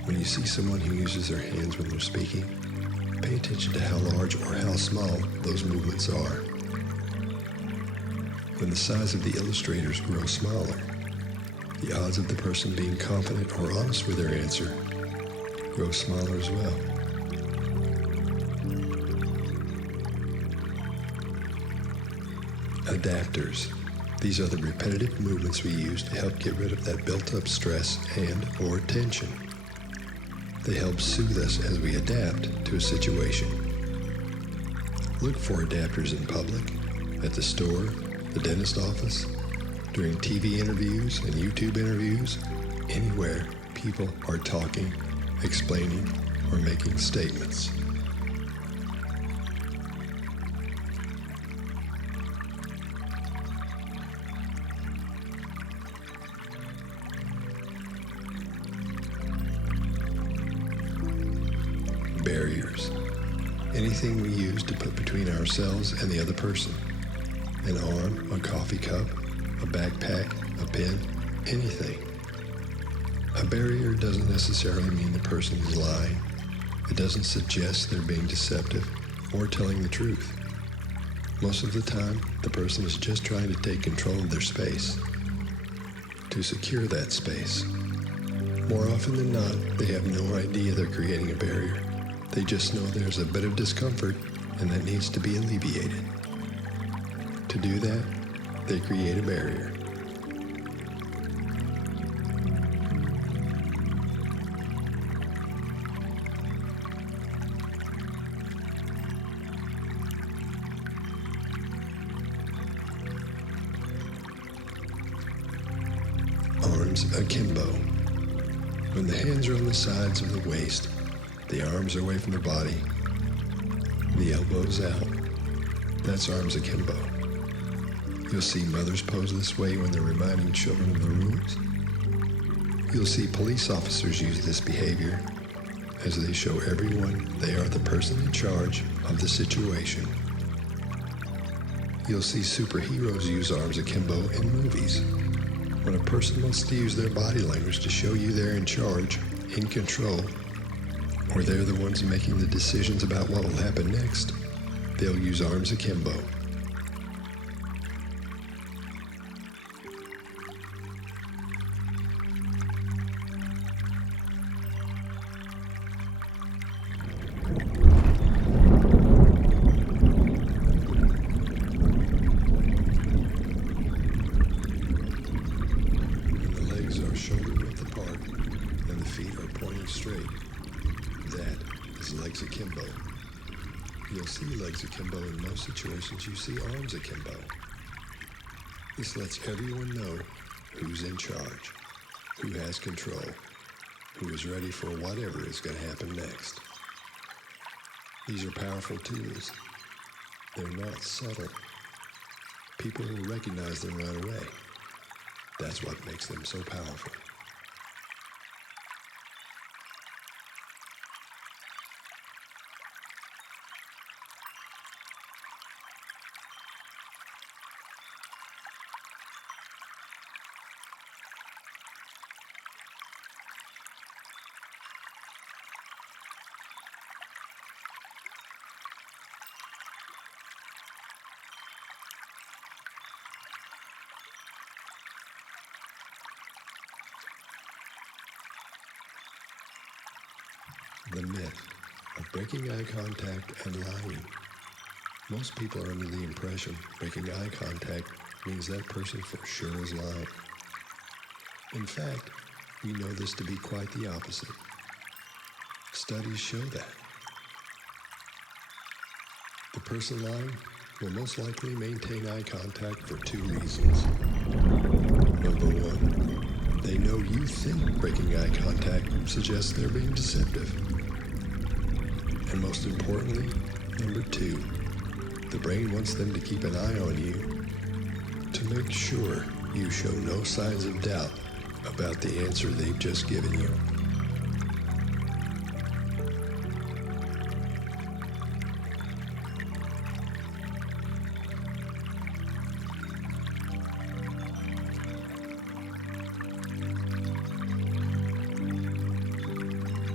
When you see someone who uses their hands when they're speaking, pay attention to how large or how small those movements are. When the size of the illustrators grows smaller, the odds of the person being confident or honest with their answer grow smaller as well. Adapters. These are the repetitive movements we use to help get rid of that built-up stress and or tension. They help soothe us as we adapt to a situation. Look for adapters in public, at the store, the dentist office, during TV interviews and YouTube interviews, anywhere people are talking, explaining, or making statements. Barriers. Anything we use to put between ourselves and the other person. An arm, a coffee cup, a backpack, a pen, anything. A barrier doesn't necessarily mean the person is lying. It doesn't suggest they're being deceptive or telling the truth. Most of the time, the person is just trying to take control of their space, to secure that space. More often than not, they have no idea they're creating a barrier. They just know there's a bit of discomfort and that needs to be alleviated. To do that, they create a barrier. Arms akimbo. When the hands are on the sides of the waist, the arms are away from the body, the elbows out. That's arms akimbo. You'll see mothers pose this way when they're reminding children of the rules. You'll see police officers use this behavior as they show everyone they are the person in charge of the situation. You'll see superheroes use arms akimbo in movies. When a person wants to use their body language to show you they're in charge, in control, or they're the ones making the decisions about what will happen next, they'll use arms akimbo. When the legs are shoulder width apart and the feet are pointing straight, that is legs akimbo. You'll see legs akimbo in most situations. You see arms akimbo. This lets everyone know who's in charge, who has control, who is ready for whatever is going to happen next. These are powerful tools. They're not subtle. People will recognize them right away. That's what makes them so powerful. The myth of breaking eye contact and lying. Most people are under the impression breaking eye contact means that person for sure is lying. In fact, we know this to be quite the opposite. Studies show that. The person lying will most likely maintain eye contact for two reasons. Number one, they know you think breaking eye contact suggests they're being deceptive. And most importantly, number two, the brain wants them to keep an eye on you to make sure you show no signs of doubt about the answer they've just given you.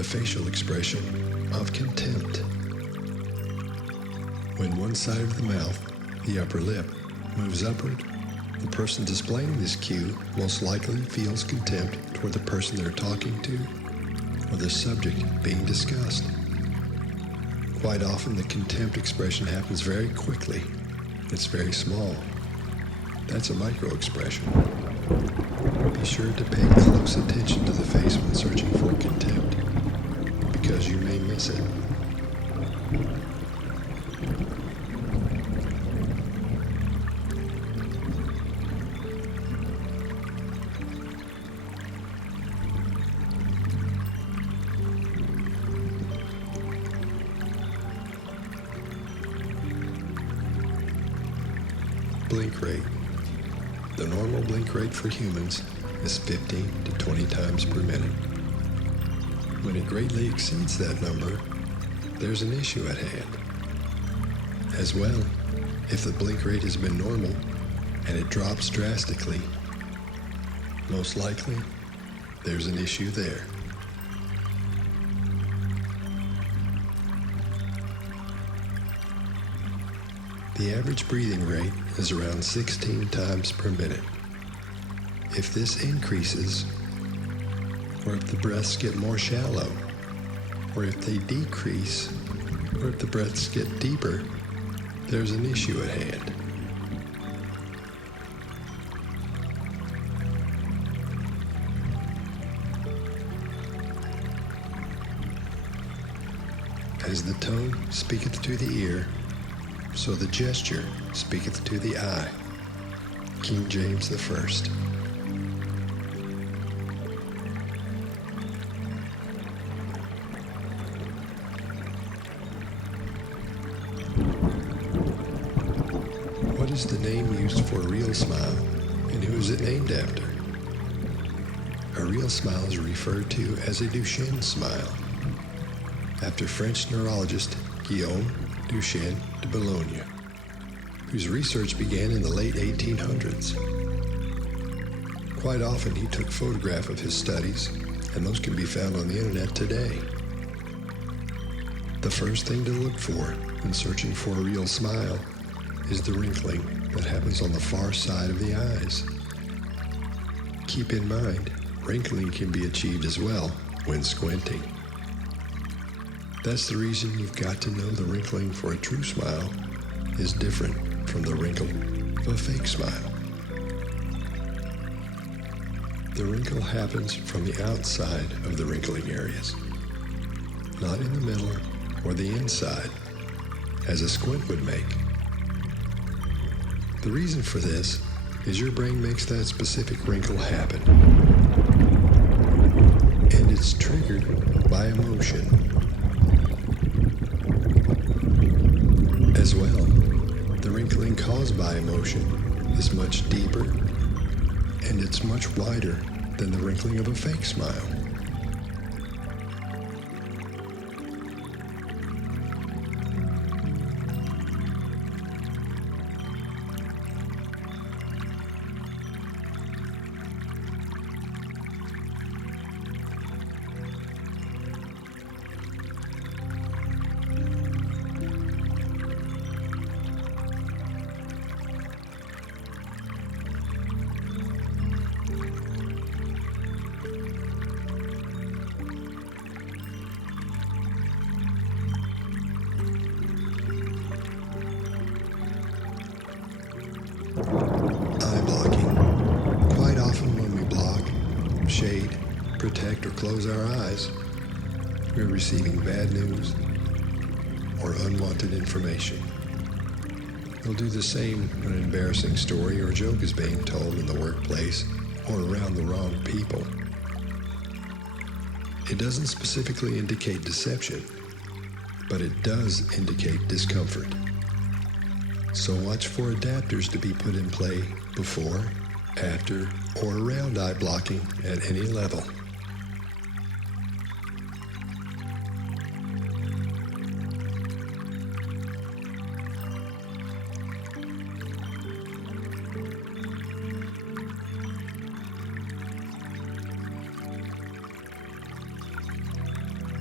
a facial expression of contempt. When one side of the mouth, the upper lip, moves upward, the person displaying this cue most likely feels contempt toward the person they're talking to or the subject being discussed. Quite often, the contempt expression happens very quickly. It's very small. That's a micro-expression. Be sure to pay close attention to the face when searching for contempt, because you may miss it. Blink rate. The normal blink rate for humans is 15 to 20 times per minute. When it greatly exceeds that number, there's an issue at hand. As well, if the blink rate has been normal and it drops drastically, most likely there's an issue there. The average breathing rate is around 16 times per minute. If this increases, or if the breaths get more shallow, or if they decrease, or if the breaths get deeper, there's an issue at hand. As the tongue speaketh to the ear, so the gesture speaketh to the eye. King James the First. What is the name used for a real smile, and who is it named after? A real smile is referred to as a Duchenne smile, after French neurologist Guillaume Duchenne de Boulogne, whose research began in the late 1800s. Quite often he took photographs of his studies, and those can be found on the internet today. The first thing to look for when searching for a real smile is the wrinkling that happens on the far side of the eyes. Keep in mind, wrinkling can be achieved as well when squinting. That's the reason you've got to know the wrinkling for a true smile is different from the wrinkle of a fake smile. The wrinkle happens from the outside of the wrinkling areas, not in the middle or the inside, as a squint would make. The reason for this is your brain makes that specific wrinkle happen, and it's triggered by emotion. As well, the wrinkling caused by emotion is much deeper and it's much wider than the wrinkling of a fake smile. Eye blocking. Quite often when we block, shade, protect, or close our eyes, we're receiving bad news or unwanted information. We'll do the same when an embarrassing story or joke is being told in the workplace or around the wrong people. It doesn't specifically indicate deception, but it does indicate discomfort. So watch for adapters to be put in play before, after, or around eye blocking at any level.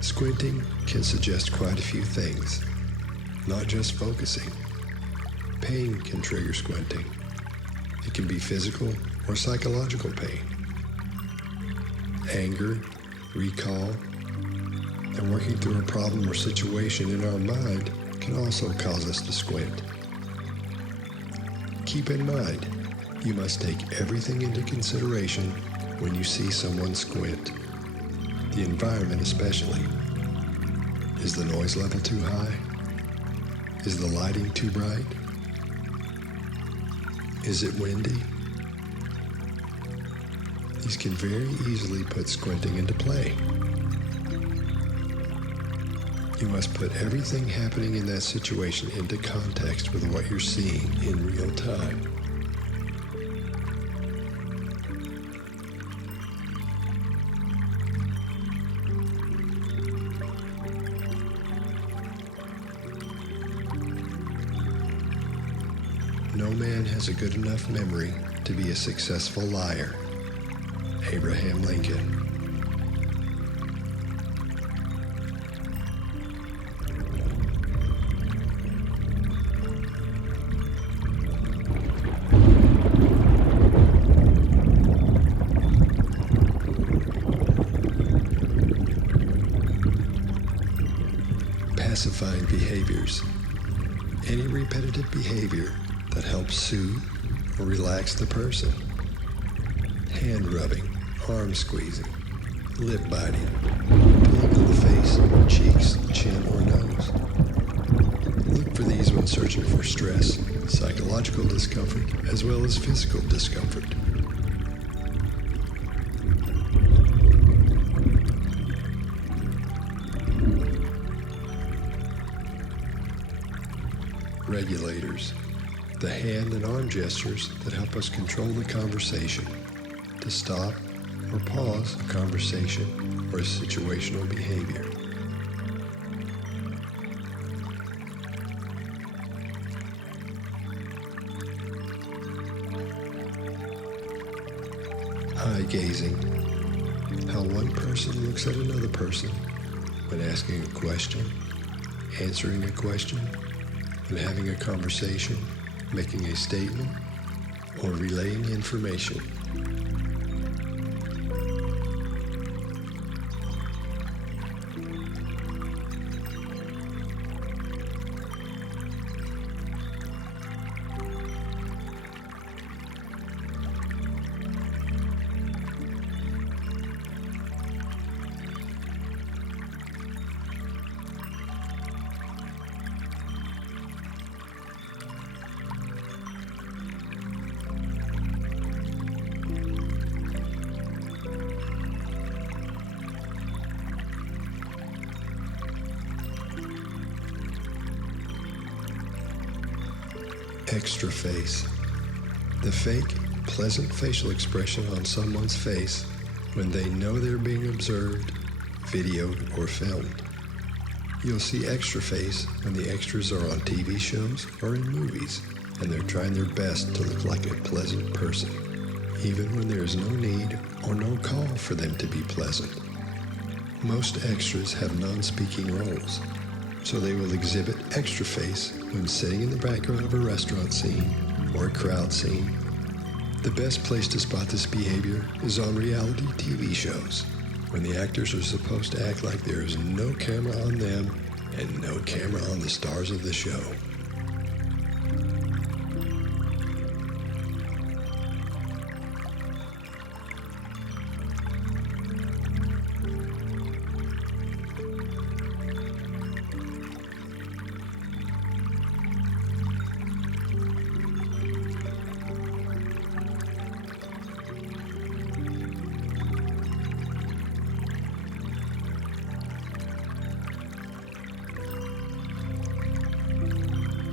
Squinting can suggest quite a few things, not just focusing. Pain can trigger squinting. It can be physical or psychological pain. Anger, recall, and working through a problem or situation in our mind can also cause us to squint. Keep in mind, you must take everything into consideration when you see someone squint. The environment especially. Is the noise level too high? Is the lighting too bright? Is it windy? These can very easily put squinting into play. You must put everything happening in that situation into context with what you're seeing in real time. No man has a good enough memory to be a successful liar. Abraham Lincoln. Pacifying behaviors. Any repetitive behavior that helps soothe or relax the person. Hand rubbing, arm squeezing, lip biting, pulling on the face, cheeks, chin, or nose. Look for these when searching for stress, psychological discomfort, as well as physical discomfort. Regulators. The hand and arm gestures that help us control the conversation, to stop or pause a conversation or a situational behavior. Eye gazing. How one person looks at another person when asking a question, answering a question, when having a conversation, making a statement, or relaying information. Extra face. The fake, pleasant facial expression on someone's face when they know they're being observed, videoed, or filmed. You'll see extra face when the extras are on TV shows or in movies, and they're trying their best to look like a pleasant person, even when there is no need or no call for them to be pleasant. Most extras have non-speaking roles, so they will exhibit extra face when sitting in the background of a restaurant scene or a crowd scene. The best place to spot this behavior is on reality TV shows, when the actors are supposed to act like there is no camera on them and no camera on the stars of the show.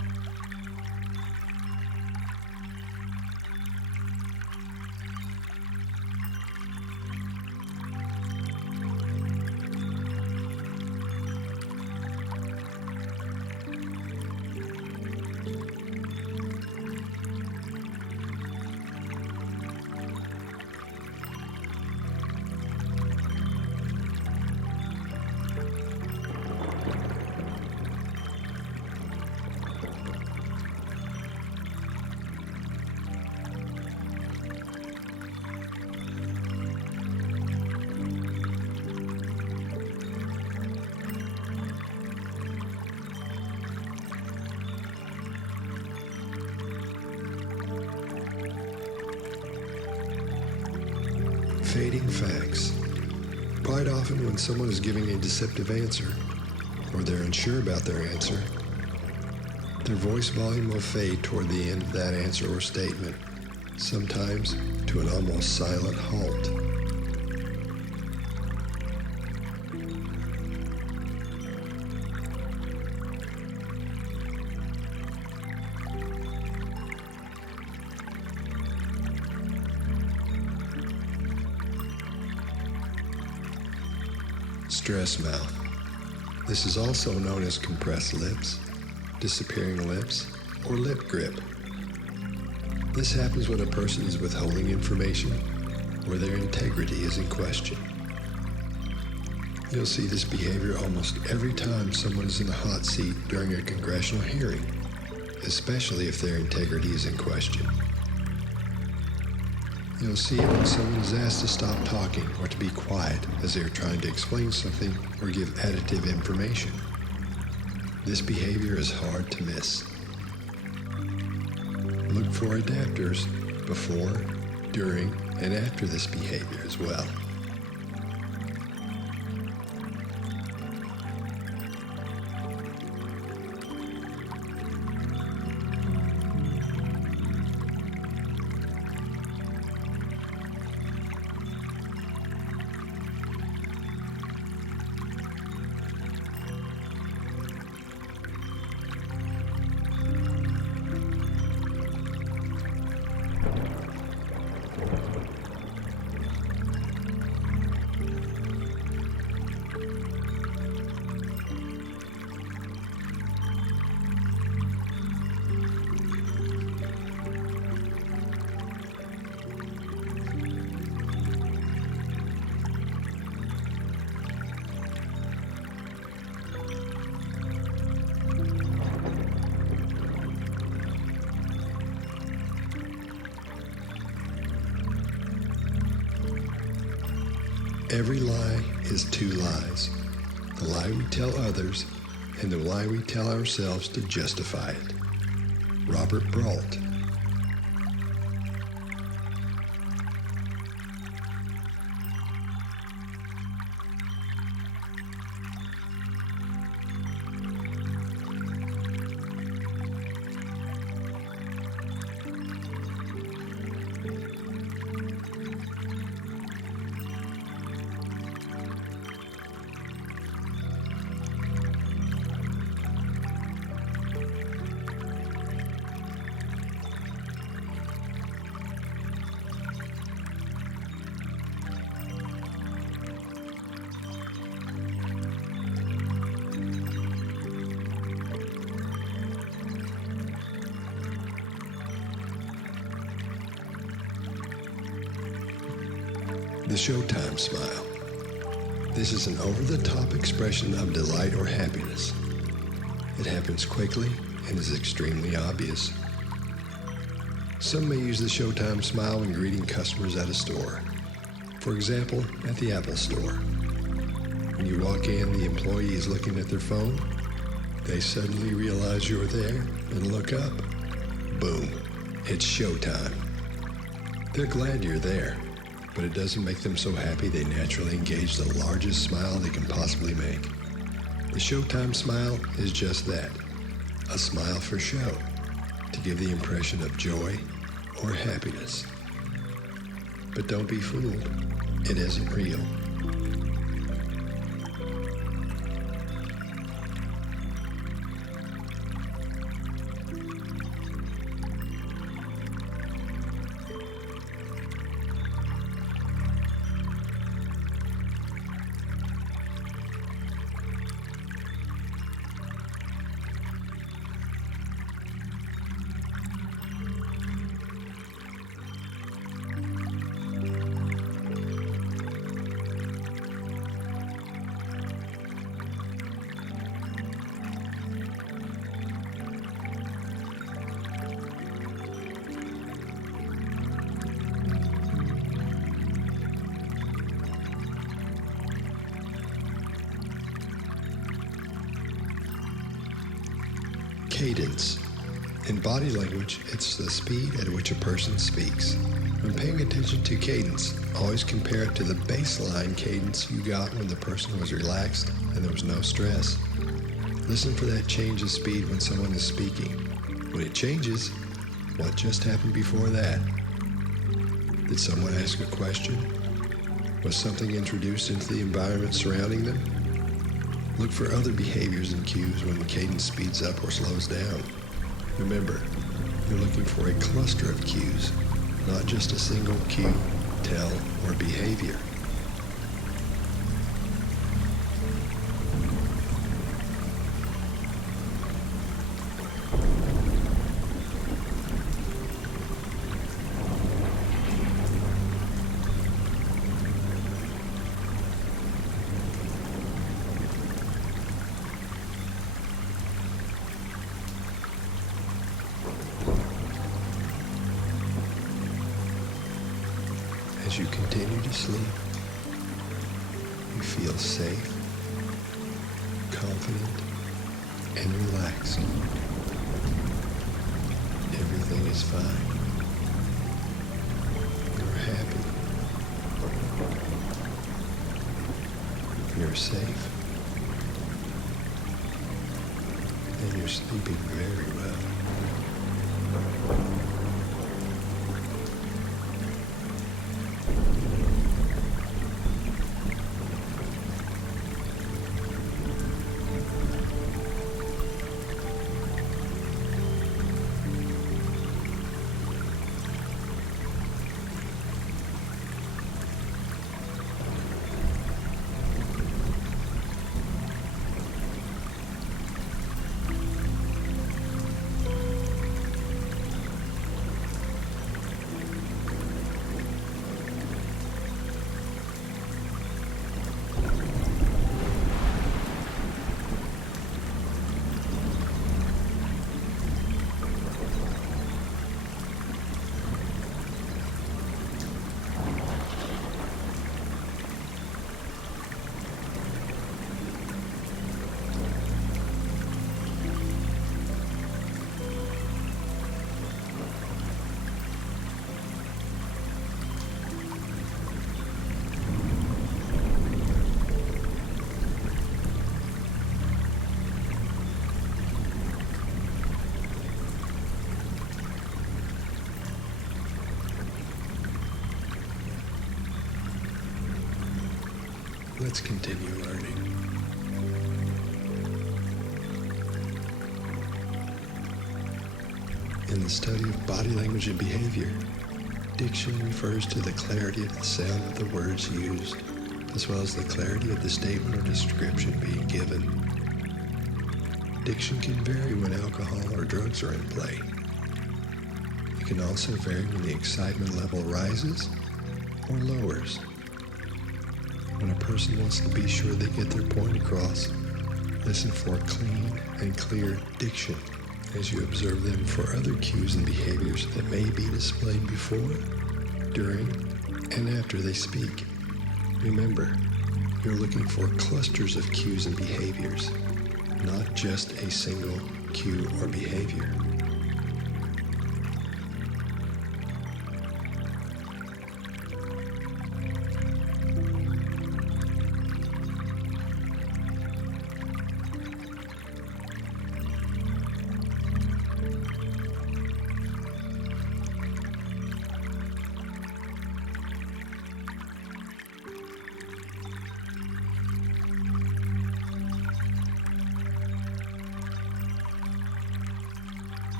fading facts. Quite often when someone is giving a deceptive answer, or they're unsure about their answer, their voice volume will fade toward the end of that answer or statement, sometimes to an almost silent halt. Stress mouth. This is also known as compressed lips, disappearing lips, or lip grip. This happens when a person is withholding information or their integrity is in question. You'll see this behavior almost every time someone is in the hot seat during a congressional hearing, especially if their integrity is in question. You'll see it when someone is asked to stop talking or to be quiet as they are trying to explain something or give additive information. This behavior is hard to miss. Look for adapters before, during, and after this behavior as well. Every lie is two lies. The lie we tell others and the lie we tell ourselves to justify it. Robert Brault. The Showtime smile. This is an over-the-top expression of delight or happiness. It happens quickly and is extremely obvious. Some may use the Showtime smile when greeting customers at a store. For example, at the Apple Store. When you walk in, the employee is looking at their phone. They suddenly realize you're there and look up. Boom, it's showtime. They're glad you're there, but it doesn't make them so happy they naturally engage the largest smile they can possibly make. The Showtime smile is just that, a smile for show, to give the impression of joy or happiness. But don't be fooled, it isn't real. Cadence. In body language, it's the speed at which a person speaks. When paying attention to cadence, always compare it to the baseline cadence you got when the person was relaxed and there was no stress. Listen for that change of speed when someone is speaking. When it changes, what just happened before that? Did someone ask a question? Was something introduced into the environment surrounding them? Look for other behaviors and cues when the cadence speeds up or slows down. Remember, you're looking for a cluster of cues, not just a single cue, tell, or behavior. As you continue to sleep, you feel safe, confident, and relaxed. Everything is fine. You're happy. You're safe. And you're sleeping very well. Let's continue learning. In the study of body language and behavior, diction refers to the clarity of the sound of the words used, as well as the clarity of the statement or description being given. Diction can vary when alcohol or drugs are in play. It can also vary when the excitement level rises or lowers. When a person wants to be sure they get their point across, listen for clean and clear diction as you observe them for other cues and behaviors that may be displayed before, during, and after they speak. Remember, you're looking for clusters of cues and behaviors, not just a single cue or behavior.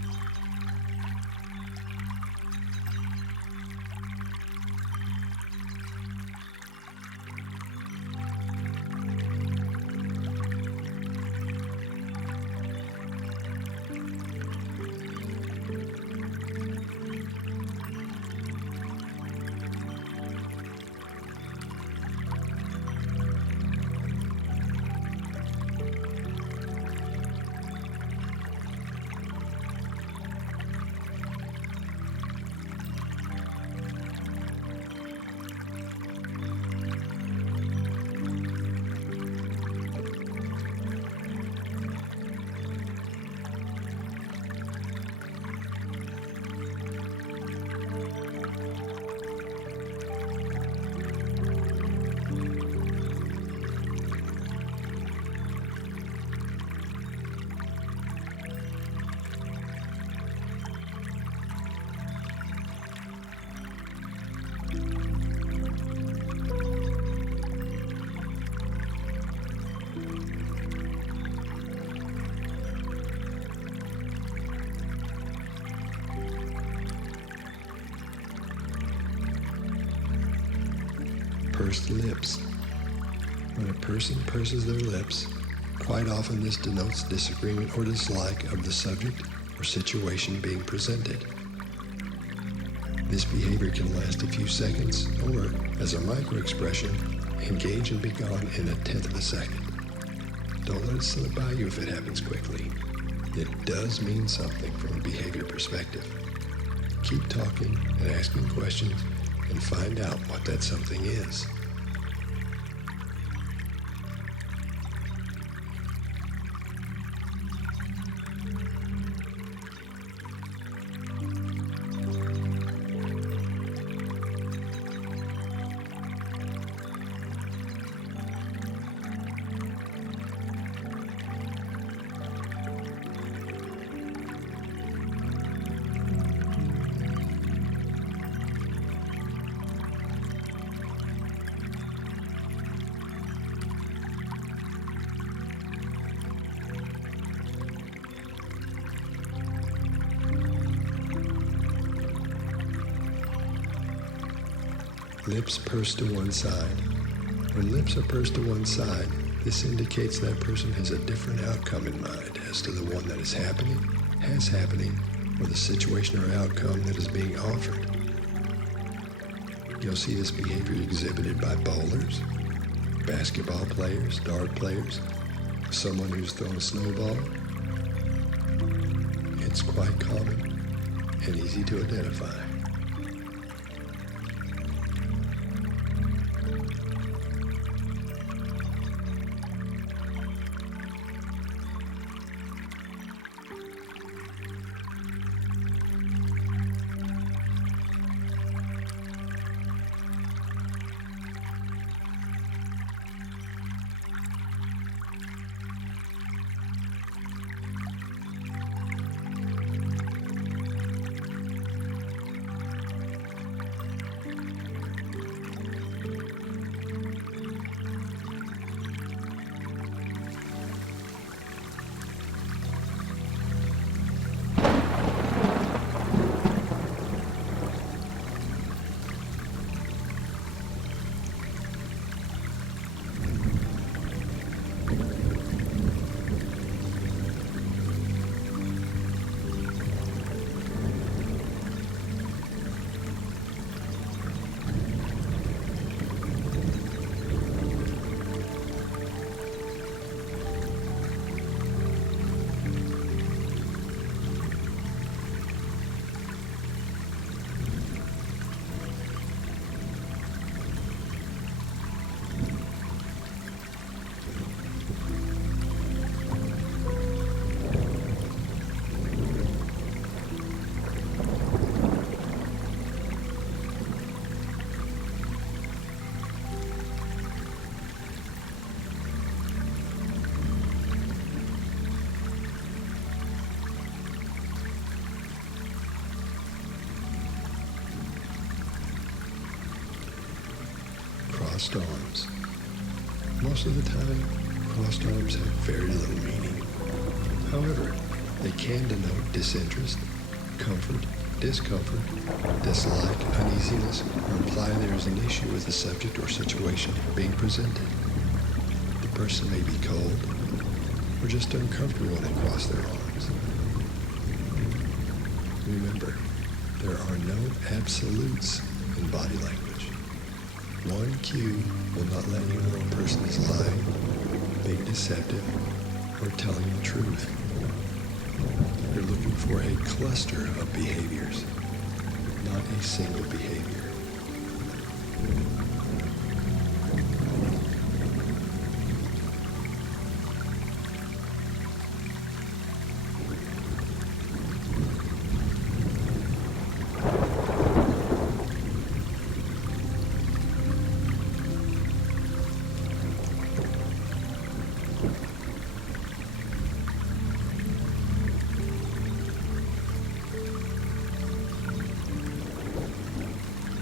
pursed lips. When a person purses their lips, quite often this denotes disagreement or dislike of the subject or situation being presented. This behavior can last a few seconds or, as a micro-expression, engage and be gone in a tenth of a second. Don't let it slip by you if it happens quickly. It does mean something from a behavior perspective. Keep talking and asking questions and find out what that something is. Lips pursed to one side. When lips are pursed to one side, this indicates that person has a different outcome in mind as to the one that is happening, has happening, or the situation or outcome that is being offered. You'll see this behavior exhibited by bowlers, basketball players, dart players, someone who's thrown a snowball. It's quite common and easy to identify. Crossed arms. Most of the time, crossed arms have very little meaning. However, they can denote disinterest, comfort, discomfort, dislike, uneasiness, or imply there is an issue with the subject or situation being presented. The person may be cold or just uncomfortable when they cross their arms. Remember, there are no absolutes in body language. One cue will not let you know a person is lying, being deceptive, or telling the truth. You're looking for a cluster of behaviors, not a single behavior.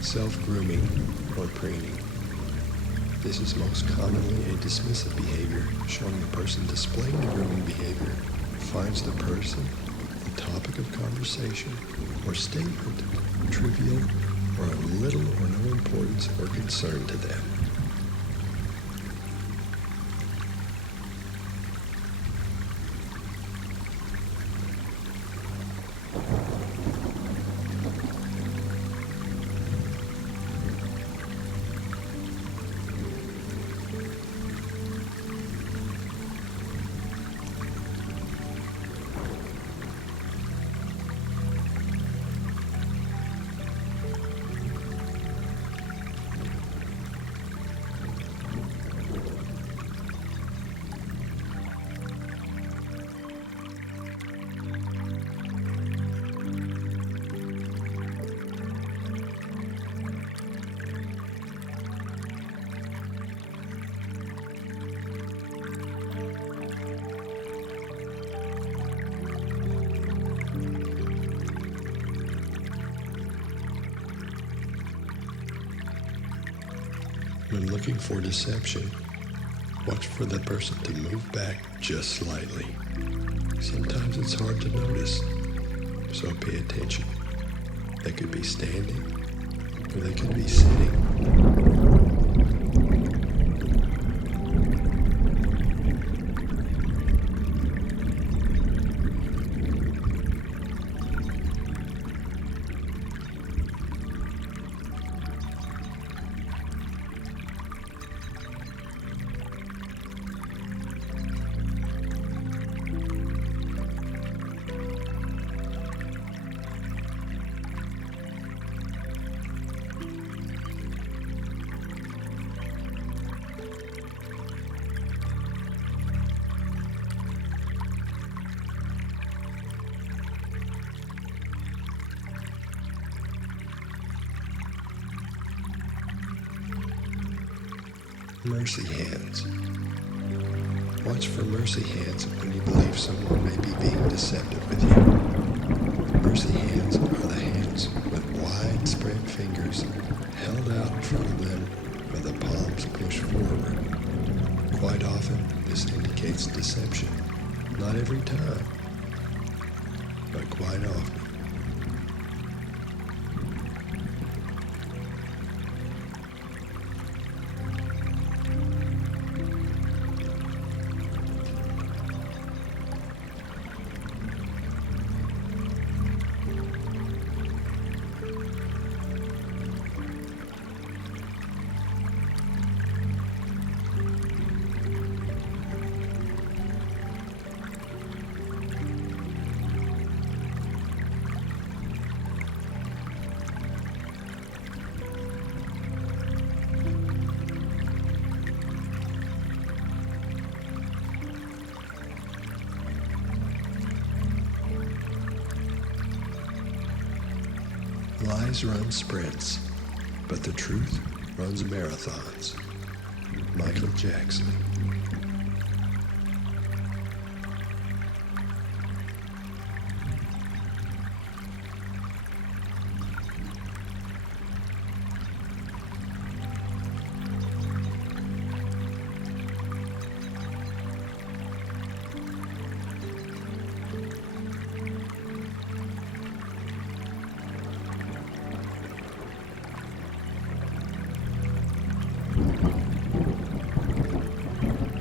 self-grooming, or preening. This is most commonly a dismissive behavior, showing the person displaying the grooming behavior finds the person, the topic of conversation, or statement trivial or of little or no importance or concern to them. When looking for deception, watch for the person to move back just slightly. Sometimes it's hard to notice, so pay attention. They could be standing, or they could be sitting. Mercy hands. Watch for mercy hands when you believe someone may be being deceptive with you. Mercy hands are the hands with widespread fingers held out in front of them with the palms pushed forward. Quite often, this indicates deception. Not every time, but quite often. Lies run sprints, but the truth runs marathons. Michael Jackson.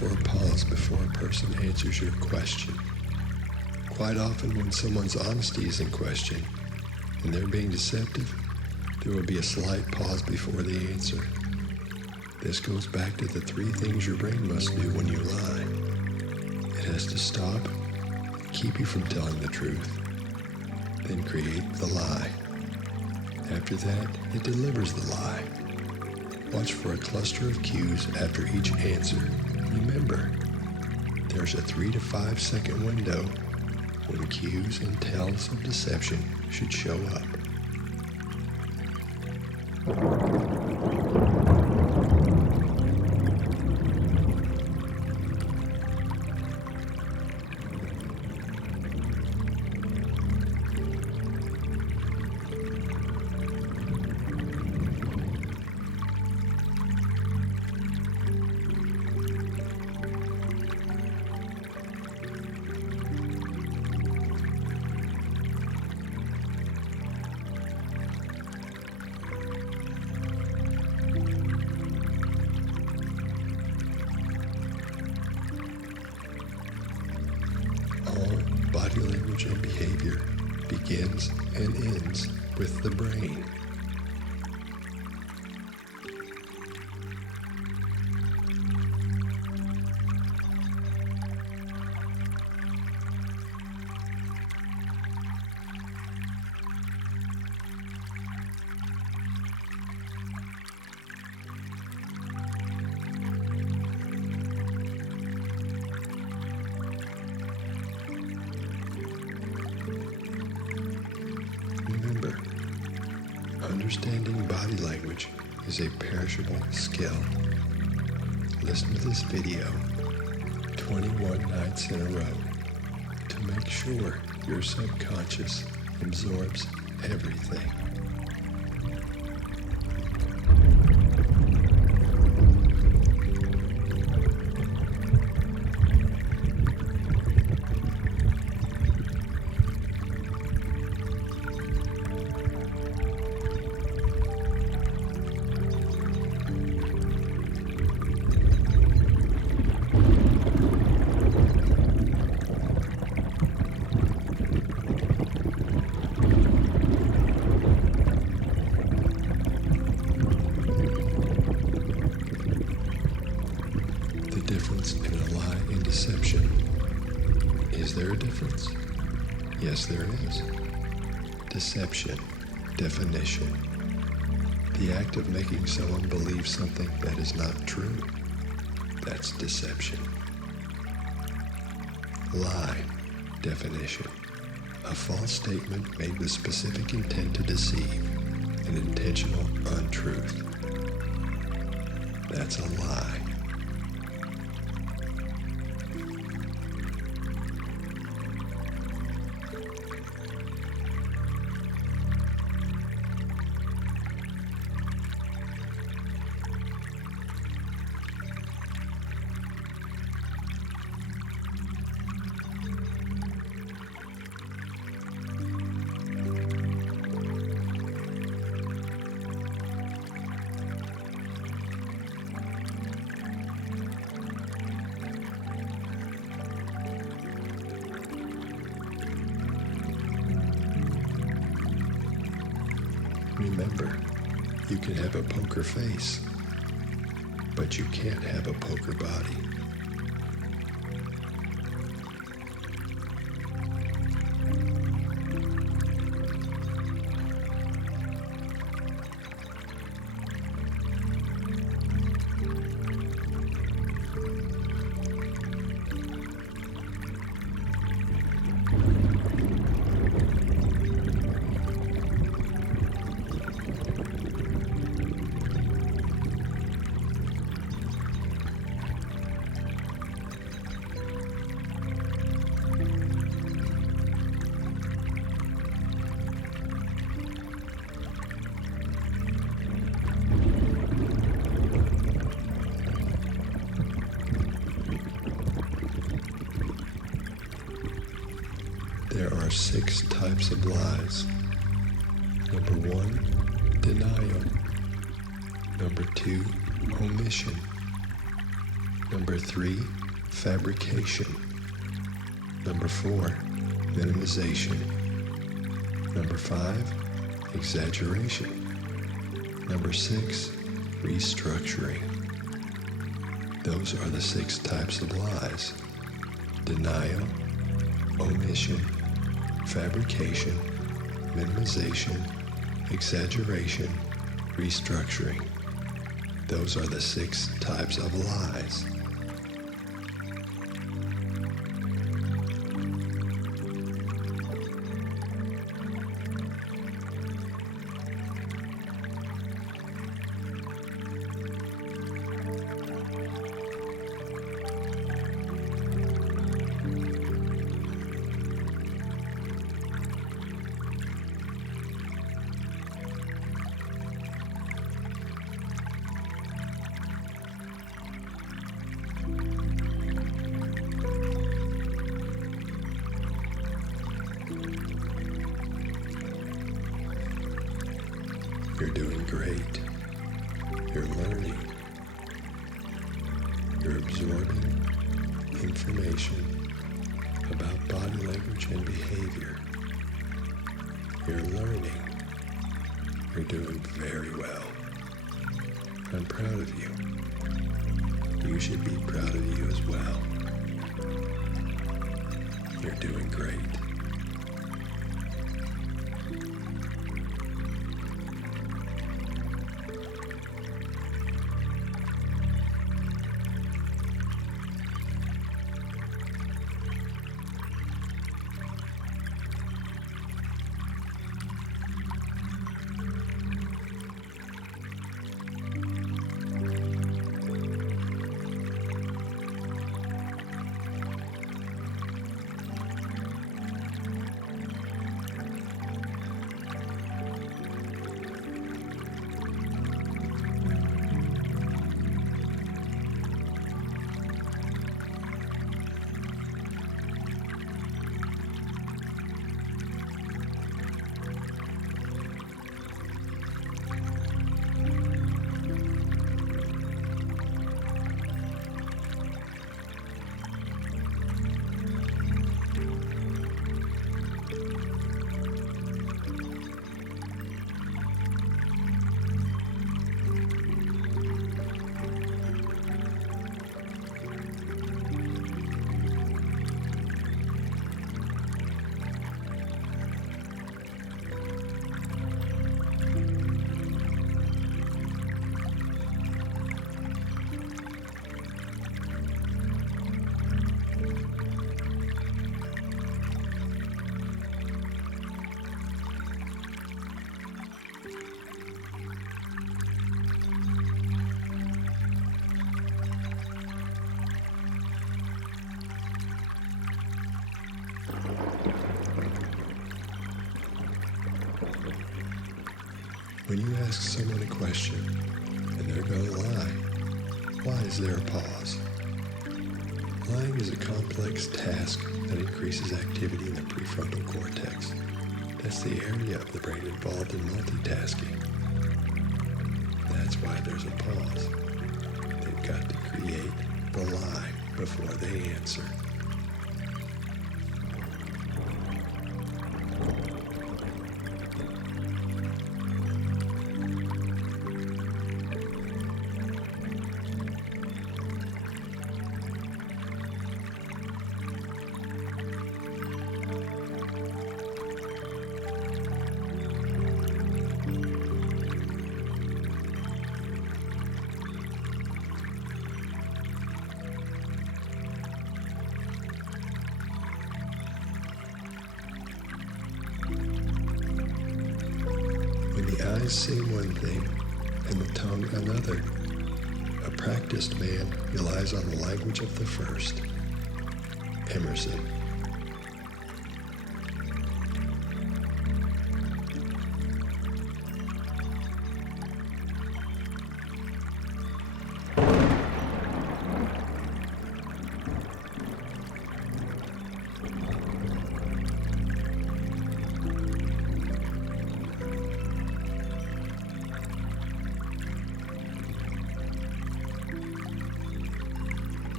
for a pause before a person answers your question. Quite often when someone's honesty is in question and they're being deceptive, there will be a slight pause before the answer. This goes back to the 3 things your brain must do when you lie. It has to stop, keep you from telling the truth, then create the lie. After that, it delivers the lie. Watch for a cluster of cues after each answer. Remember, there's a 3 to 5 second window when cues and tells of deception should show up. Body language and behavior begins and ends with the brain. Understanding body language is a perishable skill. Listen to this video 21 nights in a row to make sure your subconscious absorbs everything. In a lie and deception. Is there a difference? Yes, there is. Deception. Definition. The act of making someone believe something that is not true. That's deception. Lie. Definition. A false statement made with specific intent to deceive. An intentional untruth. That's a lie. Remember, you can have a poker face, but you can't have a poker body. There are 6 types of lies. Number 1, denial. Number 2, omission. Number 3, fabrication. Number 4, minimization. Number 5, exaggeration. Number 6, restructuring. Those are the 6 types of lies: denial, omission, fabrication, minimization, exaggeration, restructuring. Those are the 6 types of lies. You're doing great. You're learning. You're absorbing information about body language and behavior. You're learning. You're doing very well. I'm proud of you. You should be proud of you as well. You're doing great. When you ask someone a question and they're going to lie, why is there a pause? Lying is a complex task that increases activity in the prefrontal cortex. That's the area of the brain involved in multitasking. That's why there's a pause. They've got to create the lie before they answer. The eyes say one thing and the tongue another. A practiced man relies on the language of the first. Emerson.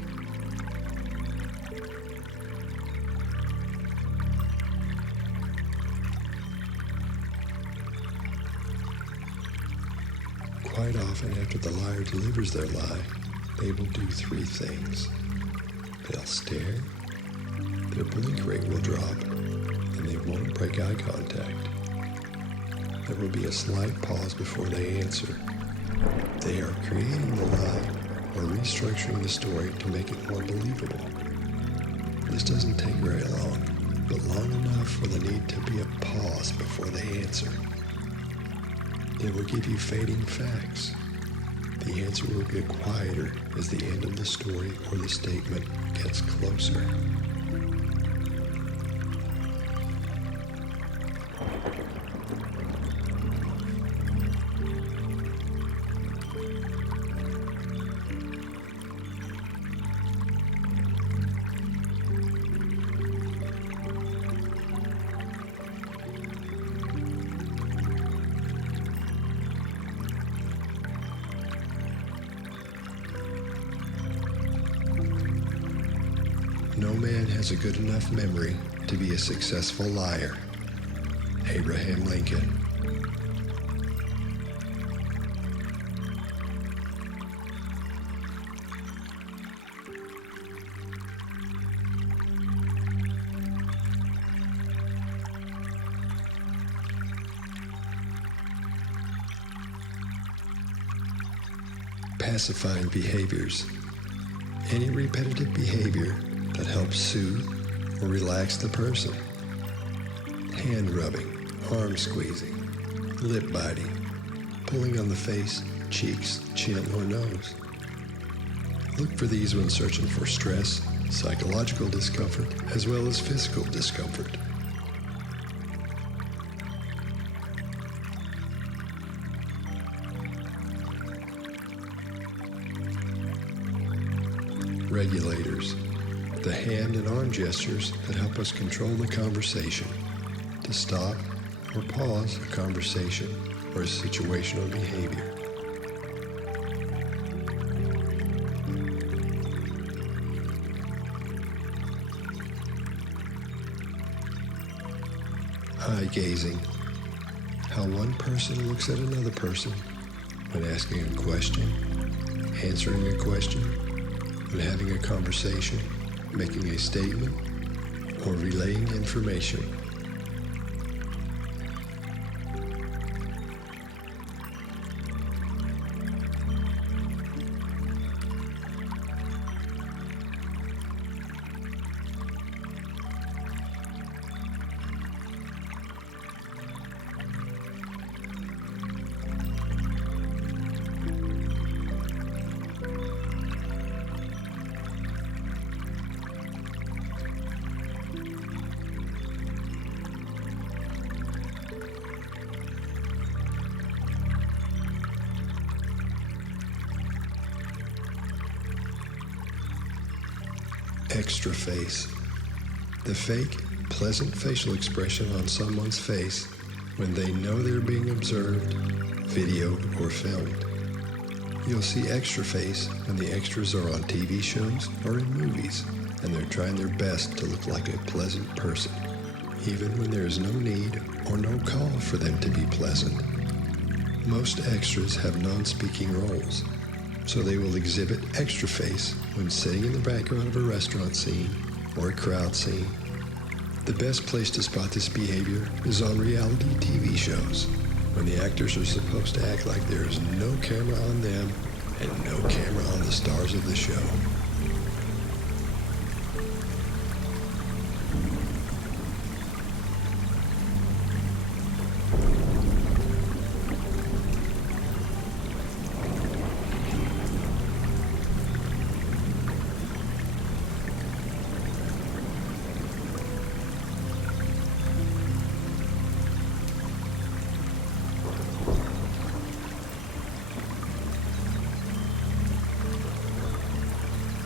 Quite often after the liar delivers their lie, they will do three things. They'll stare, their blink rate will drop, and they won't break eye contact. There will be a slight pause before they answer. They are creating the lie or restructuring the story to make it more believable. This doesn't take very long, but long enough for the need to be a pause before they answer. They will give you fading facts. The answer will get quieter as the end of the story or the statement gets closer. No man has a good enough memory to be a successful liar. Abraham Lincoln. Pacifying behaviors. Any repetitive behavior that helps soothe or relax the person. Hand rubbing, arm squeezing, lip biting, pulling on the face, cheeks, chin, or nose. Look for these when searching for stress, psychological discomfort, as well as physical discomfort. Regulators. The hand and arm gestures that help us control the conversation, to stop or pause a conversation or a situational behavior. Eye gazing. How one person looks at another person when asking a question, answering a question, when having a conversation, making a statement, or relaying information. Extra face. The fake, pleasant facial expression on someone's face when they know they're being observed, videoed, or filmed. You'll see extra face when the extras are on TV shows or in movies, and they're trying their best to look like a pleasant person, even when there is no need or no call for them to be pleasant. Most extras have non-speaking roles, so they will exhibit extra face when sitting in the background of a restaurant scene or a crowd scene. The best place to spot this behavior is on reality TV shows, when the actors are supposed to act like there is no camera on them and no camera on the stars of the show.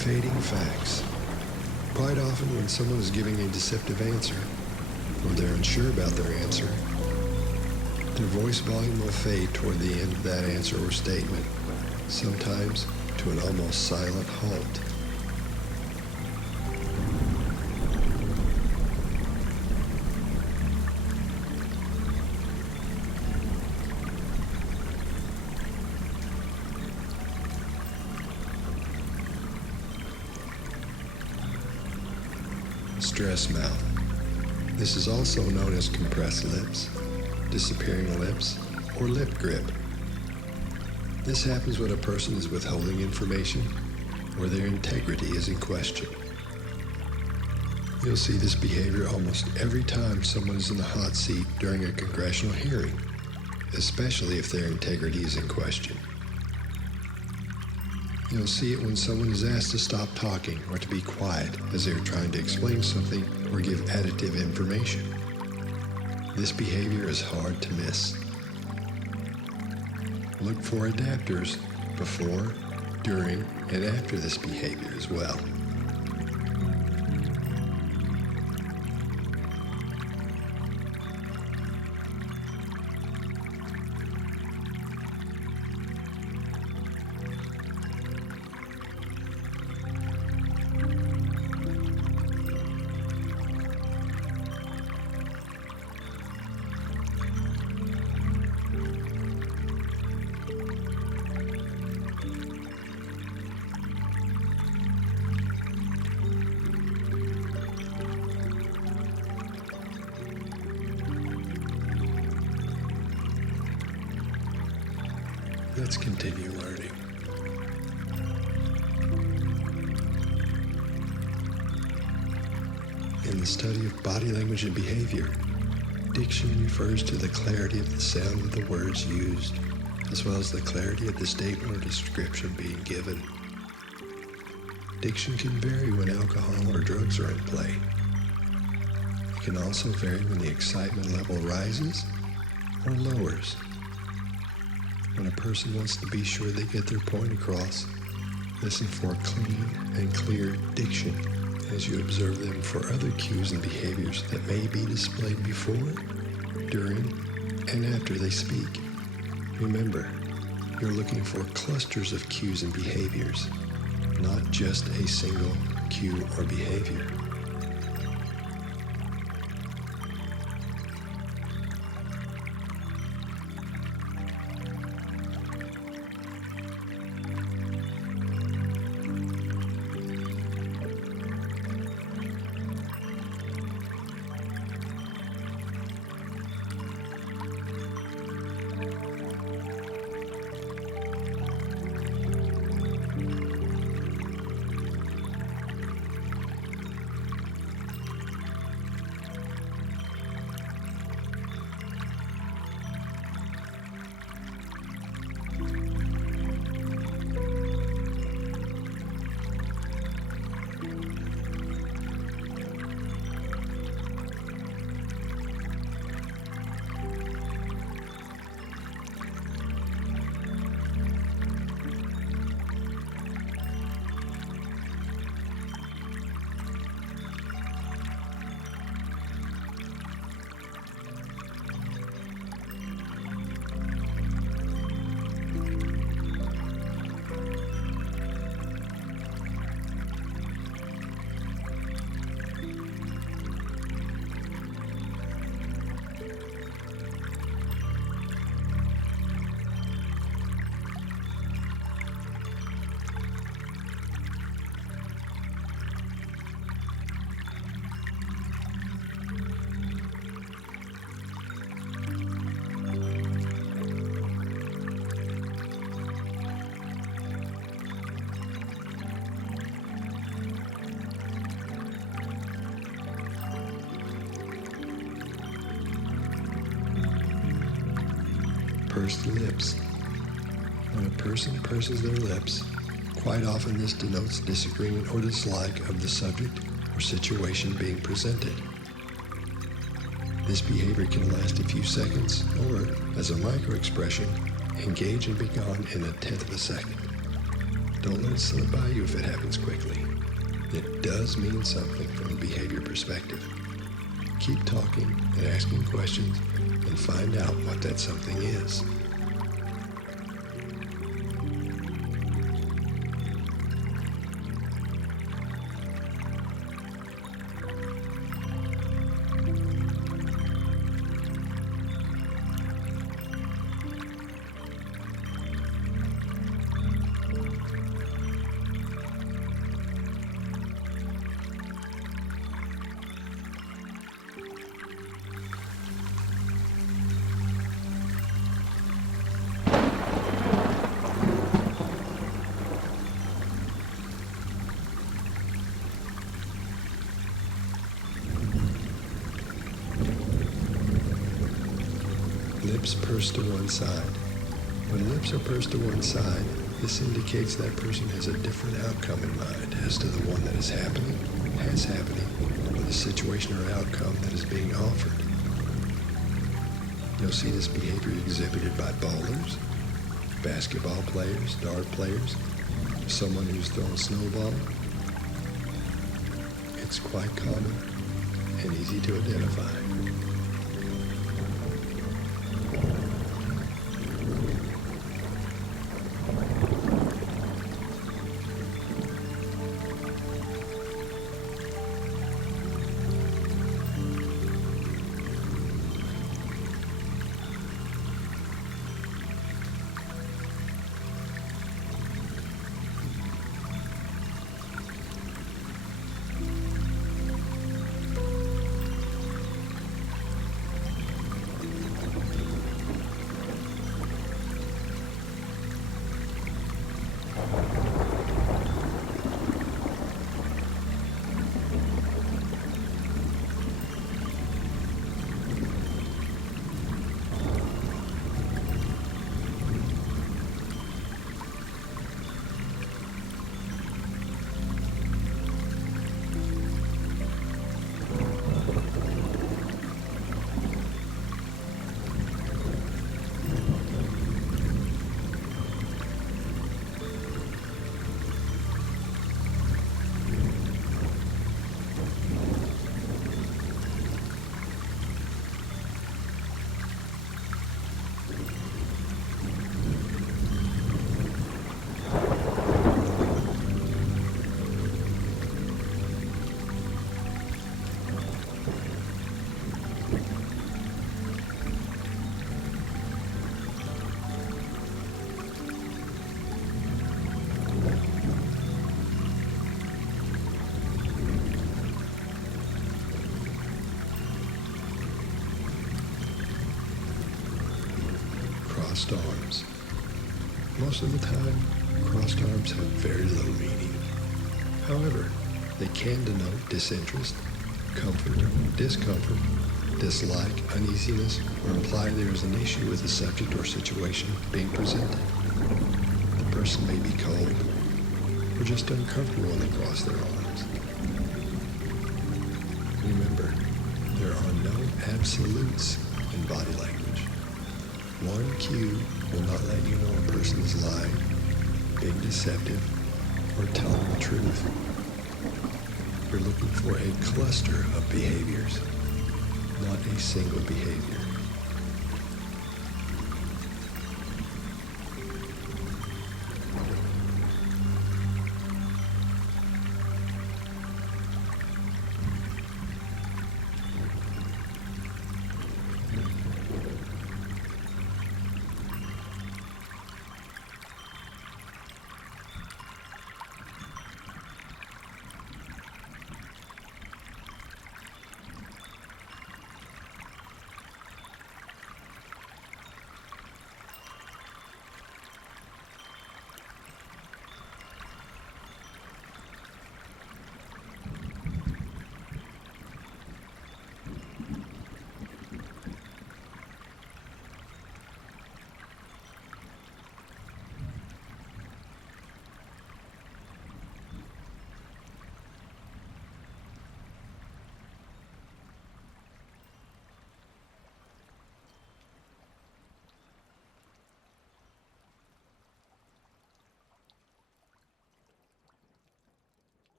Fading facts. Quite often when someone is giving a deceptive answer, or they're unsure about their answer, their voice volume will fade toward the end of that answer or statement, sometimes to an almost silent halt. Stress mouth. This is also known as compressed lips, disappearing lips, or lip grip. This happens when a person is withholding information or their integrity is in question. You'll see this behavior almost every time someone is in the hot seat during a congressional hearing, especially if their integrity is in question. You'll see it when someone is asked to stop talking or to be quiet as they are trying to explain something or give additive information. This behavior is hard to miss. Look for adapters before, during, and after this behavior as well. Let's continue learning. In the study of body language and behavior, diction refers to the clarity of the sound of the words used, as well as the clarity of the statement or description being given. Diction can vary when alcohol or drugs are in play. It can also vary when the excitement level rises or lowers. When a person wants to be sure they get their point across, listen for clean and clear diction as you observe them for other cues and behaviors that may be displayed before, during, and after they speak. Remember, you're looking for clusters of cues and behaviors, not just a single cue or behavior. Pursed lips. When a person purses their lips, quite often this denotes disagreement or dislike of the subject or situation being presented. This behavior can last a few seconds or, as a micro-expression, engage and be gone in a tenth of a second. Don't let it slip by you if it happens quickly. It does mean something from a behavior perspective. Keep talking and asking questions and find out what that something is. Lips pursed to one side. When lips are pursed to one side, this indicates that person has a different outcome in mind as to the one that is happening, has happening, or the situation or outcome that is being offered. You'll see this behavior exhibited by bowlers, basketball players, dart players, someone who's thrown a snowball. It's quite common and easy to identify. Crossed arms. Most of the time, crossed arms have very little meaning. However, they can denote disinterest, comfort, discomfort, dislike, uneasiness, or imply there is an issue with the subject or situation being presented. The person may be cold or just uncomfortable when they cross their arms. Remember, there are no absolutes in body language. One cue will not let you know a person is lying, being deceptive, or telling the truth. You're looking for a cluster of behaviors, not a single behavior.